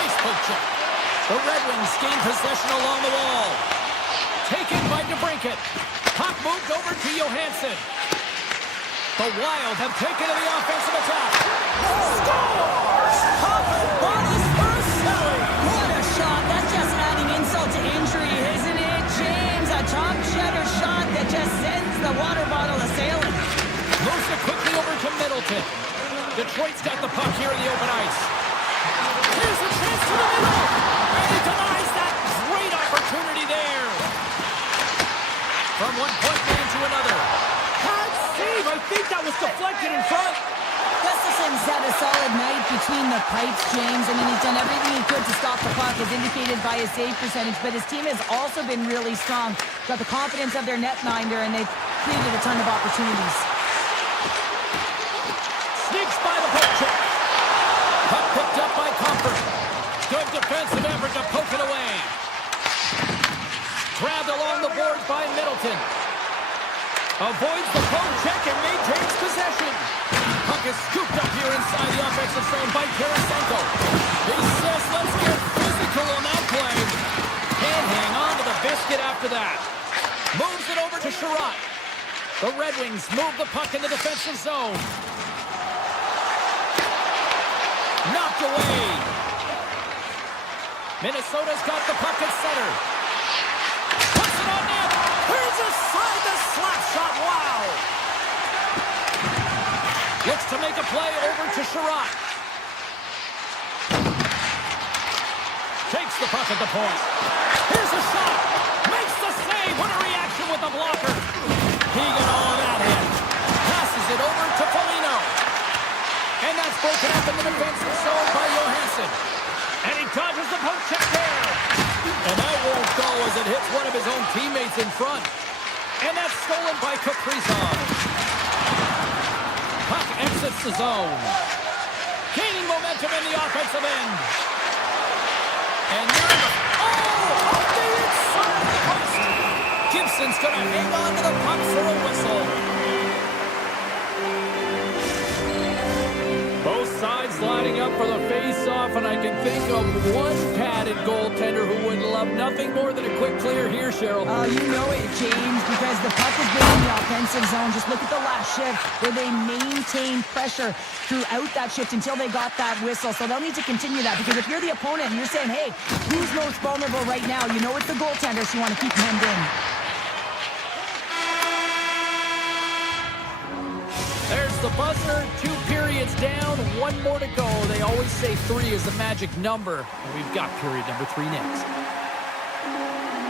Nice poke check. The Red Wings gain possession along the wall. Taken by DeBrincat. Puck moved over to Johansson. The Wild have taken to the offensive attack. Scores! Top bodies first selling. What a shot. That's just adding insult to injury, isn't it, James? A top cheddar shot that just sends the water bottle a-sailing. Moves it quickly over to Middleton. Detroit's got the puck here in the open ice. Here's a chance to the middle. And he denies that great opportunity there. From one point man to another. Hard save. I think that was deflected in front. Gustafson's had a solid night between the pipes, James. I mean, he's done everything he could to stop the puck, as indicated by his save percentage, but his team has also been really strong. Got the confidence of their netminder, and they've created a ton of opportunities. Sneaks by the poke check. Puck picked up by Comfort. Good defensive effort to poke it away. Grabbed along the boards by Middleton. Avoids the poke check and maintains possession. Puck is scooped up here inside the offensive zone by Tarasenko. He says, let's get physical on that play. Can't hang on to the biscuit after that. Moves it over to Sherratt. The Red Wings move the puck in the defensive zone. Knocked away. Minnesota's got the puck at center. Puts it on net. Here's a side the slap shot. Wow. Looks to make a play over to Sherratt. Takes the puck at the point. Here's a shot. Makes the save. What a reaction with the blocker. He got all of that hit. Passes it over to Foligno. And that's broken up in the defensive zone by Johansson. And he dodges the poke check there. And that won't go as it hits one of his own teammates in front. And that's stolen by Kaprizov. Puck exits the zone. Gaining momentum in the offensive end. And now, off the inside. goaltender who would love nothing more than a quick clear here, Cheryl. Oh, you know it, James, because the puck has been in the offensive zone. Just look at the last shift where they maintained pressure throughout that shift until they got that whistle. So they'll need to continue that, because if you're the opponent and you're saying, hey, who's most vulnerable right now? You know it's the goaltender, so you want to keep hemmed in. There's the buzzer. 2 periods down, 1 more to go. They always say 3 is the magic number. And we've got period number 3 next.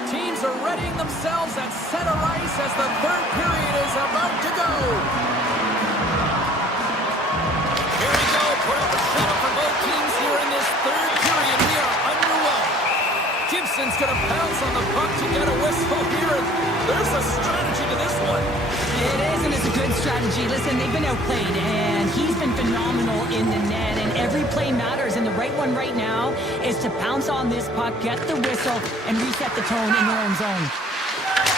Teams are readying themselves at center ice as the 3rd period is about to go. Here we go. Put up a shot for both teams here in this 3rd period. We are underway. Gibson's going to pounce on the puck to get a whistle here. There's a strategy to this one. It is, and it's a good strategy. Listen, they've been outplayed, and he's been phenomenal in the net, and every play matters, and the right one right now is to pounce on this puck, get the whistle, and reset the tone in your own zone.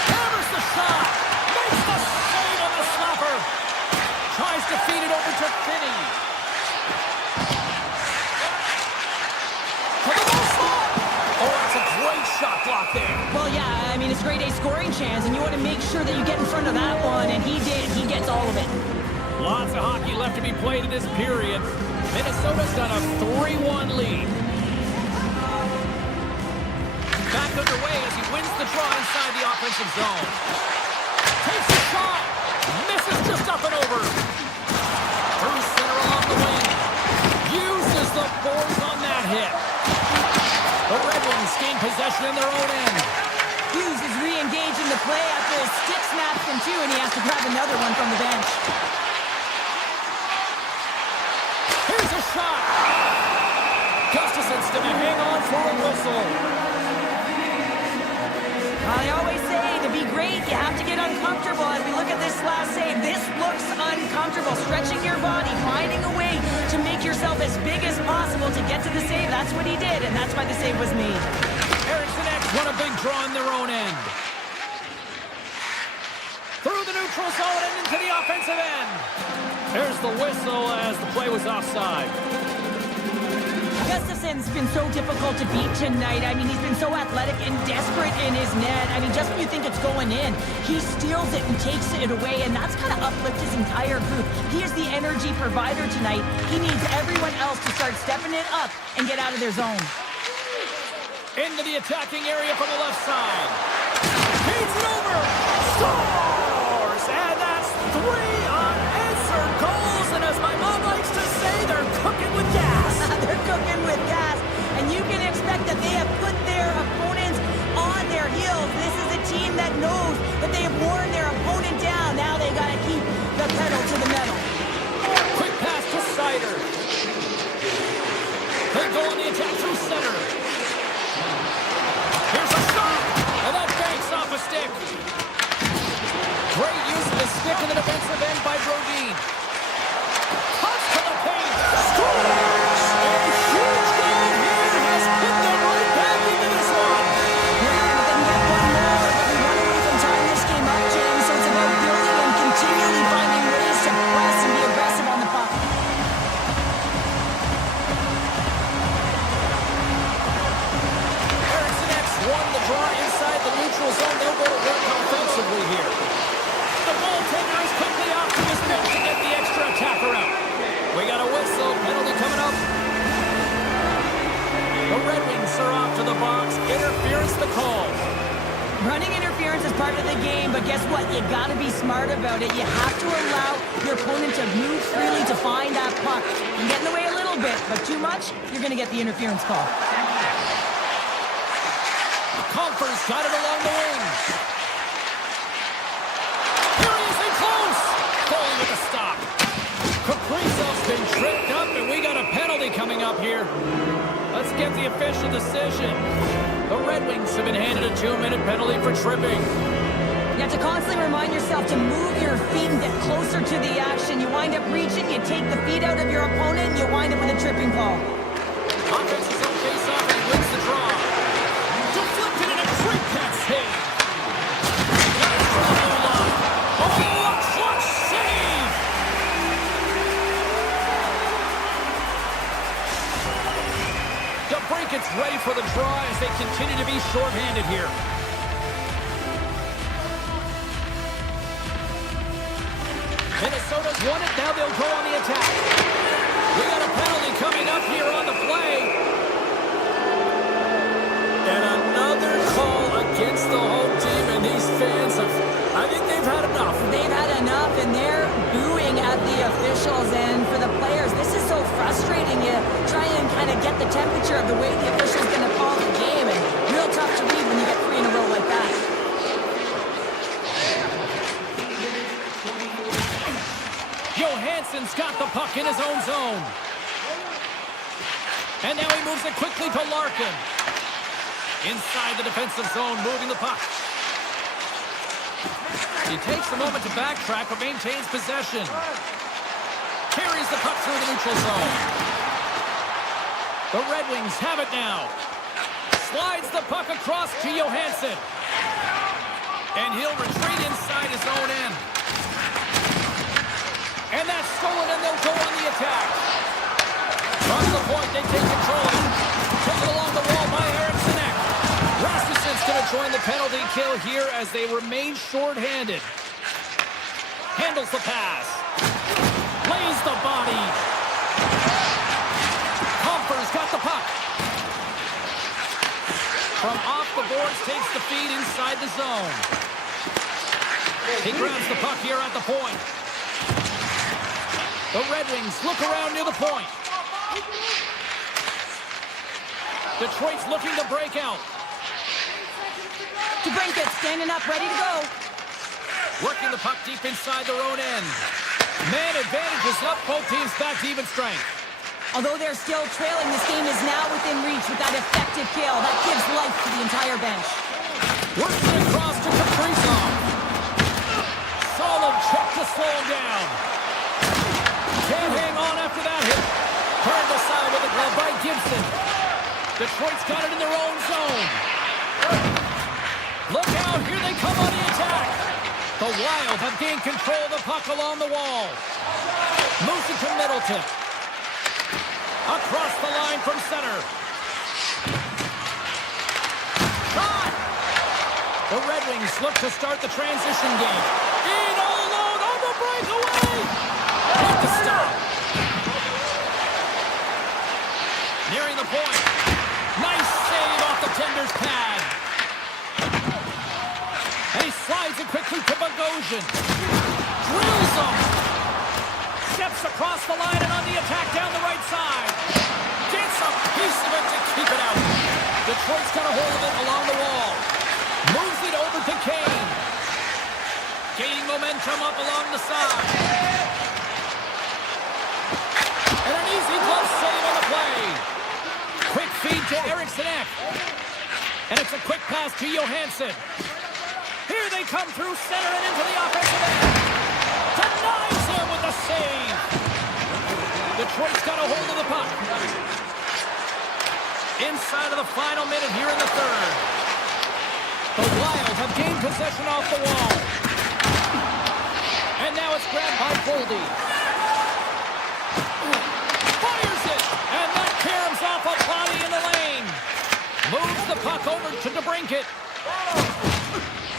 Hammers the shot. Makes the save on the stopper. Tries to feed it over to Finney. For the whistle. Oh, that's a great shot block there. Well, yeah, I mean, it's a grade A scoring chance, and you want to make sure that you get in front of that one, and he did. He gets all of it. Lots of hockey left to be played in this period. Minnesota's got a 3-1 lead. Back underway as he wins the draw inside the offensive zone. Takes a shot. Misses just up and over. Through center along the wing. Uses the boards on that hit. The Red Wings gain possession in their own end. Hughes is re-engaging the play after his stick snaps in two, and he has to grab another one from the bench. Here's a shot. Gustafson's going to hang on for a whistle. I always say, to be great, you have to get uncomfortable. As we look at this last save, this looks uncomfortable. Stretching your body, finding a way to make yourself as big as possible to get to the save. That's what he did, and that's why the save was made. Eriksson X won a big draw in their own end. Through the neutral zone and into the offensive end. There's the whistle as the play was offside. Gustafson's been so difficult to beat tonight. I mean, he's been so athletic and desperate in his net. I mean, just when you think it's going in, he steals it and takes it away, and that's kind of uplift his entire group. He is the energy provider tonight. He needs everyone else to start stepping it up and get out of their zone. Into the attacking area from the left side. Feeds it over. Scores! And that's 3 unanswered goals. And as my mom likes to say, they're cooking with gas. They're cooking with gas. And you can expect that they have put their opponents on their heels. This is a team that knows that they have worn their opponent down. Now they got to keep the pedal to the metal. Quick pass to Sider. They go on the attack through center. Here's a shot, and that banks off a stick. Great use of the stick in the defensive end by Brodin. Cuts to the paint, scores! A huge goal here has put them right back into this one. Yeah, but then you get one more. But we want to move and time this game up, James. So it's about building and continually finding ways to press and be aggressive on the puck. Eriksson X won the draw inside the neutral zone. They'll go to work offensively here. The goaltender is quickly off to his bench to get the extra attacker out. We got a whistle, penalty coming up. The Red Wings are off to the box. Interference the call. Running interference is part of the game, but guess what? You got to be smart about it. You have to allow your opponent to move freely to find that puck. You get in the way a little bit, but too much, you're going to get the interference call. Comfort's got it along the wing. Here he is in close. Foley with a stop. Kaprizov's been tripped up, and we got a penalty coming up here. Let's get the official decision. The Red Wings have been handed a 2-minute penalty for tripping. You have to constantly remind yourself to move your feet and get closer to the action. You wind up reaching, you take the feet out of your opponent, and you wind up with a tripping call. Offense is on face-off, and he wins the draw. Deflected in a great pass save. Got it from the blue line. Oh, a clutch save! DeBrincat's ready for the draw shorthanded here. Minnesota's won it. Now they'll go on the attack. We got a penalty coming up here on the play. And another call against the home team. And these fans I think they've had enough. They've had enough, and they're booing at the officials. And for the players, this is so frustrating. You try and kind of get the temperature of the way the official's going to call the game. And real tough to read when you get 3 in a row like that. Johansson's got the puck in his own zone. And now he moves it quickly to Larkin. Inside the defensive zone, moving the puck. He takes a moment to backtrack, but maintains possession. Carries the puck through the neutral zone. The Red Wings have it now. Slides the puck across to Johansson. And he'll retreat inside his own end. And that's stolen, and they'll go on the attack. From the point, they take control. Taken along the wall by Eriksson. Rasmussen's going to join the penalty kill here as they remain shorthanded. Handles the pass. Lays the body. Comfer's got the puck. From off the boards, takes the feed inside the zone. He grabs the puck here at the point. The Red Wings look around near the point. Detroit's looking to break out. DeBrincat standing up, ready to go. Working the puck deep inside their own end. Man advantage is up, both teams back to even strength. Although they're still trailing, this game is now within reach with that effective kill. That gives life to the entire bench. Works it across to Kaprizov. Solid check to slow him down. Can't hang on after that hit. Turned aside with a glove by Gibson. Detroit's got it in their own zone. Look out, here they come on the attack. The Wild have gained control of the puck along the wall. Moves it to Middleton. Across the line from center. Shot! The Red Wings look to start the transition game. In all alone on the breakaway! Hit the stop. Nearing the point. Nice save off the tender's pad. And he slides it quickly to Bogosian. Drills him. Steps across the line and on the attack down the right side. Gets a piece of it to keep it out. Detroit's got a hold of it along the wall. Moves it over to Kane. Gaining momentum up along the side. And an easy glove save on the play. Quick feed to Eriksson. And it's a quick pass to Johansson. Here they come through center and into the offensive end. Denies him with the save. Detroit's got a hold of the puck. Inside of the final minute here in the third. The Wild have gained possession off the wall. And now it's grabbed by Goldie. Fires it. And that caroms off a body in the lane. Moves the puck over to DeBrincat.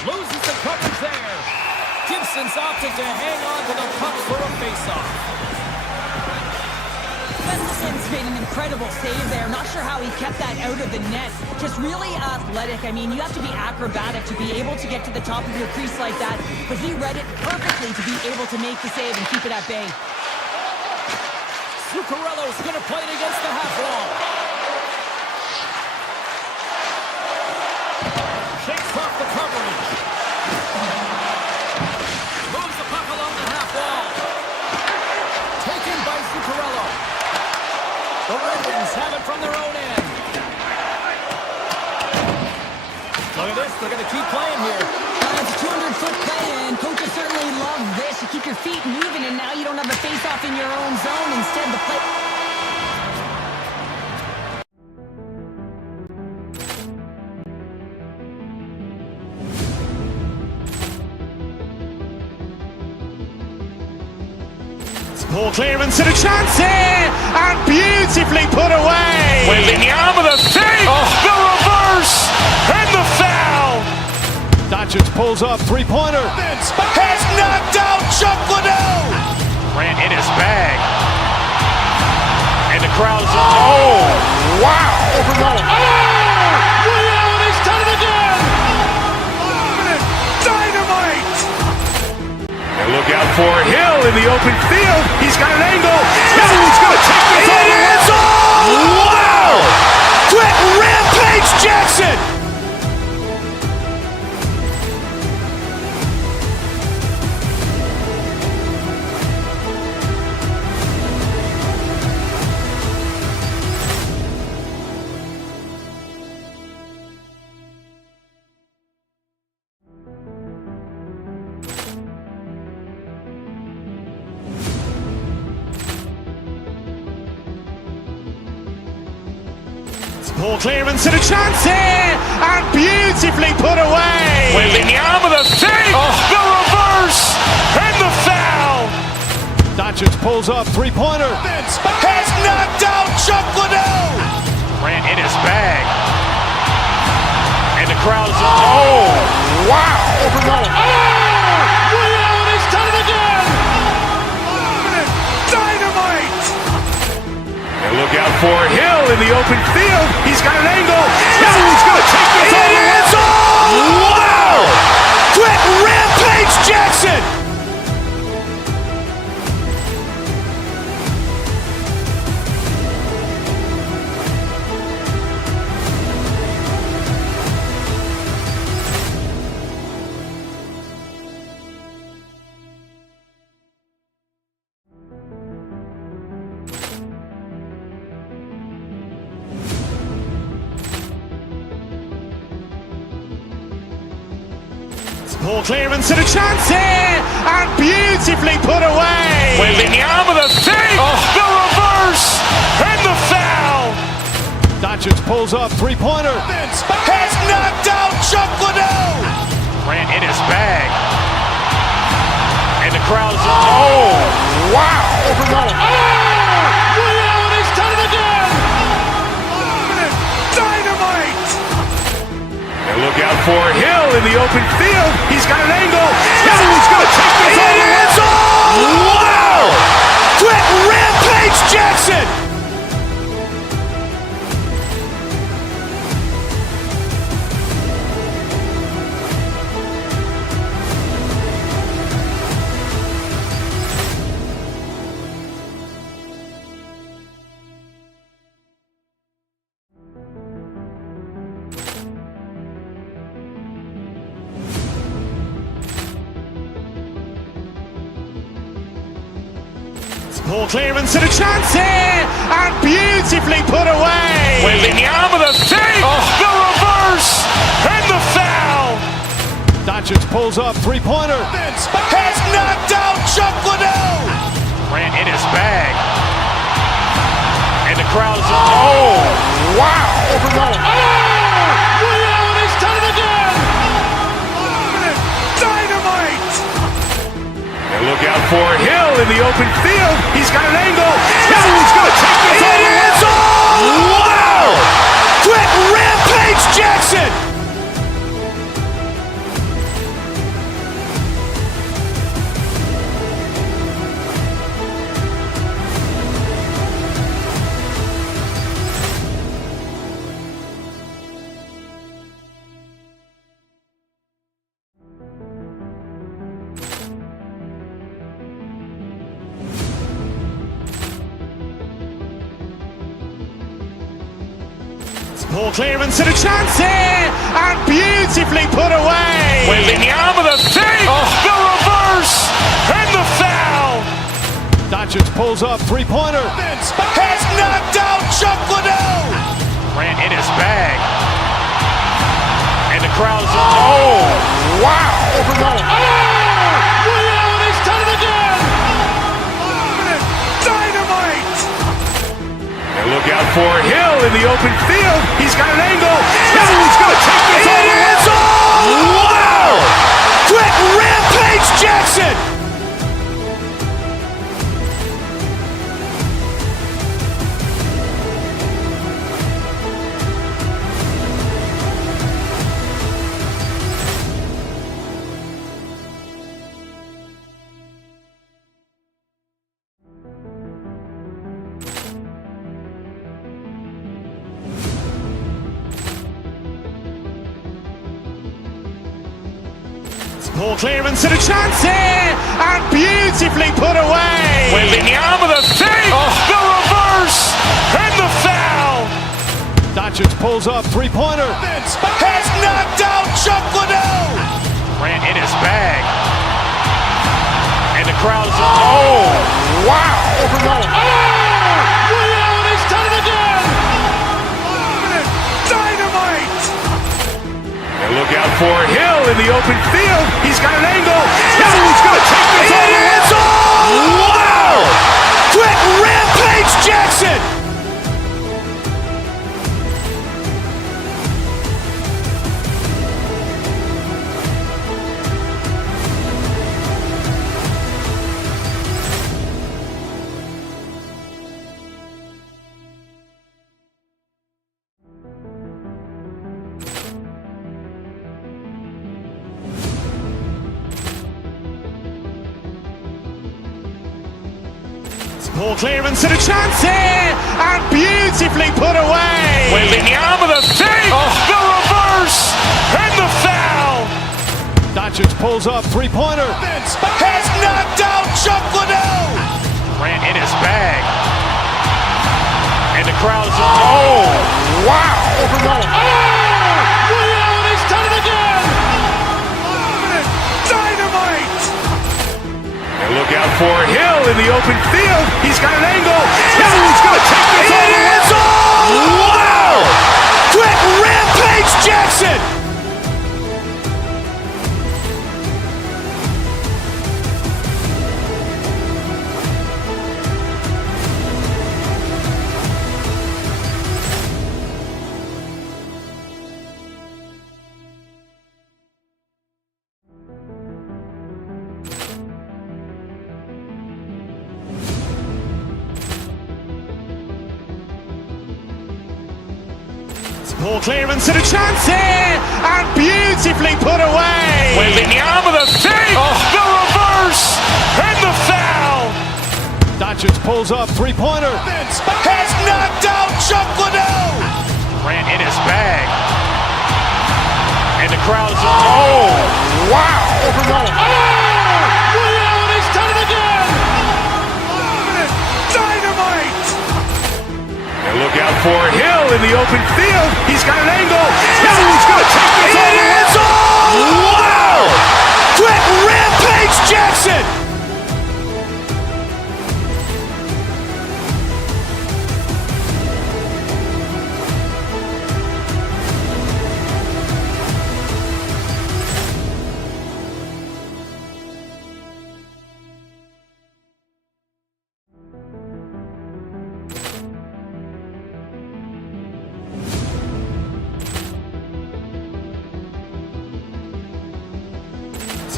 Loses the coverage there. Gibson's opted to hang on to the puck for a faceoff. Rasmussen's made an incredible save there. Not sure how he kept that out of the net. Just really athletic. I mean, you have to be acrobatic to be able to get to the top of your crease like that. But he read it perfectly to be able to make the save and keep it at bay. Zuccarello's going to play it against the half wall. Shakes off the coverage. Moves the puck along the half wall. Taken by Zuccarello. The Red Wings have it from their own end. Look at this, they're going to keep playing here. It's a 200-foot play, and coaches certainly love this. You keep your feet moving, and now you don't have a face-off in your own zone. Instead, the play... Poor clearance and a chance here, and beautifully put away. Wembanyama the save, the reverse, and pulls up, three-pointer. Has knocked out Chuck Liddell. Grant in his bag. And the crowd's wow! Overrun. He's done it again. Dynamite. And look out for Hill in the open field. He's got an angle. He's going to take this all the way. Wow! Quick Rampage Jackson. Poor clearance and a chance here, and beautifully put away. Wembanyama the fake, the reverse, and the foul. Doncic pulls up, three-pointer. Has knocked out Chuck Liddell. Grant in his bag. And the crowd's wow! Overrun. He's done it again. Dynamite. And look out for Hill in the open field. He's got an angle. He's going to take this all the way. Wow! Quick Rampage Jackson. Poor clearance and a chance here, and beautifully put away. Wembanyama the fake, the reverse, and the foul. Doncic pulls up, three-pointer. Has knocked out Chuck Liddell. Grant in his bag. And the crowd's wow! Overrun. He's done it again. Dynamite. And look out for Hill in the open field. He's got an angle. He's going to take this all the way. Wow! Quick Rampage Jackson. Poor clearance and a chance here, and beautifully put away. Wembanyama the fake, the reverse, and the foul. Doncic pulls up, three-pointer. Has knocked out Chuck Liddell. Grant in his bag. And the crowd's wow! Overrun. He's done it again. Dynamite. And look out for Hill in the open field. He's got an angle. He's going to take this all the way. Wow! Quick Rampage Jackson. Poor clearance and a chance here, and beautifully put away. Wembanyama the fake, the reverse, and the foul. Doncic pulls up, three-pointer. Has knocked out Chuck Liddell. Grant in his bag. And the crowd's wow! Overrun. He's done it again. Dynamite. And look out for Hill in the open field. He's got an angle. He's going to take this all the way. Wow! Quick Rampage Jackson. Poor clearance and a chance here, and beautifully put away. Wembanyama with a fake, the reverse, and the foul. Doncic pulls up, three-pointer. Has knocked out Chuck Liddell. Ran in his bag. And the crowd is, oh, wow. He's done it again. Dynamite. And look out for Hill in the open field. He's got an angle. He's going to take this all the way. Wow! Quick rampage Jackson. Poor clearance and a chance here, and beautifully put away. Wembanyama with a fake, the reverse, and the foul. Doncic pulls up, three-pointer. Has knocked out Chuck Liddell. Ran in his bag. And the crowd is, oh, wow. He's done it again. Dynamite. And look out for Hill in the open field. He's got an angle. He's going to take this all the way. Wow! Quick rampage Jackson. Poor clearance and a chance here, and beautifully put away. Wembanyama with a fake, the reverse, and the foul. Doncic pulls up, three-pointer. Has knocked out Chuck Liddell. Ran in his bag. And the crowd is, oh, wow. He's done it again. Dynamite. And look out for Hill in the open field. He's got an angle. He's going to take this all the way. Wow! Quick rampage Jackson.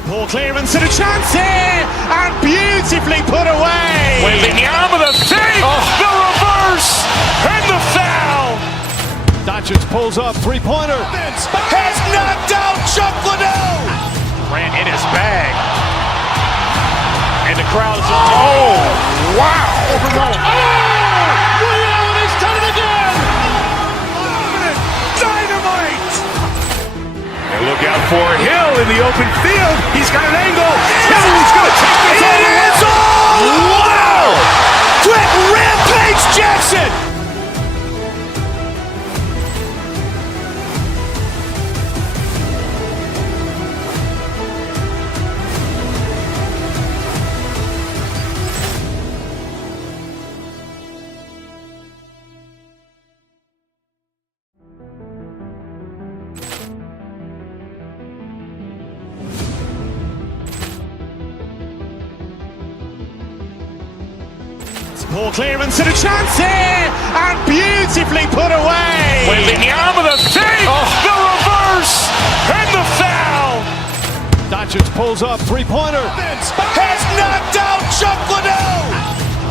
Poor clearance and a chance here, and beautifully put away. Wembanyama with a fake, the reverse, and the foul. Doncic pulls up, three-pointer. Has knocked out Chuck Liddell. Ran in his bag. And the crowd is, oh, wow. He's done it again. Dynamite. And look out for Hill in the open field. He's got an angle. He's going to take this all the way. Wow! Quick rampage Jackson. Poor clearance and a chance here, and beautifully put away. Wembanyama with a fake, the reverse, and the foul. Doncic pulls up, three-pointer. Has knocked out Chuck Liddell.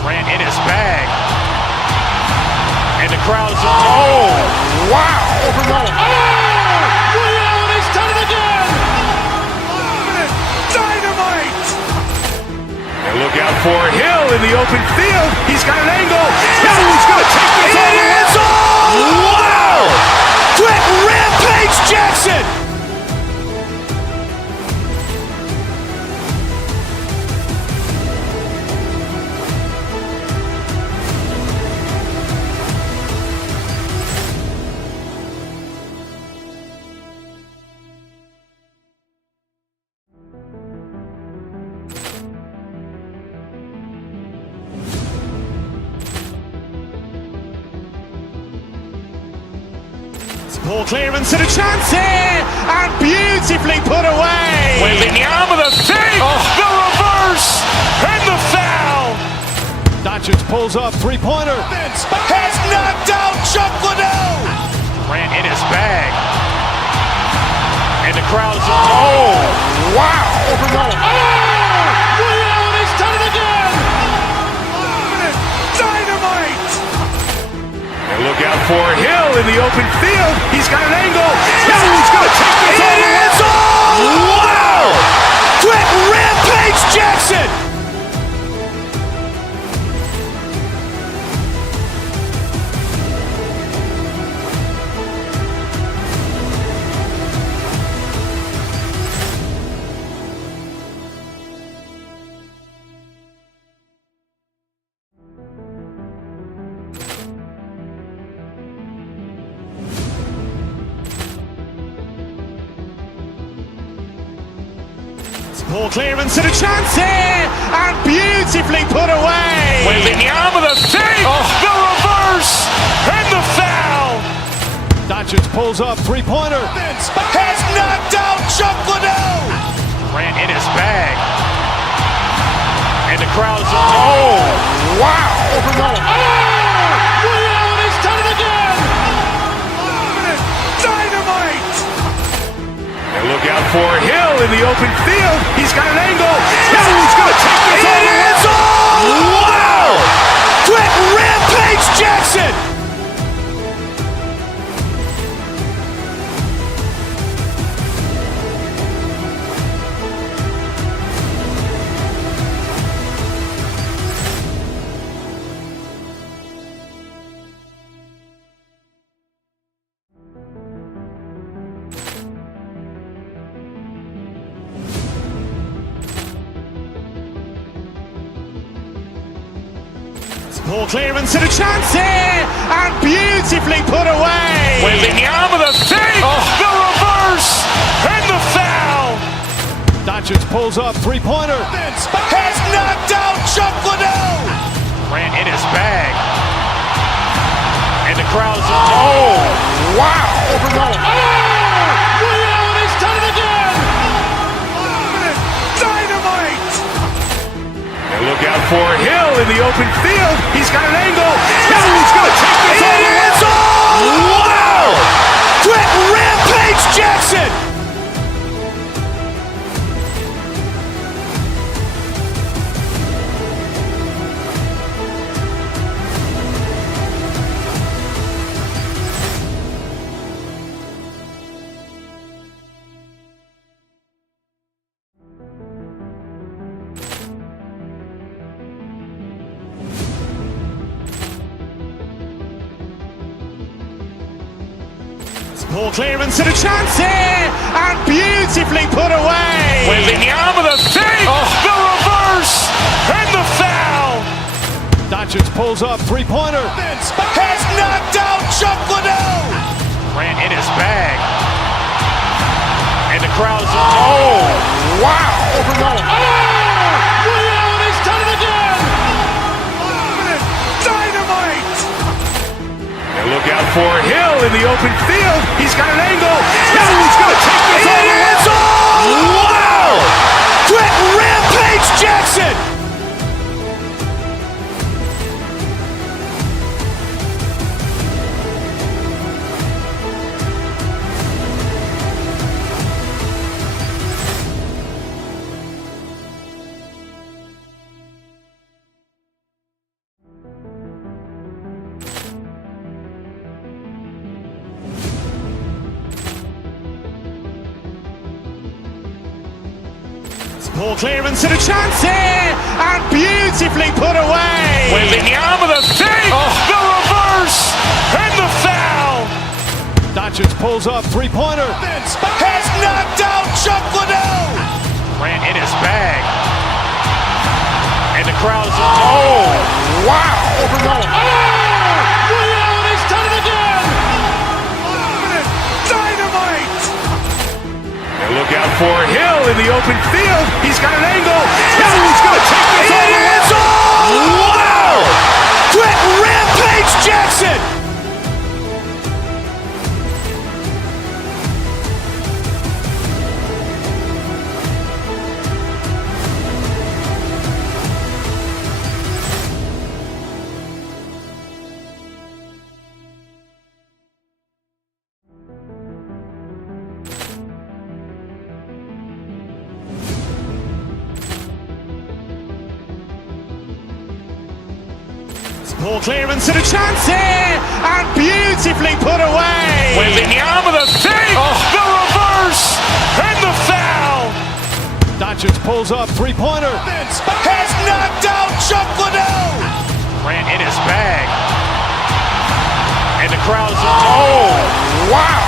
Ran in his bag. And the crowd is, oh, wow. He's done it again. Dynamite. And look out for Hill in the open field. He's got an angle. He's going to take this all the way. Wow! Quick rampage Jackson. Ball clearance and a chance here, and beautifully put away. Waving the arm of the save, the reverse, and the foul. Doncic pulls up, three-pointer. Has knocked out Chuck Liddell. Ran in his bag. And the crowd is, oh, wow. Liddell has done it again. Dynamite. And look out for Hill in the open field. He's got an angle. He's going to take this all the way. Wow! Quick Rampage Jackson. Ball clearance and a chance here, and beautifully put away. Waving the arm of the save, the reverse, and the foul. Doncic pulls up, three-pointer. Has knocked out Chuck Liddell. Ran in his bag. And the crowd is, oh, wow. Liddell has done it again. Dynamite. And look out for Hill in the open field. He's got an angle. He's going to take this all the way. Wow! Quick Rampage Jackson. Ball clearance and a chance here, and beautifully put away. Waving the arm of the save, the reverse, and the foul. Doncic pulls up, three-pointer. Has knocked out Chuck Liddell. Ran in his bag. And the crowd is, oh, wow. Liddell has done it again. Dynamite. And look out for Hill in the open field. He's got an angle. He's going to take this all the way. Wow! Quick Rampage Jackson. Ball clearance and a chance here, and beautifully put away. Waving the arm of the save, the reverse, and the foul. Doncic pulls up, three-pointer. Has knocked out Chuck Liddell. Ran in his bag. And the crowd is, oh, wow. Liddell has done it again. Dynamite. And look out for Hill in the open field. He's got an angle. He's going to take this all the way. Wow! Quick Rampage Jackson. Ball clearance and a chance here, and beautifully put away. Waving the arm of the save, the reverse, and the foul. Doncic pulls up, three-pointer. Has knocked out Chuck Liddell. Ran in his bag. And the crowd is, oh, wow. Liddell has done it again. Dynamite. And look out for Hill in the open field. He's got an angle. He's going to take this all the way. Wow! Quick Rampage Jackson. Poor clearance and a chance here, and beautifully put away. With the arm of the fake, the reverse, and the foul. Doncic pulls up, three-pointer. Has knocked out Chuck Liddell. Grant in his bag. And the crowd is, oh, wow.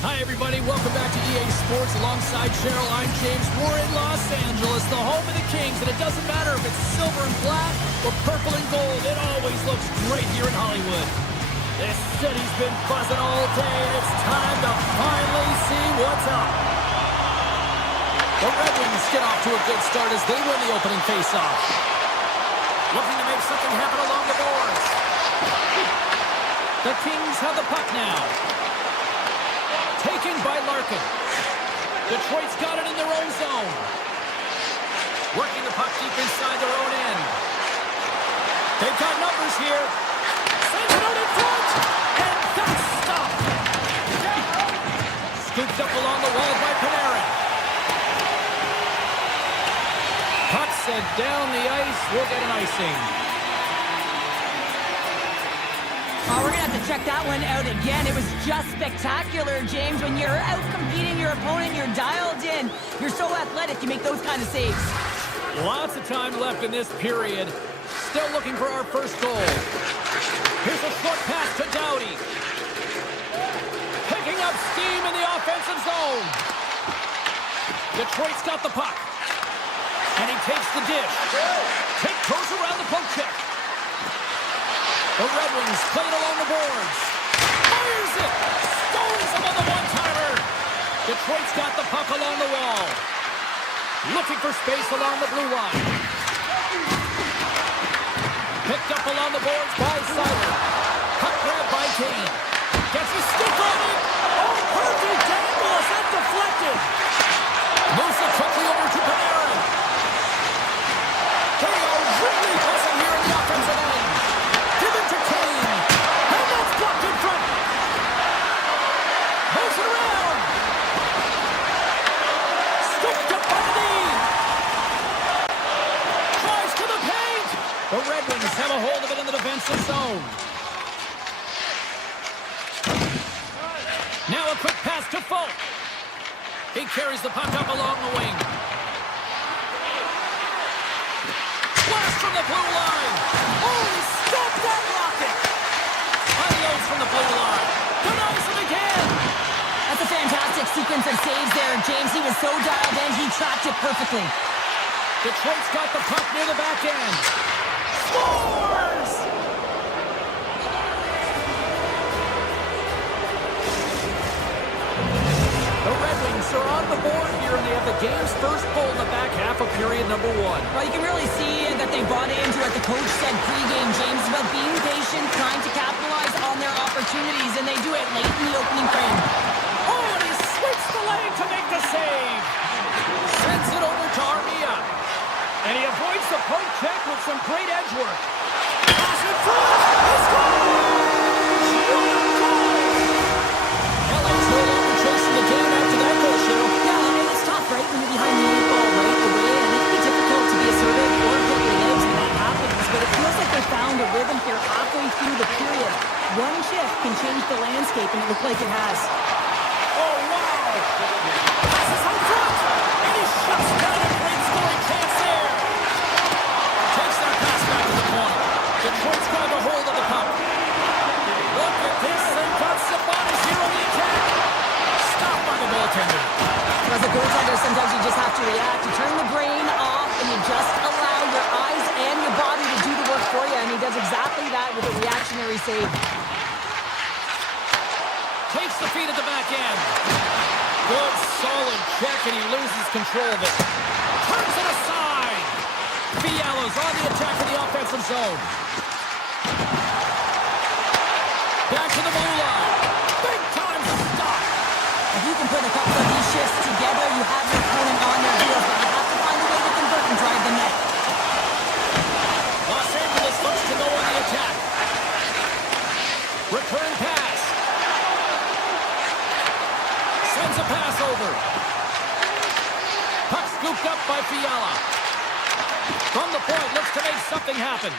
Hi, everybody. Welcome back to EA Sports alongside Cheryl. I'm James. We're in Los Angeles, the home of the Kings, and it doesn't matter if it's silver and black or purple and gold. It always looks great here in Hollywood. This city's been buzzing all day, and it's time to finally see what's up. The Red Wings get off to a good start as they win the opening faceoff. Looking to make something happen along the boards. The Kings have the puck now. Taken by Larkin. Detroit's got it in their own zone. Working the puck deep inside their own end. They've got numbers here. Sends it out in front. And that's stopped. Scooped up along the wall by Panarin. Puck sent down the ice. We'll get an icing. Oh, we're going to have to check that one out again. It was just spectacular, James. When you're out competing your opponent, you're dialed in. You're so athletic, you make those kind of saves. Lots of time left in this period. Still looking for our first goal. Here's a short pass to Doughty. Picking up steam in the offensive zone. Detroit's got the puck. And he takes the dish. Goes around the poke check. The Red Wings play it along the boards. Fires it! Stones him on the one-timer! Detroit's got the puck along the wall. Looking for space along the blue line. Picked up along the boards by Siler. Puck grab by Kane. Gets his stick on it! Oh, perfect angle! Is that deflected? Moves it quickly over to Panarin. They are really buzzing here in the offensive end. Given to Kane. And that's blocked in front. Moves it around. Scooped up by the knee. Tries to the paint. The Red Wings have a hold of it in the defensive zone. Now a quick pass to Folk. He carries the puck up along the wing. Blast from the blue line. Oh, he stopped that rocket. Unloads from the blue line. Denies him again. That's a fantastic sequence of saves there, James. He was so dialed in, he tracked it perfectly. Detroit's got the puck near the back end. Scores! The Red Wings are on the board here, and they have the game's first goal in the back half of period number one. Well, you can really see that they bought into what the coach said pregame, James, about being patient, trying to capitalize on their opportunities, and they do it late in the opening frame. Oh, and he sweeps the lane to make the save. Sends it over to Armia. And he avoids the poke check with some great edge work. Pass in front. He scores! What a goal! LA's no longer chasing the game after that goal, Cheryl. Yeah, and it's tough, right, when you're behind the eight ball right away, and it can be difficult to be assertive or put your legs when that happens, but it feels like they found a rhythm here halfway through the period. One shift can change the landscape, and it looks like it has. Oh, wow! Passes out front, and he shuts down a great scoring chance there. Takes that pass back to the point. Detroit's got a hold of the puck. Look at this, they've got Sabonis here on the attack. Stopped by the goaltender. As a goaltender, sometimes you just have to react. You turn the brain off, and you just allow your eyes and your body to do the work for you, and he does exactly that with a reactionary save. Takes the feed at the back end. Good, solid check, and he loses control of it. Turns it aside. Buffallo's on the attack in the offensive zone. Back to the blue line. Big time stop. If you can put a couple of these shifts together, you have your opponent on their heels, but you have to find a way to convert and drive the net. Los Angeles looks to go on the attack. Return pass. Sends a pass over. Puck scooped up by Fiala. From the point, looks to make something happen.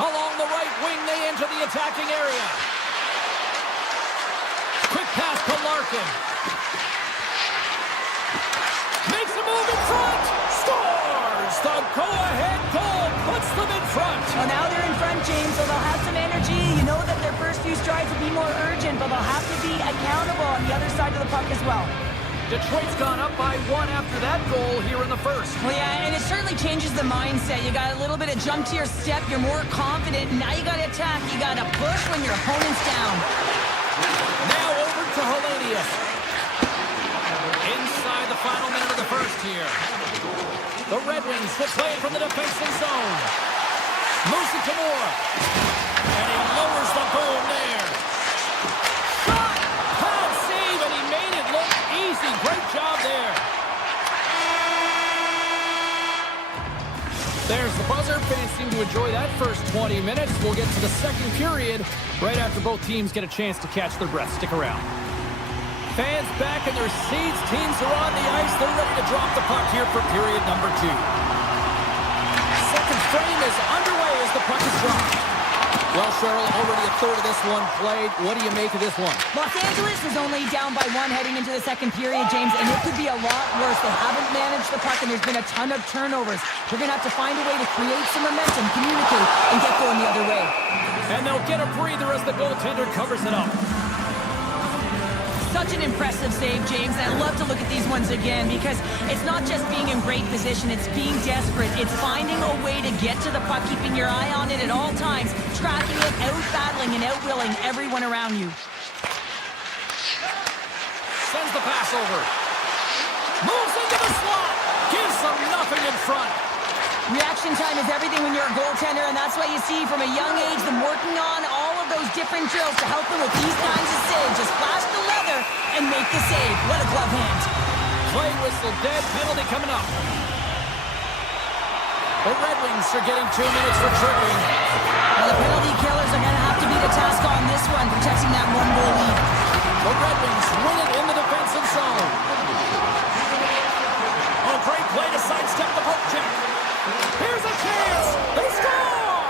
Along the right wing, they enter the attacking area. Quick pass to Larkin. Makes a move in front. Scores! The go-ahead goal puts them in front. Well, now they're in front, James, so they'll have some energy. You know that their first few strides will be more urgent, but they'll have to be accountable on the other side of the puck as well. Detroit's gone up by 1 after that goal here in the first. Well, yeah, and it certainly changes the mindset. You got a little bit of jump to your step. You're more confident. Now you got to attack. You got to push when your opponent's down. Now over to Hellenius. Inside the final minute of the first here. The Red Wings will play it from the defensive zone. Moves it to Moore. And he lowers the boom there. Shot! Pad save, and he made it look easy. Great job there. There's the buzzer. Fans seem to enjoy that first 20 minutes. We'll get to the second period right after both teams get a chance to catch their breath. Stick around. Fans back in their seats. Teams are on the ice. They're ready to drop the puck here for period number 2. Second frame is underway as the puck is dropped. Well, Cheryl, already a third of this one played. What do you make of this one? Los Angeles is only down by 1 heading into the second period, James, and it could be a lot worse. They haven't managed the puck, and there's been a ton of turnovers. They're going to have to find a way to create some momentum, communicate, and get going the other way. And they'll get a breather as the goaltender covers it up. Such an impressive save, James, and I love to look at these ones again because it's not just being in great position, it's being desperate. It's finding a way to get to the puck, keeping your eye on it at all times, tracking it, out-battling and out-willing everyone around you. Sends the pass over. Moves into the slot. Gives them nothing in front. Reaction time is everything when you're a goaltender, and that's why you see from a young age them working on all of those different drills to help them with these kinds of saves. Just flash the leather and make the save. What a glove hand. Play whistle dead. Penalty coming up. The Red Wings are getting 2 minutes for tripping. Well, the penalty killers are going to have to beat a task on this one, protecting that 1-goal lead. The Red Wings win it in the defensive zone. Oh, great play to sidestep the poke check. Here's a chance. They score!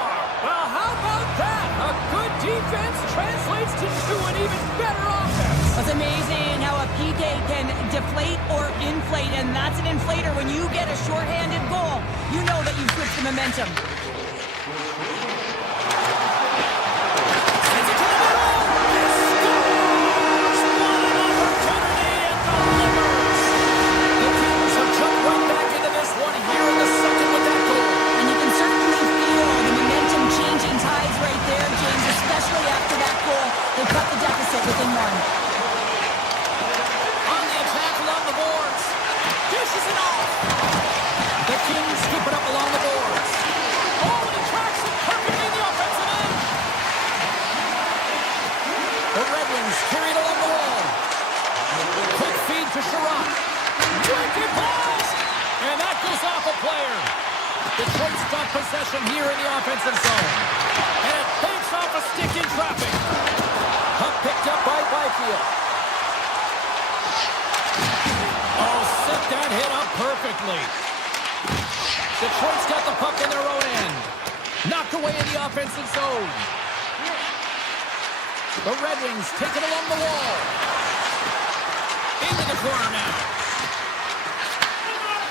Well, how about that? A good defense translates to an even better offense. It's amazing how a PK can deflate or inflate, and that's an inflator. When you get a shorthanded goal, you know that you've switched the momentum. Sends it to the middle. He scores! What an opportunity and delivers. The Kings have jumped right back into this one here in the second with that goal. And you can certainly feel the momentum changing tides right there, James, especially after that goal. They cut the deficit within 1. On the attack along the boards. Dishes it off. The Kings scoop it up along the boards. Oh, and he tracks it perfectly in the offensive end. The Red Wings carry it along the wall. Quick feed to Sherratt. Wicked pass. And that goes off a player. Detroit's got possession here in the offensive zone. And it banks off a stick in traffic. Puck picked up by Byfield. Oh, set that hit up perfectly. Detroit's got the puck in their own end. Knocked away in the offensive zone. The Red Wings take it along the wall. Into the corner now.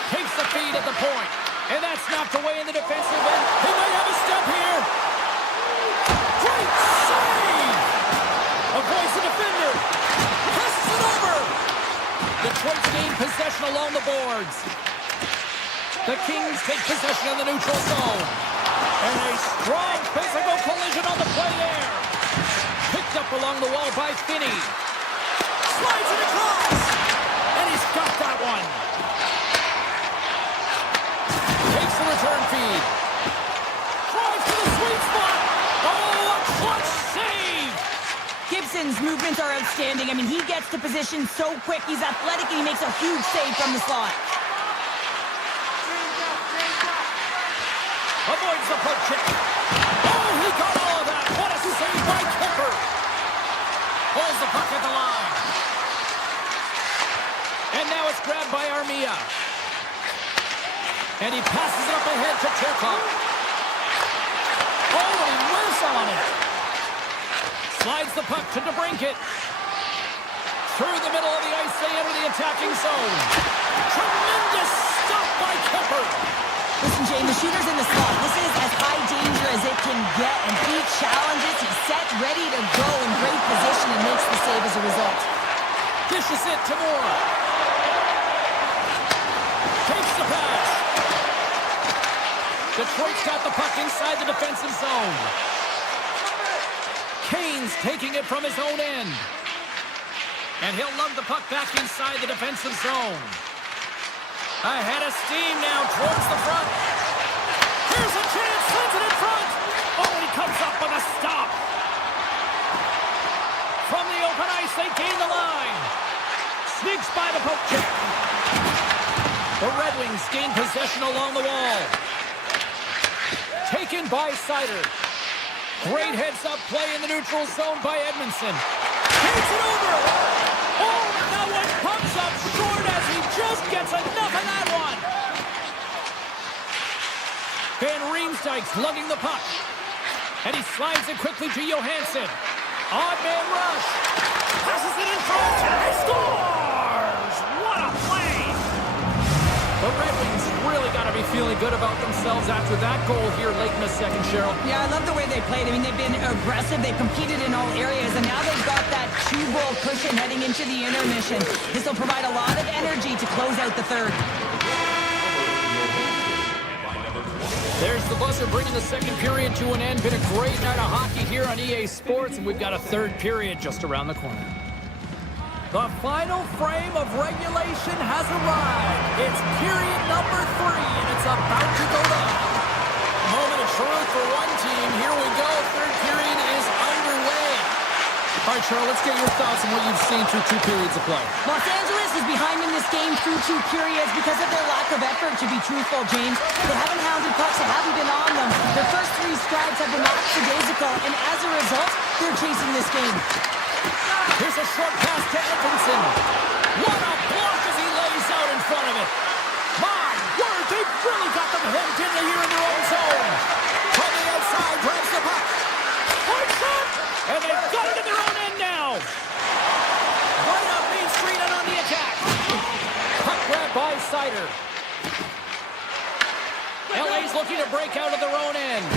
Takes the feed at the point. And that's knocked away in the defensive end. He might have a step here. Great save! Avoids the defender. Passes it over. Detroit's gained possession along the boards. The Kings take possession in the neutral zone. And a strong physical collision on the play there. Picked up along the wall by Finney. Slides it across. And he's got that one. Edmondson's movements are outstanding. I mean, he gets to position so quick. He's athletic, and he makes a huge save from the slot. Avoids the poke check. Oh, he got all of that. What a save by Kemper. Pulls the puck at the line. And now it's grabbed by Armia. And he passes it up ahead to Turcotte. Oh, he whiffs on it. Slides the puck to DeBrincat. Through the middle of the ice, they enter the attacking zone. Tremendous stop by Kemper. Listen, Jane, the shooter's in the slot. This is as high danger as it can get, and he challenges. He's set, ready to go in great position, and makes the save as a result. Dishes it to Moore. Takes the pass. Detroit's got the puck inside the defensive zone. Kane's taking it from his own end. And he'll lug the puck back inside the defensive zone. Ahead of steam now towards the front. Here's a chance, sends it in front. Oh, and he comes up with a stop. From the open ice, they gain the line. Sneaks by the poke check. The Red Wings gain possession along the wall. Taken by Seider. Great heads-up play in the neutral zone by Edmondson. Takes it over. Oh, and that one comes up short as he just gets enough of that one. Van Riemsdyk's lugging the puck. And he slides it quickly to Johansson. Odd man rush. Passes it in front. He scores! What a play! The Red Wings really got to be feeling good about themselves after that goal here late in the second, Cheryl. Yeah, I love the way they played. I mean, they've been aggressive. They've competed in all areas, and now they've got that two-goal cushion heading into the intermission. This will provide a lot of energy to close out the third. There's the buzzer bringing the second period to an end. Been a great night of hockey here on EA Sports, and we've got a third period just around the corner. The final frame of regulation has arrived. It's period number 3, and it's about to go down. Moment of truth for one team. Here we go. Third period is underway. All right, Cheryl, let's get your thoughts on what you've seen through 2 periods of play. Los Angeles is behind in this game through 2 periods because of their lack of effort, to be truthful, James. They haven't hounded pucks. They haven't been on them. Their first 3 strides have been lackadaisical, and as a result, they're chasing this game. Here's a short pass to Edmondson. What a block as he lays out in front of it. My word, they've really got them hemmed in here in their own zone. From the outside, grabs the puck. Point shot! And they've got it in their own end now. Right up Main Street and on the attack. Puck grab by Seider. LA's looking to break out of their own end.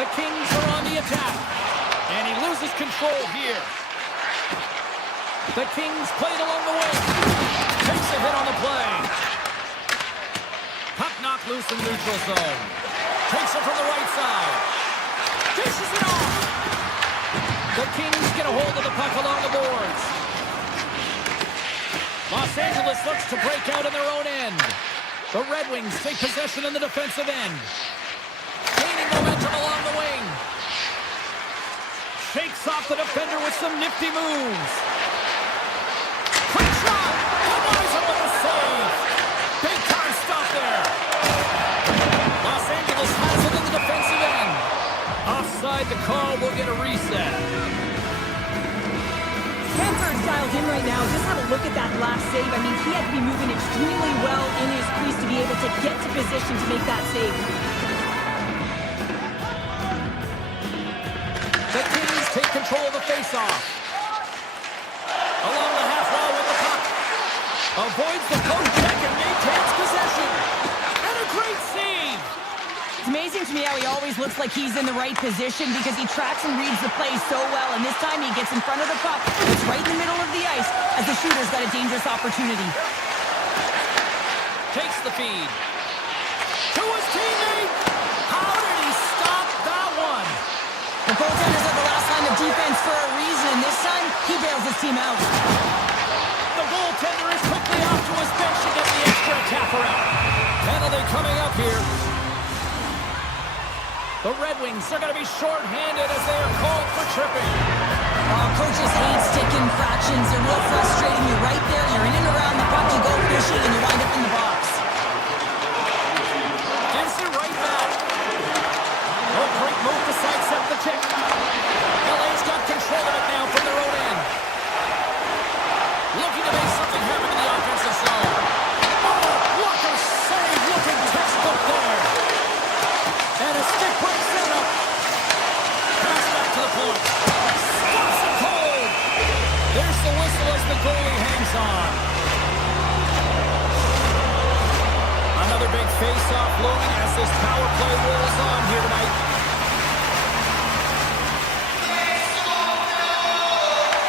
The Kings are on the attack. And he loses control here. The Kings played along the wing. Takes a hit on the play. Puck knocked loose in neutral zone. Takes it from the right side. Dishes it off. The Kings get a hold of the puck along the boards. Los Angeles looks to break out in their own end. The Red Wings take possession in the defensive end. Gaining momentum along the wing. Shakes off the defender with some nifty moves. Quick shot! Denies him with a save. Big time stop there. Los Angeles has it in the defensive end. Offside the call, will get a reset. Kemper's dialed in right now. Just have a look at that last save. I mean, he had to be moving extremely well in his crease to be able to get to position to make that save. The Kings take control of the faceoff. Along the half wall with the puck. Avoids the poke check and maintains possession. And a great save. It's amazing to me how he always looks like he's in the right position because he tracks and reads the play so well. And this time he gets in front of the puck. It's right in the middle of the ice as the shooter's got a dangerous opportunity. Takes the feed. To his teammate. How did he stop that one? The goaltenders are the last line of defense for a reason. This time, he bails his team out. The goaltender is quickly off to his bench to get the extra tapper out. Penalty coming up here. The Red Wings are going to be shorthanded as they are called for tripping. Oh, coaches hate sticking fractions. They're real frustrating. You're right there. You're in and around the puck. You go fishing and you wind up in the box. Gives it right back. Oh, great move to sidestep the kick. LA's got control of it now from their own end. Looking to make something happen in the offensive zone. Oh, what a save. Looking textbook there. And a stick break setup. Pass back to the point. Stops it cold. There's the whistle as the goalie hangs on. Another big face-off looming as this power play rolls on here tonight.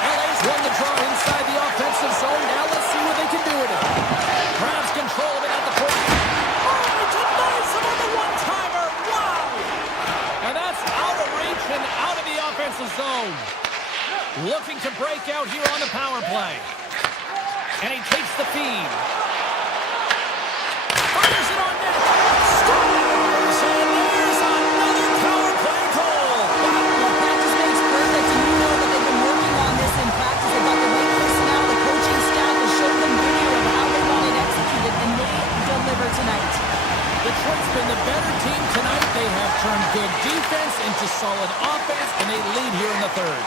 LA's won the draw inside the offensive zone. Now let's see what they can do with it. Grabs control of it at the point. Oh, denies him on the one-timer. Wow! And that's out of reach and out of the offensive zone. Looking to break out here on the power play. And he takes the feed. Fires it on net. Scores! And there's another power play goal. Well, practice makes perfect, and you know that they've been working on this in practice. They've got the right personnel. The coaching staff has showed them video of how they want it executed, and they deliver tonight. Detroit's been the better team tonight. They have turned good defense into solid offense, and they lead here in the third.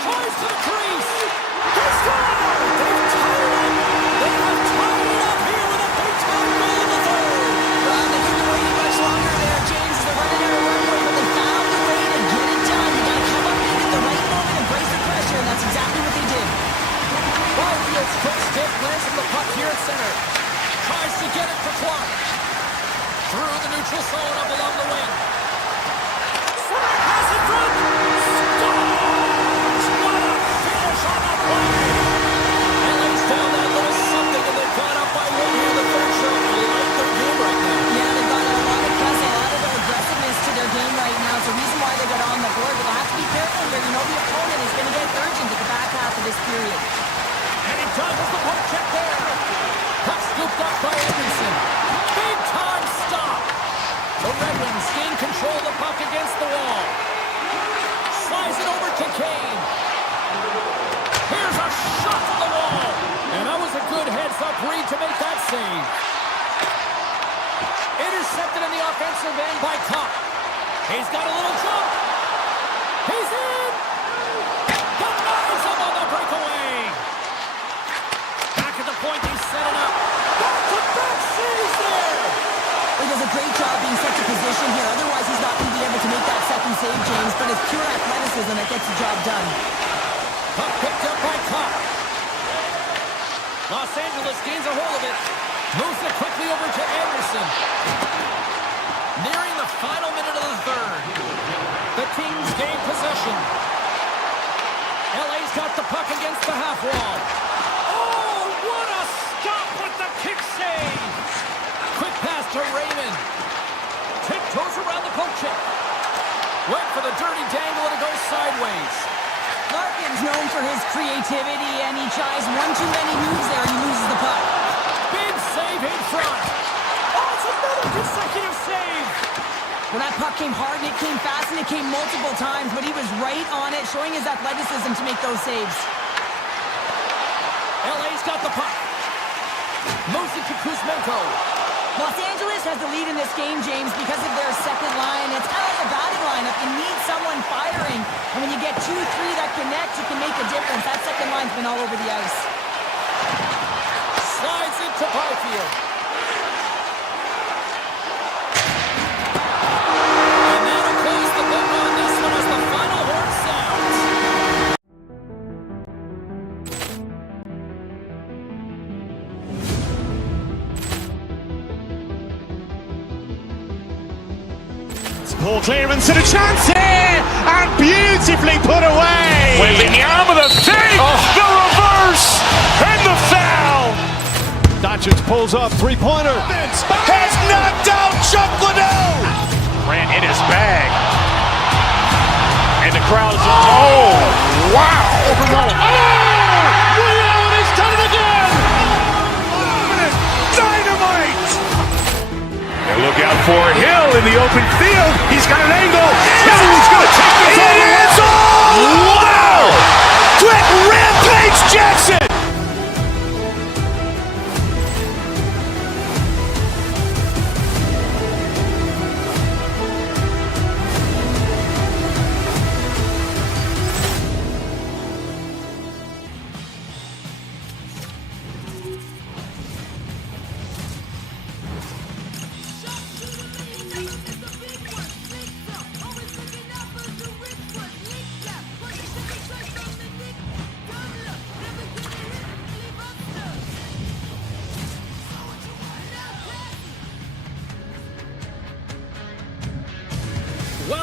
Tries to the crease. He scores! They've tied it up. They have tied it up here with a big-time goal in the third. Well, they couldn't have waited much longer there, James. They're running out of runway, but they found a way to get it done. You got to come up in at the right moment and brace the pressure, and that's exactly what they did. Byfield's quick stick lands on the puck here at center. Tries to get it for Clark. Through the neutral zone up along the wing. Center pass in front. Scores! What a finish on the play! LA's found that little something, and they've gone up by one here in the third show. I like their game right now. Yeah, they've got a lot of press, a lot of aggressiveness to their game right now. It's the reason why they got on the board, but they'll have to be careful here. You know the opponent is going to get urgent at the back half of this period. And he dodges the poke check there. Puck scooped up by Anderson. Big time stop. The Red Wings gain control of the puck against the wall. Slides it over to Kane. Here's a shot to the wall. And that was a good heads-up read to make that save. Intercepted in the offensive end by Kopp. He's got a little jump. He's in. Denies him on the breakaway. Back at the point, he's set it up. Back-to-back saves there. He does a great job being set to position here. Otherwise, he's not going to be able to make that second save, James. But it's pure athleticism that gets the job done. Puck picked up by Kopp. Los Angeles gains a hold of it. Moves it quickly over to Anderson. Nearing the final minute of the third. The Kings gain possession. LA's got the puck against the half wall. Oh, what a stop with the kick save. Quick pass to Raymond. Tiptoes around the poke check. Went for the dirty dangle and it goes sideways. Larkin's known for his creativity, and he tries one too many moves there, and he loses the puck. Big save in front. Oh, it's another consecutive save. Well, that puck came hard, and it came fast, and it came multiple times, but he was right on it, showing his athleticism to make those saves. LA's got the puck. Moves it to Kuzmenko. Los Angeles has the lead in this game, James, because of their second line. It's kind of like a batting lineup. You need someone firing. And when you get 2-3 that connect, it can make a difference. That second line's been all over the ice. Slides into Byfield. And that'll close the book on this one as the final horn sounds. Poor clearance and a chance here, and beautifully put away. Wembanyama with a save, the reverse, and the foul. Doncic pulls up, three-pointer. Has knocked out Chuck Liddell. Ran in his bag. And the crowd is, oh, wow. Oh, Liddell has done it again. Dynamite. And look out for Hill in the open field. He's got an angle. He's going to take this all the way. Wow.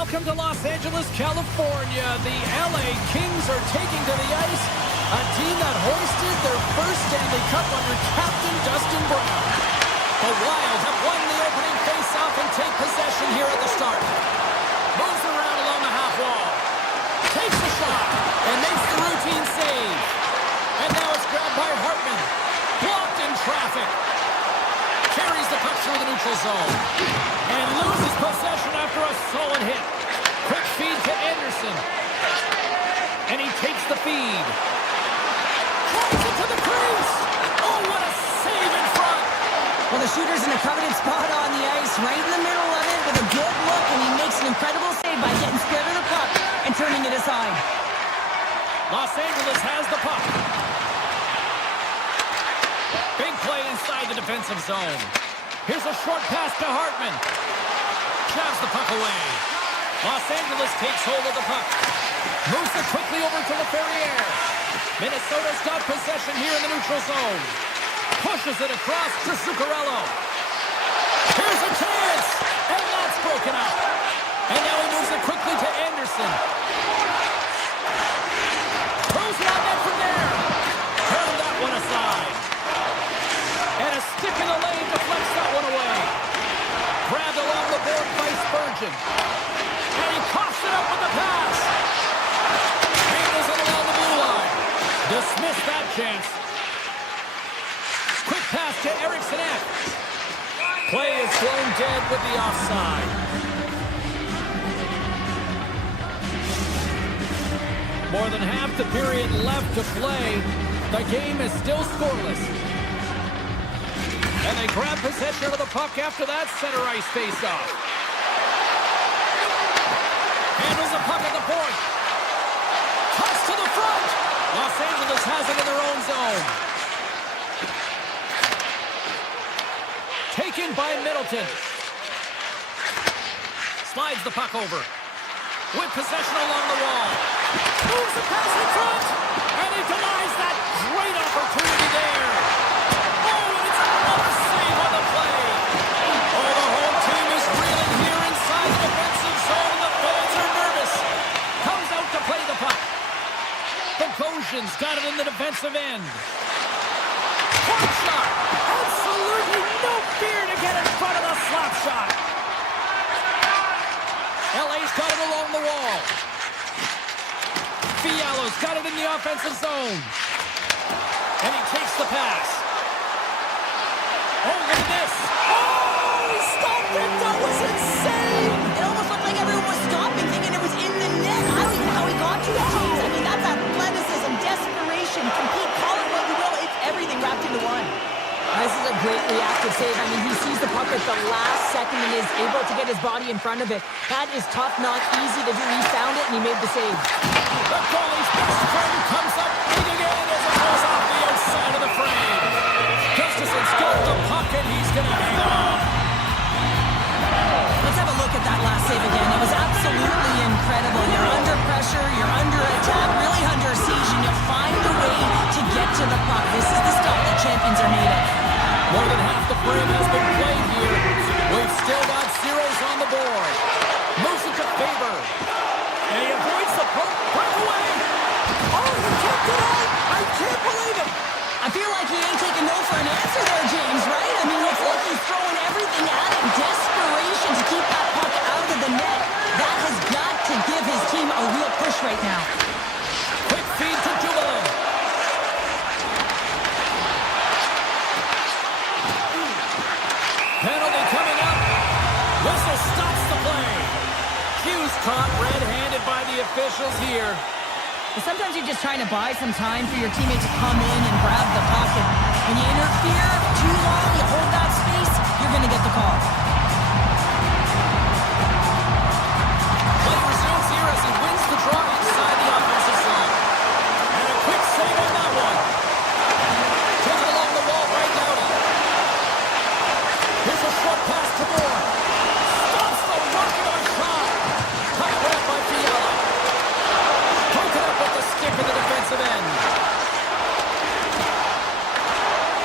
Welcome to Los Angeles, California. The LA Kings are taking to the ice a team that hoisted their first Stanley Cup under Captain Dustin Brown. The Wild have won the opening face-off and take possession here at the start. Moves around along the half wall. Takes the shot and makes the routine save. And now it's grabbed by Hartman. Blocked in traffic. Carries the puck through the neutral zone. And loses possession after a solid hit. Quick feed to Anderson. And he takes the feed. Drives it to the crease. Oh, what a save in front. Well, the shooter's in a coveted spot on the ice, right in the middle of it with a good look, and he makes an incredible save by getting scared of the puck and turning it aside. Los Angeles has the puck. Big play inside the defensive zone. Here's a short pass to Hartman. Shoves the puck away. Los Angeles takes hold of the puck. Moves it quickly over to Laferriere. Minnesota's got possession here in the neutral zone. Pushes it across to Zuccarello. Here's a chance. And that's broken up. And now he moves it quickly to Anderson. Throws it on net from there. Turn that one aside. And a stick in the lane deflects that one away. Grabbed along the board by Spurgeon. And he coughs it up with the pass. Handles it along the blue line. Dismissed that chance. Quick pass to Eriksson. Play is thrown dead with the offside. More than half the period left to play. The game is still scoreless. And they grab possession of the puck after that center ice face-off. Handles the puck at the point. Cuts to the front. Los Angeles has it in their own zone. Taken by Middleton. Slides the puck over. With possession along the wall. Moves the pass in front. And he denies that great opportunity there. Oh, and it's another save on the play. Oh, the home team is reeling here inside the defensive zone. The fans are nervous. Comes out to play the puck. Bogosian's got it in the defensive end. Point shot. Absolutely no fear to get in front of the slap shot. LA's got it along the wall. Fialo's got it in the offensive zone. And he takes the pass. Oh, look at this. Oh, he stopped it. That was insane. It almost looked like everyone was stopping, thinking it was in the net. I don't even know how he got to it, James. I mean, that's athleticism, desperation, compete, call it what you will. It's everything wrapped into one. This is a great reactive save. I mean, he sees the puck at the last second and is able to get his body in front of it. That is tough, not easy to do. He found it and he made the save. The goalie's best friend comes up big again as it goes off the outside of the frame. Gustafson's got the puck and he's going to hang on. Let's have a look at that last save again. It was absolutely incredible. You're under pressure, you're under attack, really under siege, and you find a way to get to the puck. This is the stuff that champions are made of. More than half the frame has been played here. We've still got zeros on the board. Moves it to Faber. And he avoids the puck. Breakaway. Oh, he kept it out. I can't believe it. I feel like he ain't taking no for an answer there, James, right? I mean, it's like he's throwing everything at it. Desperation to keep that puck out of the net. That has got to give his team a real push right now. Quick feed to Dumoulin. Penalty coming up. Whistle stops the play. Hughes caught red-handed by the officials here. Sometimes you're just trying to buy some time for your teammate to come in and grab the puck. And when you interfere too long, you hold that space, you're going to get the call. Play resumes here as he wins the draw inside the offensive zone. And a quick save on that one. Taken along the wall by Doughty. Here's a short pass to Moore. Stops the rocket of a shot. Puck brought by Fiala. Broken up with the stick in the defensive end.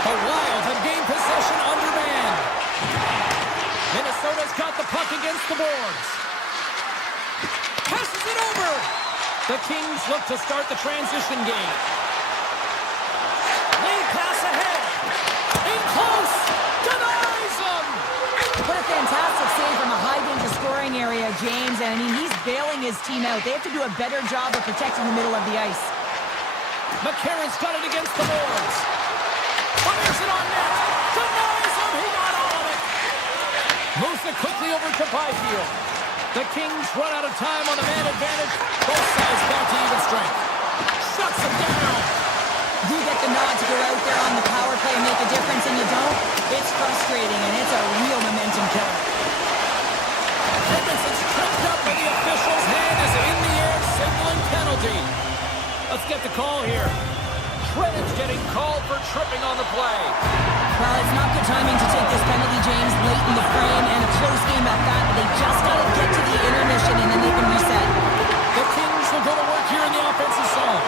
The Wild have gained possession under man. The Kings look to start the transition game. Lead pass ahead. In close. Denies him. What a fantastic save from a high-danger scoring area, James. And, I mean, he's bailing his team out. They have to do a better job of protecting the middle of the ice. McCarron's got it against the boards. Fires it on net. Denies him. He got all of it. Moves it quickly over to Byfield. The Kings run out of time on the man advantage. Both sides back to even strength. Shuts him down. You get the nod to go out there on the power play and make a difference, and you don't. It's frustrating, and it's a real momentum killer. Edmondson's tripped up by the officials. Hand is in the air, signaling penalty. Let's get the call here. Trenton's getting called for tripping on the play. Well, it's not good timing to take this penalty, James, late in the frame, and a close game at that. They just got to get to the intermission, and then they can reset. The Kings will go to work here in the offensive zone.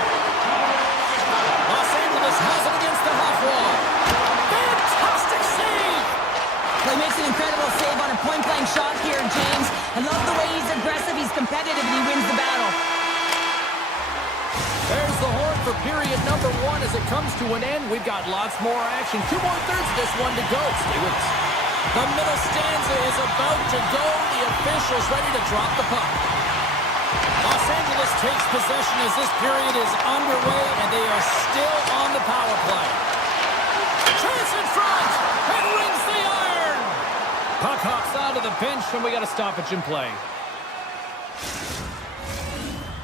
Los Angeles has it against the half wall. Fantastic save! Play makes an incredible save on a point-blank shot here, James. I love the way he's aggressive, he's competitive, and he wins the battle. There's the horn for period number 1 as it comes to an end. We've got lots more action. 2 more thirds of this one to go. Stay with us. The middle stanza is about to go. The officials ready to drop the puck. Los Angeles takes possession as this period is underway, and they are still on the power play. Chance in front, and rings the iron. Puck hops out of the bench, and we got a stoppage in play.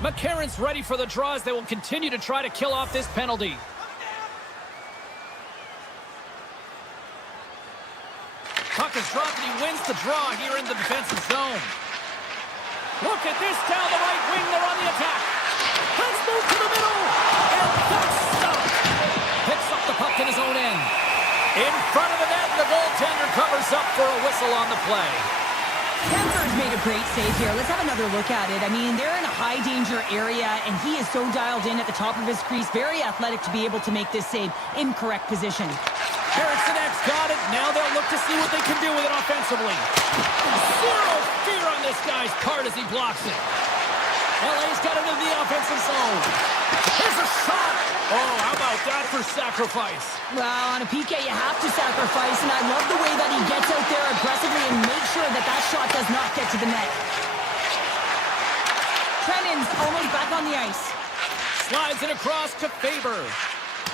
McCarron's ready for the draw as they will continue to try to kill off this penalty. Puck is dropped and he wins the draw here in the defensive zone. Look at this down the right wing. They're on the attack. Let's move to the middle. And that's stopped. Picks up the puck in his own end. In front of the net, the goaltender covers up for a whistle on the play. Kemper's made a great save here. Let's have another look at it. I mean, they're in a high-danger area, and he is so dialed in at the top of his crease. Very athletic to be able to make this save in correct position. Ericsson's got it. Now they'll look to see what they can do with it offensively. Zero fear on this guy's part as he blocks it. LA's got it in the offensive zone. Here's a shot. Oh, how about that for sacrifice? Well, on a PK, you have to sacrifice, and I love the way that he gets out there aggressively and makes sure that that shot does not get to the net. Trenton's almost back on the ice. Slides it across to Faber.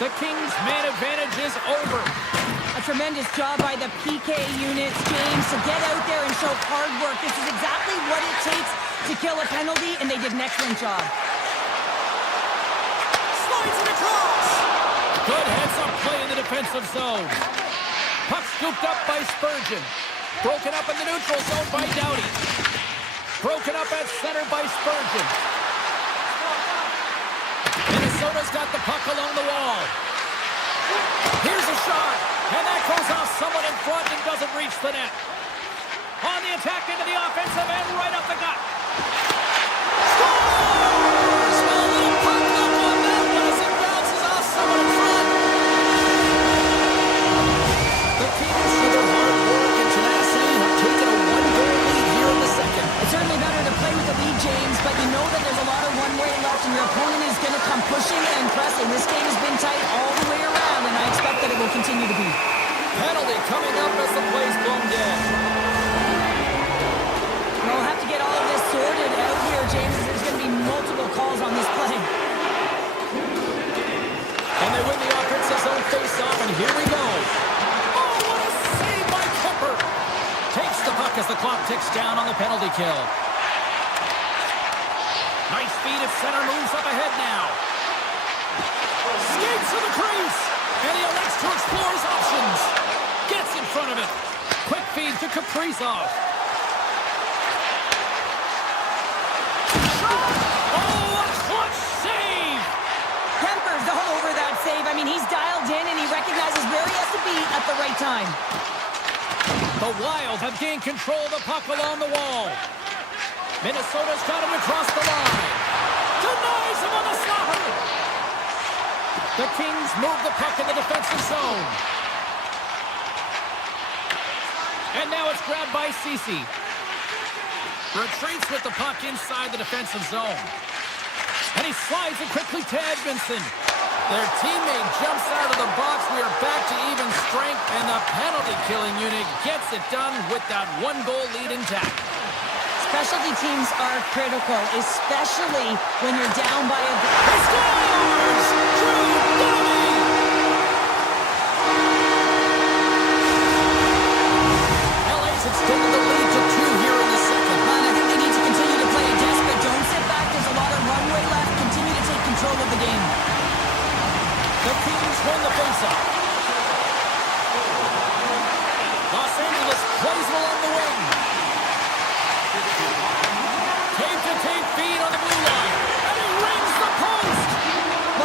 The Kings' man advantage is over. A tremendous job by the PK units, James, to get out there and show hard work. This is exactly what it takes to kill a penalty, and they did an excellent job. Slides it across. Good heads-up play in the defensive zone. Puck scooped up by Spurgeon. Broken up in the neutral zone by Doughty. Broken up at center by Spurgeon. Minnesota's got the puck along the wall. Here's a shot, and that goes off someone in front and doesn't reach the net. On the attack into the offensive end, right up the gut. Scores! A little puck luck on that one as it bounces off someone in front. The Kings, through their hard work and tenacity, have taken a 1-goal lead here in the second. It's certainly better to play with the lead, James, but you know that there's a lot of one-way left, and your opponent is going to come pushing and pressing. This game has been tight all the way around, and I expect that it will continue to be. Penalty coming up as the play's blown dead. We'll have to get all of this sorted out here, James. There's going to be multiple calls on this play. And they win the offensive zone face-off, and here we go. Oh, what a save by Kemper. Takes the puck as the clock ticks down on the penalty kill. Nice feed at center, moves up ahead now. Skates to the crease, and he elects to explore his options. Gets in front of it. Quick feed to Kaprizov. Oh, a clutch save! Kemper's all over that save. I mean, he's dialed in, and he recognizes where he has to be at the right time. The Wild have gained control of the puck along the wall. Minnesota's got him across the line. Denies him on the slaughter. The Kings move the puck in the defensive zone. And now it's grabbed by Ceci. Retreats with the puck inside the defensive zone. And he slides it quickly to Edmondson. Their teammate jumps out of the box. We are back to even strength, and the penalty-killing unit gets it done with that one-goal lead intact. Specialty teams are critical, especially when you're down by a... He scores! Drew Doughty! LA's extended the lead to 2 here in the second. And I think they need to continue to play it desperate. Don't sit back. There's a lot of runway left. Continue to take control of the game. The Kings win the faceoff. Los Angeles plays along the wing. Tape-to-tape feed on the blue line. And he rings the post.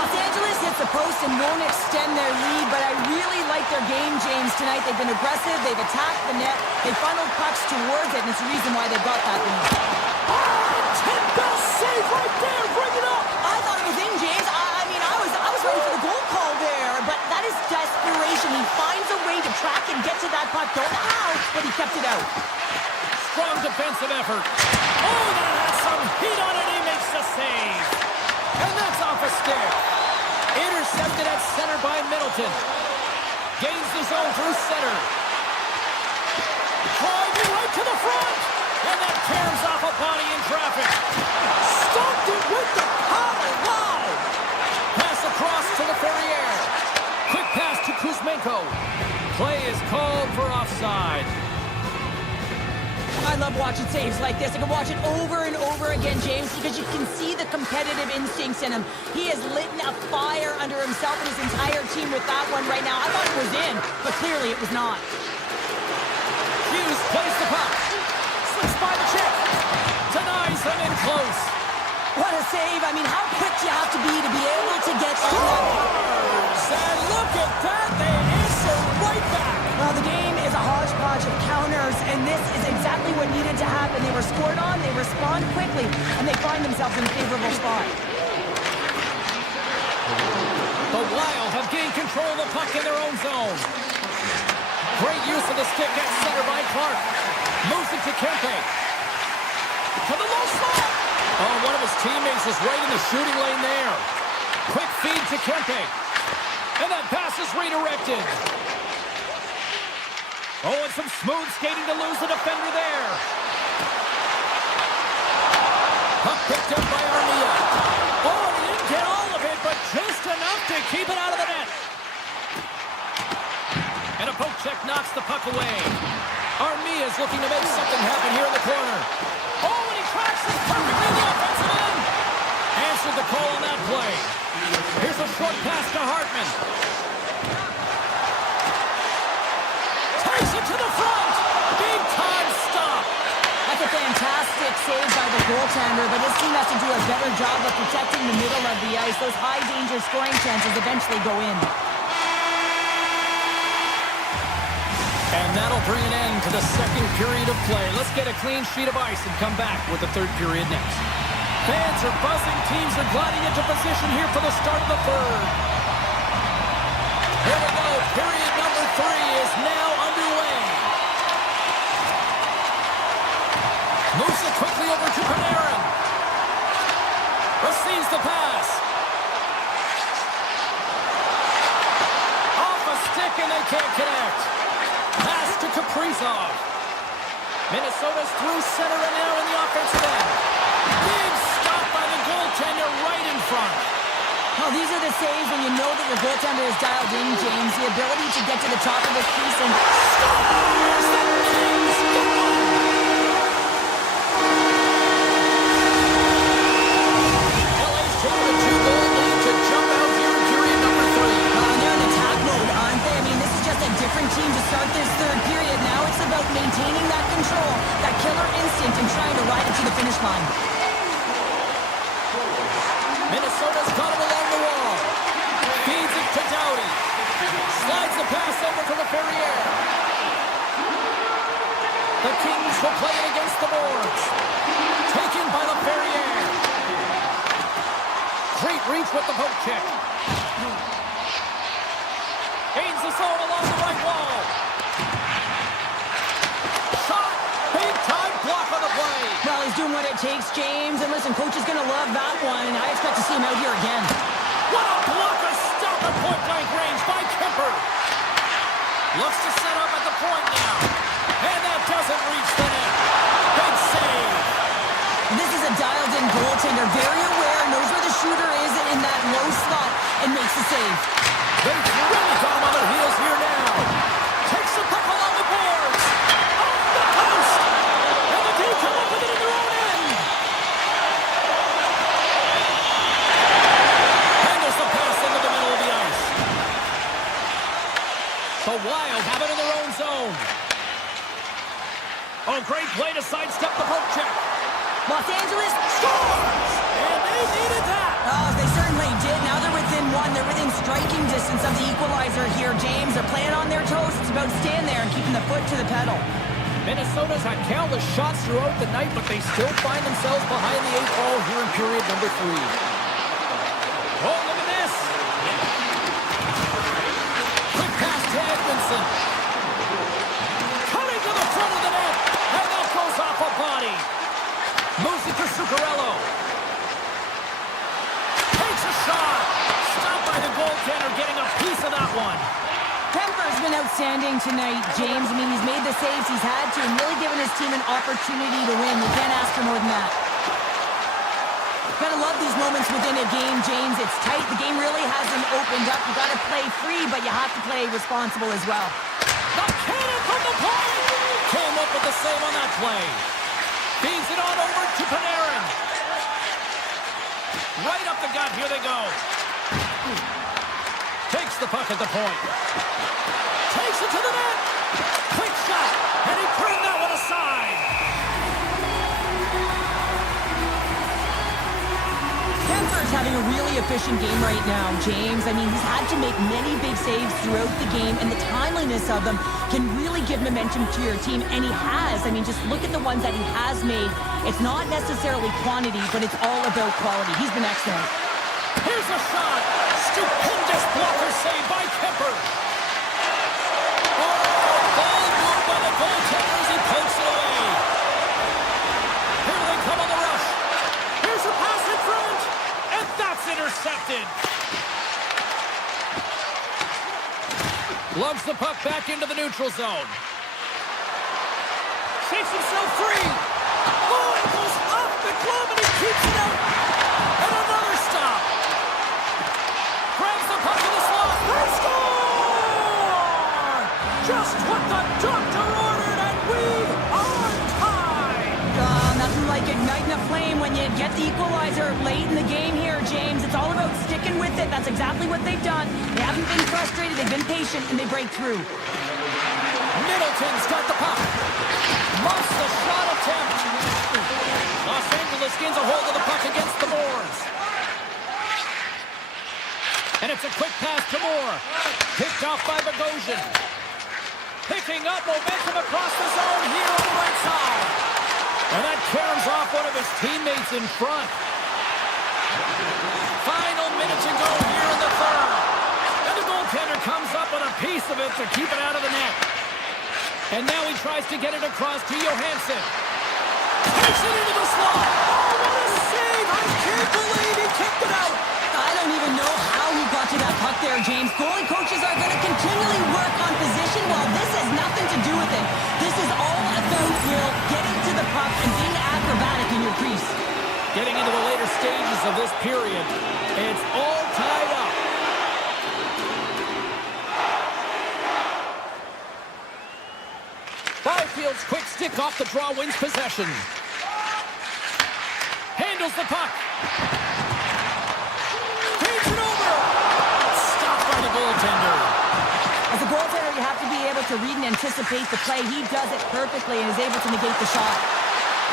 Los Angeles hits the post and won't extend their lead, but I really like their game, James, tonight. They've been aggressive. They've attacked the net. They funneled pucks towards it, and it's the reason why they've got that lead. Best save right there. Bring it up. I thought it was in, James. I was ready for the goal call there, but that is desperation. He finds a way to track and get to that puck. Don't know how, but he kept it out. Strong defensive effort. Oh, that has some heat on it. He makes the save. And that's off a stick. Intercepted at center by Middleton. Gains the zone through center. Driving right to the front. And that tears off a body in traffic. Stopped it with the power. Wow. Pass across to the Ferrier. Quick pass to Kuzmenko. Play is called for offside. I love watching saves like this. I can watch it over and over again, James, because you can see the competitive instincts in him. He has lit a fire under himself and his entire team with that one right now. I thought it was in, but clearly it was not. Hughes plays the puck. Slips by the check. Denies him in close. What a save. I mean, how quick do you have to be able to get on that puck? And look at that. They answer right back. Well, the game is a hodgepodge of counters, and this is exactly what needed to happen. They were scored on, they respond quickly, and they find themselves in a favorable spot. The Wild have gained control of the puck in their own zone. Great use of the stick at center by Clark. Moves it to Kempe. To the low slot. Oh, one of his teammates is right in the shooting lane there. Quick feed to Kempe. And that pass is redirected. Oh, and some smooth skating to lose the defender there. Puck picked up by Armia. Oh, he didn't get all of it, but just enough to keep it out of the net. And a poke check knocks the puck away. Armia's looking to make something happen here in the corner. Oh, and he tracks it perfectly in the offensive end. Answered the call on that play. Here's a short pass to Hartman. Takes it to the front. Big time stop. That's a fantastic save by the goaltender, but his team has to do a better job of protecting the middle of the ice. Those high-danger scoring chances eventually go in. And that'll bring an end to the second period of play. Let's get a clean sheet of ice and come back with the third period next. Fans are buzzing. Teams are gliding into position here for the start of the third. Here we go. Period number 3 is now underway. Moves it quickly over to Panarin. Receives the pass. Off a stick and they can't connect. Pass to Kaprizov. Minnesota's through center and now in the offensive end. Big stop by the goaltender right in front. Well, these are the saves when you know that your goaltender is dialed in, James. The ability to get to the top of the crease and... Scores! The Kings score! LA's taking a 2-goal lead to jump out here in period number 3. They're in attack mode, aren't they? I mean, this is just a different team to start this third period. Now it's about maintaining that control, that killer instinct, and trying to ride it to the finish line. Minnesota's got it along the wall. Feeds it to Doughty. Slides the pass over to the Ferrier. The Kings will play it against the boards. Taken by the Ferrier. Great reach with the poke check. Gains the zone along the right wall. Shot. Big time block on the play. Well, he's doing what it takes, James. And listen, coach is going to love that one, and I expect to see him out here again. What a blocker! Stop at point-blank range by Kemper. Looks to set up at the point now. And that doesn't reach the net. Big save. This is a dialed-in goaltender, very aware, knows where the shooter is in that low slot, and makes the save. They've really got him on their heels here now. Takes the puck along the boards. Off the post. And the team come up with it in their own end. Handles the pass into the middle of the ice. The Wild have it in their own zone. Oh, great play to sidestep the poke check. Los Angeles scores! And they needed that. Oh, they certainly did. Now they're within one. They're within striking distance of the equalizer here, James. They're playing on their toes. It's about staying there and keeping the foot to the pedal. Minnesota's had countless shots throughout the night, but they still find themselves behind the 8 ball here in period number 3. Oh, look at this. Quick pass to Edmondson. Cutting to the front of the net. And that goes off a body. Moves it to Zuccarello. Takes a shot. Stopped by the goaltender, getting a piece of that one. Kemper's been outstanding tonight, James. I mean, he's made the saves he's had to and really given his team an opportunity to win. You can't ask for more than that. Gotta love these moments within a game, James. It's tight. The game really hasn't opened up. You gotta play free, but you have to play responsible as well. The cannon from the point. Came up with the save on that play. Feeds it on over to Panarin. Right up the gut. Here they go. Takes the puck at the point. Takes it to the net. Quick shot. And he turned that one aside. Kemper's having a really efficient game right now, James. I mean, he's had to make many big saves throughout the game, and the timeliness of them can really give momentum to your team, and he has. I mean, just look at the ones that he has made. It's not necessarily quantity, but it's all about quality. He's been excellent. Here's a shot. Stupendous blocker save by Kemper. Oh, ball moved by the goaltender as he pokes it away. Here they come on the rush. Here's a pass in front. And that's intercepted. Loves the puck back into the neutral zone. Shakes himself free. Oh, it goes off the glove and he keeps it out. And another stop. Grabs the puck in the slot. They score! Just what the doctor ordered, and we are tied. Nothing like igniting a flame when you get the equalizer late in the game here, James. It's all about sticking with it. That's exactly what they've done. They haven't been frustrated. They've been patient, and they break through. Middleton's got the puck. Muffs the shot attempt. Los Angeles gains a hold of the puck against the boards. And it's a quick pass to Moore. Picked off by Bogosian. Picking up momentum across the zone here on the right side. And that caroms off one of his teammates in front. Final minutes to go here in the third. And the goaltender comes up with a piece of it to keep it out of the net. And now he tries to get it across to Johansson. Takes it into the slot. Oh, what a save! I can't believe he kicked it out. I don't even know how he got to that puck there, James. Goalie coaches are going to continually work on position. Well, this has nothing to do with it. This is all about Will getting to the puck and being acrobatic in your crease. Getting into the later stages of this period, it's all tied up. Byfield's quick stick off the draw wins possession. Handles the puck. Feeds it over. Stopped by the goaltender. As a goaltender, you have to be able to read and anticipate the play. He does it perfectly and is able to negate the shot.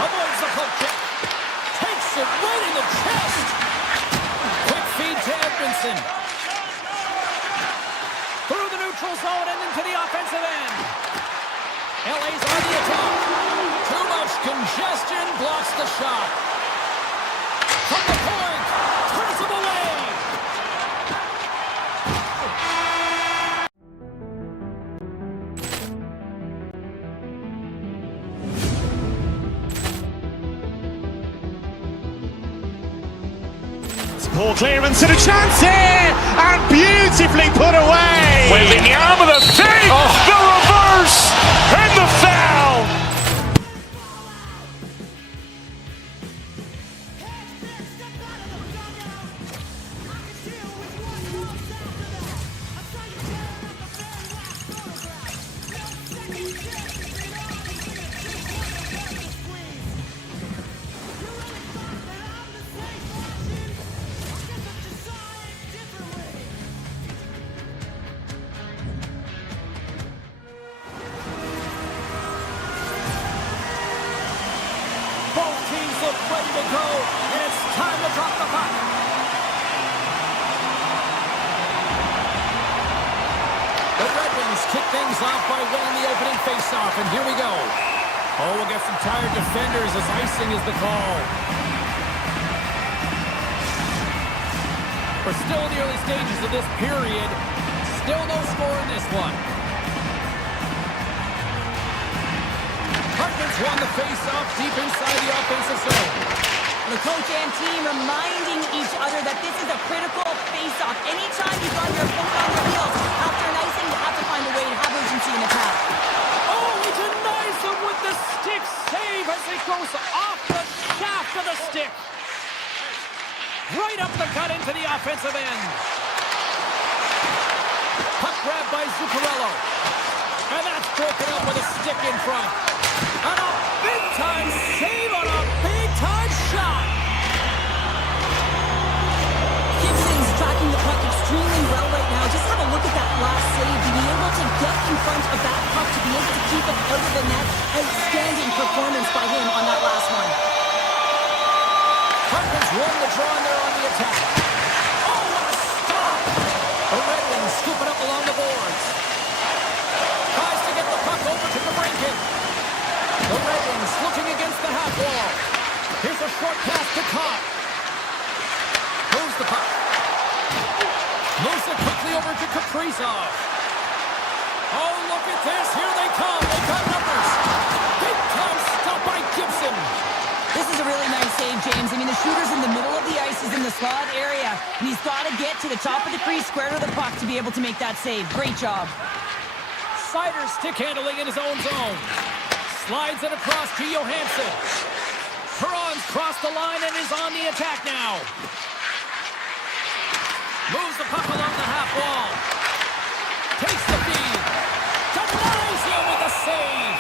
Avoids the poke check. Takes it right in the chest. Quick feed to Edmondson. Through the neutral zone and into the offensive end. LA's on the attack. Too much congestion blocks the shot. From the point, turns him away. Poor clearance and a chance here, and beautifully put away. Waving the arm of the fake, the reverse, and the foul. Both teams look ready to go, and it's time to drop the puck. The Red Wings kick things off by winning the opening faceoff, and here we go. Oh, we'll get some tired defenders as icing is the call. We're still in the early stages of this period. Still no score in this one. Hartman's won the face-off deep inside the offensive zone. The coach and team reminding each other that this is a critical face-off. Anytime you've got your foot on your heels after an icing, you have to find a way to have urgency in attack. Oh, he denies him with the stick save as it goes off the shaft of the stick. Right up the cut into the offensive end. Puck grabbed by Zuccarello. And that's broken up with a stick in front. And a big-time save on a big-time shot. Gibson's tracking the puck extremely well right now. Just have a look at that last save. To be able to get in front of that puck, to be able to keep it out of the net. Outstanding performance by him on that last one. Hartman's won the draw and they're on the attack. Oh, what a stop! The Red Wings scoop it up along the boards. Tries to get the puck over to DeBrincat. The Red Wings looking against the half wall. Here's a short pass to Cobb. Moves the puck. Moves it quickly over to Kaprizov. Oh, look at this. Here they come. They got numbers. Big time stop by Gibson. This is a really nice save, James. I mean, the shooter's in the middle of the ice. He's in the slot area. And he's got to get to the top of the crease, square to the puck to be able to make that save. Great job. Sider stick handling in his own zone. Slides it across to Johansson. Perron's crossed the line and is on the attack now. Moves the puck along the half wall. Takes the feed. Denies him with a save.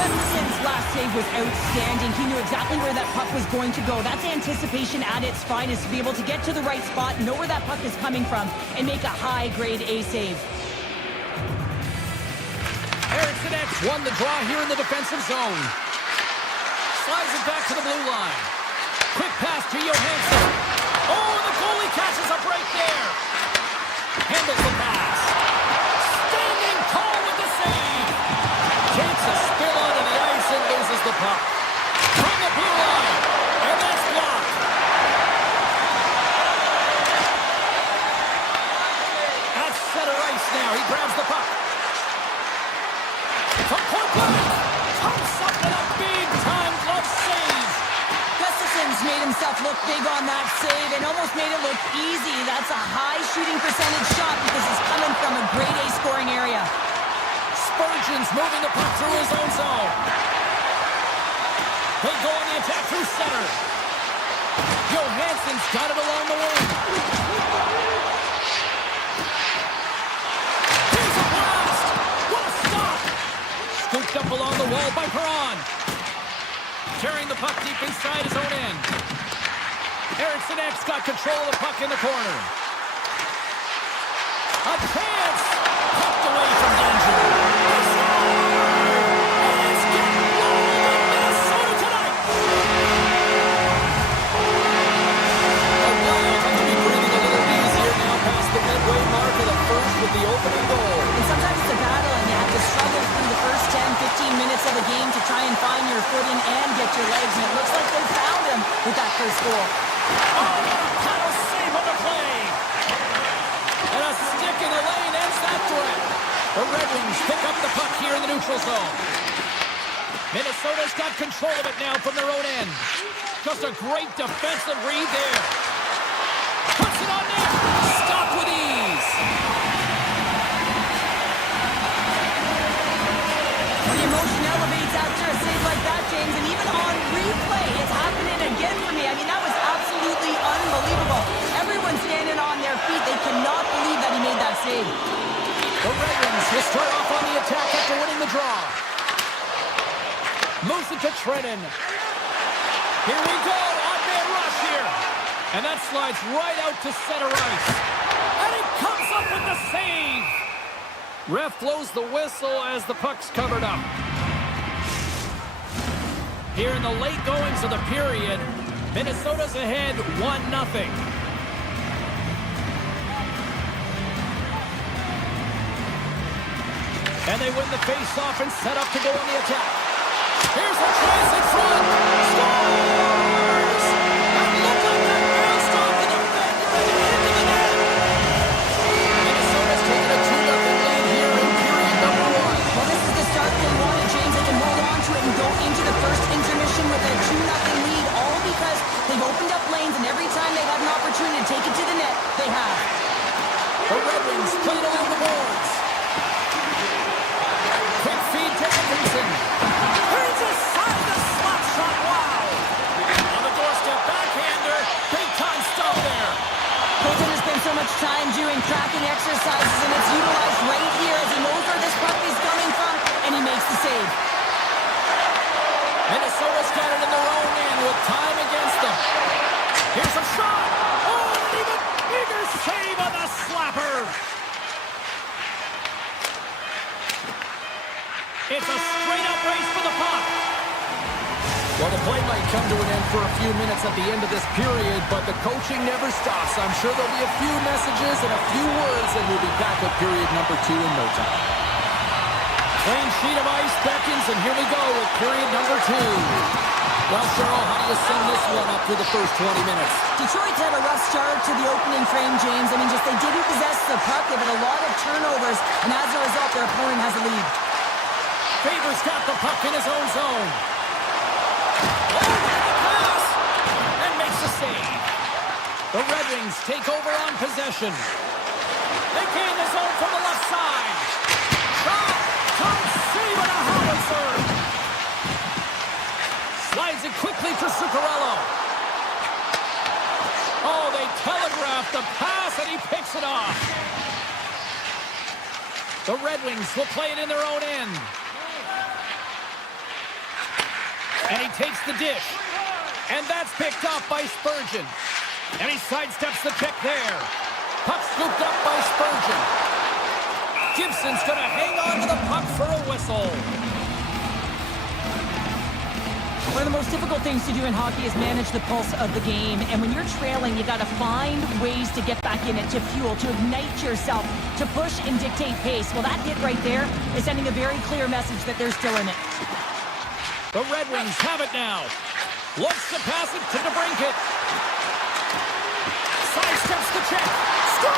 Gustafson's last save was outstanding. He knew exactly where that puck was going to go. That's anticipation at its finest, to be able to get to the right spot, know where that puck is coming from, and make a high-grade A save. Eriksson X won the draw here in the defensive zone. Slides it back to the blue line. Quick pass to Johansson. Oh, the goalie catches a break there. Handles the pass. Standing tall with the save. Takes a spill onto the ice and loses the puck. From the blue line. And that's blocked. At center ice now. He grabs the puck. From point blank. Pumps up with a big-time glove save. Gustafson's made himself look big on that save and almost made it look easy. That's a high shooting percentage shot because it's coming from a grade A scoring area. Spurgeon's moving the puck through his own zone. They go on the attack through center. Johansson's got it along the wing. Here's a blast! What a stop! Scooped up along the wall by Perron. Carrying the puck deep inside his own end. Eriksson X got control of the puck in the corner. A chance! Pucked away from danger. And it's getting rolling in Minnesota tonight. The Wild have to be breathing a little easier now past the midway mark of the first with the opening goal. And sometimes it's a battle and you have to struggle through the first 10, 15 minutes of a game to try and find your footing and get your legs. And it looks like they found him with that first goal. Oh, paddle save on the play. And a stick in the lane ends that threat. The Red Wings pick up the puck here in the neutral zone. Minnesota's got control of it now from their own end. Just a great defensive read there. Puts it on net. Stopped with ease. The emotion elevates after a save like that, James, and even on replay, it's happening again for me. I mean, that was absolutely unbelievable. Everyone's standing on their feet. They cannot believe that he made that save. The Red Wings will start off on the attack after winning the draw. Moves it to Trennan. Here we go, on-man rush here. And that slides right out to center ice. And he comes up with the save. Ref blows the whistle as the puck's covered up. Here in the late goings of the period, Minnesota's ahead 1-0. And they win the face-off and set up to go on the attack. Here's a chance in front. Scores! And look like that bounced off the defender and into the net. Minnesota's taking a 2-0 lead here in period number 1. Well, this is the start they wanted, James. They can hold on to it and go into the first intermission with a 2-0 lead, all because they've opened up lanes, and every time they've had an opportunity to take it to the net, they have. The Red Wings play it along the boards. Quick feed to Dickinson. Here's a side of the slap shot. Wow. On the doorstep, backhander. Big time stop there. Colton spent so much time doing cracking exercises, and it's utilized right here as he knows where this puck is coming from, and he makes the save. Minnesota's got it in their own end with time against them. Here's a shot. Oh, and an even bigger save on the slapper. It's a straight-up race for the puck. Well, the play might come to an end for a few minutes at the end of this period, but the coaching never stops. I'm sure there'll be a few messages and a few words, and we'll be back with period number 2 in no time. Clean sheet of ice beckons, and here we go with period number 2. Well, Cheryl, how do you sum this one up through the first 20 minutes? Detroit's had a rough start to the opening frame, James. I mean, just they didn't possess the puck. They've had a lot of turnovers, and as a result, their opponent has a lead. Faber's got the puck in his own zone. Oh, the pass! And makes the save. The Red Wings take over on possession. They gain the zone from the left side. Shot! Don't save it, a howitzer! Slides it quickly to Zuccarello. Oh, they telegraphed the pass, and he picks it off. The Red Wings will play it in their own end. And he takes the dish. And that's picked up by Spurgeon. And he sidesteps the check there. Puck scooped up by Spurgeon. Gibson's going to hang on to the puck for a whistle. One of the most difficult things to do in hockey is manage the pulse of the game. And when you're trailing, you got to find ways to get back in it, to fuel, to ignite yourself, to push and dictate pace. Well, that hit right there is sending a very clear message that they're still in it. The Red Wings have it now. Looks to pass it to DeBrincat. Sidesteps the check. Score!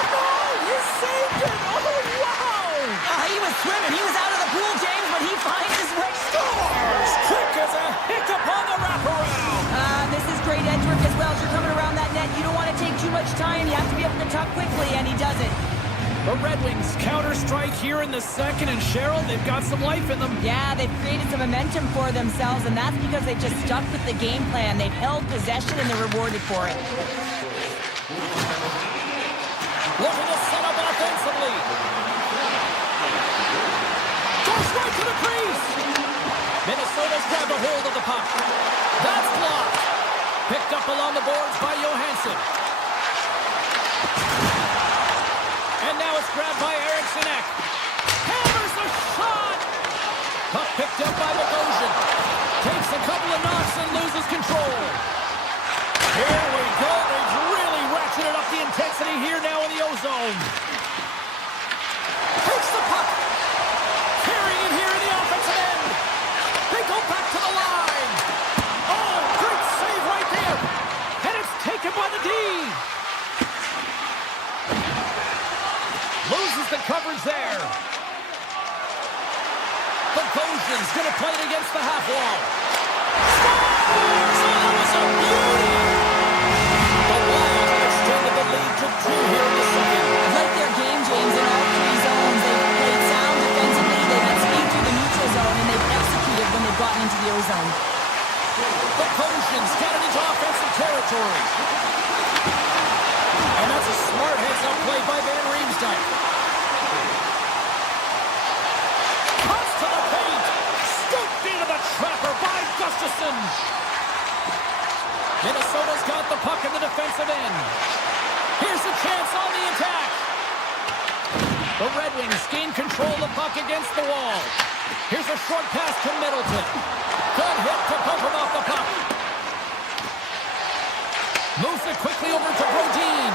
He saved it! Oh, wow! He was swimming. He was out of the pool, James, but he finds his way. Scores! Quick as a hiccup on the wraparound. This is great edge work as well. As you're coming around that net, you don't want to take too much time. You have to be able to tuck quickly, and he does it. The Red Wings counter-strike here in the second, and Cheryl, they've got some life in them. Yeah, they've created some momentum for themselves, and that's because they've just stuck with the game plan. They've held possession, and they're rewarded for it. Looking to set up offensively. Goes right to the crease. Minnesota's grabbed a hold of the puck. That's blocked. Picked up along the boards by Johansson. And now it's grabbed by Eriksson Ek. Hammers the shot! Puck picked up by Bogosian. Takes a couple of knocks and loses control. Here we go. They've really ratcheted up the intensity here now in the O-zone. Takes the puck. Carrying it here in the offensive end. They go back to the line. Oh, great save right there. And it's taken by the D. Loses the coverage there. Bogosian He's going to play it against the half wall. Scores! Oh, that was a beauty! The Wild have extended the lead to 2 here in the second. Like their game, James, in all 3 zones. They've played sound defensively. They've had speed through the neutral zone, and they've executed when they've gotten into the O-zone. The Potions got it into offensive territory. And that's a smart heads-up play by Van Riemsdyk. Cuts to the paint. Scooped into the trapper by Gustafsson. Minnesota's got the puck in the defensive end. Here's a chance on the attack. The Red Wings gain control of the puck against the wall. Here's a short pass to Middleton. Good hit to bump him off the puck. Moves it quickly over to Brodin.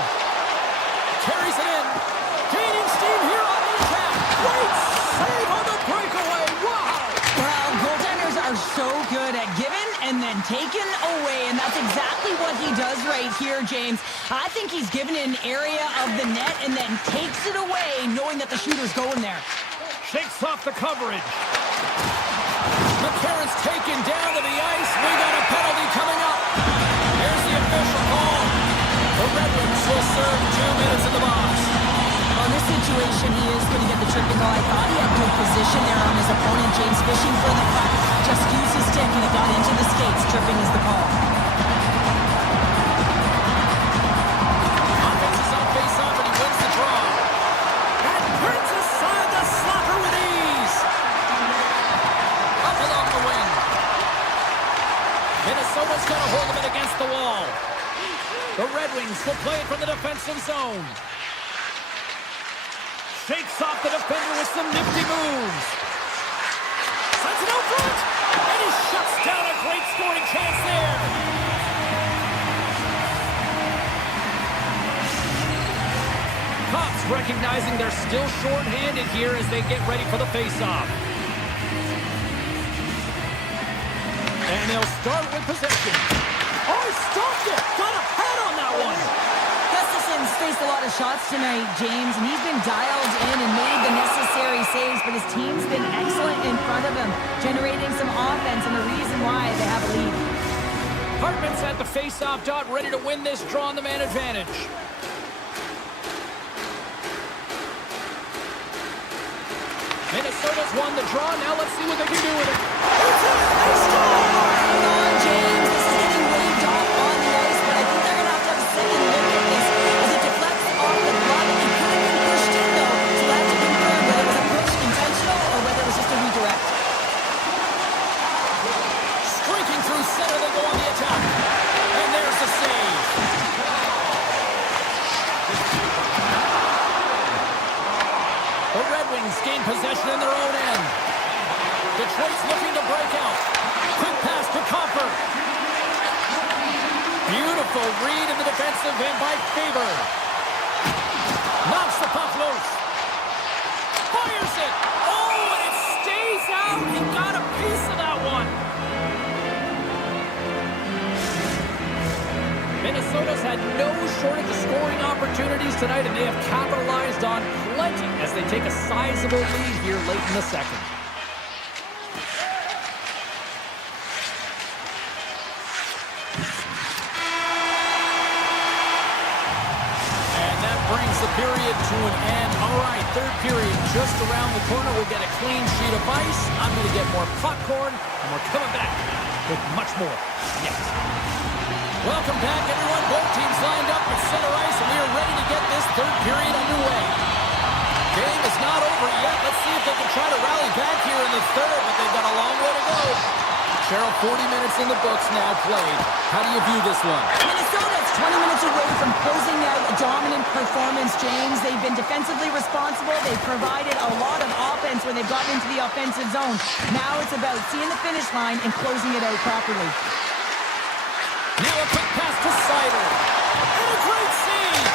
Carries it in. Gaining steam here on the attack. Great save on the breakaway. Wow! Well, goaltenders are so good at giving and then taking away, and that's exactly what he does right here, James. I think he's given an area of the net and then takes it away, knowing that the shooter's going there. Shakes off the coverage. McCarron's taken down to the ice. We got a penalty coming up. Here's the official call. The Red Wings will serve 2 minutes in the box. On this situation, he is going to get the tripping goal. I thought he had good position there on his opponent. James fishing for the puck. Just used his stick and it got into the skates. Tripping is the call. Offense is on face-off and he wins the draw. And turns aside the slapper with ease. Up along the wing. Minnesota's got a hold of it against the wall. The Red Wings will play it from the defensive zone. Shakes off the defender with some nifty moves. Sends it out front. And he shuts down a great scoring chance there. Cops recognizing they're still short-handed here as they get ready for the face-off. And they'll start with possession. Oh, he stopped it! Got a pad on that one! Gustafsson's faced a lot of shots tonight, James, and he's been dialed in and made the necessary saves, but his team's been excellent in front of him, generating some offense, and the reason why they have a lead. Hartman's at the face-off dot, ready to win this draw on the man advantage. Minnesota's won the draw. Now let's see what they can do with it. It's it! They score! Hang on, James. This is getting waved off on the ice, but I think they're going to have a second look at this as it deflects off the block. It could have been pushed in, though, so we'll have to confirm whether it was a push intentional or whether it was just a redirect. Streaking through center, they go on the attack. And there's the save. The Red Wings gain possession in their own end. Detroit's looking to break out. Quick pass to Copper. Beautiful read in the defensive end by Faber. Knocks the puck loose. Fires it. Oh, and it stays out. He got a piece of that one. Minnesota's had no shortage of scoring opportunities tonight, and they have capitalized on plenty as they take a sizable lead here late in the second. And that brings the period to an end. All right, third period just around the corner. We'll get a clean sheet of ice. I'm going to get more popcorn, and we're coming back with much more next. Welcome back, everyone. Both teams lined up at center ice, and we are ready to get this third period underway. Game is not over yet. Let's see if they can try to rally back here in the third, but they've got a long way to go. Cheryl, 40 minutes in the books now played. How do you view this one? Minnesota's 20 minutes away from closing out a dominant performance, James. They've been defensively responsible. They've provided a lot of offense when they've gotten into the offensive zone. Now it's about seeing the finish line and closing it out properly. Now a quick pass to Sider. And a great save.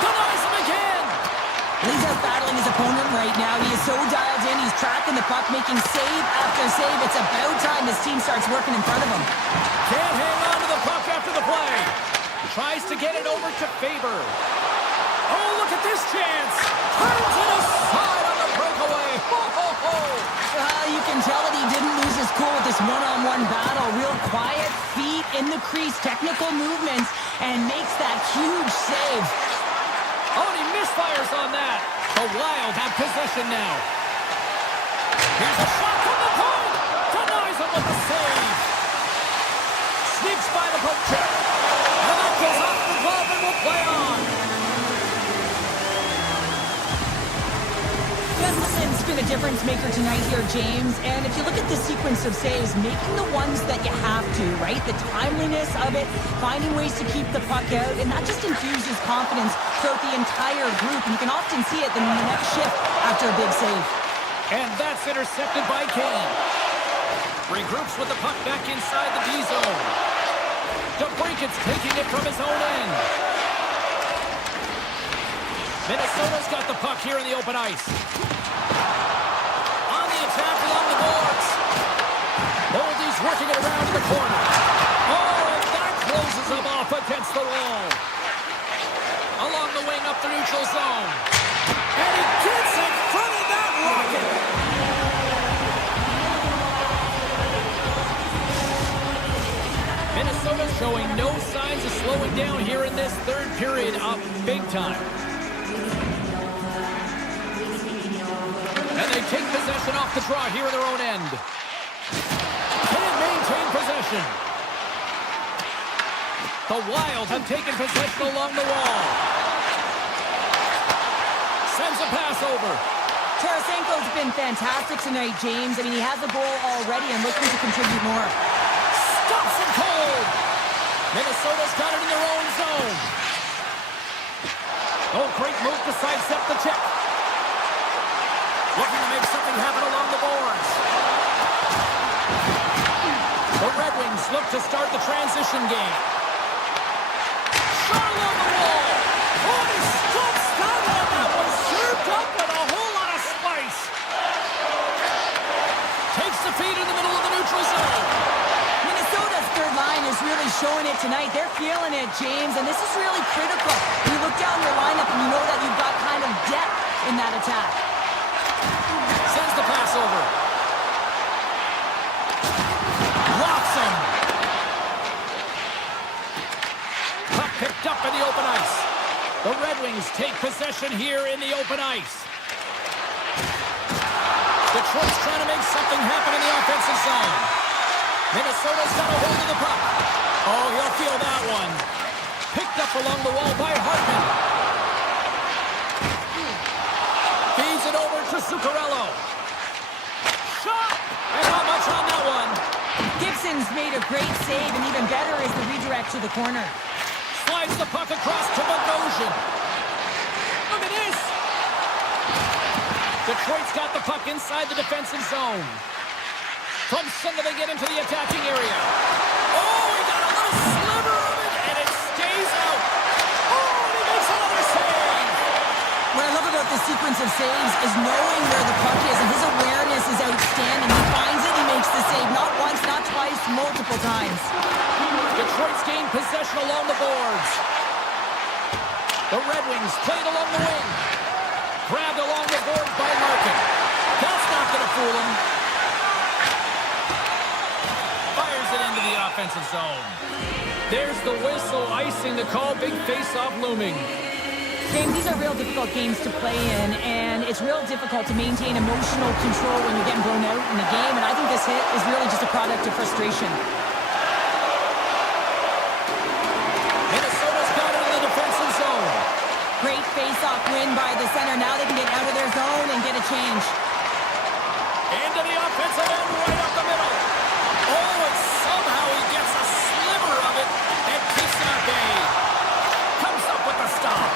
Denies him again. He's out battling his opponent right now. He is so dialed in. He's tracking the puck, making save after save. It's about time his team starts working in front of him. Can't hang on to the puck after the play. Tries to get it over to Faber. Oh, look at this chance. Turns it aside on the breakaway. Ho, ho, ho. You can tell that he didn't lose his cool with this one-on-one battle. Real quiet, feet in the crease, technical movements, and makes that huge save. Oh, and he misfires on that. The Wild have possession now. Here's a shot from the point. Denies him with the save. Sneaks by the poke check. And that goes off the glove and will play on. Gustafson's been a difference maker tonight here, James. And if you look at the sequence of saves, making the ones that you have to, right? The timeliness of it, finding ways to keep the puck out, and that just infuses confidence throughout the entire group. And you can often see it in the next shift after a big save. And that's intercepted by Kane. Regroups with the puck back inside the D zone. DeBrinket's taking it from his own end. Minnesota's got the puck here in the open ice. On the attack along the boards. Boldy's working it around to the corner. Oh, and that closes him off against the wall. Along the wing up the neutral zone. And he gets in front of that rocket. Minnesota's showing no signs of slowing down here in this third period up big time. And they take possession off the draw here in their own end. Can't maintain possession. The Wild have taken possession along the wall. Sends a pass over. Tarasenko's been fantastic tonight, James. I mean, he has a goal already and looking to contribute more. Stops it cold. Minnesota's got it in their own zone. Oh, great move to sidestep the check. Looking to make something happen along the boards. The Red Wings look to start the transition game. Shot along the wall. Oh, he stops that one. That was served up with a whole lot of spice. Takes the feed in the middle of the neutral zone. Minnesota's third line is really showing it tonight. They're feeling it, James, and this is really critical. You look down your lineup and you know that you've got kind of depth in that attack. Sends the pass over. Locks him. Puck picked up in the open ice. The Red Wings take possession here in the open ice. Detroit's trying to make something happen in the offensive zone. Minnesota's got a hold of the puck. Oh, he'll feel that one. Picked up along the wall by Hartman. Feeds it over to Zuccarello. Shot! And not much on that one. Gibson's made a great save, and even better is the redirect to the corner. Slides the puck across to Bogosian. Look at this! Detroit's got the puck inside the defensive zone. From center they get into the attacking area. Oh, he got a little sliver of it, and it stays out. Oh, and he makes another save! What I love about the sequence of saves is knowing where the puck is, and his awareness is outstanding. He finds it, he makes the save. Not once, not twice, multiple times. Detroit's gained possession along the boards. The Red Wings played along the wing. Grabbed along the boards by Larkin. That's not going to fool him. Fires it into the offensive zone. There's the whistle, icing the call. Big face-off looming. James, these are real difficult games to play in, and it's real difficult to maintain emotional control when you're getting blown out in the game, and I think this hit is really just a product of frustration. Minnesota's got it in the defensive zone. Great face-off win by the center. Now they can get out of their zone and get a change. Into the offensive end, right up the middle. Oh, and somehow he gets a sliver of it and keeps it at bay. Comes up with the stop.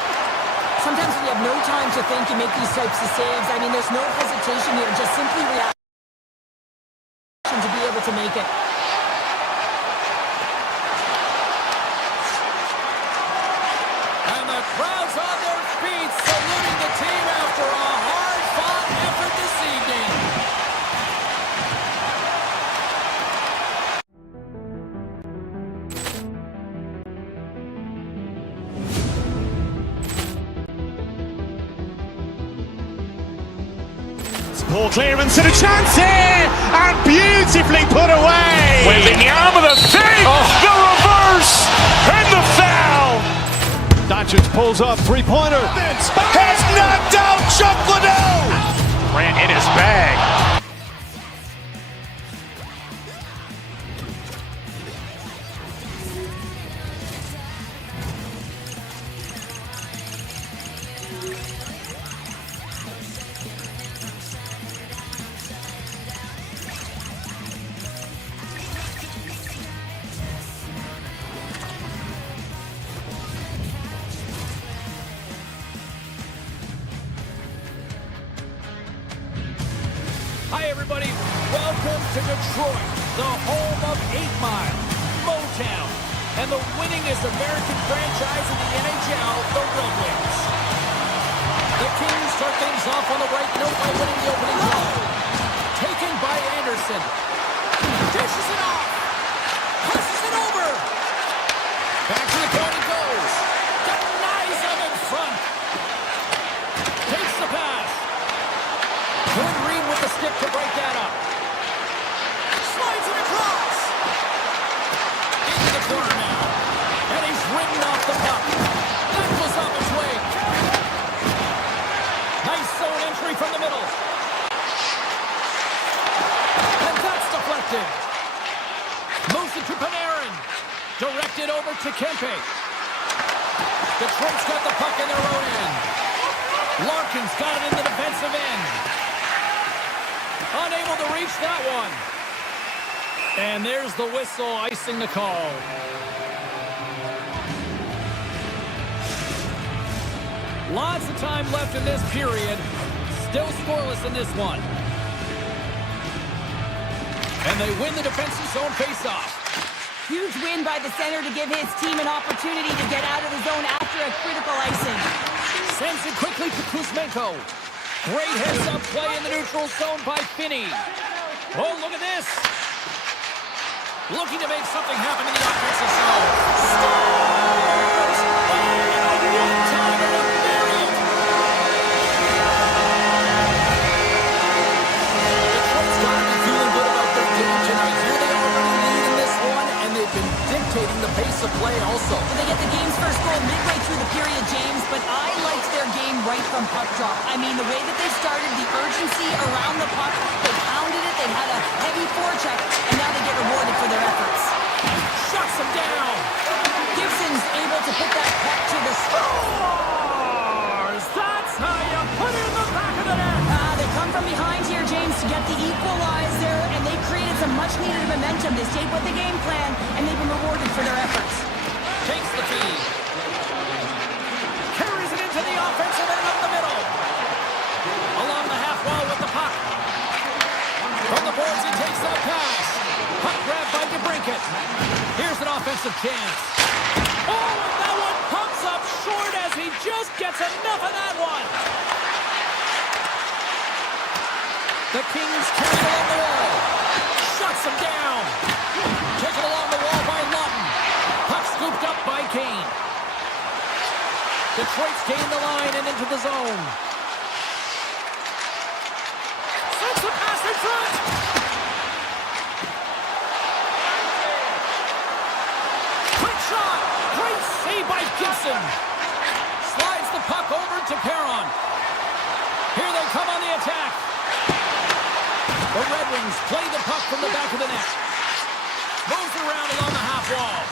Sometimes when you have no time to think, you make these types of saves. I mean, there's no hesitation here. Just simply reaction to be able to make it. And the crowd's on their feet, saluting the team after a hard-fought effort this evening. Ball clearance and a chance here, and beautifully put away. Wembanyama the fake, the reverse, and the foul. Doncic pulls up, three-pointer. Has knocked out Chuck Liddell. Ran in his bag. Hi, everybody. Welcome to Detroit, the home of 8 Mile, Motown, and the winningest American franchise in the NHL, the Red Wings. The Kings start things off on the right note by winning the opening draw. Taken by Anderson. Dishes it off. Passes it over. Back to the point it goes. Denies him in front. Takes the pass. Good read with the stick to break that up. Slides it across. Into the corner now. And he's ridden off the puck. That was off his way. Nice zone entry from the middle. And that's deflected. Moves it to Panarin. Directed over to Kempe. Detroit's got the puck in their own end. Larkin's got it in the defensive end. Unable to reach that one. And there's the whistle icing the call. Lots of time left in this period. Still scoreless in this one. And they win the defensive zone faceoff. Huge win by the center to give his team an opportunity to get out of the zone after a critical icing. Sends it quickly to Kuzmenko. Great heads-up play in the neutral zone by Finney. Oh, look at this. Looking to make something happen in the offensive zone. Scores! Oh, one-timer to bury it. Detroit's got to be feeling good about their game tonight. Here they are running lead in this one, and they've been dictating the pace of play also. They get the game's first goal midway through the period, James, but I liked their game right from puck drop. I mean, the way that they started, the urgency around the puck, they pounded it, they had a heavy forecheck, and now they get rewarded for their efforts. Shuts them down. Gibson's able to put that puck to the Scores! That's how you put it in the back of the net. They come from behind here, James, to get the equalizer, and they created some much-needed momentum. They stayed with the game plan, and they've been rewarded for their efforts. Takes the feed. Carries it into the offensive end up the middle. Along the half wall with the puck. From the boards, he takes that pass. Puck grab by DeBrincat. Here's an offensive chance. Oh, and that one pumps up short as he just gets enough of that one. The Kings carry it along the wall. Shuts him down. Taken along the wall by Lawton. Puck scooped up by Kane. Detroit's gained the line and into the zone. Sends the pass in front. Quick shot. Great save by Gibson. Slides the puck over to Perron. Here they come on the attack. The Red Wings play the puck from the back of the net. Moves around along the half wall.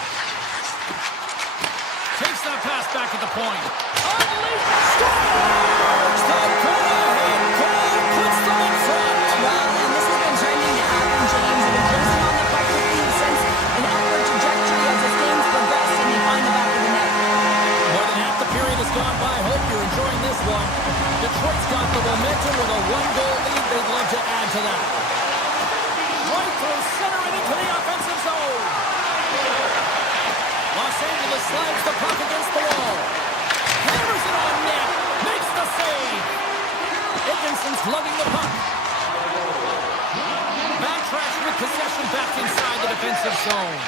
Takes that pass back at the point. Unleashed. Scores! The go-ahead goal puts them in front. Well, and this has been trending to happen, James. They've been closing on the puck quickly since an upward trajectory as this game's progressed, and they find the back of the net. More than half the period has gone by. Hope you're enjoying this one. Detroit's got the momentum with a one-goal lead. They'd love to add to that. Right through center and into the offensive zone. Los Angeles slides the puck against the wall. Hammers it on net. Makes the save. Edvinson's lugging the puck. Backtrash with possession back inside the defensive zone.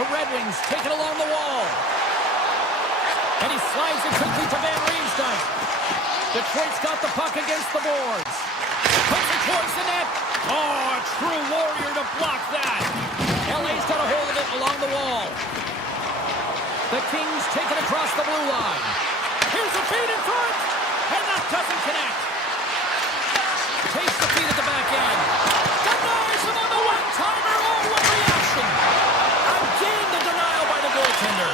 The Red Wings take it along the wall. And he slides it quickly to Van Riemsdyk. Detroit's got the puck against the boards. Puts it towards the net. Oh, a true warrior to block that. LA's got a hold of it along the wall. The Kings take it across the blue line. Here's the feed in front. And that doesn't connect. Takes the feed at the back end. Denies him on the one-timer. Oh, what reaction. Again, the denial by the goaltender.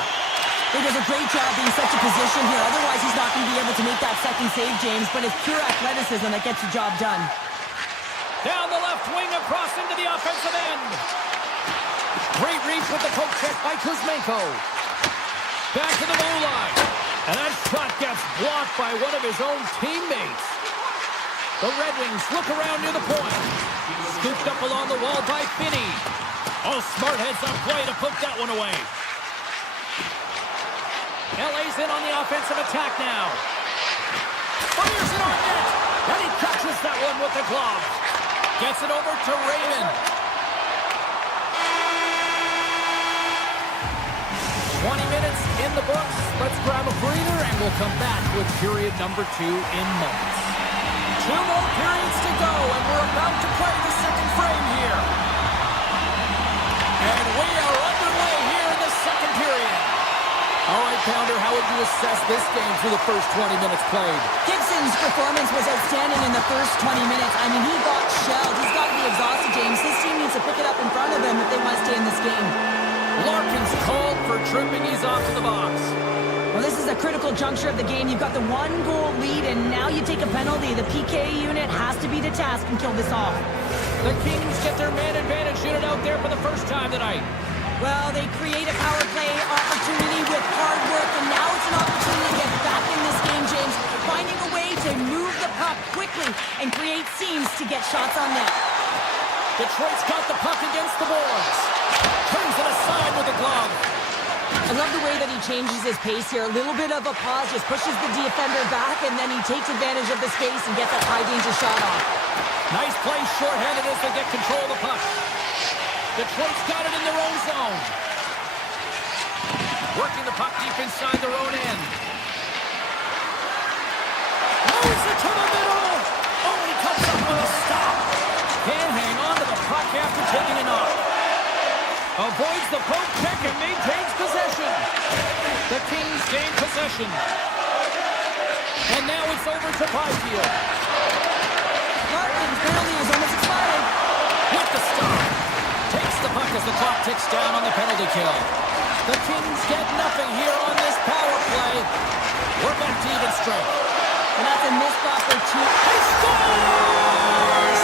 He does a great job being such a position here. Otherwise, he's not going to be able to make that second save, James. But it's pure athleticism that gets the job done. Down the left wing, across into the offensive end. Great reach with the poke check by Kuzmenko. Back to the blue line. And that shot gets blocked by one of his own teammates. The Red Wings look around near the point. Scooped up along the wall by Finney. Oh, smart heads-up play to put that one away. LA's in on the offensive attack now. Fires it on net. And he catches that one with the glove. Gets it over to Raymond. 20 minutes in the books. Let's grab a breather and we'll come back with period number 2 in moments. 2 more periods to go and we're about to play the second frame here. And we are underway here in the second period. All right, Pounder, how would you assess this game through the first 20 minutes played? Gibson's performance was outstanding in the first 20 minutes. I mean, he got shelled. He's got to be exhausted, James. This team needs to pick it up in front of him if they want to stay in this game. Larkin's called for tripping. He's off to the box. Well, this is a critical juncture of the game. You've got the 1-goal lead, and now you take a penalty. The PK unit has to be to task and kill this off. The Kings get their man advantage unit out there for the first time tonight. Well, they create a power play opportunity with hard work, and now it's an opportunity to get back in this game, James. Finding a way to move the puck quickly and create seams to get shots on net. Detroit's got the puck against the boards. Turns it aside with the glove. I love the way that he changes his pace here. A little bit of a pause, just pushes the defender back, and then he takes advantage of the space and gets that high-danger shot off. Nice play shorthanded as they get control of the puck. Detroit's got it in their own zone. Working the puck deep inside their own end. Moves it to the middle. Oh, he comes up with a stop. Can't hang on to the puck after taking a knock. Avoids the poke check and maintains possession. The Kings gain possession. And now it's over to Byfield. Larkin's penalty is almost expired. With the stop. Takes the puck as the clock ticks down on the penalty kill. The Kings get nothing here on this power play. We're back to even strength. And that's a missed opportunity. He scores!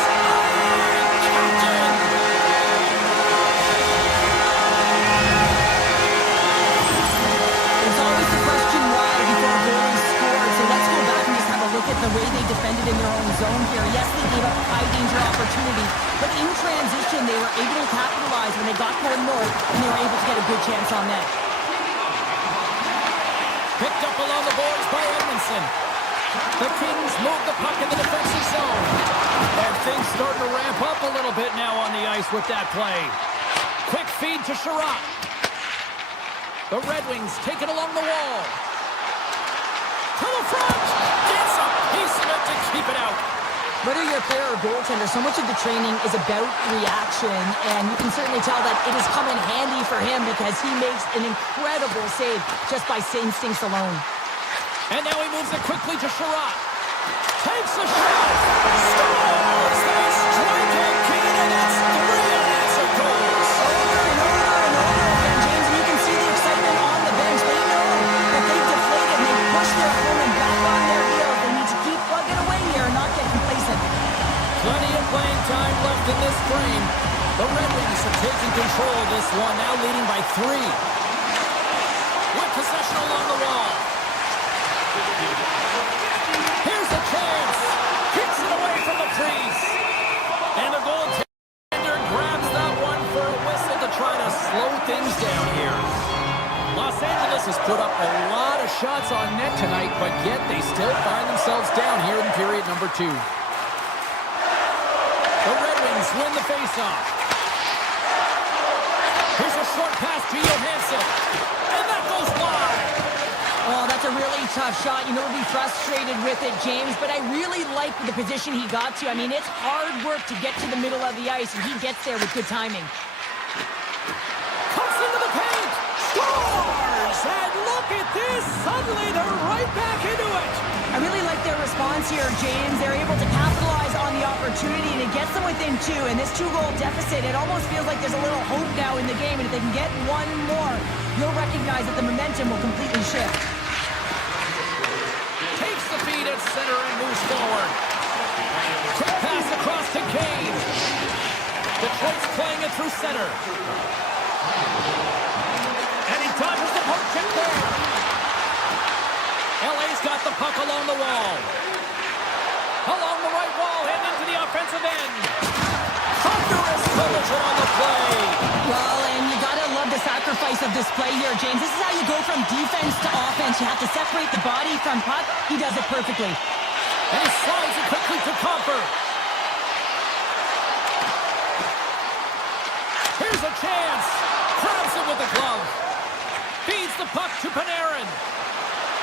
There's always the question why before a goal is scored. So let's go back and just have a look at the way they defended in their own zone here. Yes, they gave up a high-danger opportunity, but in transition, they were able to capitalize when they got going north, and they were able to get a good chance on net. Picked up along the boards by Edmondson. The Kings move the puck in the defensive zone. And things starting to ramp up a little bit now on the ice with that play. Quick feed to Sherratt. The Red Wings take it along the wall. To the front. Gets a piece of it to keep it out. Whether you're a player or goaltender, so much of the training is about reaction, and you can certainly tell that it has come in handy for him because he makes an incredible save just by instincts alone. And now he moves it quickly to Sherratt. Takes a shot. Scores! They strike again, and it's 3 unanswered goals. Over and over and over again, James, and you can see the excitement on the bench. They know that they've deflated and they've pushed their opponent back on their heels. They need to keep plugging away here and not get complacent. Plenty of playing time left in this frame. The Red Wings are taking control of this one, now leading by 3. With possession along the wall. Here's a chance. Kicks it away from the crease. And the goaltender grabs that one for a whistle to try to slow things down here. Los Angeles has put up a lot of shots on net tonight, but yet they still find themselves down here in period number 2. The Red Wings win the faceoff. Here's a short pass to Johansson. And that goes wide. Oh, that's a really tough shot. You know, he'll be frustrated with it, James, but I really like the position he got to. I mean, it's hard work to get to the middle of the ice, and he gets there with good timing. Cuts into the paint. Scores! And look at this. Suddenly, they're right back into it. I really like their response here, James. They're able to capitalize on the opportunity, and it gets them within two. And this two-goal deficit, it almost feels like there's a little hope now in the game. And if they can get one more, you'll recognize that the momentum will completely shift. Takes the feed at center and moves forward. Quick pass across to Kane. Detroit's playing it through center. And he dodges the poke check there. LA's got the puck along the wall. Along the right wall and into the offensive end. Thunderous collision on the play. Well, and you gotta love the sacrifice of this play here, James. This is how you go from defense to offense. You have to separate the body from puck. He does it perfectly. And he slides it quickly to Comper. Here's a chance. Grabs it with the glove. Feeds the puck to Panarin.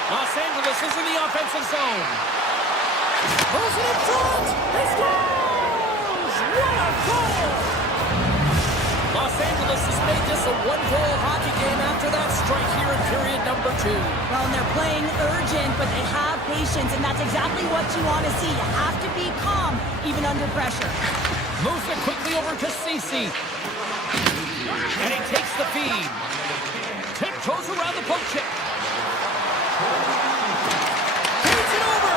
Los Angeles is in the offensive zone. Pulls it in front. He scores! What a goal! Los Angeles has made this a one-goal hockey game after that strike here in period number 2. Well, and they're playing urgent, but they have patience, and that's exactly what you want to see. You have to be calm, even under pressure. Moves it quickly over to Ceci. And he takes the feed. Tiptoes around the poke check. Feeds it over.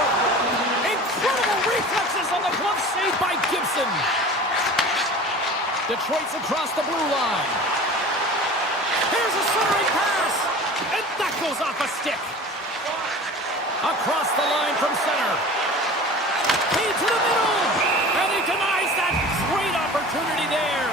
Incredible reflexes on the glove save by Gibson. Detroit's across the blue line. Here's a centering pass. And that goes off a stick. Across the line from center. Feed to the middle. And he denies that great opportunity there.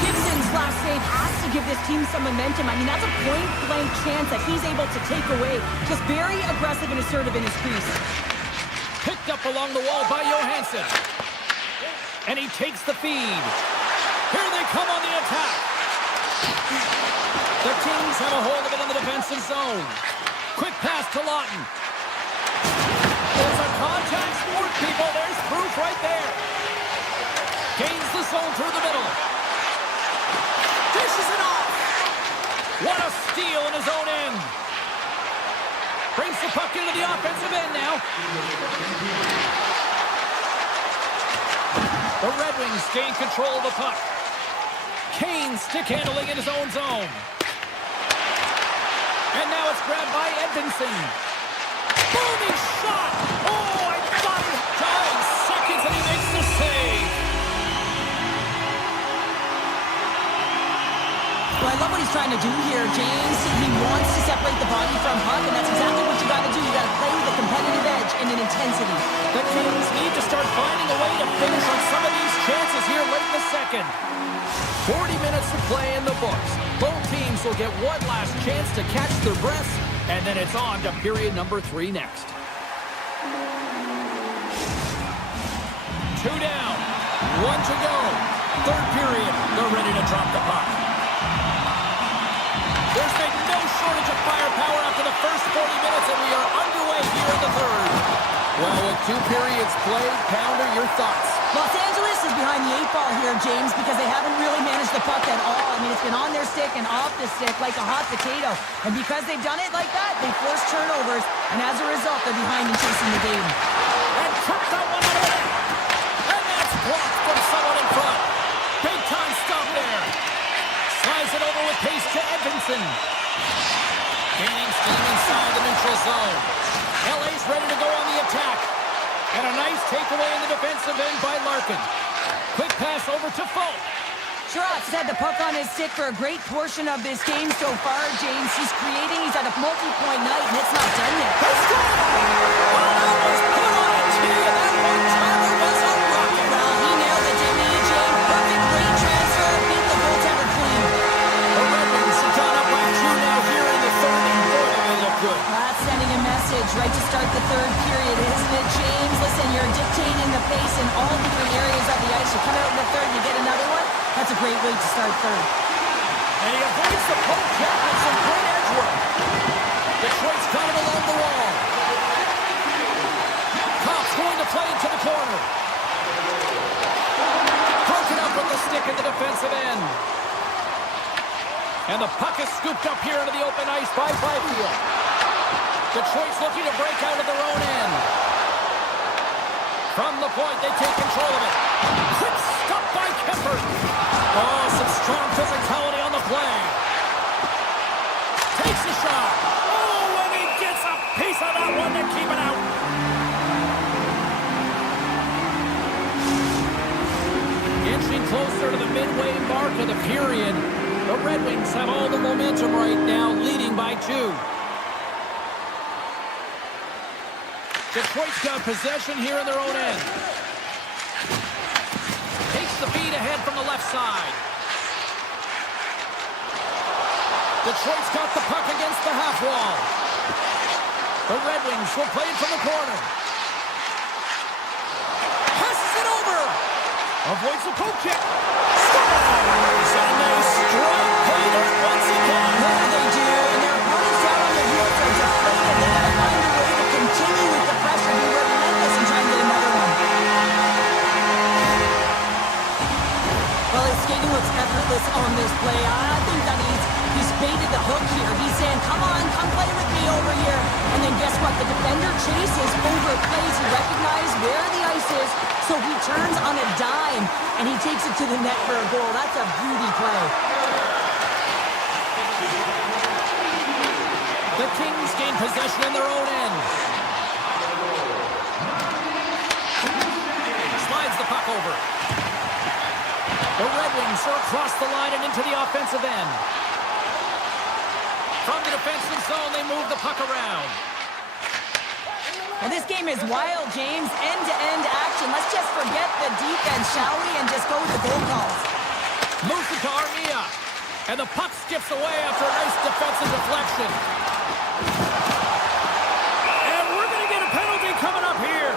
Gibson's last save has to give this team some momentum. I mean, that's a point-blank chance that he's able to take away. Just very aggressive and assertive in his crease. Picked up along the wall by Johansson. And he takes the feed. Here they come on the attack. The Kings have a hold of it in the defensive zone. Quick pass to Lawton. There's a contact sport, people. There's proof right there. Gains the zone through the middle. Dishes it off. What a steal in his own end. Brings the puck into the offensive end now. The Red Wings gain control of the puck. Kane stick handling in his own zone. And now it's grabbed by Edvinsson. Booming shot! Oh, I thought he died in seconds and he makes the save. Well, I love what he's trying to do here, James. He wants to separate the body from puck, and that's exactly what you got to do. You got to play with a competitive edge and an intensity. The Kings need to start finding a way to finish on some of these chances here late in the second. 40 minutes to play in the books. Both teams will get one last chance to catch their breaths, and then it's on to period number 3 next. 2 down, 1 to go. Third period, they're ready to drop the puck. There's been no shortage of firepower after the first 40 minutes, and we are underway here in the third. Well, with 2 periods played, Pounder, your thoughts? Los Angeles is behind the 8 ball here, James, because they haven't really managed the puck at all. I mean, it's been on their stick and off the stick like a hot potato. And because they've done it like that, they force turnovers, and as a result, they're behind in chasing the game. And took that one out of the net. And that's blocked from someone in front. Big time stop there. Slides it over with pace to Edvinsson. Gaining steam inside the neutral zone. LA's ready to go on the attack. And a nice takeaway in the defensive end by Larkin. Quick pass over to Folk. Sherratt's had the puck on his stick for a great portion of this game so far, James. He's creating, he's at a multi-point night, and it's not done yet. Let's go! Almost put on a tee, and that one-timer was a rocket. Well, he nailed it, didn't he, James? Perfect great transfer, beat the goaltender clean. The Red Wings have gone up by 2 now here in the third, and boy, do they look good. That's sending a message right to start the third period, isn't it, James? Listen, you're dictating the pace in all different areas of the ice. You come out in the third, you get another one. That's a great way to start third. And he avoids the poke check with some great edge work. And the puck is scooped up here into the open ice by Byfield. Detroit's looking to break out of their own end. From the point, they take control of it. Quick stop by Kemper. Oh, some strong physicality on the play. Takes a shot. Oh, and he gets a piece of that one to keep it out. Inching closer to the midway mark of the period. The Red Wings have all the momentum right now, leading by 2. Detroit's got possession here in their own end. Takes the feed ahead from the left side. Detroit's got the puck against the half wall. The Red Wings will play it from the corner. Passes it over. Avoids the poke check. Scores! And they strike play there once again. Yeah, they do. And their opponents down on the heels are deflated. They got to find a way to continue with the pressure, be relentless, and try and get another one. Well, his skating looks effortless on this play. I think that he's baited the hook here. He's saying, come on, come play with me over here. And then guess what? The defender chases over plays. He recognizes where the ice is, so he turns on a dime, and he takes it to the net for a goal. That's a beauty play. The Kings gain possession in their own end. Slides the puck over. The Red Wings are across the line and into the offensive end. From the defensive zone, they move the puck around. Well, this game is wild, James. End-to-end action. Let's just forget the defense, shall we, and just go with the goal calls. Moves it to Armia. And the puck skips away after a nice defensive deflection. And we're going to get a penalty coming up here.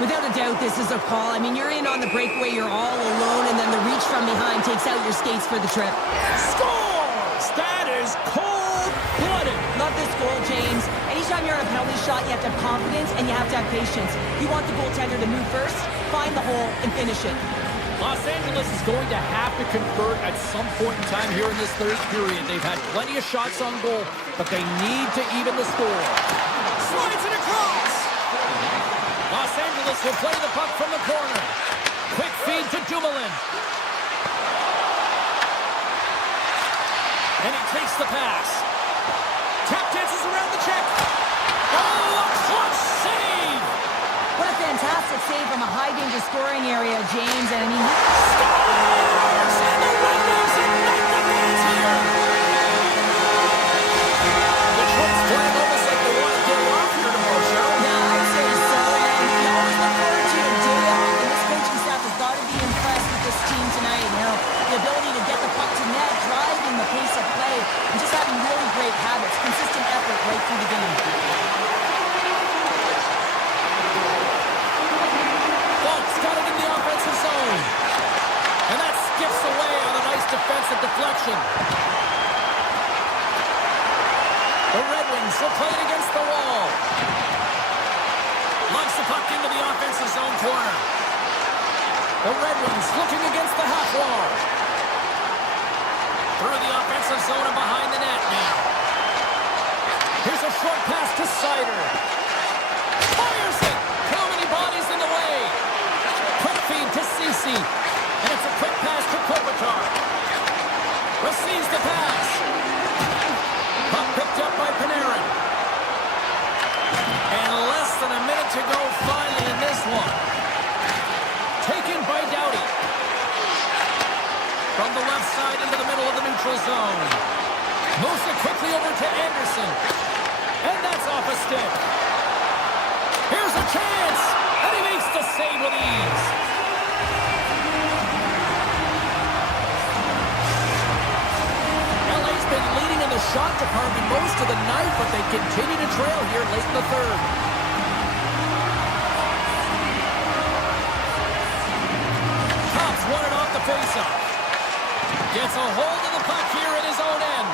Without a doubt, this is a call. I mean, you're in on the breakaway, you're all alone, and then the reach from behind takes out your skates for the trip. Scores! That is cold-blooded. Love this goal, James. Anytime you're on a penalty shot, you have to have confidence and you have to have patience. You want the goaltender to move first, find the hole, and finish it. Los Angeles is going to have to convert at some point in time here in this third period. They've had plenty of shots on goal, but they need to even the score. Slides it across. Los Angeles will play the puck from the corner. Quick feed to Dumoulin. And he takes the pass. Tap dances around the check. Oh, a clutch save! What a fantastic save from a high-danger scoring area, James. And I mean, Scores! And the Red Wings ignite the fans here. Detroit's playing almost like they want to get off here tomorrow, Cheryl. yeah, I'd say so. And you always look forward to a day off. And this coaching staff has got to be impressed with this team tonight. You know, the ability to get the puck to net, driving the pace of play, and just having really great habits, consistent effort right through the game. Got it in the offensive zone. And that skips away on a nice defensive deflection. The Red Wings will play it against the wall. Launch the puck into the offensive zone corner. The Red Wings looking against the half wall. Through the offensive zone and behind the net now. Here's a short pass to Sider. Fires it. How many bodies in the way? Quick feed to Ceci. And it's a quick pass to Kopitar. Receives the pass. Puck picked up by Panarin. And less than a minute to go finally in this one. Taken by Doughty. From the left side into the middle of the neutral zone. Moves it quickly over to Anderson. And that's off a stick. Here's a chance. And he makes the save with ease. LA's been leading in the shot department most of the night, but they continue to trail here late in the third. Tops won it off the faceoff. Gets a hold of the puck here in his own end.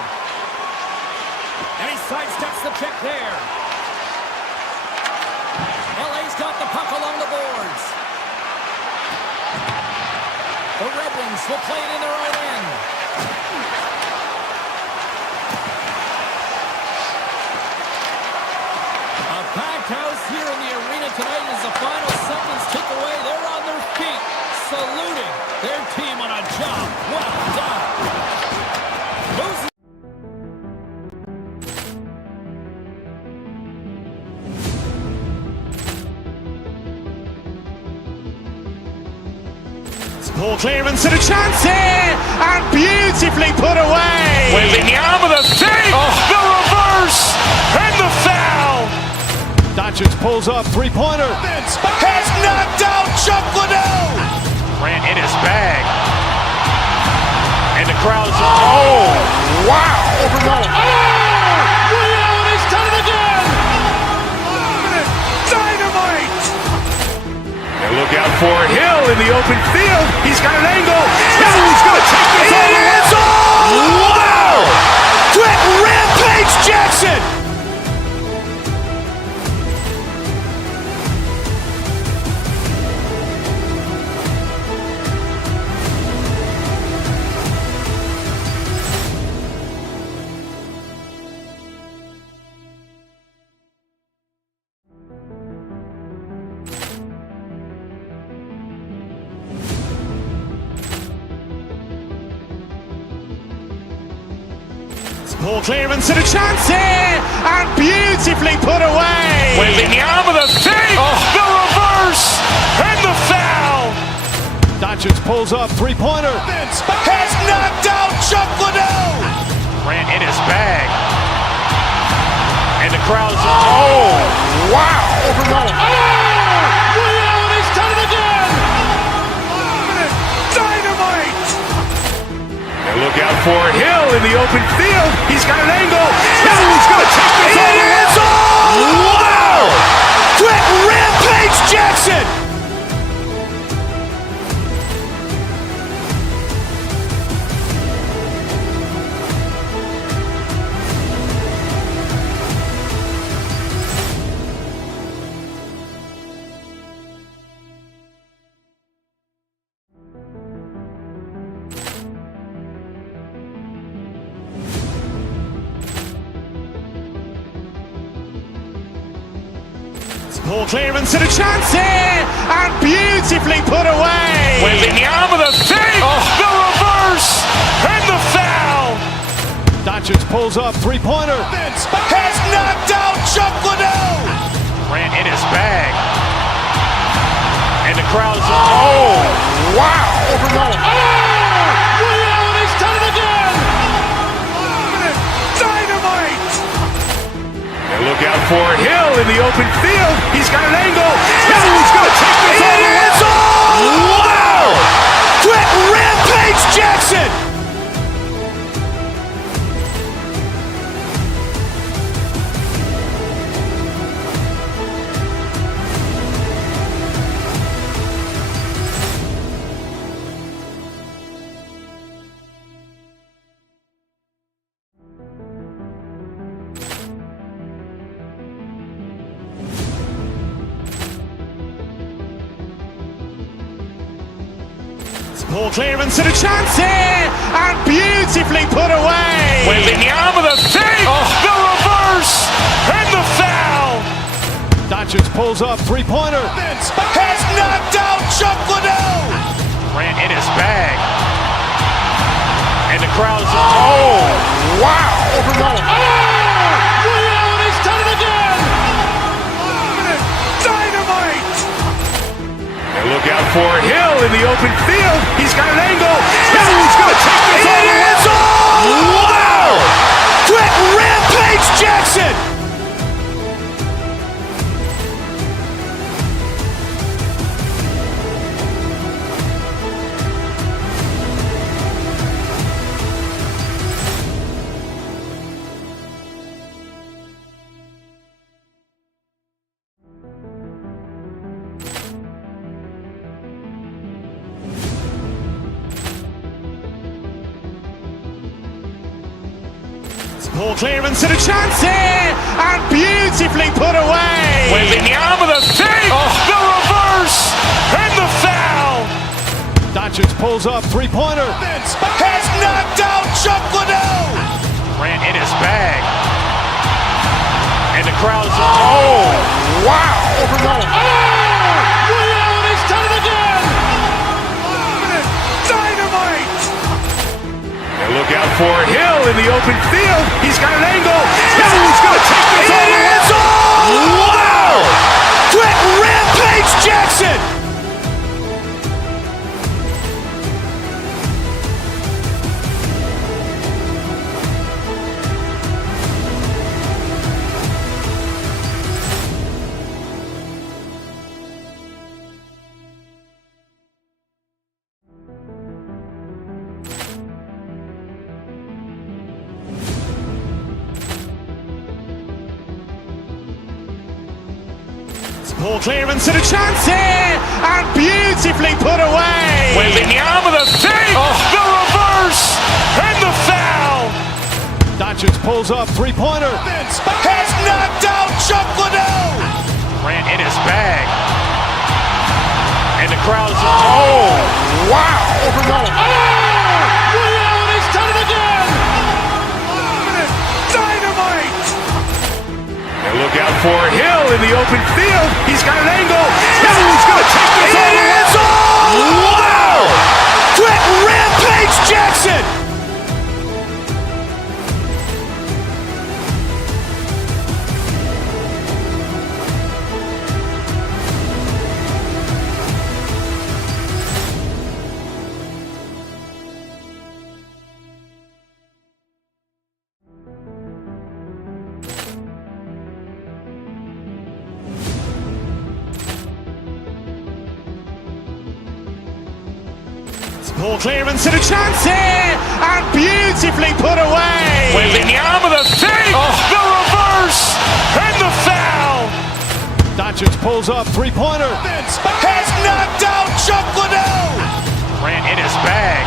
And he sidesteps the check there. LA's got the puck along the boards. The Red Wings will play it in their own end. Ball clearance and a chance here, and beautifully put away. Wembanyama with a save, the reverse, and the foul. Doncic pulls up, three-pointer. Has knocked out Chuck Liddell. Grant in his bag. And the crowd's, oh, wow. He's done it again. Dynamite. And look out for Hill in the open field. He's got an angle. He's going to take this all the way. Wow. Quick Rampage Jackson. Ball clearance and a chance here, and beautifully put away. Wembanyama with a save, the reverse, and the foul. Doncic pulls up, three-pointer. Has knocked out Chuck Liddell. Grant in his bag. And the crowd's, oh, wow. He's done it again. Dynamite. And look out for Hill in the open field. He's got an angle. He's going to take this all the way. Wow. Quick Rampage Jackson. Ball clearance and a chance here, and beautifully put away. Wembanyama with a save, the reverse, and the foul. Doncic pulls up, three-pointer. Has knocked out Chuck Liddell. Grant in his bag. And the crowd's, oh, wow. He's done it again. Dynamite. And look out for Hill in the open field. He's got an angle. He's going to take this all the way. Wow. Quick Rampage Jackson. Ball clearance and a chance here, and beautifully put away. Wembanyama with a save, the reverse, and the foul. Doncic pulls up, three-pointer. Has knocked out Chuck Liddell. Grant in his bag. And the crowd's, oh, wow. He's done it again. Dynamite. And look out for Hill in the open field. He's got an angle. He's going to take this all the way. Wow. Quick Rampage Jackson. Ball clearance and a chance here, and beautifully put away. Wembanyama with a save, the reverse, and the foul. Doncic pulls up, three-pointer. Has knocked out Chuck Liddell. Grant in his bag. And the crowd's, oh, wow. He's done it again. Dynamite. And look out for Hill in the open field. He's got an angle. He's going to take this all the way. Wow. Quick Rampage Jackson. Ball clearance and a chance here, and beautifully put away. Wembanyama the save, the reverse, and the foul. Doncic pulls up, three-pointer. Has knocked out Chuck Liddell. Grant in his bag. And the crowd is, oh, wow. Ray Allen has done it again. Dynamite. And look out for Hill in the open field. He's got an angle. Hill's going to take this all the way. Wow. Quick Rampage Jackson. Ball clearance and a chance here, and beautifully put away. Wembanyama the save, the reverse, and the foul. Doncic pulls up, three-pointer. Has knocked out Chuck Liddell. Grant in his bag.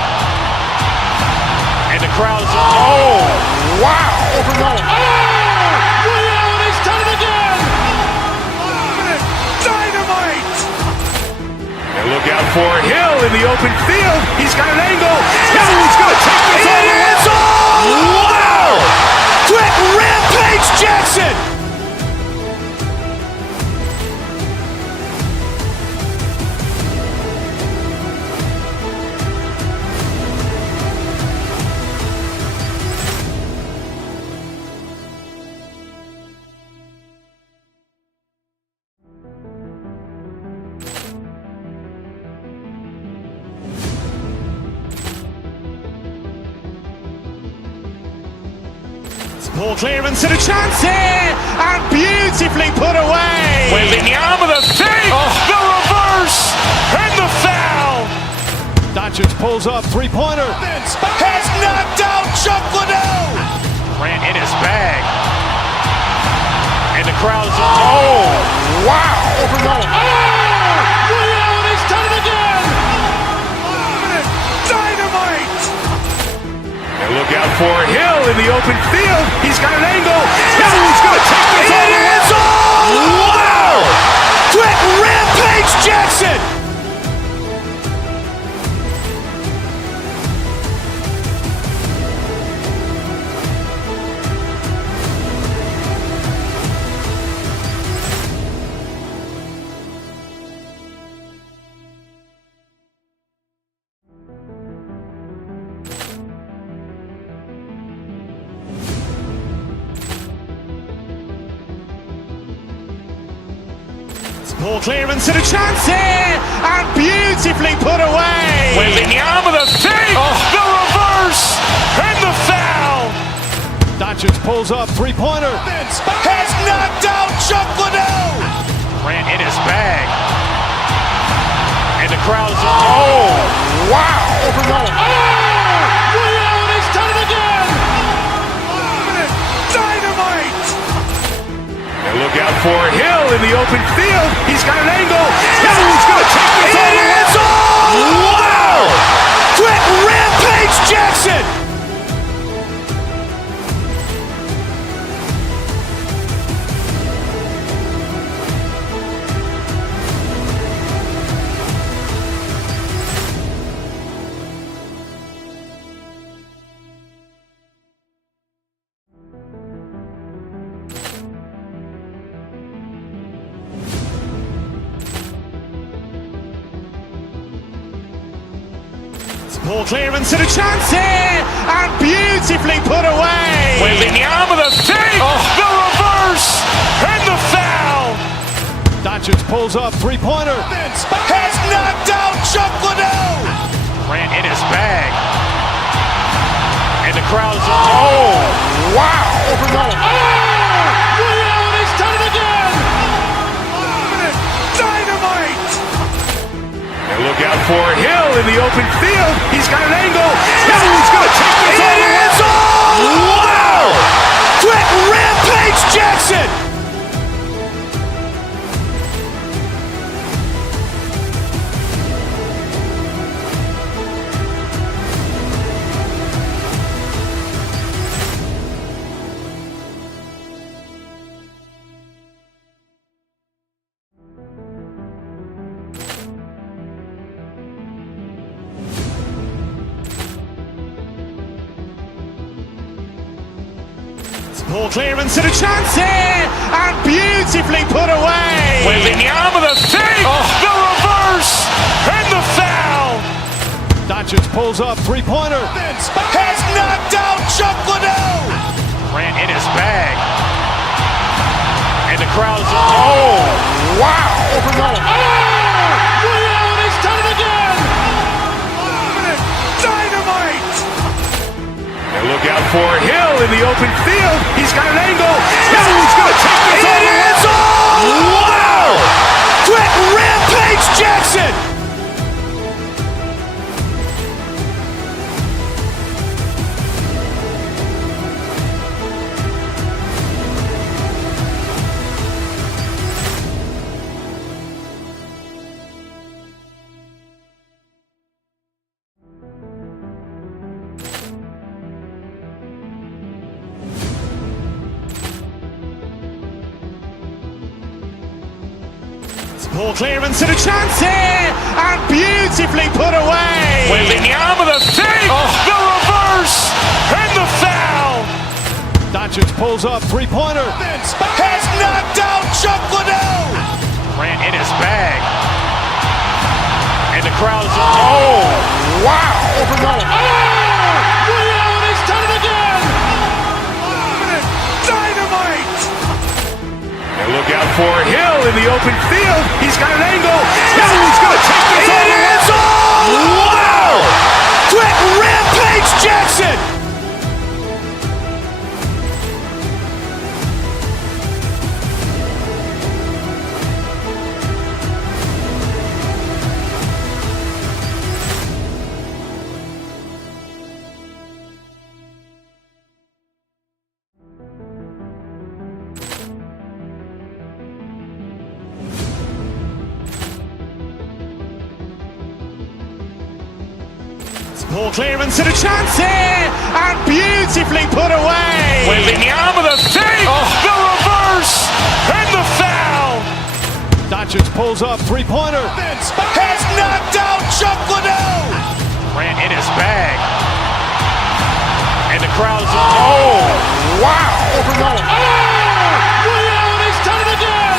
And the crowd is, oh, wow. Ray Allen has done it again. Dynamite. And look out for Hill in the open field. He's got an angle. Hill's going to take this all the way. Wow. Quick Rampage Jackson. Ball clearance and a chance here, and beautifully put away. Wembanyama the save, the reverse, and the foul. Doncic pulls up, three-pointer. Has knocked out Chuck Liddell. Grant in his bag. And the crowd is, oh, wow. Ray Allen has done it again. Dynamite. And look out for Hill in the open field. He's got an angle. Hill's going to take this all the way. Wow. Quick Rampage Jackson. Ball clearance and a chance here, and beautifully put away. Wembanyama the save, the reverse, and the foul. Doncic pulls up, three-pointer. Has knocked out Chuck Liddell. Grant in his bag. And the crowd is, oh, wow. Ray Allen has done it again. Dynamite. And look out for Hill in the open field. He's got an angle. Hill's going to take this all the way. Wow. Quick Rampage Jackson. Ball clearance and a chance here, and beautifully put away. Wembanyama the save, the reverse, and the foul. Doncic pulls up, three-pointer. Has knocked out Chuck Liddell. Grant in his bag. And the crowd is, oh, wow. Ray Allen has done it again. Dynamite. And look out for Hill in the open field. He's got an angle. Hill's going to take this all the way. Wow. Quick Rampage Jackson. Ball clearance and a chance here, and beautifully put away. Wembanyama the save, the reverse, and the foul. Doncic pulls up, three-pointer. Has knocked out Chuck Liddell. Grant in his bag. And the crowd is, oh, wow. Ray Allen has done it again. Dynamite. And look out for Hill in the open field. He's got an angle. He's going to take this all the way. Wow. Quick Rampage Jackson. Ball clearance and a chance here, and beautifully put away. Wembanyama the save, the reverse, and the foul. Doncic pulls up, three-pointer. Has knocked out Chuck Liddell. Grant in his bag. And the crowd is, oh, wow. Ray Allen has done it again. Dynamite. And look out for Hill in the open field. He's got an angle. He's going to take this all the way. Wow. Quick Rampage Jackson. Ball clearance and a chance here, and beautifully put away. Wembanyama the save, the reverse, and the foul. Doncic pulls up, three-pointer. Has knocked out Chuck Liddell. Grant in his bag. And the crowd is, oh, wow. Ray Allen has done it again.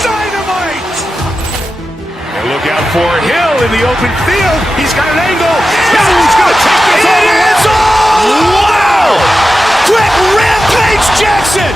Dynamite. And look out for Hill in the open field. He's got an angle. He's going to take this all the way. Wow. Quick Rampage Jackson.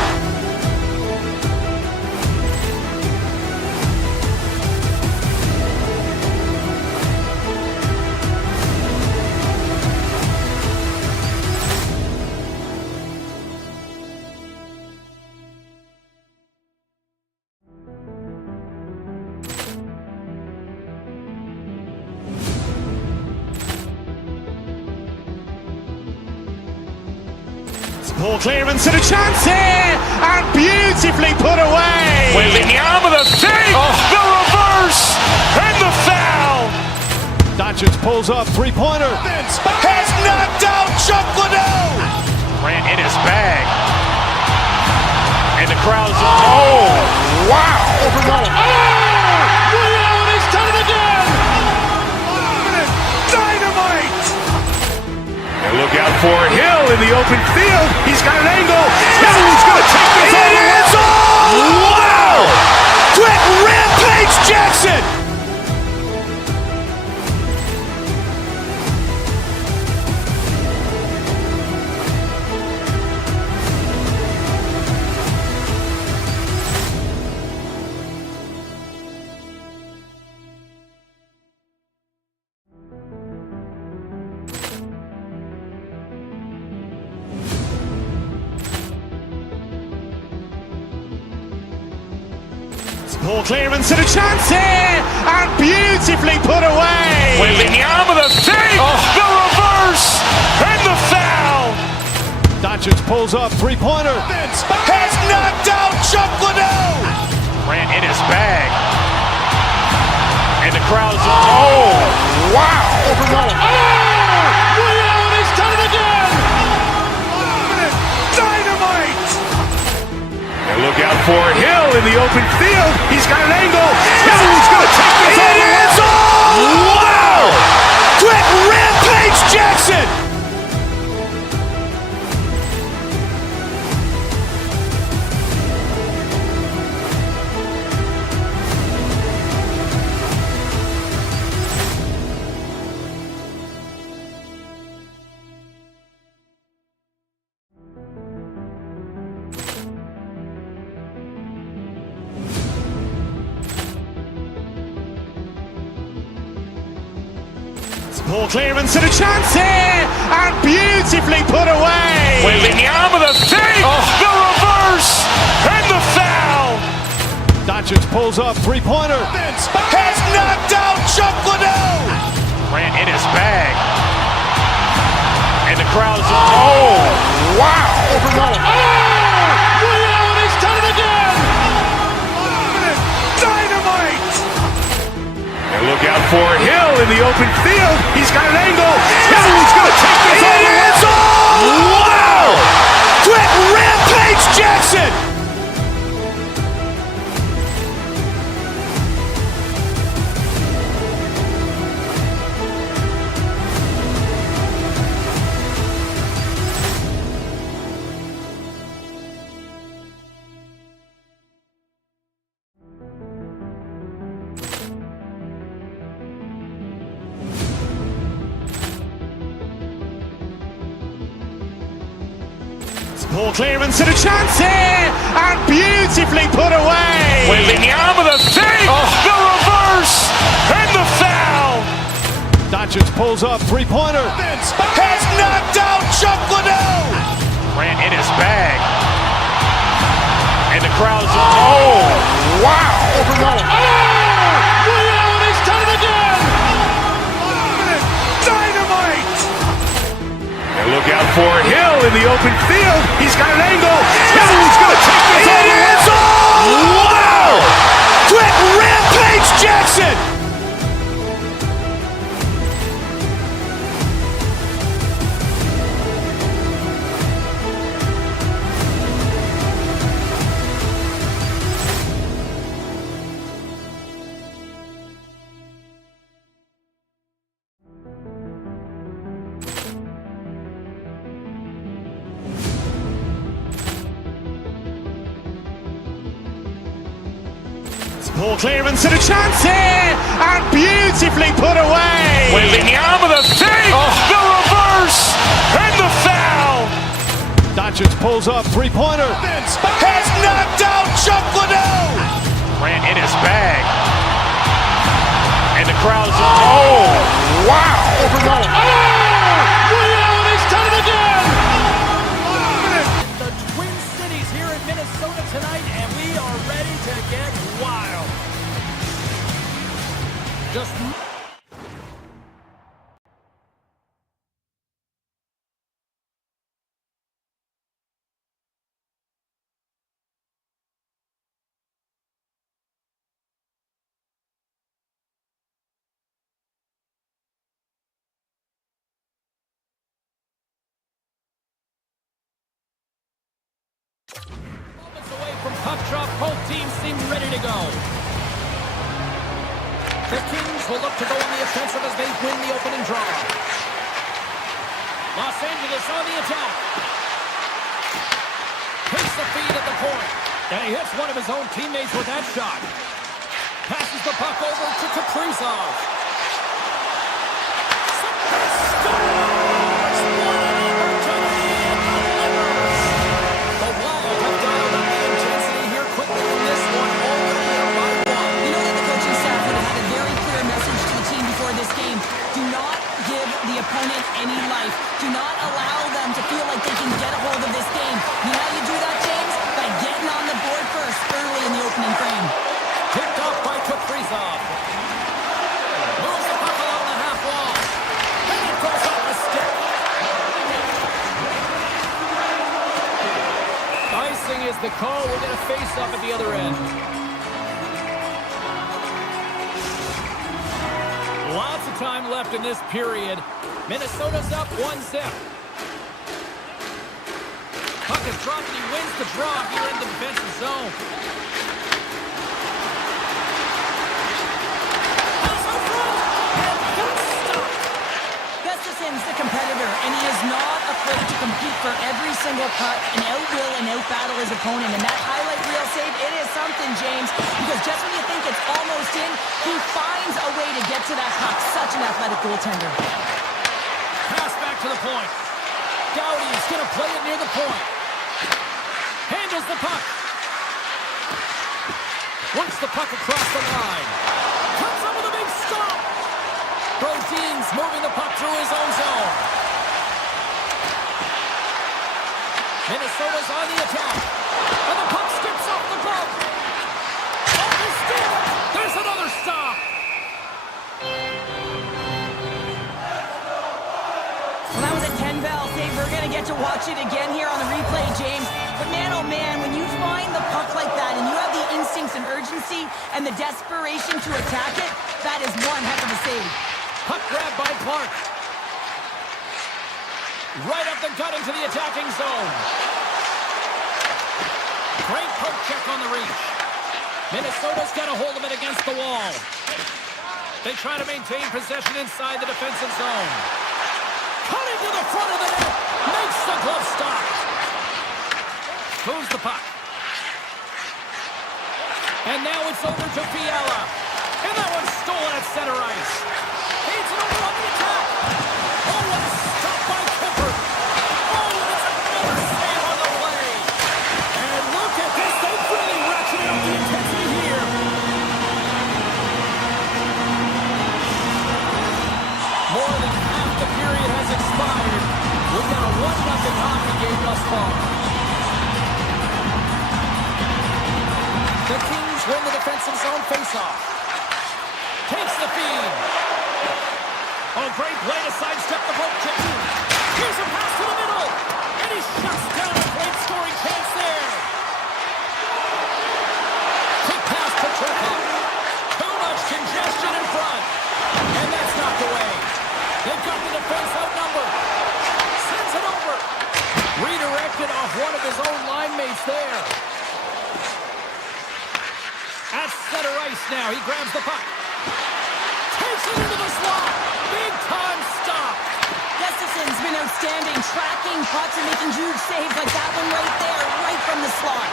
Ball clearance and a chance here, and beautifully put away. Wembanyama the save, the reverse, and the foul. Doncic pulls up, three-pointer. Has knocked out Chuck Liddell. Grant in his bag. And the crowd is, oh, wow. Ray Allen has done it again. Dynamite. And look out for Hill in the open field. He's got an angle. He's going to take this all the way. Wow. Quick Rampage Jackson. Ball clearance and a chance here, and beautifully put away. Wembanyama the save, the reverse, and the foul. Doncic pulls up, three-pointer. Has knocked out Chuck Liddell. Grant in his bag. And the crowd is, oh, wow. Ray Allen has done it again. Dynamite. And look out for Hill in the open field. He's got an angle. He's going to take this all the way. Wow. Quick Rampage Jackson. Poor clearance and a chance here, and beautifully put away. Waving the arm of the fake, the reverse, and the foul. Doncic pulls up, three-pointer. Has knocked out Chuck Liddell. Ran in his bag. And the crowd's, oh, wow. Ray Allen has done it again. Dynamite. And look out for Hill in the open field. He's got an angle. Hill's going to take this all the way. Wow. Quick Rampage Jackson. Poor clearance and a chance here, and beautifully put away. Waving the arm of the fake, the reverse, and the foul. Doncic pulls up, three-pointer. Has knocked out Chuck Liddell. Ran in his bag. And the crowd's, oh, wow. Ray Allen has done it again. Dynamite. And look out for Hill in the open field. He's got an angle. Hill's going to take this all the way. Wow. Quick Rampage Jackson. Poor clearance and a chance here, and beautifully put away. Waving the arm of the fake, the reverse, and the foul. Doncic pulls up, three-pointer. Has knocked out Chuck Liddell. Ran in his bag. And the crowd's, oh, wow. Ray Allen has done it again. The Twin Cities here in Minnesota tonight, and we are ready to get wild. Just moments away from puck drop, both teams seem ready to go. The Kings will look to go on the offensive as they win the opening draw. Los Angeles on the attack. Takes the feed at the point. And he hits one of his own teammates with that shot. Passes the puck over to Kaprizov. Scores! What an opportunity and delivers! The Wild have dialed up the intensity here quickly in this one. Already up by one. You know that the coaching staff would have had a very clear message to the team before this game. Do not give the opponent any life. Do not allow them to feel like they can get a hold of this game. You know how you do that, James? By getting on the board first early in the opening frame. Picked off by Kaprizov. Moves the puck along the half wall. And it goes off the stick. Icing is the call. We'll get a face-off at the other end. Lots of time left in this period. Minnesota's up 1-0. Puck is dropped and he wins the draw here in the defensive zone. Gustafson's the competitor, and he is not afraid to compete for every single puck and outwill and outbattle his opponent. And that highlight reel save, it is something, James, because just when you think it's almost in, he finds a way to get to that puck. Such an athletic goaltender. Pass back to the point. Gowdy's going to play it near the point. Handles the puck. Works the puck across the line. Comes up with a big stop. Brodin's moving the puck through his own zone. Minnesota's on the attack. And the puck skips off the glove. Off his stick. There's another stop. Well, that was a 10-bell save. We're going to get to watch it again here on the replay, James. But man, oh man, when you find the puck like that and you have the instincts and urgency and the desperation to attack it, that is one heck of a save. Puck grab by Clark. Right up the gut into the attacking zone. Great poke check on the reach. Minnesota's got a hold of it against the wall. They try to maintain possession inside the defensive zone. Cutting to the front of the net. Makes the glove stop. Moves the puck. And now it's over to Fiala. And that one's stolen at center ice. Feeds it over on the attack. Oh, what a stop by Kemper. Oh, and it's another save on the play. And look at this. They've really ratcheted up the intensity here. More than half the period has expired. We've got a 1-0 hockey game thus far. The Kings win the defensive zone faceoff. Takes the feed. Oh, great play to sidestep the poke check. Here's a pass to the middle. And he shuts down a great scoring chance there. Quick pass to Turcotte. Too much congestion in front. And that's knocked away. They've got the defense outnumbered. Sends it over. Redirected off one of his own line mates there. At center ice now. He grabs the puck. Takes it into the slot. Big time stop. Gustafson's been outstanding, tracking pucks and making huge saves like that one right there, right from the slot.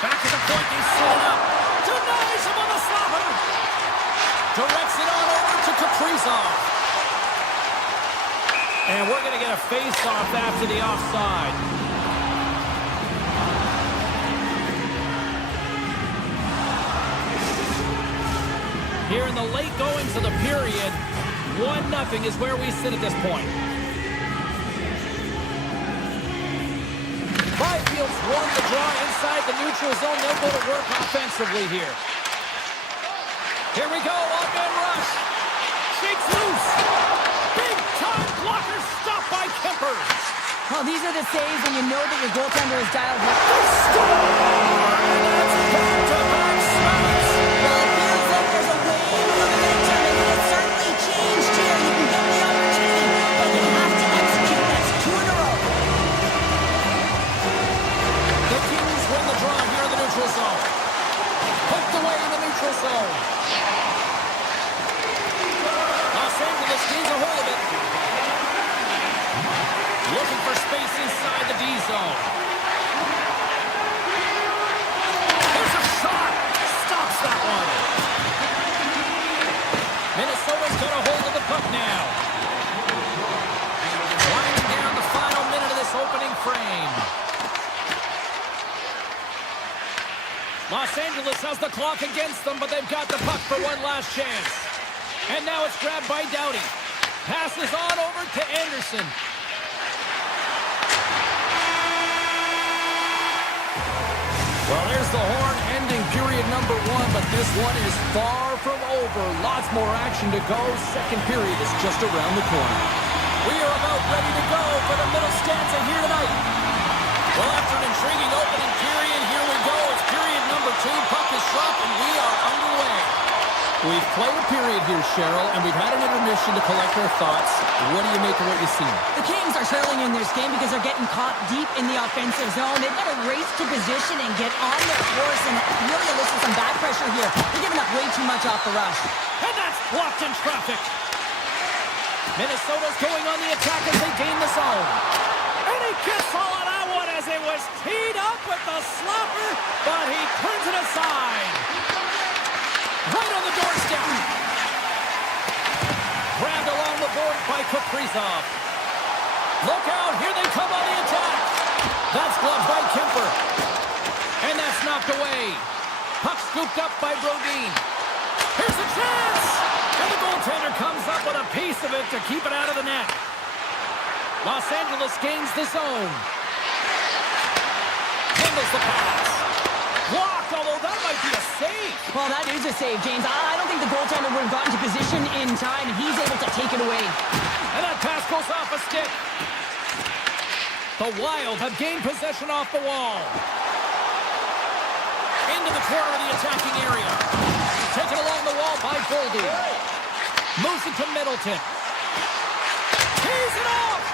Back at the point, they set it up. Denies him on the slapper. Directs it on over to Kaprizov. And we're going to get a face-off after the offside. Here in the late goings of the period, 1-0 is where we sit at this point. Byfield's won the draw inside the neutral zone. They'll go to work offensively here. Here we go, off-man rush. Shakes loose. Big-time blocker stopped by Kemper. Well, these are the saves when you know that your goaltender is dialed in. That's back-to-back smacks. Well, it feels like there's a wave of momentum, and it has certainly changed here. You can get the opportunity, but you have to execute. That's 2 in a row. The Kings win the draw here in the neutral zone. Poked away in the neutral zone. Los Angeles gains a hold of it. Looking for space inside the D zone. There's a shot. Stops that one. Minnesota's got a hold of the puck now. Winding down the final minute of this opening frame. Los Angeles has the clock against them, but they've got the puck for one last chance. And now it's grabbed by Doughty. Passes on over to Anderson. Well, there's the horn ending period number 1, but this one is far from over. Lots more action to go. Second period is just around the corner. We are about ready to go for the middle stanza here tonight. Well, after an intriguing opening period, here we go. It's period number 2. Puck is dropped, and we are underway. We've played a period here, Cheryl, and we've had an intermission to collect our thoughts. What do you make of what you've seen? The Kings are trailing in this game because they're getting caught deep in the offensive zone. They've got to race to position and get on the course and really elicit some back pressure here. They're giving up way too much off the rush. And that's blocked in traffic. Minnesota's going on the attack as they gain the zone. And he gets all of that one as it was teed up with the slapper, but he turns it aside. Right on the doorstep. Grabbed along the board by Kaprizov. Look out, here they come on the attack. That's gloved by Kemper. And that's knocked away. Puck scooped up by Brodin. Here's a chance. And the goaltender comes up with a piece of it to keep it out of the net. Los Angeles gains the zone. Handles the pass. Blocked, although that might be a save. Well, that is a save, James. I don't think the goaltender would have gotten to position in time, and he's able to take it away. And that pass goes off a stick. The Wild have gained possession off the wall. Into the corner of the attacking area. Taken along the wall by Goldie. Moves it to Middleton. Tees it off.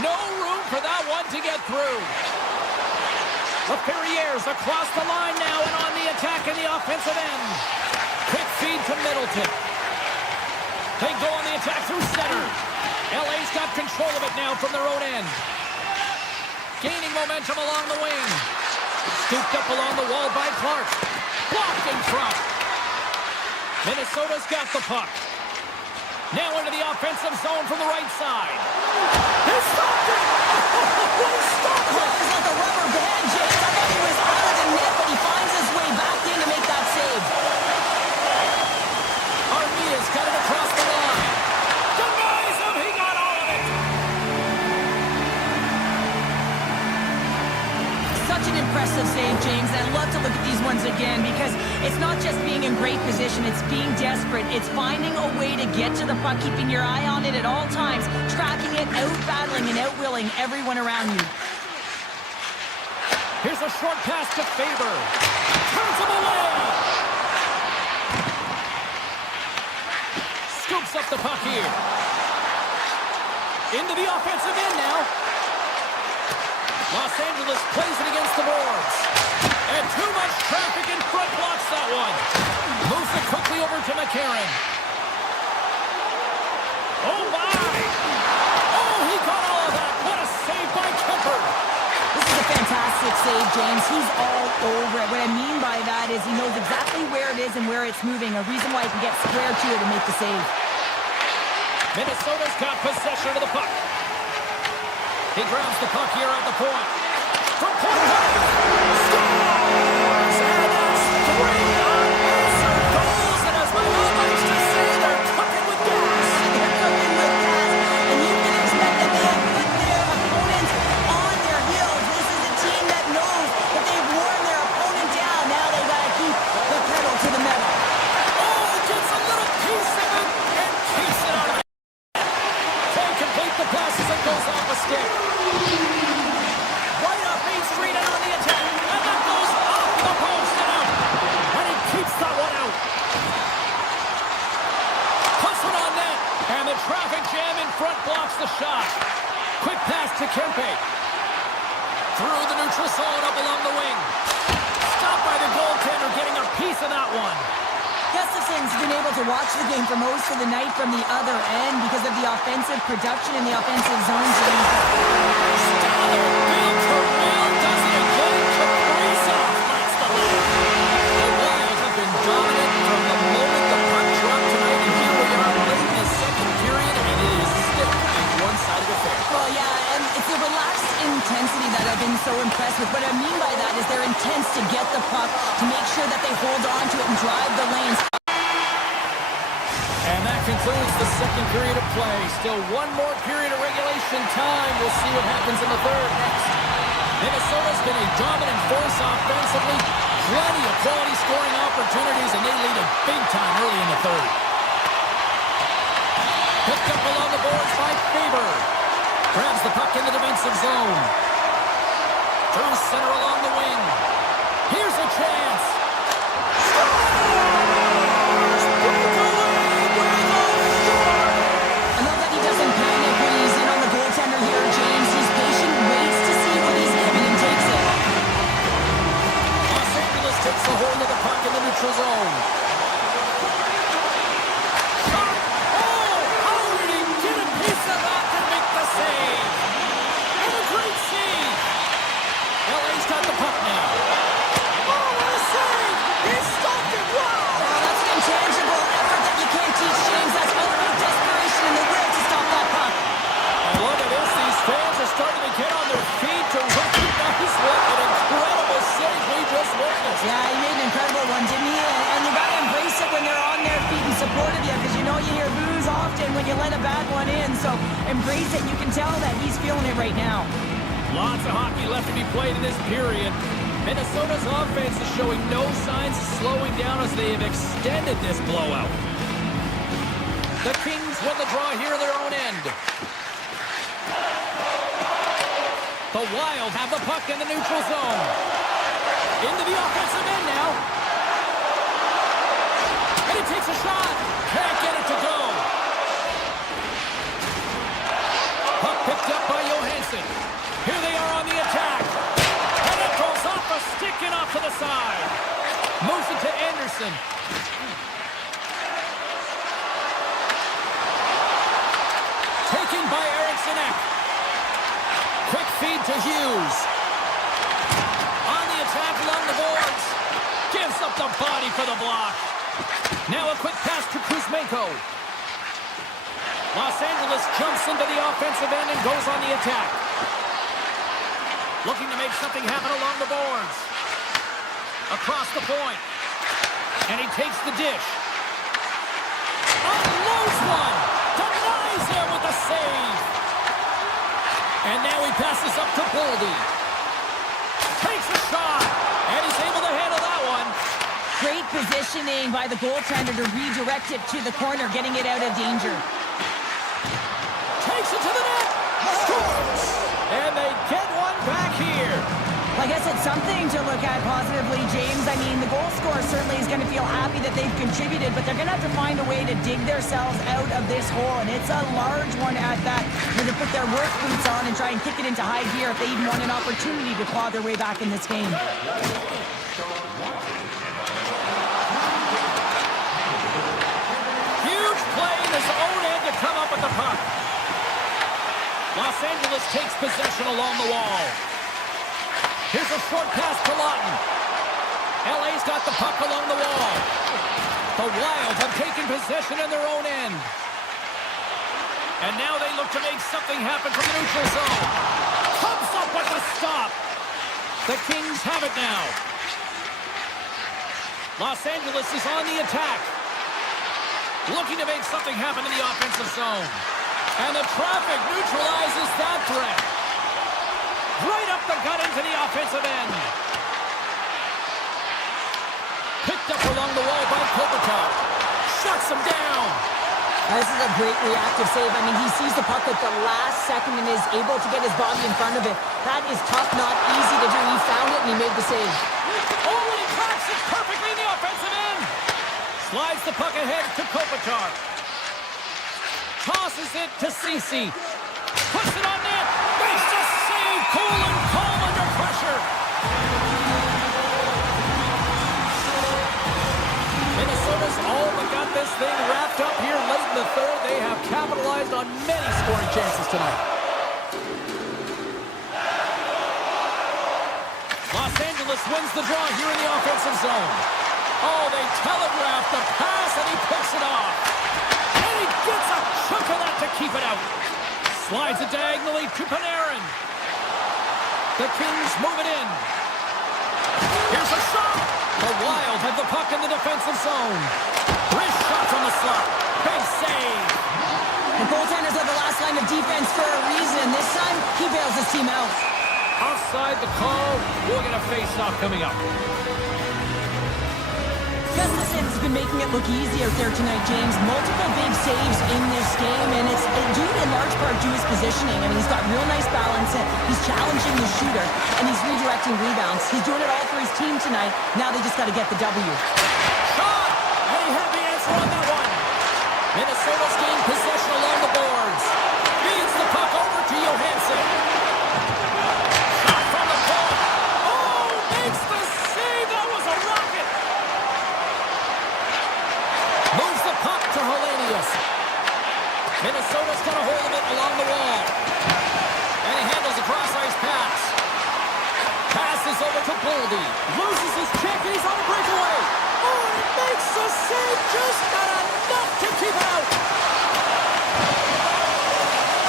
No room for that one to get through. The Ferriers across the line now and on the attack in the offensive end. Quick feed to Middleton. They go on the attack through center. LA's got control of it now from their own end. Gaining momentum along the wing. Scooped up along the wall by Clark. Blocked in front. Minnesota's got the puck. Now into the offensive zone from the right side. He stopped it! What a stop! Well, it was like a rubber band, James. I thought he was out of the net, but he finds his way back in to make that save. Armia's got it across the line. Denies him! He got all of it! Such an impressive save, James. I love to look at these ones again because it's not just being in great position, it's being desperate. It's finding a way to get to the puck, keeping your eye on it at all times, tracking it, out-battling and out-willing everyone around you. Here's a short pass to Faber. Turns him away! Scoops up the puck here. Into the offensive end now. Los Angeles plays it against the boards. And too much traffic in front blocks that one. Moves it quickly over to McCarron. Oh, my! Oh, he got all of that. What a save by Kemper. This is a fantastic save, James. He's all over it. What I mean by that is he knows exactly where it is and where it's moving. A reason why he can get square to it and make the save. Minnesota's got possession of the puck. He grabs the puck here at the point. From point scores! And that's 3 unanswered goals. And as my mom likes to say, they're cooking with gas. They're cooking with gas, and you can expect that they have put their opponents on their heels. This is a team that knows that they've worn their opponent down. Now they got to keep the pedal to the metal. Oh, gets a little piece of it and keeps it out of it. Can't complete the pass as it goes off a stick. Right off Main Street and on the attack. And that goes off the post and out. And he keeps that one out. Puts it on net. And the traffic jam in front blocks the shot. Quick pass to Kempe. Through the neutral zone up along the wing. Stopped by the goaltender getting a piece of that one. Gustafson's been able to watch the game for most of the night from the other end because of the offensive production in the offensive zone. Stellar Bill Terrell does it again. Kaprizov lights the lead. The Wild have been dominant from the moment the puck dropped tonight, and here we are late in the second period, and it is still a one-sided affair. Well, yeah, and it's the relaxed intensity that I've been so impressed with. What I mean by that is they're intense to get the puck, to make sure that they hold on to it and drive the lanes. And that concludes the second period of play. Still one more period of regulation time. We'll see what happens in the third next. Minnesota's been a dominant force offensively. Plenty of quality scoring opportunities, and they lead it big time early in the third. Picked up along the boards by Faber. Grabs the puck in the defensive zone. Through center along the wing. Here's a chance. I love that he doesn't panic when he's in on the goaltender here, James. He's patient, waits to see what he's given and takes it. Los Angeles takes a hold of the puck in the neutral zone. Shot! Oh! How did he get a piece of that to make the save? And a great save! LA's got the puck now. Oh, what a save! embrace it. You can tell that he's feeling it right now. Lots of hockey left to be played in this period. Minnesota's offense is showing no signs of slowing down as they have extended this blowout. The Kings win the draw here in their own end. The Wild have the puck in the neutral zone. Into the offensive end now. And he takes a shot. Can't get it to go. Puck picked up by Johansson. Here they are on the attack. And it goes off a stick and off to the side. Moves it to Anderson. Taken by Eriksson Ek. Quick feed to Hughes. On the attack along the boards. Gives up the body for the block. Now a quick pass to Kuzmenko. Los Angeles jumps into the offensive end and goes on the attack. Looking to make something happen along the boards. Across the point. And he takes the dish. Unloads one. Denies him with a save. And now he passes up to Boldy. Takes a shot. And he's able to handle that one. Great positioning by the goaltender to redirect it to the corner, getting it out of danger. Takes it to the net. Scores. And they get one back here. I guess it's something to look at positively, James. I mean, the goal scorer certainly is going to feel happy that they've contributed, but they're going to have to find a way to dig themselves out of this hole, and it's a large one at that. They're going to put their work boots on and try and kick it into high gear if they even want an opportunity to claw their way back in this game. Huge play in his own end to come up with the puck. Los Angeles takes possession along the wall. Here's a short pass to Lawton. LA's got the puck along the wall. The Wild have taken possession in their own end. And now they look to make something happen from the neutral zone. Comes up with a stop. The Kings have it now. Los Angeles is on the attack. Looking to make something happen in the offensive zone. And the traffic neutralizes that threat. Right up the gut into the offensive end. Picked up along the wall by Kopitar. Shuts him down. This is a great reactive save. I mean, he sees the puck at the last second and is able to get his body in front of it. That is tough, not easy to do. He found it and he made the save. Oh, and he tracks it perfectly in the offensive end. Slides the puck ahead to Kopitar. Tosses it to Ceci. Puts it on net. Makes the save. Cool and calm under pressure. Minnesota's all but got this thing wrapped up here late in the third. They have capitalized on many scoring chances tonight. Los Angeles wins the draw here in the offensive zone. Oh, they telegraph the pass and he picks it off. And he gets a chunk of that to keep it out. Slides it diagonally to Panarin. The Kings move it in. Here's a shot. The Wild have the puck in the defensive zone. Wrist shot from the slot. Big save. The goaltenders are the last line of defense for a reason. This time, he bails his team out. Offside the call. We'll get a face-off coming up. Gustafson's been making it look easy out there tonight, James. Multiple big saves in this game, and it's due in large part to his positioning. I mean, he's got real nice balance. He's challenging the shooter, and he's redirecting rebounds. He's doing it all for his team tonight. Now they just got to get the W. Shot! And he had the answer on that one. Minnesota's gained possession along the boards. Feeds the puck over to Johansson. Shot from the point. Oh, makes the save. That was a rocket. Moves the puck to Hellenius. Minnesota's got a hold of it along the wall. And he handles a cross-ice pass. Passes over to Boldy. Loses his check and he's on a breakaway. Oh, and he makes the save. Just not enough to keep it out.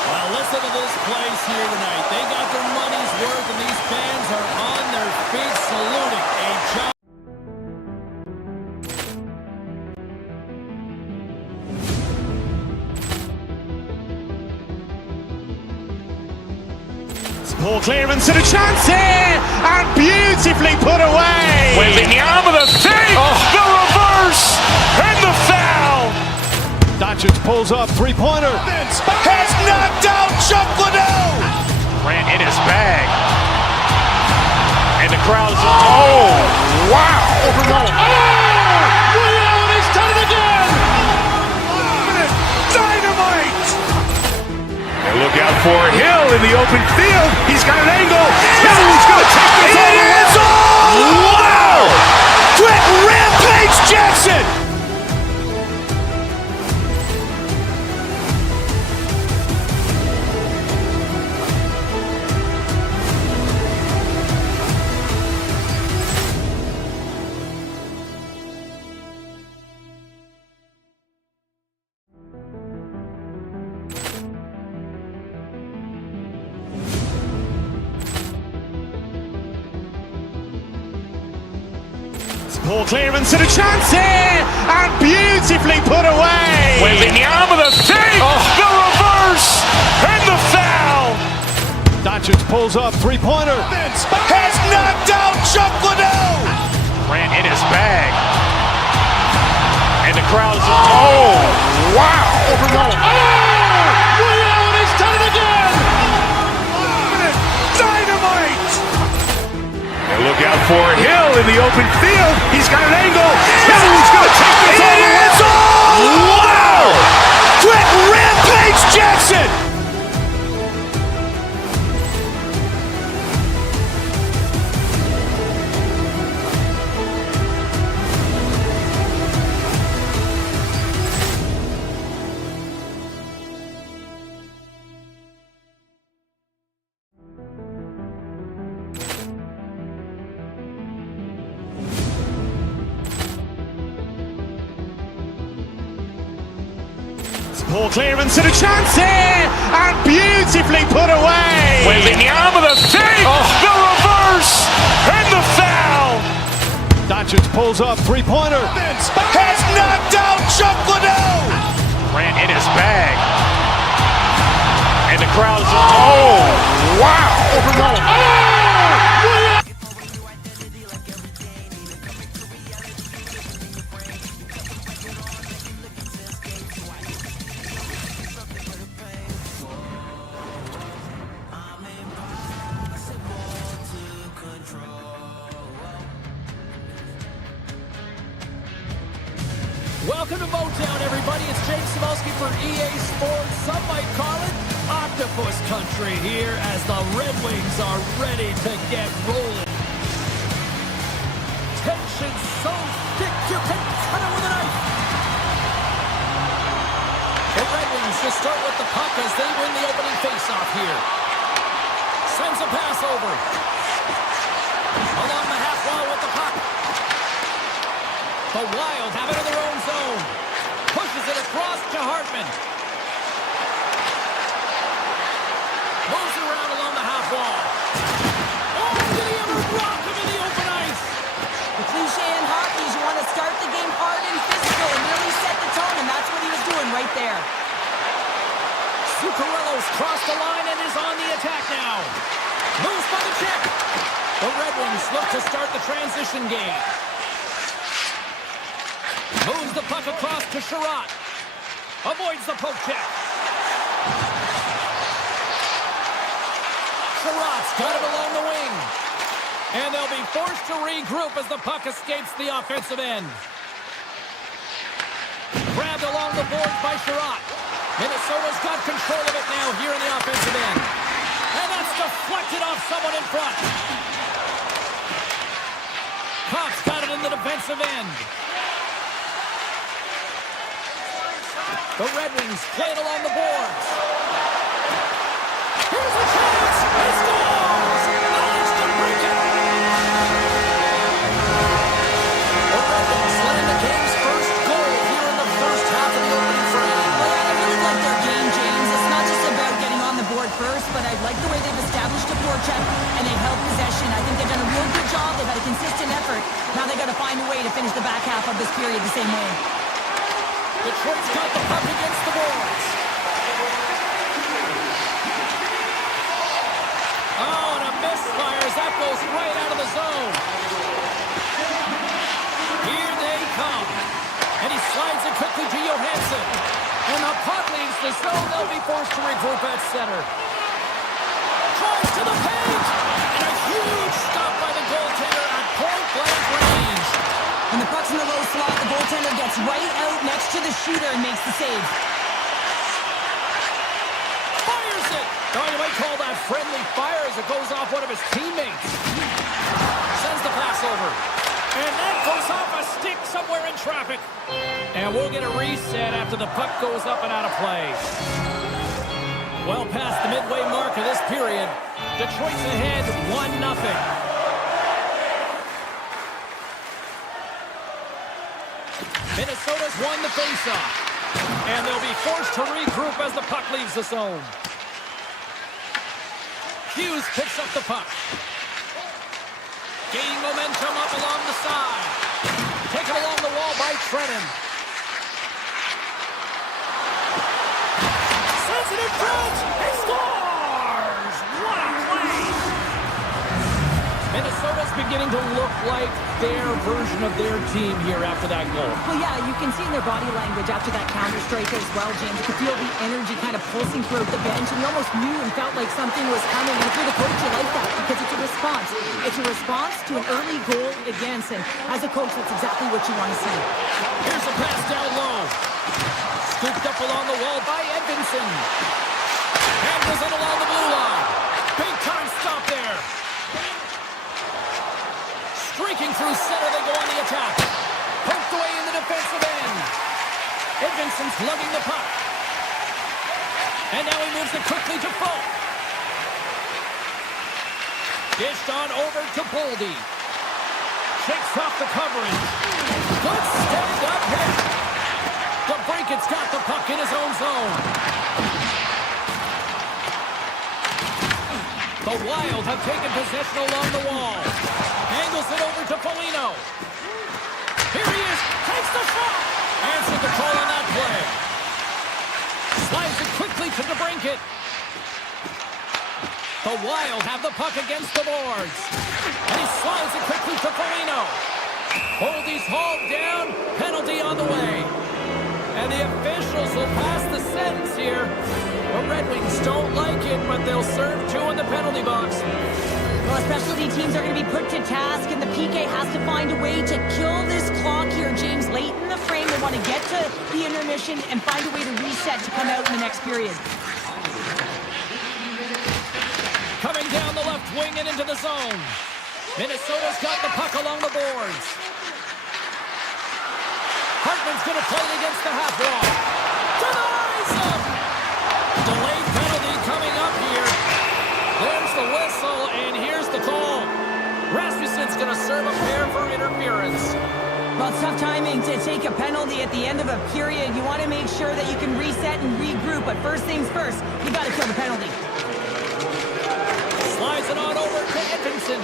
Well, listen to this place here tonight. They got their money's worth and these fans are on their feet saluting. A job. clearance and a chance here, and beautifully put away. Waving the arm of the fake, the reverse, and the foul. Doncic pulls up, three-pointer. Has knocked out Chuck Liddell. Grant in his bag. And the crowd is, oh, wow. He's done it again. Dynamite. And look out for Hill in the open field. He's got an angle. Hill's going to take this all the way. Wow. Quick Rampage Jackson. Poor clearance and a chance here, and beautifully put away. Waving the arm of the fake, the reverse, and the foul. Doncic pulls up, three-pointer. Has knocked out Chuck Liddell. Grant in his bag. And the crowd is, oh, wow. He's done it again. Dynamite. And look out for Hill in the open field. He's got an angle. Hill's going to take this all the way. Wow. Quick Rampage Jackson. Poor clearance and a chance here, and beautifully put away. Waving the arm of the fake, the reverse, and the foul. Doncic pulls up, three-pointer. Has knocked out Chuck Liddell. Grant in his bag. And the crowd is, oh, wow. Welcome to Motown, everybody. It's James Cybulski for EA Sports. Some might call it Octopus Country here as the Red Wings are ready to get rolling. Tension so thick you can cut it with a knife. The Red Wings just start with the puck as they win the opening faceoff here. Sends a pass over. Along the half wall with the puck. The Wild have it in their own zone. Pushes it across to Hartman. Moves it around along the half wall. Oh, did he ever rock him in the open ice? The cliche in hockey is you want to start the game hard and physical and really set the tone, and that's what he was doing right there. Zuccarello's crossed the line and is on the attack now. Moves by the check. The Red Wings look to start the transition game. Moves the puck across to Sherratt. Avoids the poke check. Sherratt's got it along the wing. And they'll be forced to regroup as the puck escapes the offensive end. Grabbed along the boards by Sherratt. Minnesota's got control of it now here in the offensive end. And that's deflected off someone in front. Copp's got it in the defensive end. The Red Wings play it along the boards. Here's a chance! He scores! Managed to break it! The Red Wings letting the game's first goal here in the first half of the opening frame. Well, I really like their game, James. It's not just about getting on the board first, but I like the way they've established a forecheck and they've held possession. I think they've done a real good job. They've had a consistent effort. Now they've got to find a way to finish the back half of this period the same way. Detroit's got the puck against the boards. Oh, and center. Drives to the paint. And a huge stop by the goaltender at point-blank range. When the puck's in the low slot, the goaltender gets right out next to the shooter and makes the save. Fires it. Oh, you might call that friendly fire as it goes off one of his teammates. Sends the pass over. And that goes off a stick somewhere in traffic. And we'll get a reset after the puck goes up and out of play. Well past the midway mark of this period. Detroit's ahead 1-0. Minnesota's won the faceoff. And they'll be forced to regroup as the puck leaves the zone. Hughes picks up the puck. Gaining momentum up along the side. Taken along the wall by Trenton. Sends it in front. He scores! What a play! Minnesota's beginning to look like their version of their team here after that goal. Well, yeah, you can see in their body language after that counter-strike as well, James. You can feel the energy kind of pulsing throughout the bench, and you almost knew and felt like something was coming. And if you're the coach, you like that because it's a response. It's a response to an early goal against, and as a coach, that's exactly what you want to see. Here's a pass down low. Scooped up along the wall by Edvinsson. Handles it along the blue line. Big time stop there. Streaking through center, they go on the attack. Poked away in the defensive end. Edvinsson's lugging the puck. And now he moves it quickly to Falk. Dished on over to Boldy. Shakes off the coverage. Good stand-up hit. DeBrinket's got the puck in his own zone. The Wild have taken possession along the wall. Angles it over to Foligno. Here he is. Takes the shot. Answered the call on that play. Slides it quickly to DeBrinket. The Wild have the puck against the boards. And he slides it quickly to Foligno. Boldy's hauled down. Penalty on the way. And the officials will pass the sentence here. The Red Wings don't like it, but they'll serve two in the penalty box. Well, specialty teams are going to be put to task, and the PK has to find a way to kill this clock here, James. Late in the frame, they want to get to the intermission and find a way to reset to come out in the next period. Coming down the left wing and into the zone. Minnesota's got the puck along the boards. Hartman's going to play it against the half wall. Denies him! Delayed penalty coming up here. There's the whistle, and here's the call. Rasmussen's going to serve a pair for interference. Well, it's tough timing to take a penalty at the end of a period. You want to make sure that you can reset and regroup, but first things first, you got to kill the penalty. Slides it on over to Edvinsson.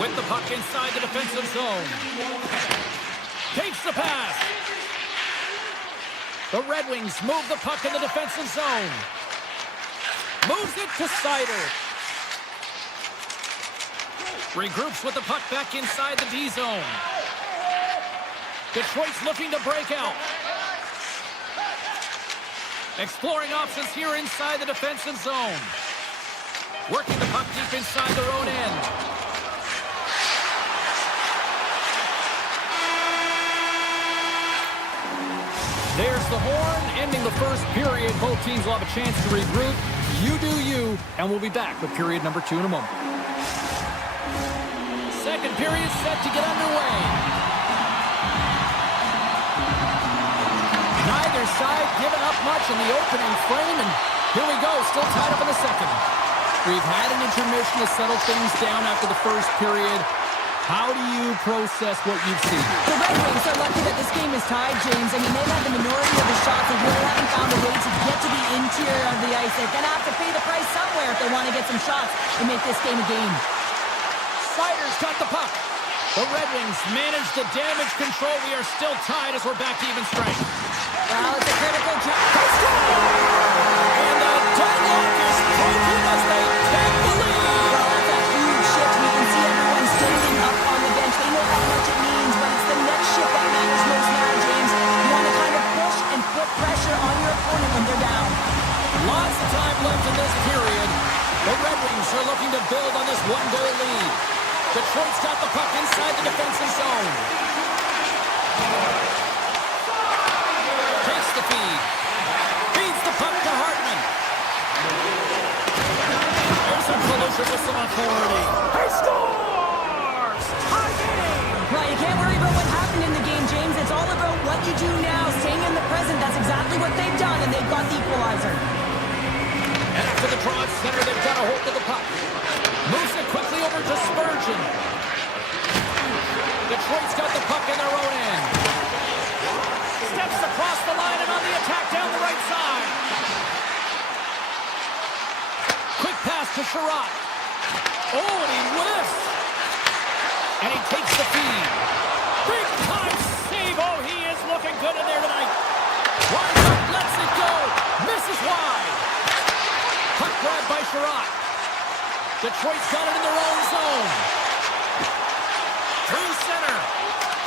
With the puck inside the defensive zone. Takes the pass. The Red Wings move the puck in the defensive zone. Moves it to Seider. Regroups with the puck back inside the D zone. Detroit's looking to break out. Exploring options here inside the defensive zone. Working the puck deep inside their own end. There's the horn, ending the first period. Both teams will have a chance to regroup. You do you, and we'll be back with period number 2 in a moment. Second period set to get underway. Neither side giving up much in the opening frame, and here we go, still tied up in the second. We've had an intermission to settle things down after the first period. How do you process what you've seen? The Red Wings are lucky that this game is tied, James. I mean, they've had the minority of the shots. They really haven't found a way to get to the interior of the ice. They're going to have to pay the price somewhere if they want to get some shots and make this game a game. Seider's got the puck. The Red Wings manage the damage control. We are still tied as we're back to even strength. Well, it's a critical job. And the deadlock is broken as they take the lead. Well, that's a huge shift. We can see everyone standing up on the bench. They know how much it means, but it's the next shift that matters most now, James. You want to kind of push and put pressure on your opponent when they're down. Lots of one-goal lead. Detroit's got the puck inside the defensive zone. Takes the feed. Feeds the puck to Hartman. There's a collision with some authority. He scores! Tie game! Well, you can't worry about what happened in the game, James. It's all about what you do now, staying in the present. That's exactly what they've done, and they've got the equalizer. And after the draw at center, they've got a hold of the puck. Moves it quickly over to Spurgeon. Detroit's got the puck in their own end. Steps across the line and on the attack down the right side. Quick pass to Sherratt. Oh, and he whiffs. And he takes the feed. Big time save. Oh, he is looking good in there tonight. Winds up, lets it go. Misses wide. Puck grab by Sherratt. Detroit's got it in their own zone. Through center.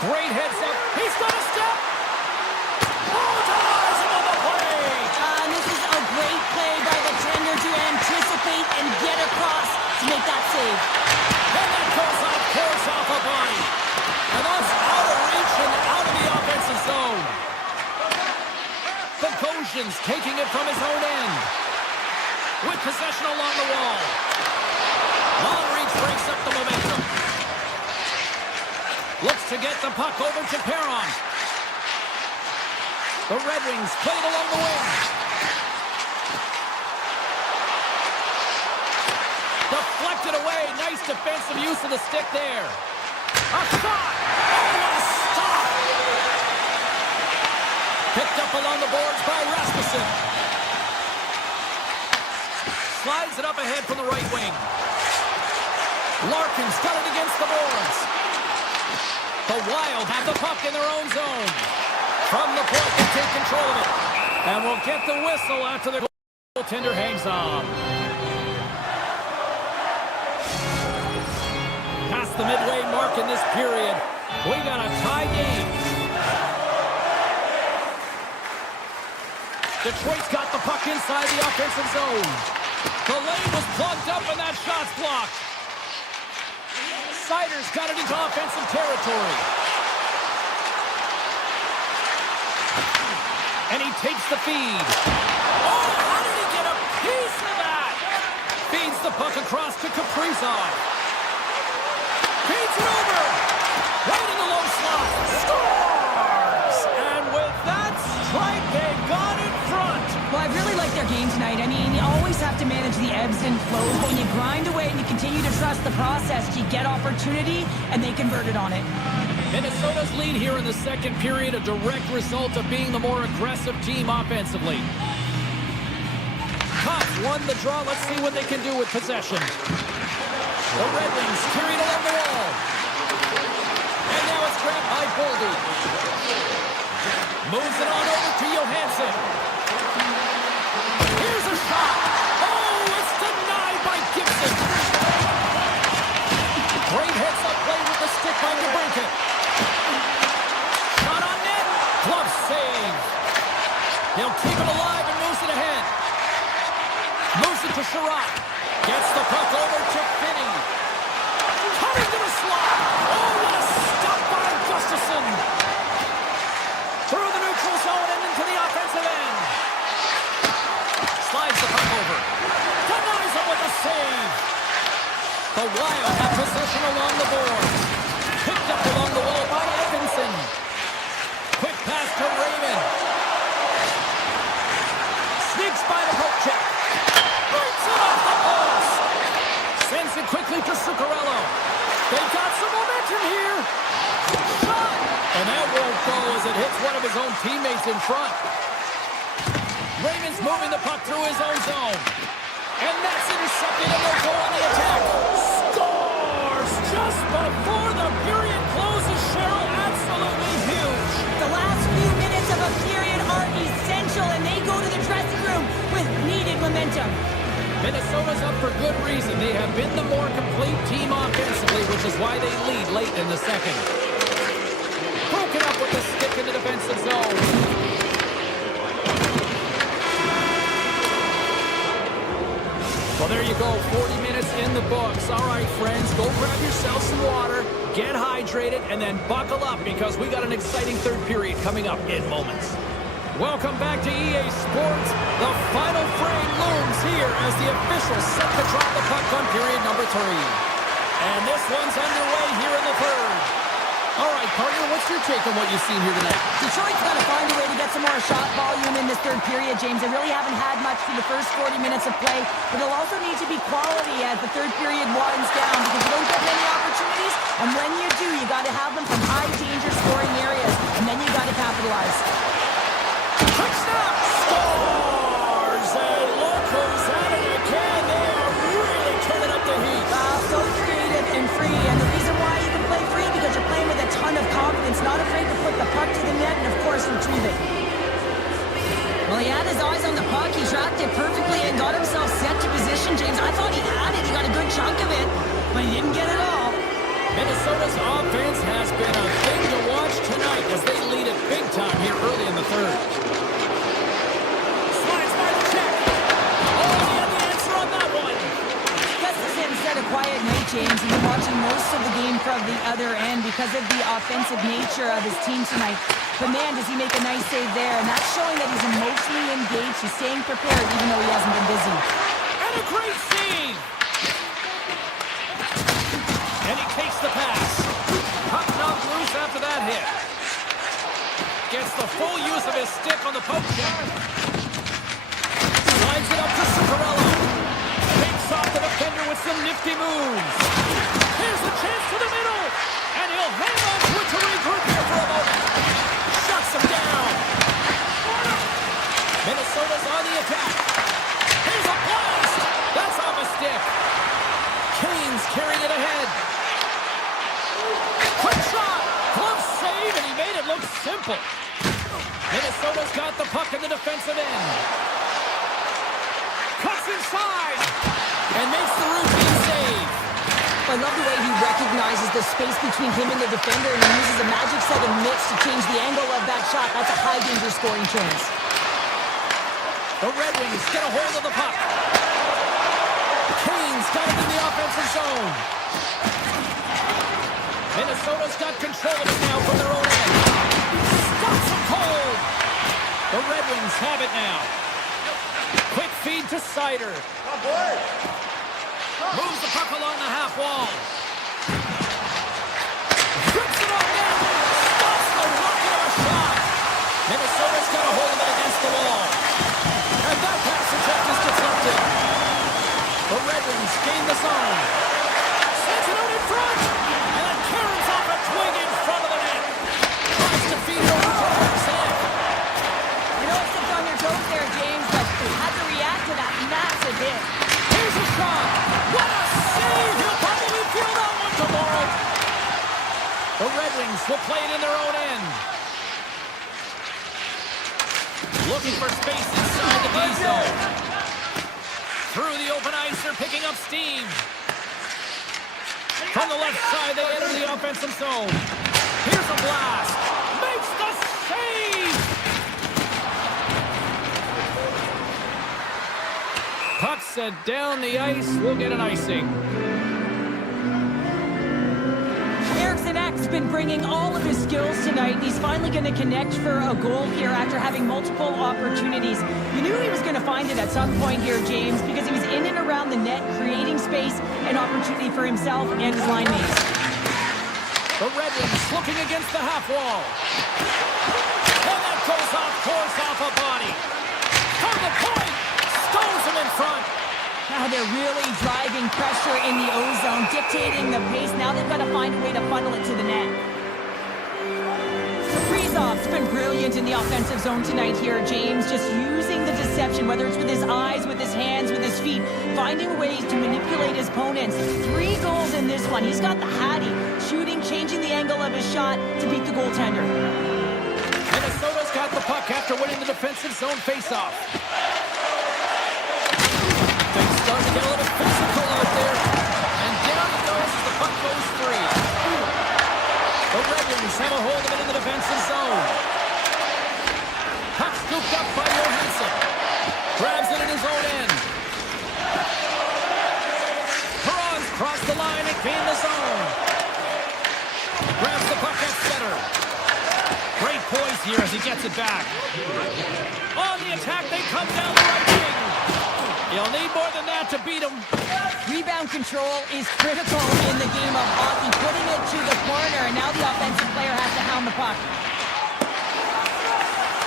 Great heads up. He's got a step. Oh, ties him on the play. And this is a great play by the tender to anticipate and get across to make that save. And that goes off course off a body. And that's out of reach and out of the offensive zone. Bogosian's taking it from his own end. With possession along the wall. Long reach breaks up the momentum. Looks to get the puck over to Perron. The Red Wings play it along the wing. Deflected away. Nice defensive use of the stick there. A shot. Oh, what a stop. Picked up along the boards by Rasmussen. Slides it up ahead from the right wing. Larkin's got it against the boards. The Wild have the puck in their own zone. From the point, they take control of it. And we'll get the whistle after the goaltender hangs on. Past the midway mark in this period, we got a tie game. Detroit's got the puck inside the offensive zone. The lane was plugged up and that shot's blocked. Sider's got it into offensive territory. And he takes the feed. Oh, how did he get a piece of that? Feeds the puck across to Kaprizov. Feeds it over. Right in the low slot. Scores! And with that strike, they got in front. Well, I really like their game tonight. I mean, you always have to manage the ebbs and flows. But when you grind away and you continue to trust the process, you get opportunity, and they converted on it. Minnesota's lead here in the second period, a direct result of being the more aggressive team offensively. Cops won the draw. Let's see what they can do with possession. The Red Wings carried along the wall. And now it's grabbed by Boldy. Moves it on over to Johansson. Here's a shot. Oh, it's denied by Gibson. Great heads-up play with the stick by DeBrincat. Shot on net. Glove save. He'll keep it alive and moves it ahead. Moves it to Sherratt. Gets the puck over to Finney. Coming to the slot. Oh, what a stop by Gustafsson. Through the neutral zone and into the offensive end. Slides the puck over. Denies him with a save. The Wild have possession along the boards. Picked up along the wall by Atkinson. Quick pass to Raymond. Sneaks by the poke check. Breaks it off the post. Sends it quickly to Zuccarello. They've got some momentum here. Shot. And that won't go as it hits one of his own teammates in front. Raymond's moving the puck through his own zone. And that's intercepted and they'll go on the attack. Scores just before the period closes, Cheryl. Absolutely huge. The last few minutes of a period are essential, and they go to the dressing room with needed momentum. Minnesota's up for good reason. They have been the more complete team offensively, which is why they lead late in the second. Broken up with the stick in the defensive zone. Well, there you go, 40 minutes in the books. All right, friends, go grab yourself some water, get hydrated, and then buckle up because we got an exciting third period coming up in moments. Welcome back to EA Sports. The final frame looms here as the officials set to drop the puck on period number 3. And this one's underway here in the third. All right, partner, what's your take on what you've seen here tonight? Detroit's got to find a way to get some more shot volume in this third period, James. They really haven't had much for the first 40 minutes of play, but it'll also need to be quality as the third period winds down because you don't get many opportunities, and when you do, you got to have them from high danger scoring areas, and then you got to capitalize. Quick snap! Scores! And look who's at it again. They are really turning up the heat. So creative and free, and the reason why you can play free because you're playing with a ton of confidence, not afraid to put the puck to the net and, of course, retrieve it. Well, he had his eyes on the puck. He tracked it perfectly and got himself set to position, James. I thought he had it. He got a good chunk of it, but he didn't get it all. Minnesota's offense has been a thing to watch tonight as they lead it big time here early in the third. Slides by the check. Oh, he had the answer on that one. Guess this instead of quiet night, James. He's been watching most of the game from the other end because of the offensive nature of his team tonight. But man, does he make a nice save there, and that's showing that he's emotionally engaged. He's staying prepared even though he hasn't been busy. And a great save. And he takes the pass. Puck knocked loose after that hit. Gets the full use of his stick on the poke check. Slides it up to Subzero. Takes off the defender with some nifty moves. Here's a chance to the middle. And he'll hang on to it to regroup here for a moment. Shuts him down. Minnesota's on the attack. Here's a blast. That's off a stick. Kane's carrying it ahead. Quick shot. Glove save, and he made it look simple. Minnesota's got the puck in the defensive end. Cuts inside. And makes the routine save. I love the way he recognizes the space between him and the defender, and he uses a magic set of mitts to change the angle of that shot. That's a high-danger scoring chance. The Red Wings get a hold of the puck. Kane's got it in the offensive zone. Minnesota's got control of it now from their own end. Stops him cold. The Red Wings have it now. Quick feed to Sider. Moves the puck along the half wall. Grips it on net. Stops the rocket of a shot. Minnesota's got a hold of it against the wall. And that pass attempt is deflected. The Red Wings gain the zone. Sends it out in front. And then carries off a twig in front of the net. Tries to feed it over to Harris head. You know, it's on your toes there, James, but he had to react to that massive hit. Here's a shot. What a save. He'll probably feel that one tomorrow. The Red Wings will play it in their own end. Looking for space inside the B zone. Through the open ice, they're picking up steam. From the left side, they enter the offensive zone. Here's a blast. Makes the save. Puck set down the ice. We'll get an icing. X been bringing all of his skills tonight, and he's finally going to connect for a goal here after having multiple opportunities. You knew he was going to find it at some point here, James, because he was in and around the net, creating space and opportunity for himself and his line mates. The Red Wings looking against the half wall. And that goes off course off a body. From the point, stones him in front. Now they're really driving pressure in the O-zone, dictating the pace. Now they've got to find a way to funnel it to the net. Kaprizov's been brilliant in the offensive zone tonight here, James, just using the deception, whether it's with his eyes, with his hands, with his feet, finding ways to manipulate his opponents. 3 goals in this one. He's got the hattie, shooting, changing the angle of his shot to beat the goaltender. Minnesota's got the puck after winning the defensive zone faceoff. Things starting to get a little physical out there. And down it goes as the puck goes free. The Red Wings have a hold of it in the defensive zone. Puck scooped up by Johansson. Grabs it in his own end. Across the line and gain the zone. Grabs the puck at center. Great poise here as he gets it back. On the attack, they come down the right wing. He'll need more than that to beat him. Rebound control is critical in the game of hockey. Putting it to the corner, and now the offensive player has to hound the puck.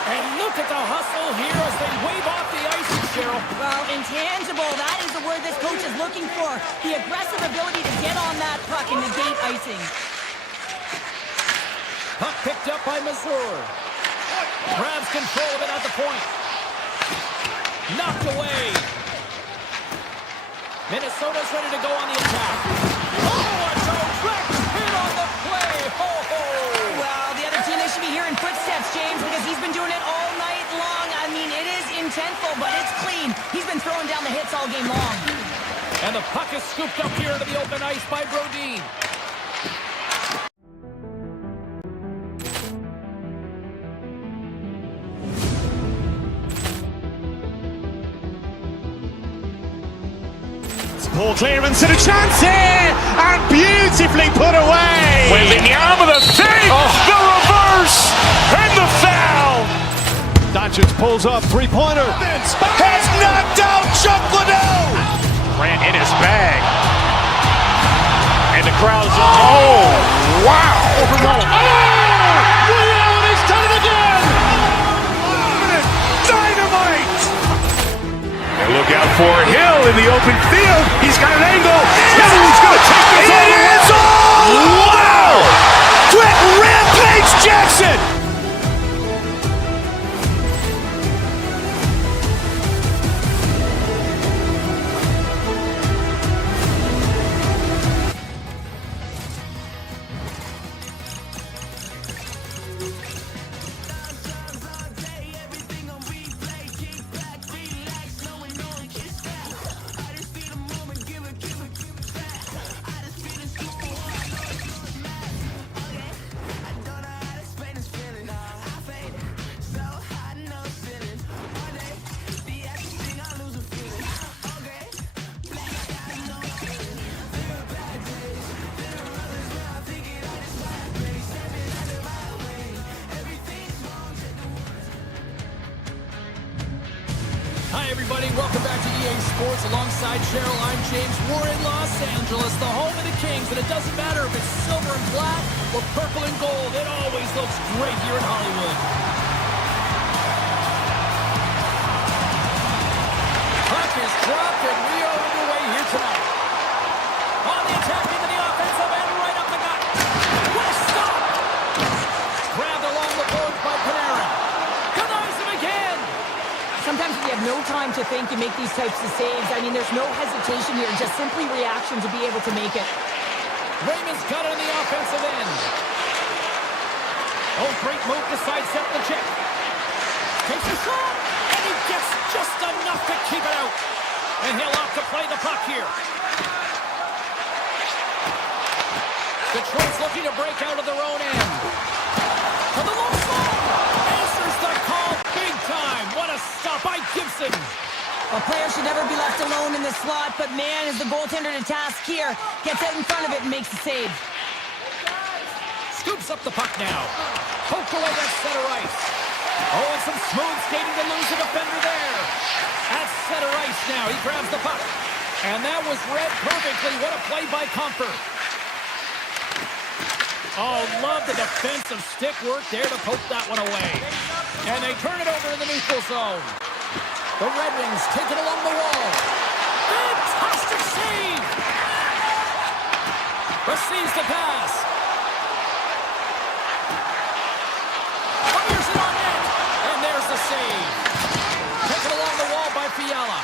And look at the hustle here as they wave off the icing, Cheryl. Well, intangible, that is the word this coach is looking for. The aggressive ability to get on that puck and negate icing. Puck picked up by Mazur. Grabs control of it at the point. Knocked away. Minnesota's ready to go on the attack. Oh, a direct hit on the play. Ho, ho. Well, the other team, they should be hearing footsteps, James, because he's been doing it all night long. I mean, it is intentful, but it's clean. He's been throwing down the hits all game long. And the puck is scooped up here into the open ice by Brodin. Poor clearance and a chance here, and beautifully put away. Wembanyama the save, the reverse, and the foul. Doncic pulls up, three-pointer. Has knocked out Chuck Liddell. Ran in his bag. And the crowd's oh, wow. Buffallo, he's done it again. Dynamite. And look out for Hill in the open field. He's got an angle. He's going to take this all the way. Wow! Quick Rampage Jackson. Hi, everybody. Welcome back to EA Sports. Alongside Cheryl, I'm James. We're in Los Angeles, the home of the Kings, and it doesn't matter if it's silver and black or purple and gold. It always looks great here in Hollywood. Puck is dropped, and we are underway here tonight. On the attack into the offensive end, right up the gut. What a stop! Grabbed along the boards by Panarin. Denies him again. Sometimes we have no time to think and make these types of saves. I mean, there's no hesitation here, just simply reaction to be able to make it. Raymond's got it on the offensive end. Oh, great move to sidestep the check. Takes a shot, and he gets just enough to keep it out. And he'll opt to play the puck here. Detroit's looking to break out of their own end. To the low slot. Answers the call big time. What a stop by Gibson. A player should never be left alone in the slot, but man, is the goaltender to task here. Gets out in front of it and makes the save. Scoops up the puck now. Poked away that center ice. Oh, and some smooth skating to lose a defender there. At center ice now, he grabs the puck. And that was read perfectly. What a play by Comfort. Oh, love the defensive stick work there to poke that one away. And they turn it over in the neutral zone. The Red Wings take it along the wall. Fantastic save! Receives the pass. Fires it on net. And there's the save. Taken along the wall by Fiala.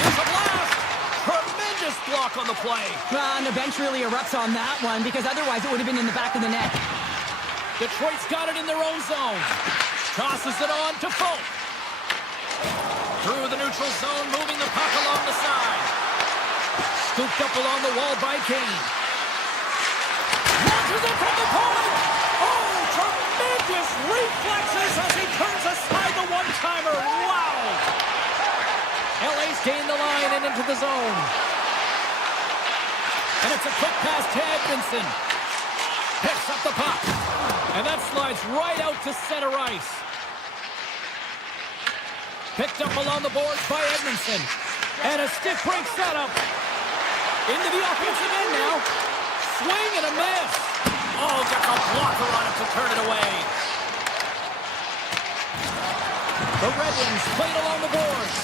Here's a blast. Tremendous block on the play. And the bench really erupts on that one, because otherwise it would have been in the back of the net. Detroit's got it in their own zone. Tosses it on to Folk. Through the neutral zone, moving the puck along the side. Scooped up along the wall by Kane. Launches it from the point. Oh, tremendous reflexes as he turns aside the one-timer. Wow. LA's gain the line and into the zone. And it's a quick pass to Edmondson. Picks up the puck. And that slides right out to center ice. Picked up along the boards by Edmondson. And a stick break setup. Into the offensive end now. Swing and a miss. Oh, gets a blocker on it to turn it away. The Red Wings played along the boards.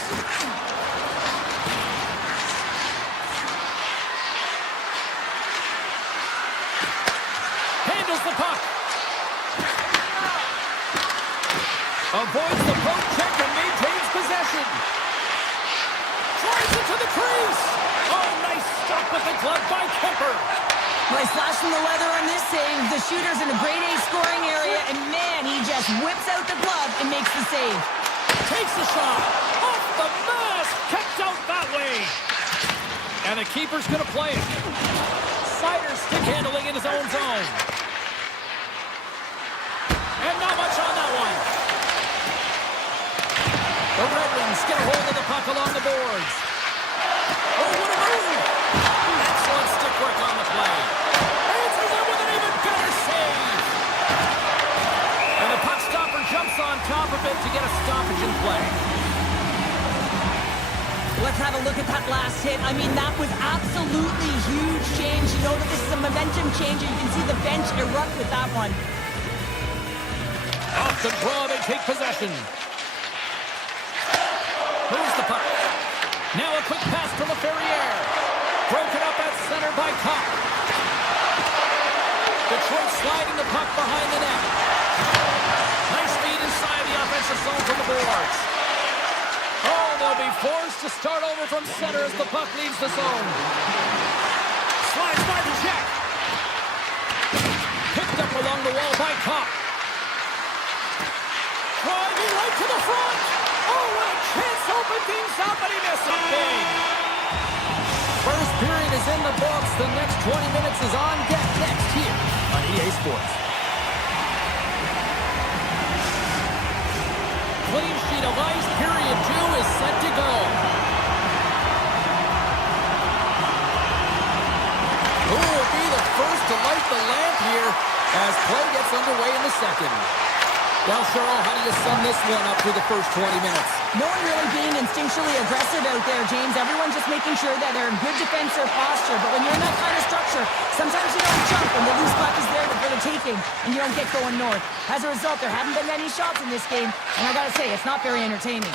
Handles the puck. Avoids the poke check and maintains possession. Drives it to the crease. Oh, nice stop with the glove by Kemper. Nice slash from the leather on this save. The shooter's in a grade A scoring area, and man, he just whips out the glove and makes the save. Takes the shot. Off the mask. Kept out that way. And the keeper's going to play it. Sider stick handling in his own zone. And not much on that one. The Red Wings get a hold of the puck along the boards. Oh, what a move! Excellent stick work on the play. Answers it with an even better save. And the puck stopper jumps on top of it to get a stoppage in play. Let's have a look at that last hit. I mean, that was absolutely huge change. You know that this is a momentum changer. You can see the bench erupt with that one. Off the draw, they take possession. Moves the puck. Now a quick pass to LaFerriere. Broken up at center by Kopp. Detroit sliding the puck behind the net. Nice feed inside the offensive zone from the boards. Oh, they'll be forced to start over from center as the puck leaves the zone. Slides by the check. Picked up along the wall by Kopp. Driving right to the front. Oh, what a chance to open things up, but he missed it big. First period is in the books. The next 20 minutes is on deck next here on EA Sports. Clean sheet of ice. Period 2 is set to go. Who will be the first to light the lamp here as play gets underway in the second? Well, Cheryl, how do you sum this one up through the first 20 minutes? No one really being instinctually aggressive out there, James. Everyone's just making sure that they're in good defensive posture. But when you're in that kind of structure, sometimes you don't jump and the loose puck is there for the taking, and you don't get going north. As a result, there haven't been any shots in this game, and I gotta say, it's not very entertaining.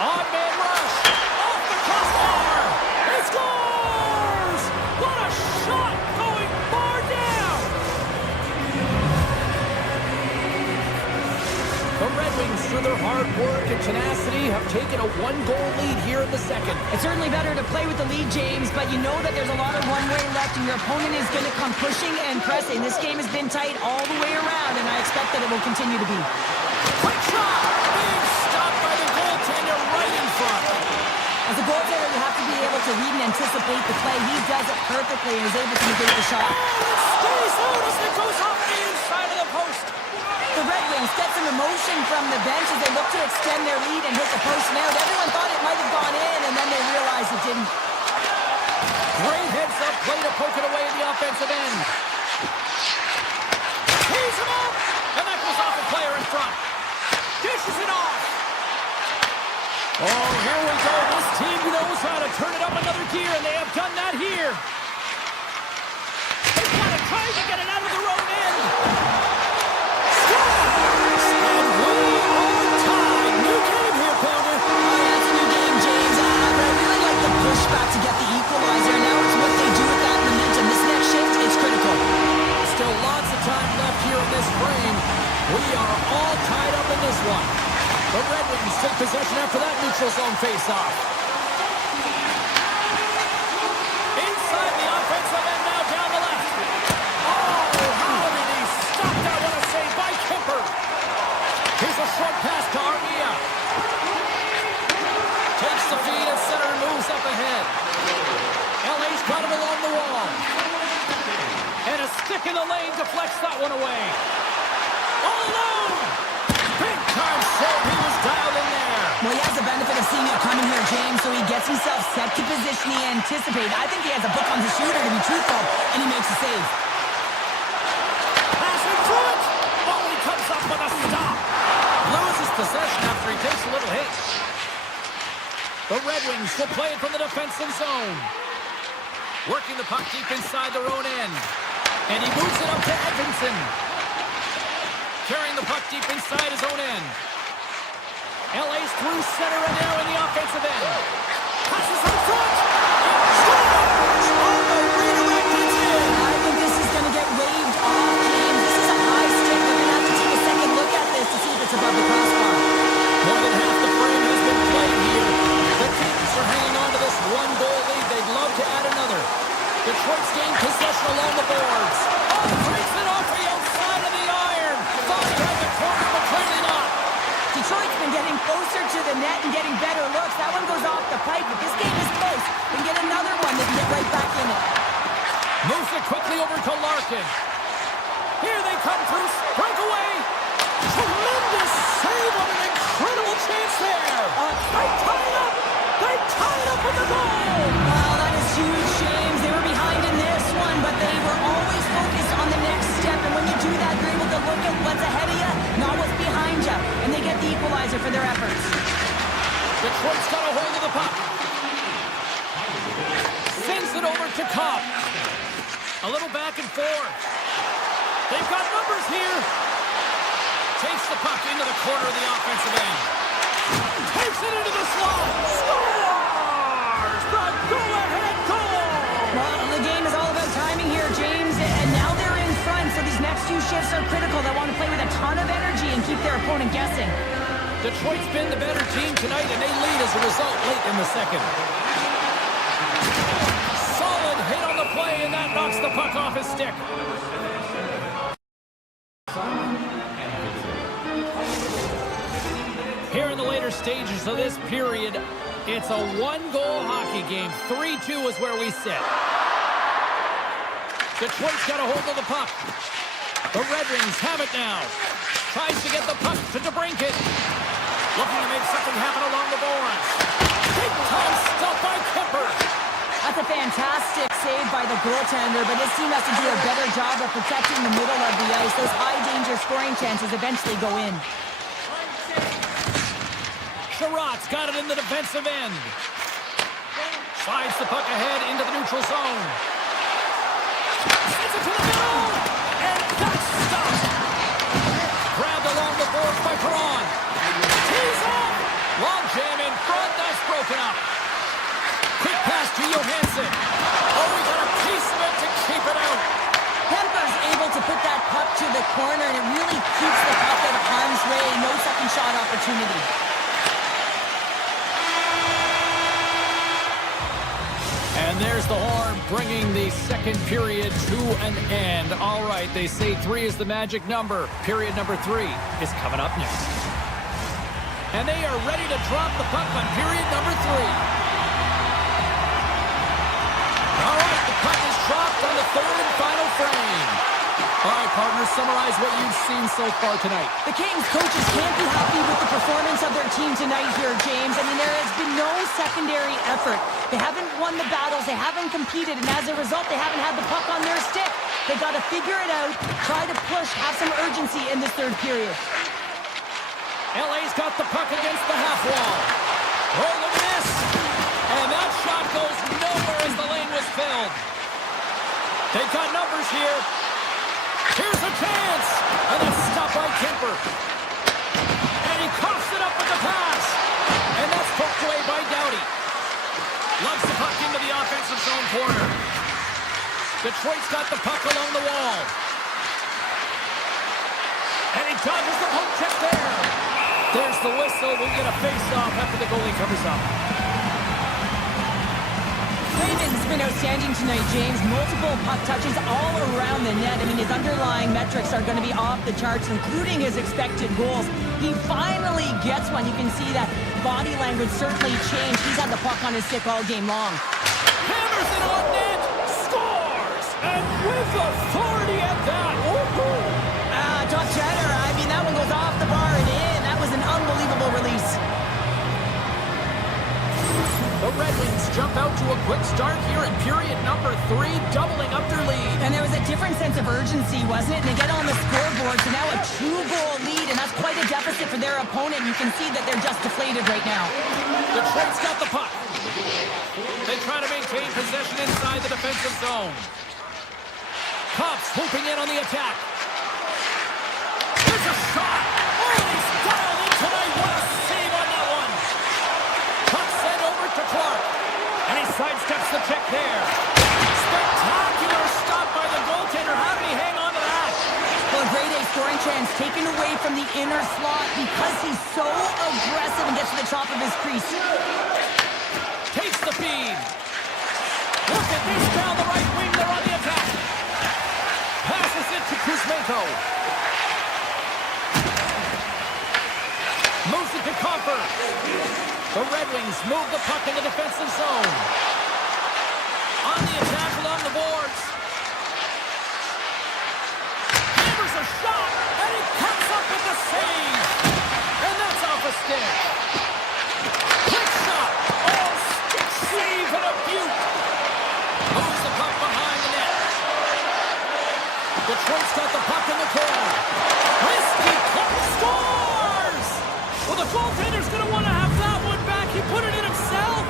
On man rush! Off the crossbar! He scores! What a shot going far down! The Red Wings, through their hard work and tenacity, have taken a one-goal lead here in the second. It's certainly better to play with the lead, James, but you know that there's a lot of runway left, and your opponent is going to come pushing and pressing. This game has been tight all the way around, and I expect that it will continue to be. Quick shot! Being stopped by the goaltender right in front. As a goaltender, you have to be able to read and anticipate the play. He does it perfectly and is able to negate the shot. Oh, it stays out as it goes off the inside of the post. The Red Wings get some emotion from the bench as they look to extend their lead and hit the post now. Everyone thought it might have gone in, and then they realized it didn't. Great heads-up play to poke it away in the offensive end. Tees him up, and that goes off the player in front. Dishes it off. Oh, here we go. This team knows how to turn it up another gear, and they have done that here. They've got to try to get it out of their own end. Scores! And we are tied. New game here, Pounder. That's a new game, James. But I really like the pushback to get the equalizer. Now it's what they do with that momentum. This next shift, it's critical. Still lots of time left here in this frame. We are all tied up in this one. The Red Wings take possession after that neutral zone face-off. Inside the offensive end now down the left. Oh, how did he stop that? What a save by Kemper. Here's a short pass to Armia. Takes the feed at center and moves up ahead. LA's got him along the wall. And a stick in the lane deflects that one away. All alone! Big time save. He was dialed in there. Well, he has the benefit of seeing it coming here, James, so he gets himself set to position he anticipated. I think he has a book on the shooter, to be truthful, and he makes a save. Passing through it! Oh, he comes up with a stop. Loses possession after he takes a little hit. The Red Wings will play it from the defensive zone. Working the puck deep inside their own end. And he moves it up to Edvinsson. Carrying the puck deep inside his own end. LA's through center and now in the offensive end. Passes up front. Scores! On the redirect, it's in. I think this is going to get waved off, James. This is a high stick. We're going to have to take a second look at this to see if it's above the crossbar. More than half the frame has been played here. The Kings are hanging on to this one-goal lead. They'd love to add another. Detroit's gained possession along the boards. Oh, breaks it off the outside of the iron. Thought he had the corner, but clearly not. Detroit's been getting closer to the net and getting better looks. That one goes off the pipe, but this game is close. They can get another one. They can get right back in it. Moves it quickly over to Larkin. Here they come through. Breakaway. Tremendous save on an incredible chance there. They tie it up. They tie it up with the goal. Wow, that is huge, James. They were behind in this one, but they were always focused on the next step. And when you do that, you're able to look at what's ahead of you, not what's behind you. And they get the equalizer for their efforts. Detroit's got a hold of the puck. Sends it over to Cobb. A little back and forth. They've got numbers here. Takes the puck into the corner of the offensive end. Takes it into the slot. Scores! The go-ahead goal! Well, the game is all about timing here, James. And now they're in front, so these next few shifts are critical. They want to play with a ton of energy and keep their opponent guessing. Detroit's been the better team tonight, and they lead as a result late in the second. Solid hit on the play, and that knocks the puck off his stick. Here in the later stages of this period, it's a one-goal hockey game. 3-2 is where we sit. Detroit's got a hold of the puck. The Red Wings have it now. Tries to get the puck to DeBrincat. Looking to make something happen along the boards. Big time stuff by Kemper. That's a fantastic save by the goaltender, but his team has to do a better job of protecting the middle of the ice. Those high-danger scoring chances eventually go in. Sherratt's got it in the defensive end. Slides the puck ahead into the neutral zone. Sends it to the middle. And that's stopped. Grabbed along the boards by Perron. Tees up. Long jam in front. That's broken up. Quick pass to Johansson. Oh, we got a piece of it to keep it out. Kemper's able to put that puck to the corner, and it really keeps the puck out of harm's way. No second shot opportunity. And there's the horn, bringing the second period to an end. All right, they say 3 is the magic number. Period number 3 is coming up next. And they are ready to drop the puck on period number 3. All right, the puck is dropped on the third and final frame. All right, partners, summarize what you've seen so far tonight. The Kings coaches can't be happy with the performance of their team tonight here, James. I mean, there has been no secondary effort. They haven't won the battles. They haven't competed. And as a result, they haven't had the puck on their stick. They've got to figure it out, try to push, have some urgency in this third period. LA's got the puck against the half wall. Oh, look at this. And that shot goes nowhere as the lane was filled. They've got numbers here. Here's a chance. And that's stopped by Kemper. And he coughs it up with the pass. And that's poked away by Doughty. Lugs the puck into the offensive zone corner. Detroit's got the puck along the wall. And he dodges the poke check there. There's the whistle. We'll get a face-off after the goalie covers up. Raymond's been outstanding tonight, James. Multiple puck touches all around the net. I mean, his underlying metrics are going to be off the charts, including his expected goals. He finally gets one. You can see that body language certainly changed. He's had the puck on his stick all game long. Hammers it on net. Scores! And with authority at that. Top chatter. I mean, that one goes off the bar and in. That was an unbelievable release. jump out to a quick start here in period number 3, doubling up their lead. And there was a different sense of urgency, wasn't it? And they get on the scoreboard, so now a 2-goal lead, and that's quite a deficit for their opponent. You can see that they're just deflated right now. Detroit's got the puck. They try to maintain possession inside the defensive zone. Cops swooping in on the attack. There's a shot. Oh, he's dialed in tonight. What a save on that one. Puck sent over to Clark. And he sidesteps the check there. Spectacular stop by the goaltender. How did he hang on to that? Well, a grade A scoring chance taken away from the inner slot because he's so aggressive and gets to the top of his crease. Takes the feed. Look at this down the right wing. They're on the attack. Passes it to Kuzmenko. Moves it to Comfort. The Red Wings move the puck in the defensive zone. On the attack along the boards. Hammers a shot, and he comes up with the save. And that's off a stick. Quick shot. Oh, stick save and a beaut. Moves the puck behind the net. Detroit's got the puck in the corner. Whiskey Clark scores! Well, the goaltender's going to want to have that one back. He put it in himself.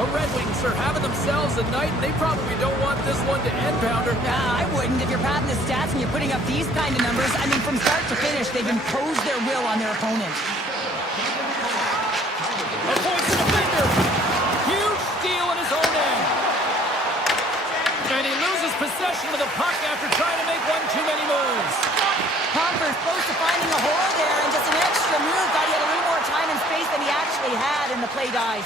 The Red Wings are having themselves a night, and they probably don't want this one to end, Pounder. Nah, I wouldn't. If you're padding the stats and you're putting up these kind of numbers, I mean, from start to finish, they've imposed their will on their opponent. Avoids the defender. Huge steal in his own end. And he loses possession of the puck after trying to make one too many moves. Comfort close to finding a hole there, and just an extra move. Thought he had a little more time and space than he actually had, and the play dies.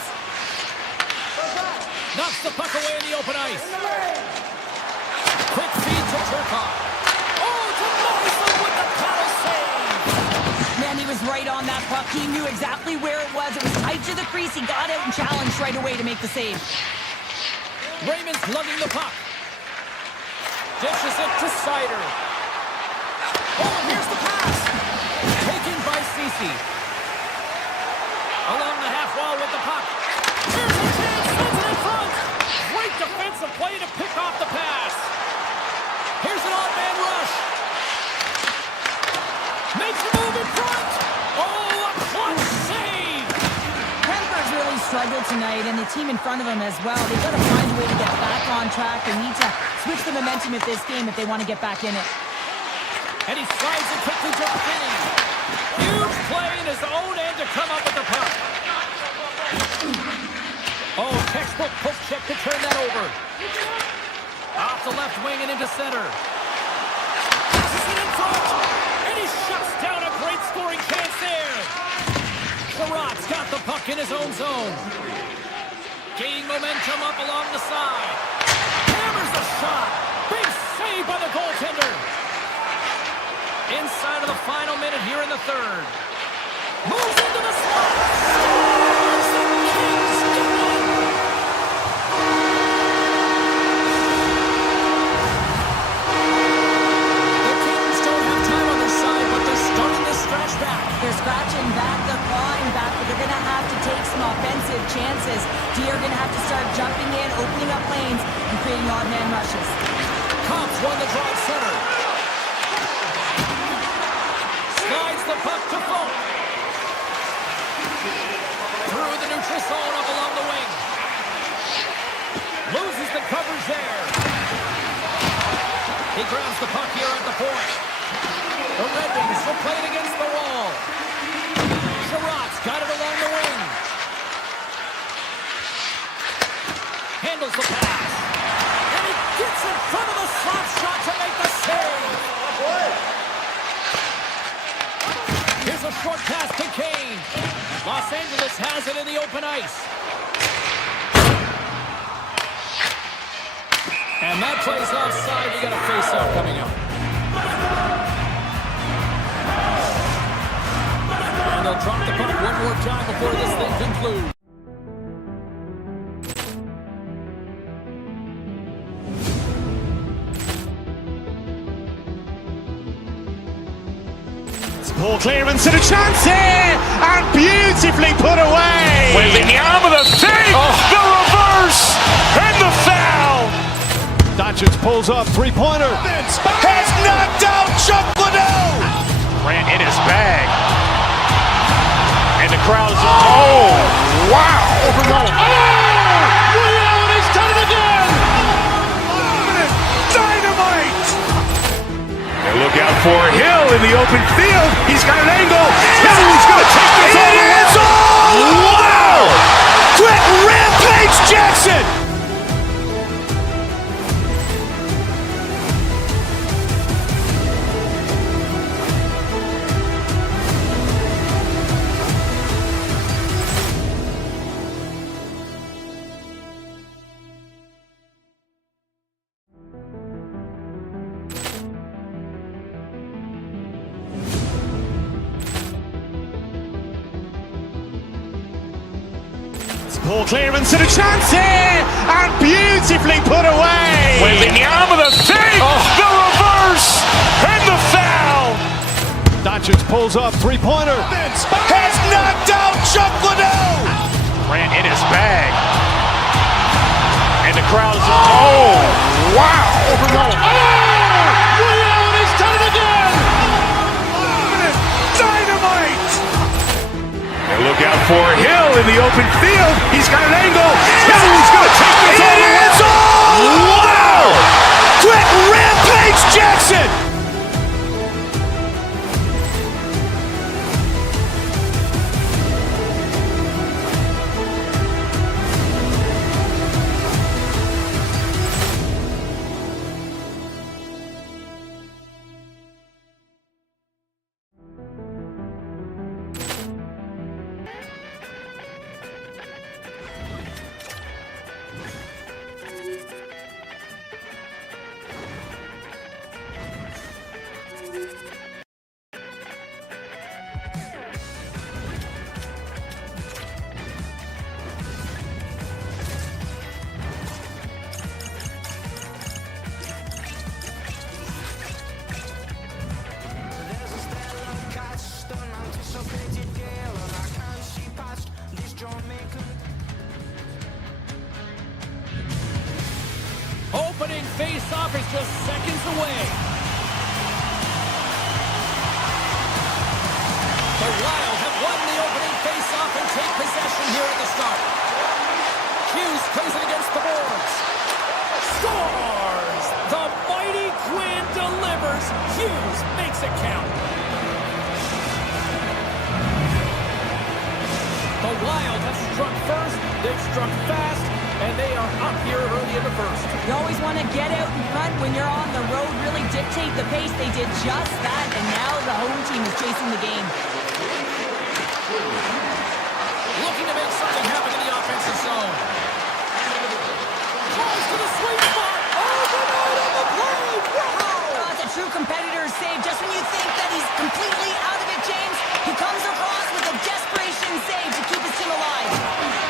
Knocks the puck away in the open ice. Quick feed to Turcotte. Oh, to Morrison with the paddle save. Man, he was right on that puck. He knew exactly where it was. It was tight to the crease. He got out and challenged right away to make the save. Raymond's lugging the puck. Dishes it to Sider. Oh, and here's the pass. Taken by Ceci. Along the half wall with the puck. Here's a chance. Sends it in front. Great defensive play to pick off the pass. Here's an odd-man rush. Makes the move in front. Oh, a clutch save. Kemper's really struggled tonight, and the team in front of him as well. They've got to find a way to get back on track. They need to switch the momentum of this game if they want to get back in it. And he slides it quickly to Finney. Huge play in his own end to come up with the puck. Oh, textbook poke check to turn that over. Off the left wing and into center. Passes it in front. And he shuts down a great scoring chance there. Sherrod's got the puck in his own zone. Gaining momentum up along the side. Hammers the shot. Big save by the goaltender. Inside of the final minute here in the third. Moves into the slot. Scores! The Kings get one. The Kings don't have time on their side, but they're starting to scratch back. They're scratching back, they're clawing back, but they're going to have to take some offensive chances. D are going to have to start jumping in, opening up lanes, and creating odd-man rushes. Cops won the drive center. Slides the puck to Folk. Through the neutral zone up along the wing. Loses the coverage there. He grabs the puck here at the point. The Red Wings will play it against the wall. Sherrod's got it along the wing. Handles the pass. And he gets in front of the slot shot to make the save. Here's a short pass to Kane. Los Angeles has it in the open ice. And that plays offside. We got a face-off coming up. And they'll drop the puck one more time before this thing concludes. Ball clearance and a chance here, and beautifully put away. With the arm of the save, the reverse. pulls up, three-pointer. Has knocked out Chuck Liddell. Grant in his bag. And the crowd is, oh, wow. He's done it again. Dynamite. They look out for Hill in the open field. He's got an angle. Hill's going to take this all the way. It's all. Wow. Quick Rampage Jackson. Poor clearance and a chance here, and beautifully put away. Wembanyama the fake, the reverse, and the foul. Doncic pulls up, three-pointer. Has knocked out Chuck Liddell. Grant in his bag. And the crowd is, oh, wow. He's done it again. Dynamite. They look out for Hill in the open field. He's got an angle. Hill's going to take this all the way. It's all. Wow. Quick Rampage Jackson. Opening face-off is just seconds away. The Wild have won the opening face-off and take possession here at the start. Hughes plays it against the boards. Scores! The mighty Quinn delivers. Hughes makes it count. The Wild have struck first, they've struck fast, and they are up here early in the first. You always want to get out in front when you're on the road, really dictate the pace. They did just that, and now the home team is chasing the game. Looking to make something happen in the offensive zone. Calls to the sweet spot. Overnight on the play. Wow! Oh, it's a true competitor's save. Just when you think that he's completely out of it, James, he comes across with a desperation save to keep his team alive.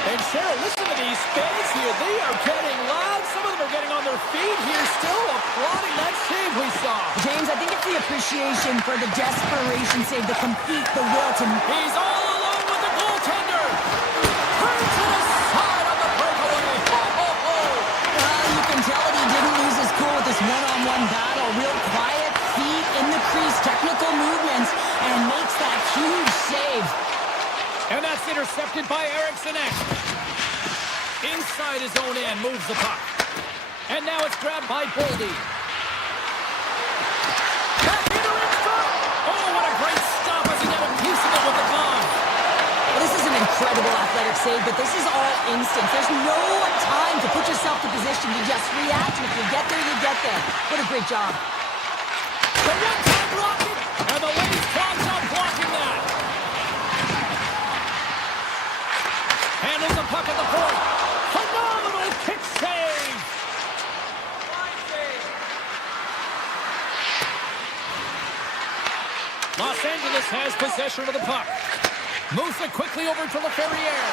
And Cheryl, listen to these fans here. They are getting loud. Some of them are getting on their feet here, still applauding that save we saw. James, I think it's the appreciation for the desperation save, the compete, the will to... He's all alone with the goaltender. Turn to the side on the breakaway. You can tell that he didn't lose his cool with this one-on-one battle. Real quiet, feet in the crease, technical movements, and makes that huge save. And that's intercepted by Eriksson. Inside his own end, moves the puck. And now it's grabbed by Boldy. Back into front. Oh, what a great stop as he got a piece of it with the glove. Well, this is an incredible athletic save, but this is all instinct. There's no time to put yourself to position. You just react, and if you get there, you get there. What a great job. The one-time rocket, and the Leafs clogs up blocking that. Handles the puck at the point. Phenomenal kick save. Los Angeles has possession of the puck. Moves it quickly over to LaFerriere.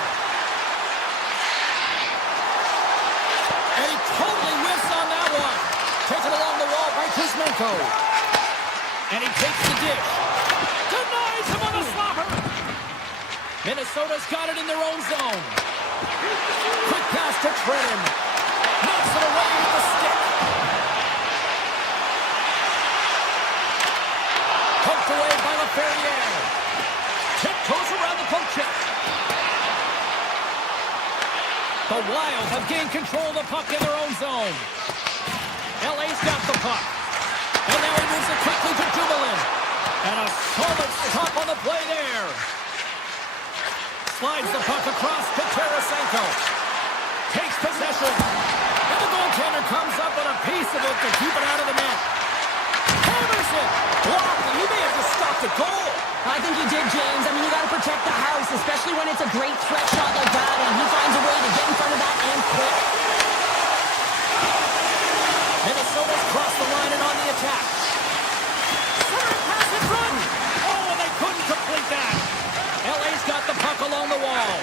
And he totally whiffs on that one. Taken along the wall by Kuzmenko. And he takes the dish. Denies him on the slapper. Minnesota's got it in their own zone. Quick pass to Trenton. Knocks it away with the stick. control of the puck in their own zone. LA's got the puck. And now he moves it quickly to Dumoulin. And a solid stop on the play there. Slides the puck across to Tarasenko. Takes possession. And the goaltender comes up with a piece of it to keep it out of the net. Hammers it. Blocked. He may have just stopped the goal. I think he did, James. I mean, you got to protect the house, especially when it's a great threat shot like that, and he finds a way to get in front of that and quick. Minnesota's crossed the line and on the attack. Center pass in front. Oh, and they couldn't complete that. LA's got the puck along the wall.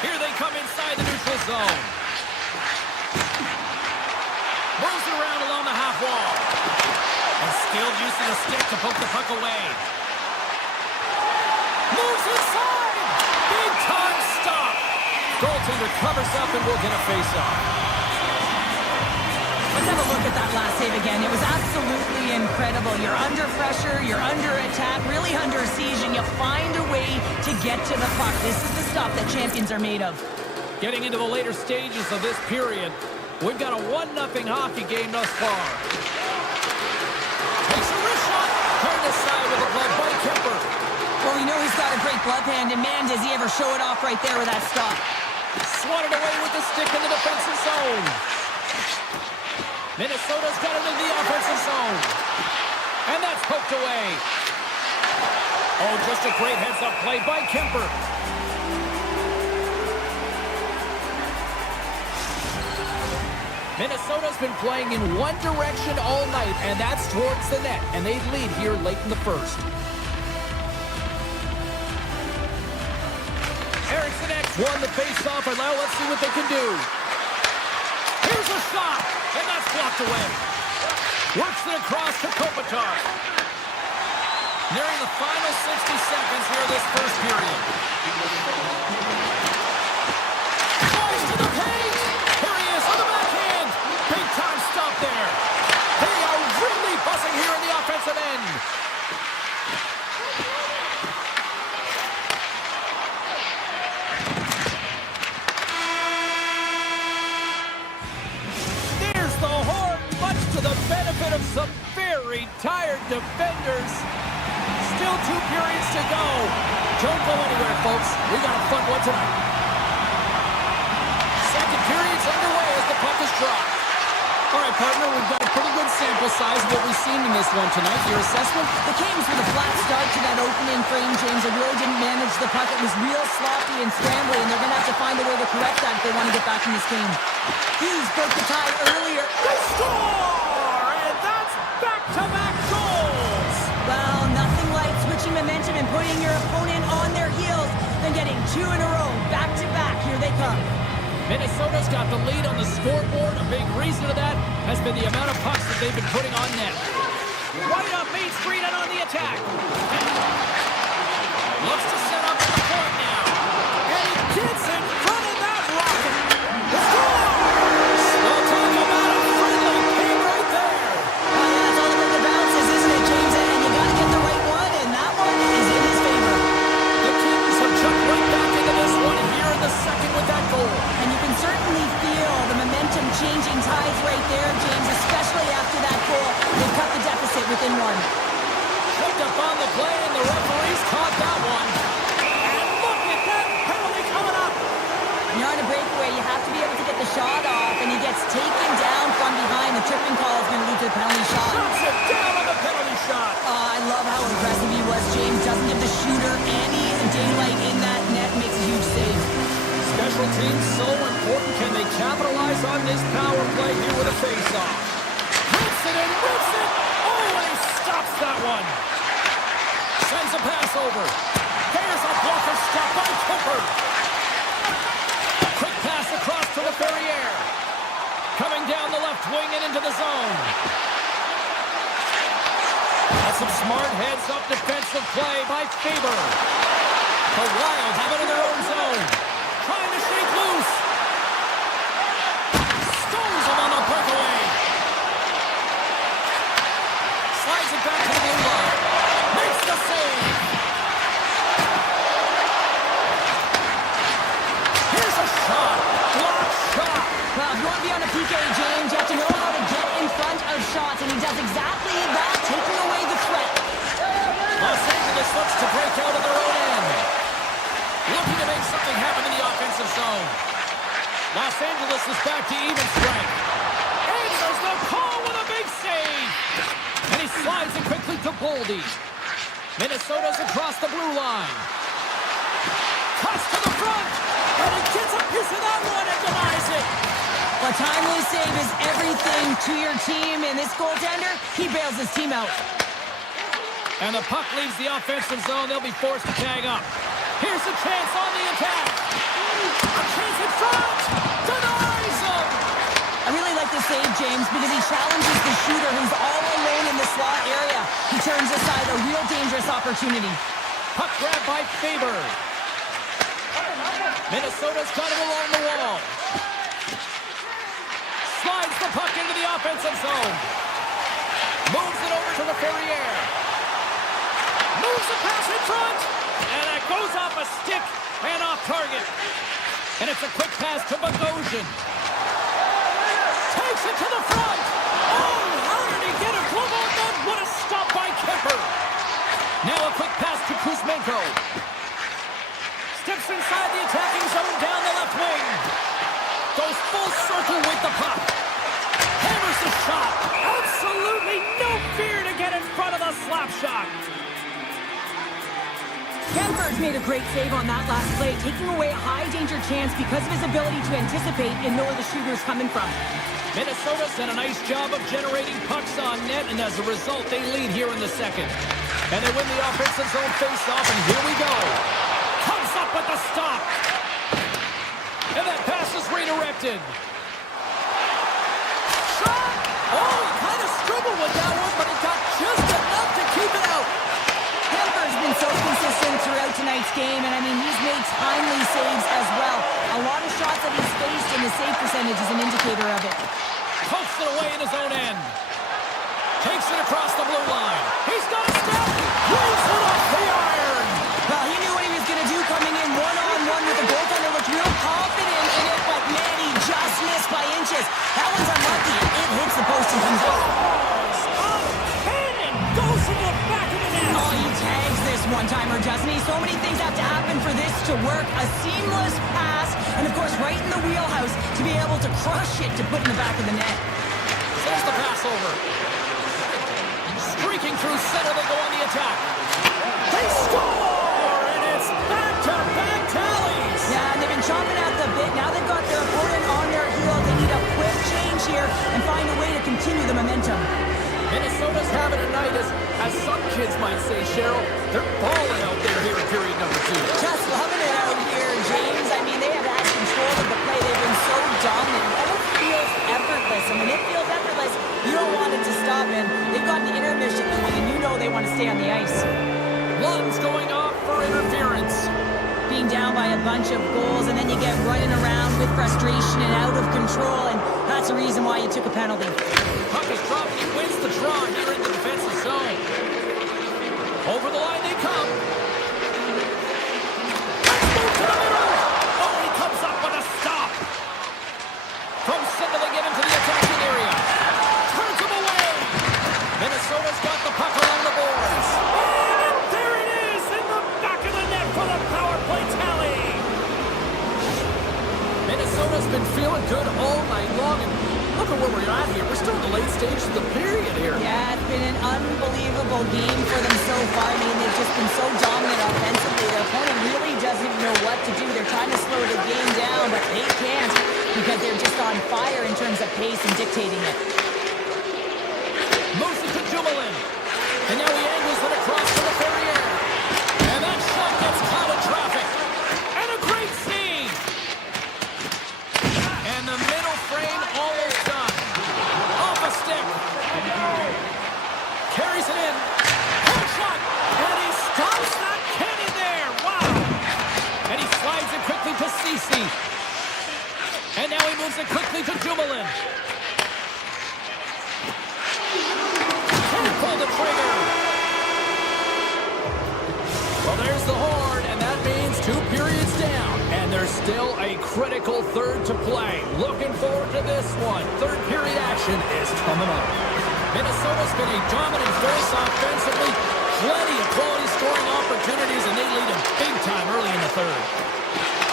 Here they come inside the neutral zone. Moves it around along the half wall. And skilled use of the stick to poke the puck away. Moves inside. Big time stop. Goaltender covers up and will get a face-off. Let's have a look at that last save again. It was absolutely incredible. You're under pressure, you're under attack, really under siege, and you find a way to get to the puck. This is the stuff that champions are made of. Getting into the later stages of this period, we've got a 1-0 hockey game thus far. Takes a wrist shot. Turned aside with a glove by Kemper. Well, you know he's got a great glove hand, and man, does he ever show it off right there with that stop. Swatted away with the stick in the defensive zone. Minnesota's got it in the offensive zone. And that's poked away. Oh, just a great heads-up play by Kemper. Minnesota's been playing in one direction all night, and that's towards the net. And they lead here late in the first. Eriksson X won the face-off, and now let's see what they can do. Here's a shot, and that's blocked away. Works it across to Kopitar. Nearing the final 60 seconds here this first period. Tries to the paint. Here he is on the backhand. Big time stop there. They are really buzzing here in the offensive end. There's the horn, much to the benefit of some very tired defenders. Still 2 periods to go. Don't go anywhere, folks. We got a fun one tonight. Second period's underway as the puck is dropped. All right, partner, we've got a pretty good sample size of what we've seen in this one tonight. Your assessment? The Kings with a flat start to that opening frame, James. They really didn't manage the puck. It was real sloppy and scrambly, and they're going to have to find a way to correct that if they want to get back in this game. Hughes broke the tie earlier. They score! And that's back-to-back goals! Well, nothing like switching momentum and putting your opponent on their heels than getting 2 in a row, back-to-back. Here they come. Minnesota's got the lead on the scoreboard. A big reason of that has been the amount of pucks that they've been putting on net. Right up Main Street and on the attack. Looks to set up at the point now. And he gets in front of that rocket. Scores! We'll talk about a friendly game right there. That's all about the bounces, isn't it, James? And you got to get the right one, and that one is in his favor. The Kings have jumped right back into this one here in the second with that goal. And you can certainly feel the momentum changing tides right there, James, especially after that goal. They've cut the deficit within one. Hooked up on the play, and the referees caught that one. And look at that penalty coming up. When you're on a breakaway, you have to be able to get the shot off, and he gets taken down from behind. The tripping call is going to lead to a penalty shot. Shuts it down on the penalty shot. I love how aggressive he was, James. Doesn't give the shooter any daylight in that net. Makes a huge save. Special teams so important. Can they capitalize on this power play here with a face-off? Hits it and whips it. Oh, and he stops that one. Sends a pass over. There's a blocker stop by Kemper. Quick pass across to LaFerriere. Coming down the left wing and into the zone. That's some smart heads-up defensive play by Faber. The Wild have it in their own zone. Trying to shake loose. Stones him on the breakaway. Slides it back to the blue line. Makes the save. Here's a shot. Block shot. want to be on a PK, James, you have to know how to get in front of shots, and he does exactly that, taking away the threat. Los Angeles looks to break out of their own end. Looking to make something happen in the offensive zone. Los Angeles is back to even strength. And there's the call with a big save. And he slides it quickly to Boldy. Minnesota's across the blue line. Cuts to the front. And he gets a piece of that one and denies it. A timely save is everything to your team, and this goaltender, he bails his team out. And the puck leaves the offensive zone. They'll be forced to tag up. Here's a chance on the attack. A chance in front. Denies him. I really like the save, James, because he challenges the shooter who's all alone in the slot area. He turns aside a real dangerous opportunity. Puck grab by Faber. Minnesota's got it along the wall. Slides the puck into the offensive zone. Moves it over to the Ferrier. Moves the pass in front. And it goes off a stick and off target. And it's a quick pass to Bogosian. Takes it to the front. Oh, how did he get a glove on that? What a stop by Kemper. Now a quick pass to Kuzmenko. Steps inside the attacking zone down the left wing. Goes full circle with the puck. Hammers the shot. Absolutely no fear to get in front of the slap shot. Kemper's made a great save on that last play, taking away a high-danger chance because of his ability to anticipate and know where the shooter's coming from. Minnesota's done a nice job of generating pucks on net, and as a result, they lead here in the second. And they win the offensive zone face-off, and here we go. Comes up with the stop. And that pass is redirected. Shot! Oh, he kind of struggled with that one, but it got just enough to keep it out. Kemper's been so consistent throughout tonight's game, and I mean, he's made timely saves as well. A lot of shots that he's faced, and his save percentage is an indicator of it. Pokes it away in his own end. Takes it across the blue line. He's got a step. Rolls it off the iron. Well, he knew what he was going to do coming in one-on-one with the goaltender, looked real confident in it, but man, he just missed by inches. That one's unlucky. It hits the post and comes out. Cannon goes to the back of the net. Oh, he tags this one-timer, doesn't he? So many things have to happen for this to work. A seamless pass, and of course, right in the wheelhouse to be able to crush it to put in the back of the net. Sends the pass over. Streaking through center, they go on the attack. They score, and it's back-to-back tallies. Yeah, and they've been chomping at the bit. Now they've got their opponent on their heels. They need a quick change here and find a way to continue the momentum. Minnesota's having a night, as some kids might say, Cheryl. They're balling out there here in period number 2. Just loving it out here, James. I mean, they have had control of the play. They've been so dominant. And it feels effortless. And when it feels effortless, you don't want it to stop. And they've got an intermission going, and you know they want to stay on the ice. Lungs going off for interference. Being down by a bunch of goals, and then you get running around with frustration and out of control, and that's the reason why you took a penalty. Puck is dropped. He wins the draw here in the defensive zone. Over the line they come. Let's move to the middle. Oh, he comes up with a stop. From center, they get into the attacking area. Turns him away. Minnesota's got the puck along the boards. And there it is in the back of the net for the power play tally. Minnesota's been feeling good all night long, and look at where we're at here. We're still in the late stages of the period here. Yeah, it's been an unbelievable game for them so far. I mean, they've just been so dominant offensively. Their opponent really doesn't know what to do. They're trying to slow the game down, but they can't because they're just on fire in terms of pace and dictating it. Moves it to Jumelin. And now he angles it across to the Ferrier. And that shot gets caught in traffic. And a great save. And the middle frame almost done. Off a stick. Carries it in. Head shot. And he stops that cannon there. Wow. And he slides it quickly to Ceci. And now he moves it quickly to Jumelin. Can't pull the trigger. Well, there's the horn, and that means 2 periods down. And there's Still a critical third to play. Looking forward to this one. Third period action is coming up. Minnesota's been a dominant force offensively. Plenty of quality scoring opportunities, and they lead them big time early in the third.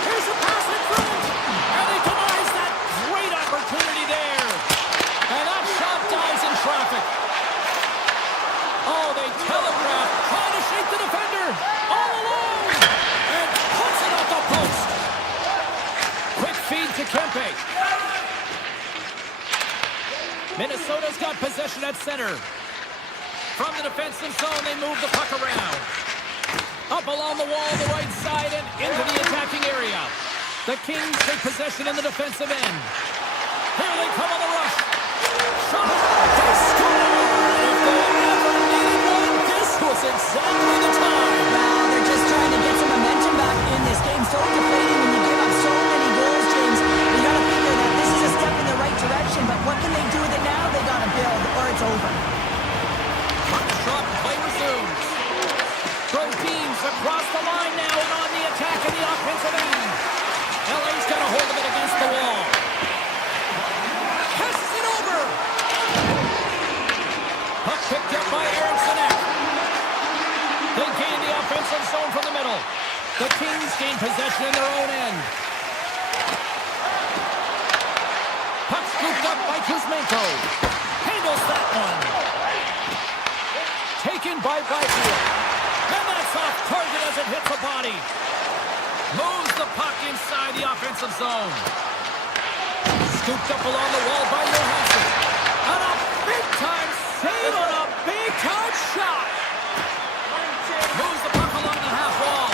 Here's a pass in front, and they denies that great opportunity there. And that shot dies in traffic. Oh, they telegraph, trying to shake the defender. All alone, and puts it off the post. Quick feed to Kempe. Minnesota's got possession at center. From the defensive zone, they move the puck around. Up along the wall, the right side, and into the attacking area. The Kings take possession in the defensive end. Here they come on the rush. Shot! They score! If they ever needed one, this was exactly the time. Well, they're just trying to get some momentum back in this game. So deflating when you give up so many goals, James. You got to figure that this is a step in the right direction, but what can they do with it now? They got to build, or it's over. Shot, play resumes. Throw teams across the line now and on the attack in the offensive end. LA's got a hold of it against the wall. Passes it over. Puck picked up by Eriksson. They gain the offensive zone from the middle. The Kings gain possession in their own end. Puck scooped up by Kuzmenko. Handles that one. Taken by Byfield. And that's off target as it hits the body. Moves the puck inside the offensive zone. Scooped up along the wall by Johansson. And a big-time save on a big-time shot. Moves the puck along the half wall.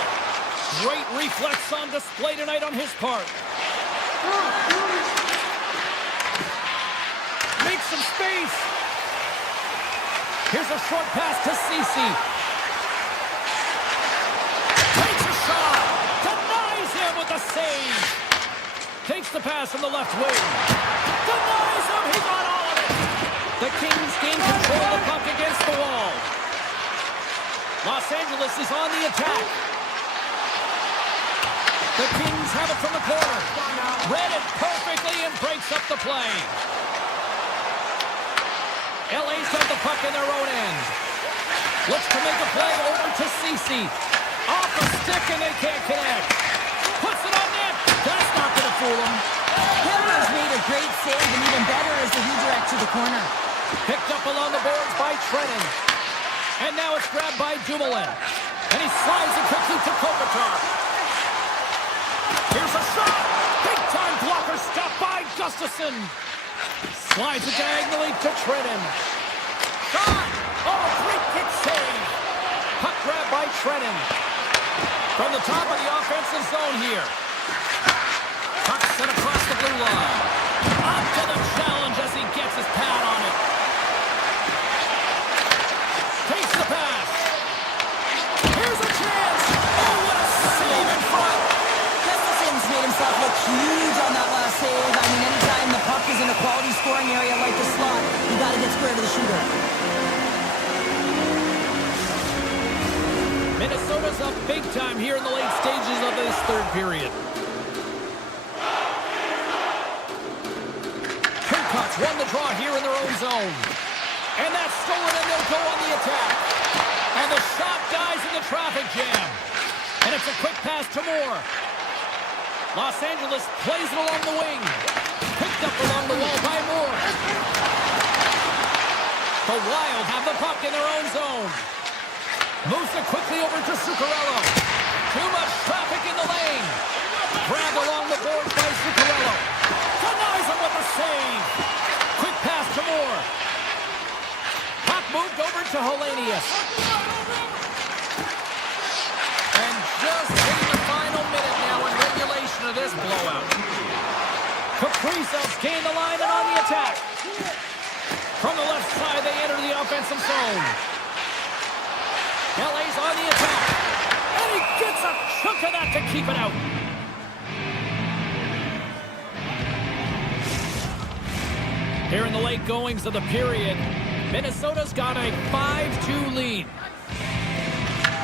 Great reflex on display tonight on his part. Makes some space. Here's a short pass to Ceci. Takes a shot. Denies him with a save. Takes the pass from the left wing. Denies him. He got all of it. The Kings gain control of the puck against the wall. Los Angeles is on the attack. The Kings have it from the corner. Read it perfectly and breaks up the play. LA's got the puck in their own end. Looks to make a play over to Ceci. Off the stick and they can't connect. Puts it on net. That's not going to fool him. Hiller's made a great save, and even better is the redirect to the corner. Picked up along the boards by Trennan. And now it's grabbed by Dumoulin. And he slides it quickly to Kopitar. Here's a shot. Big time blocker stop by Gustafsson. Slides it diagonally to Trennan. Shot! Oh, great kick save. Puck grab by Trennan. From the top of the offensive zone here. Puck sent across the blue line. Up to the challenge as he gets his pad on it. Takes the pass. Here's a chance. Oh, what a save in front. Gustafsson's made himself look huge on that last save. I mean, anytime the puck is in a quality scoring area like the slot, you got to get square to the shooter. Minnesota's up big time here in the late stages of this third period. Turcotte's won the draw here in their own zone. And that's stolen, and they'll go on the attack. And the shot dies in the traffic jam. And it's a quick pass to Moore. Los Angeles plays it along the wing. Picked up along the wall by Moore. The Wild have the puck in their own zone. Moves it quickly over to Zuccarello. Too much traffic in the lane. Grabbed along the boards by Zuccarello. Denies him with a save. Quick pass to Moore. Puck moved over to Hellenius. And just hitting the final minute now in regulation of this blowout. Kaprizov's gained the line and on the attack. From the left side, they enter the offensive zone. LA's on the attack. And he gets a chunk of that to keep it out. Here in the late goings of the period, Minnesota's got a 5-2 lead.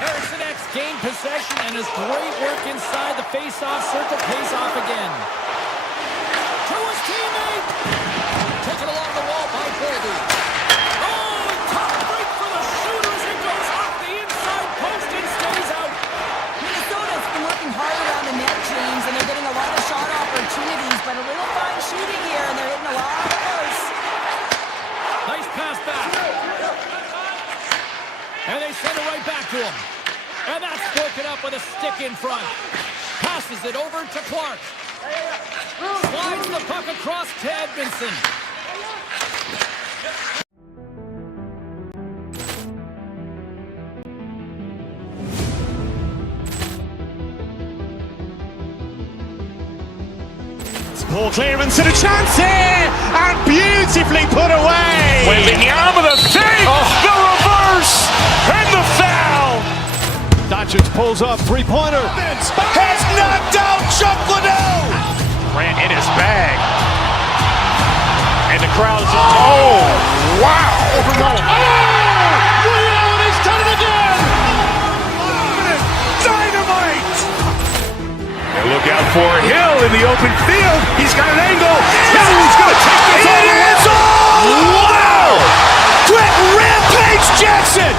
Eriksson gained possession, and his great work inside the face-off circle pays off again. To his teammate! Taken along the wall by Goldie. Oh, top break for the shooter as it goes off the inside post and stays out. Minnesota's been working hard around the net, James, and they're getting a lot of shot opportunities, but a little fine shooting here, and they're hitting a lot of those. Nice pass back. And they send it right back to him. And that's broken up with a stick in front. Passes it over to Clark. Slides the puck across to Edmondson. Ball clearance and a chance here, and beautifully put away. Wembenyama the save, the reverse, and the foul. Doncic pulls up, three-pointer. Has knocked out Chuck Liddell. Grant in his bag. And the crowd's oh, wow. He's done it again. Dynamite. And look out for Hill in the open field. He's got an angle. Hill's going to take this all the way. Wow! Brett Rampage Jackson.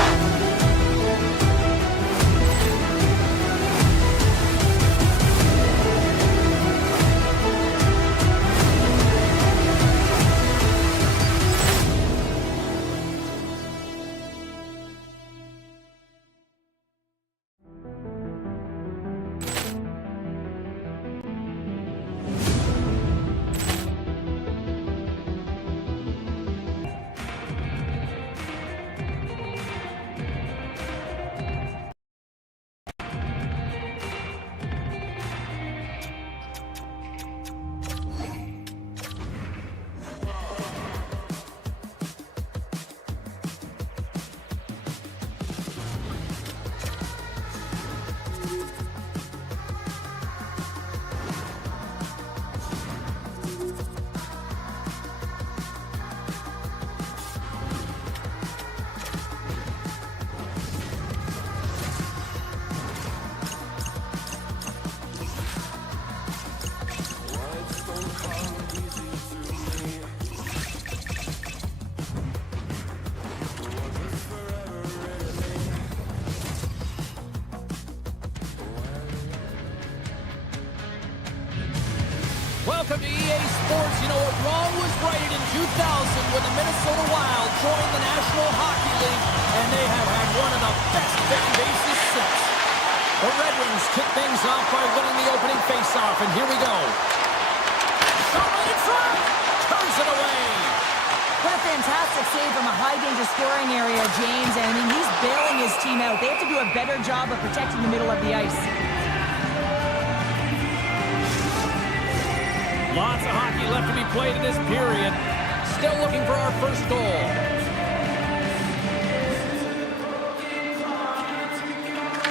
Welcome to EA Sports. You know what wrong was righted in 2000 when the Minnesota Wild joined the National Hockey League, and they have had one of the best fan bases since. The Red Wings kick things off by winning the opening faceoff, and here we go. Shot right in front. Turns it away. What a fantastic save from a high-danger scoring area, James. And I mean, he's bailing his team out. They have to do a better job of protecting the middle of the ice. Lots of hockey left to be played in this period. Still looking for our first goal.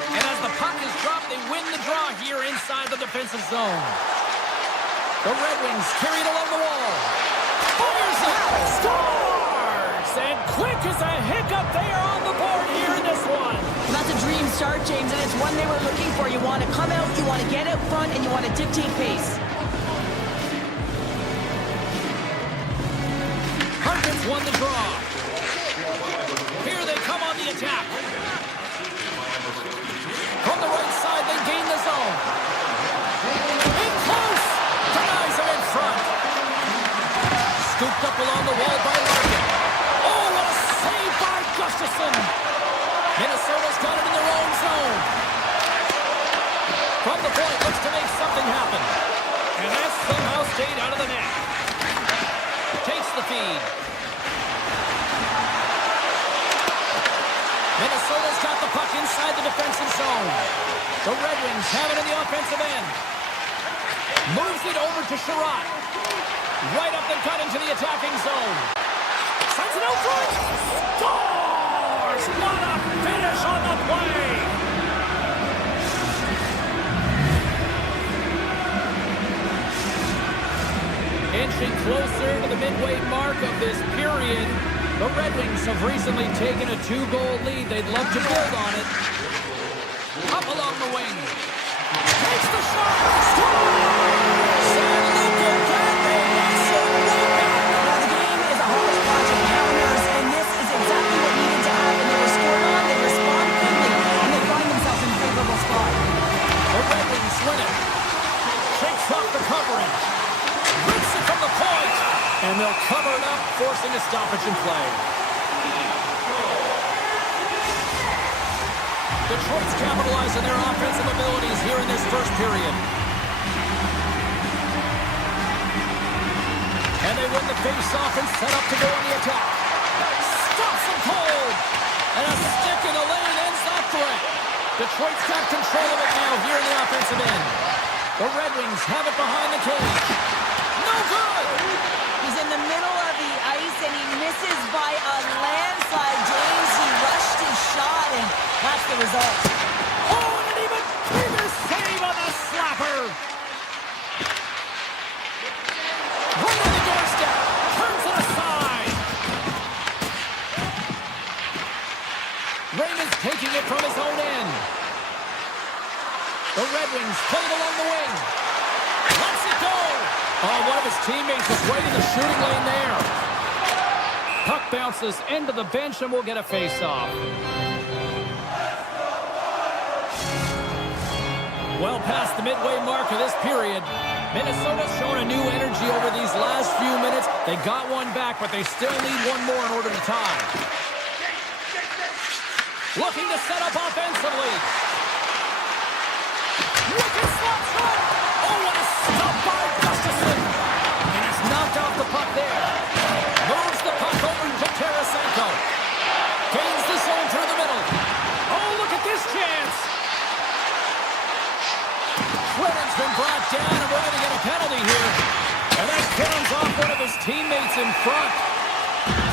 And as the puck is dropped, they win the draw here inside the defensive zone. The Red Wings carry it along the wall. Fires it! Scores! And quick as a hiccup, they are on the board here in this one. Well, that's a dream start, James, and it's one they were looking for. You want to come out, you want to get out front, and you want to dictate pace. Won the draw. Here they come on the attack. From the right side, they gain the zone. In close. Denies him in front. Scooped up along the wall by Larkin. Oh, what a save by Gustafson. Minnesota's got it in their own zone. From the point, looks to make something happen. And that somehow stayed out of the net. Takes the feed. Minnesota's got the puck inside the defensive zone. The Red Wings have it in the offensive end. Moves it over to Sherratt. Right up the cut into the attacking zone. Sends it out front. Scores! What a finish on the play! Inching closer to the midway mark of this period. The Red Wings have recently taken a 2-goal lead. They'd love to build on it. Up along the wing. Takes the shot. Scores! San Luca Grande wants it right back. Now, the game is a hodgepodge of counters, and this is exactly what needed to happen. They were scored on, they respond quickly, and they find themselves in a favorable spot. The Red Wings win it. Shakes off the coverage. Rips it from the point. And they'll cover it up, forcing a stoppage in play. Detroit's capitalized on their offensive abilities here in this first period. And they win the face-off and set up to go on the attack. Stops them cold. And a stick in the lane ends that threat. Detroit's got control of it now here in the offensive end. The Red Wings have it behind the cage. No good! He's in the middle of the ice, and he misses by a landslide. James, he rushed his shot, and that's the result. Oh, and an even bigger save on the slapper! Right on the doorstep. Turns it aside. Raymond's taking it from his own end. The Red Wings play it along the wing. Lets it go. Oh, one of his teammates is right in the shooting lane there. Puck bounces into the bench and we'll get a face-off. Well past the midway mark of this period, Minnesota's shown a new energy over these last few minutes. They got one back, but they still need one more in order to tie. Looking to set up offensively. Wicked slap shot! Oh, what a stop by Gustafsson! And he's knocked off the puck there. Moves the puck over to Tarasenko. Gains the zone through the middle. Oh, look at this chance! Fredden's been brought down, and we're going to get a penalty here. And that comes off one of his teammates in front.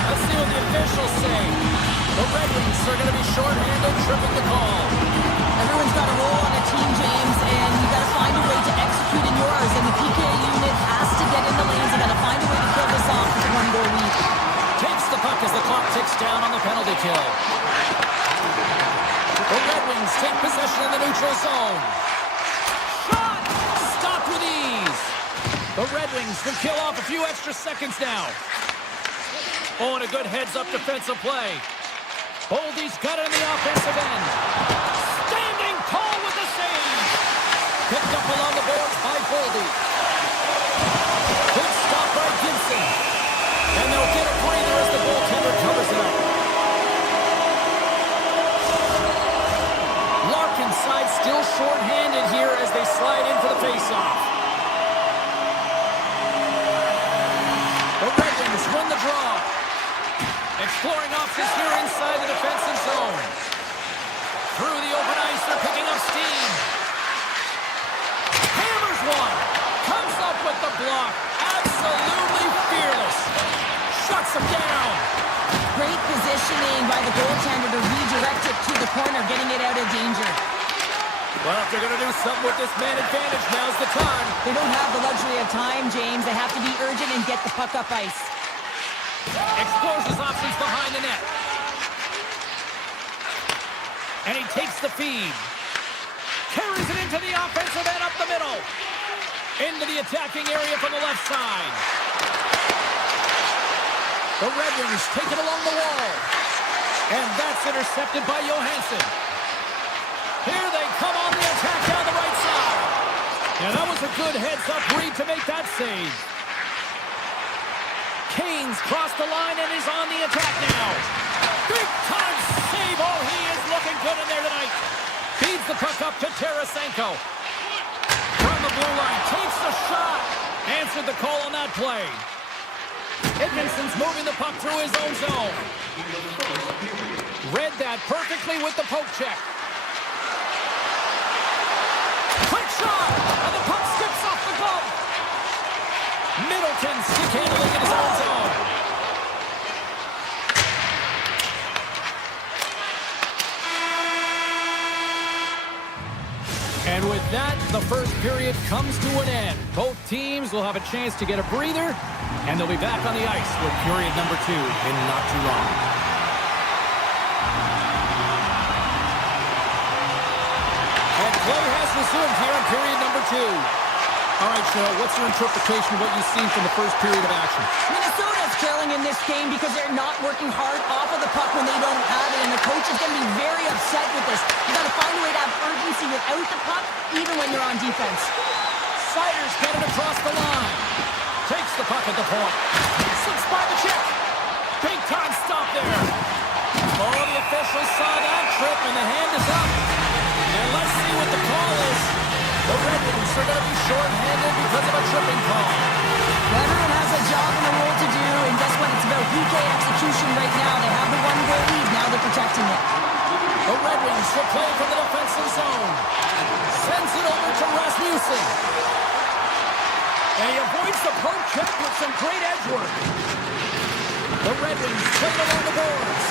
Let's see what the officials say. The Red Wings are going to be shorthanded, tripping the call. Everyone's got a role on a team, James, and you got to find a way to execute in yours. And the PK unit has to get in the lanes. You got to find a way to kill this off with a one-goal lead. Takes the puck as the clock ticks down on the penalty kill. The Red Wings take possession in the neutral zone. Shot! Stopped with ease. The Red Wings can kill off a few extra seconds now. Oh, and a good heads-up defensive play. Boldy's got it in the offensive end. Standing tall with the save. Picked up along the boards by Boldy. Good stop by Gibson. And they'll get a breather as the goaltender covers it up. Larkin's side still short-handed here as they slide in for the face-off. The Red Wings win the draw. Exploring options here inside the defensive zone. Through the open ice, they're picking up steam. Hammers one. Comes up with the block. Absolutely fearless. Shuts him down. Great positioning by the goaltender to redirect it to the corner, getting it out of danger. Well, if they're going to do something with this man advantage, now's the time. They don't have the luxury of time, James. They have to be urgent and get the puck up ice. Explores his options behind the net. And he takes the feed. Carries it into the offensive end up the middle. Into the attacking area from the left side. The Red Wings take it along the wall. And that's intercepted by Johansson. Here they come on the attack down the right side. And that was a good heads-up read to make that save. Kane's crossed the line and is on the attack now. Big-time save. Oh, he is looking good in there tonight. Feeds the puck up to Tarasenko. From the blue line, takes the shot. Answered the call on that play. Edmondson's moving the puck through his own zone. Read that perfectly with the poke check. Quick shot! And the puck skips off the glove. Middleton stick handling in his own zone. And with that, the first period comes to an end. Both teams will have a chance to get a breather, and they'll be back on the ice with period number 2 in not too long. Play has resumed here in period number 2. All right, Cheryl, what's your interpretation of what you've seen from the first period of action? Minnesota's trailing in this game because they're not working hard off of the puck when they don't have it, and the coach is going to be very upset with this. You got to find a way to have urgency without the puck, even when you're on defense. Siders get it across the line. Takes the puck at the point. Slips by the check. Big time stop there. Oh, the officials saw that trip, and the hand is up. And let's see what the call is. The Red Wings are going to be short-handed because of a tripping call. Everyone has a job and a role to do, and guess what? It's about PK execution right now. They have the one-goal lead. Now they're protecting it. The Red Wings will play from the defensive zone. Sends it over to Rasmussen. And he avoids the poke check with some great edge work. The Red Wings play it along the boards.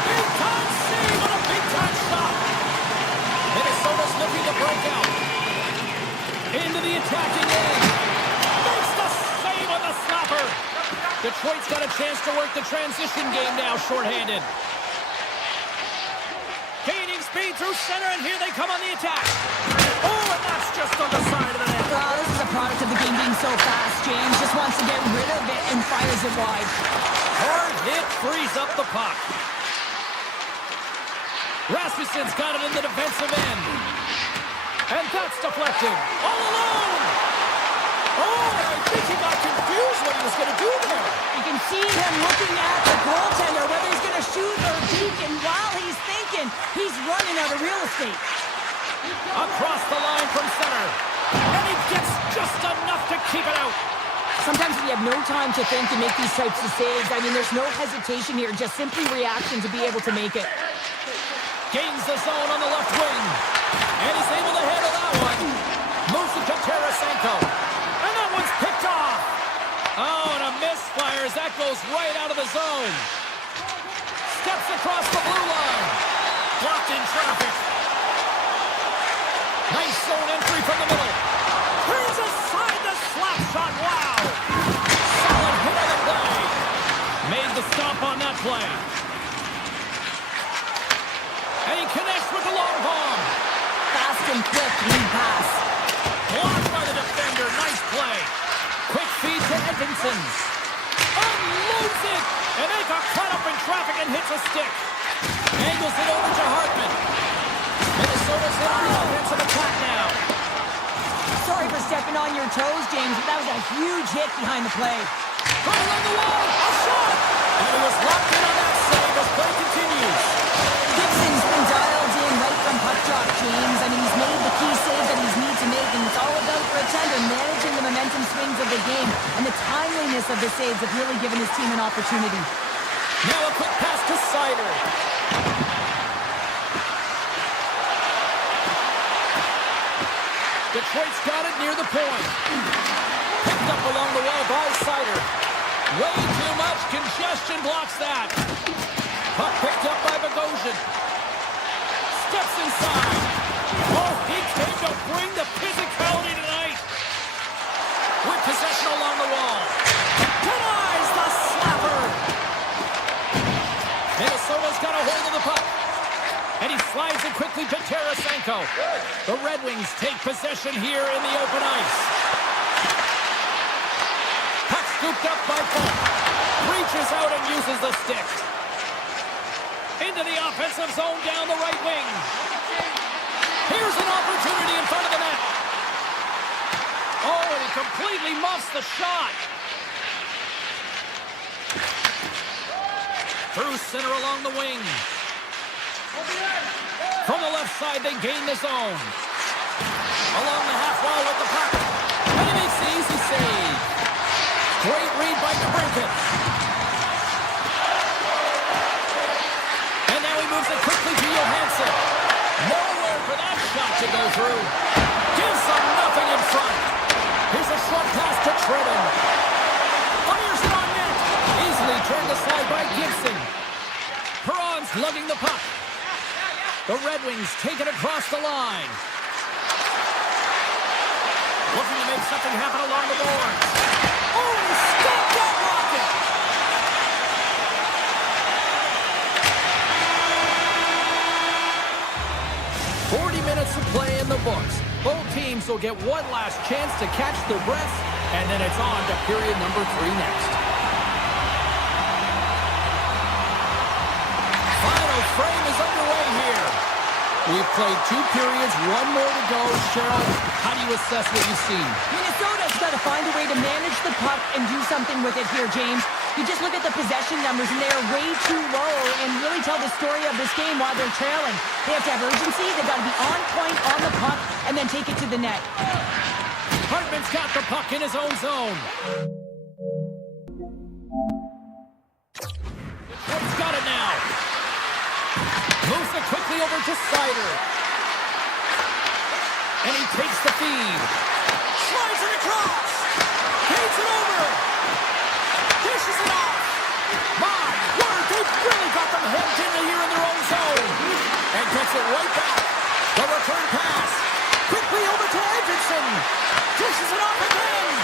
Big time save on a big time shot. Minnesota's looking to break out. Into the attacking end. Makes the save on the slapper. Detroit's got a chance to work the transition game now, shorthanded. Gaining speed through center, and here they come on the attack. Oh, and that's just on the side of the net. This is a product of the game being so fast. James just wants to get rid of it and fires it wide. Hard hit frees up the puck. Rasmussen's got it in the defensive end. And that's deflected. All alone. Oh, I think he got confused what he was going to do there. You can see him looking at the goaltender, whether he's going to shoot or peek, and while he's thinking, he's running out of real estate. Across the line from center. And he gets just enough to keep it out. Sometimes we have no time to think and make these types of saves. I mean, there's no hesitation here, just simply reaction to be able to make it. Gains the zone on the left wing. And he's able to handle that one. Moves it to Tarasenko. And that one's picked off. Oh, and a misfire as that goes right out of the zone. Steps across the blue line. Blocked in traffic. Nice zone entry from the middle. Turns aside the slap shot. Wow. Solid hit on the play. Made the stop on that play. And he connects with the long bomb. Fast and quick lead pass. Blocked by the defender. Nice play. Quick feed to Edvinsson. Unloads it. And they got caught up in traffic and hits a stick. Angles it over to Hartman. Minnesota's in on the offensive attack now. Sorry for stepping on your toes, James, but that was a huge hit behind the play. Right along the wall. A shot. And he was locked in on that save as play continues. Gibson's been dialed in right from puck drop, James. I mean, he's made the key save that he's need to make, and it's all about for a tender managing the momentum swings of the game, and the timeliness of the saves have really given his team an opportunity. Now a quick pass to Sider. Detroit's got it near the point. Picked up along the wall by Sider. Way too much congestion blocks that. Puck picked up by Bogosian. Steps inside. Oh, he came to bring the physicality tonight. With possession along the wall. Denies the slapper. Minnesota's got a hold of the puck. And he slides it quickly to Tarasenko. The Red Wings take possession here in the open ice. Puck scooped up by Falk. Reaches out and uses the stick. Into the offensive zone down the right wing. Here's an opportunity in front of the net. Oh, and he completely muffs the shot. Through center along the wing. From the left side, they gain the zone. Along the half wall with the puck. And he makes the easy save. Great read by DeBrincat. And now he moves it quickly to Johansson. Nowhere for that shot to go through. Gives them nothing in front. Here's a short pass to Tredin. Fires it on net. Easily turned aside by Gibson. Perron's lugging the puck. The Red Wings take it across the line. Looking to make something happen along the boards. Oh, he stopped that rocket! 40 minutes of play in the books. Both teams will get one last chance to catch their breaths, and then it's on to period number 3 next. Final frame is underway here. We've played 2 periods, 1 more to go. Cheryl, how do you assess what you've seen? Minnesota's got to find a way to manage the puck and do something with it here, James. You just look at the possession numbers, and they are way too low and really tell the story of this game while they're trailing. They have to have urgency. They've got to be on point on the puck and then take it to the net. Hartman's got the puck in his own zone. Detroit's got it now. Moves it quickly over to Sider. And he takes the feed. Slides it across. Takes it over. Dishes it off. My word, they've really got them hemmed in here in their own zone. And gets it right back. The return pass. Quickly over to Edmondson. Dishes it off again.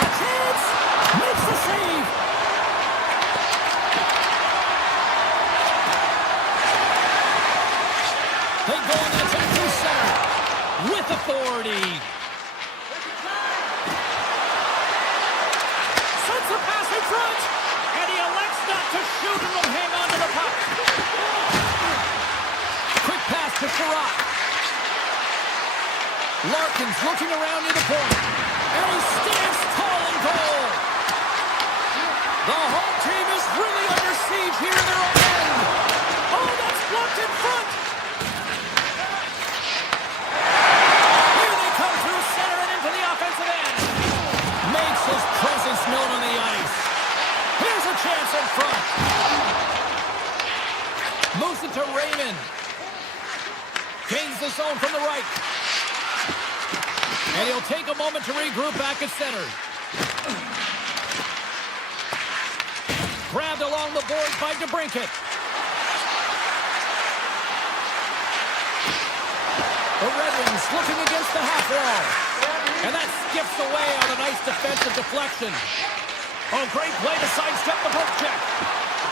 A chance. Makes the save. They go on the attack through center. With authority. Sends a pass in front. And he elects not to shoot and will hang on to the puck. Quick pass to Sherratt. Larkin's looking around near the point. And he stands tall in goal. The home team is really under siege here in their own end. Oh, that's blocked in front. Here they come through center and into the offensive end. Makes his presence known on the ice. Here's a chance in front. Moves it to Raymond. Gains the zone from the right. And he'll take a moment to regroup back at center. Grabbed along the boards by DeBrincat. The Red Wings looking against the half wall. And that skips away on a nice defensive deflection. Oh, great play to sidestep the poke check.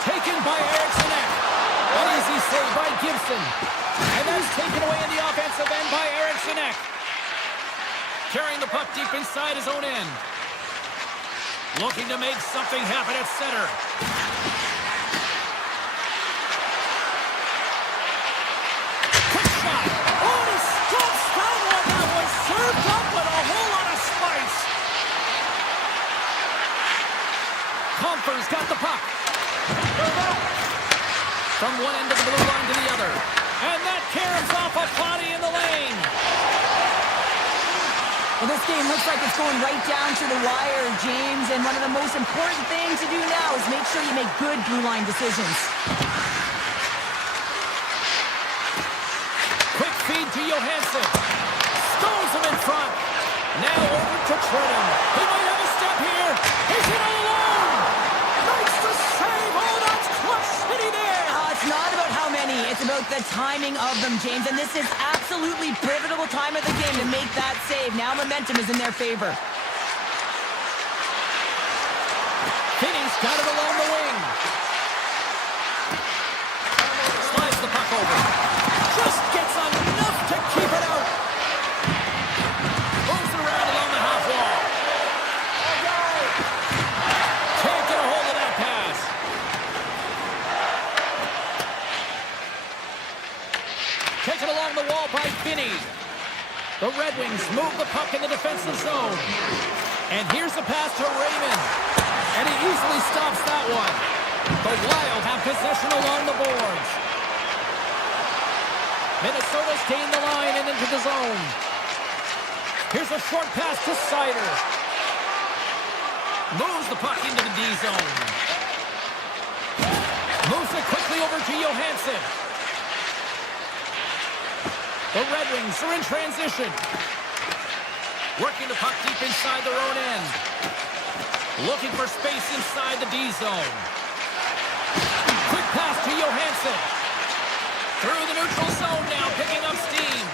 Taken by Eriksson. An easy save by Gibson. And that's taken away in the offensive end by Eriksson. Carrying the puck deep inside his own end. Looking to make something happen at center. Quick shot. Oh, he stops that one. That was served up with a whole lot of spice. Comfer's got the puck. From one end of the blue line to the other. And that caroms off a body in the lane. Well, this game looks like it's going right down to the wire, James, and one of the most important things to do now is make sure you make good blue line decisions. Quick feed to Johansson. Stones him in front. Now over to Trenton. He might have a step here. He's in all alone. Makes the save. Oh, that's clutch city there. It's not about how many. It's about the timing of them, James, and this is absolutely pivotal time of the game to make that save. Now momentum is in their favor. Finney's got it along the wing. Slides the puck over. Just gets enough to keep it out. Moves it around along the half wall. Can't get a hold of that pass. Taken along the wall by Finney. The Red Wings move the puck in the defensive zone. And here's the pass to Raymond. And he easily stops that one. The Wild have possession along the boards. Minnesota's gained the line and into the zone. Here's a short pass to Sider. Moves the puck into the D zone. Moves it quickly over to Johansson. The Red Wings are in transition. Working the puck deep inside their own end. Looking for space inside the D zone. Quick pass to Johansson. Through the neutral zone now, picking up steam.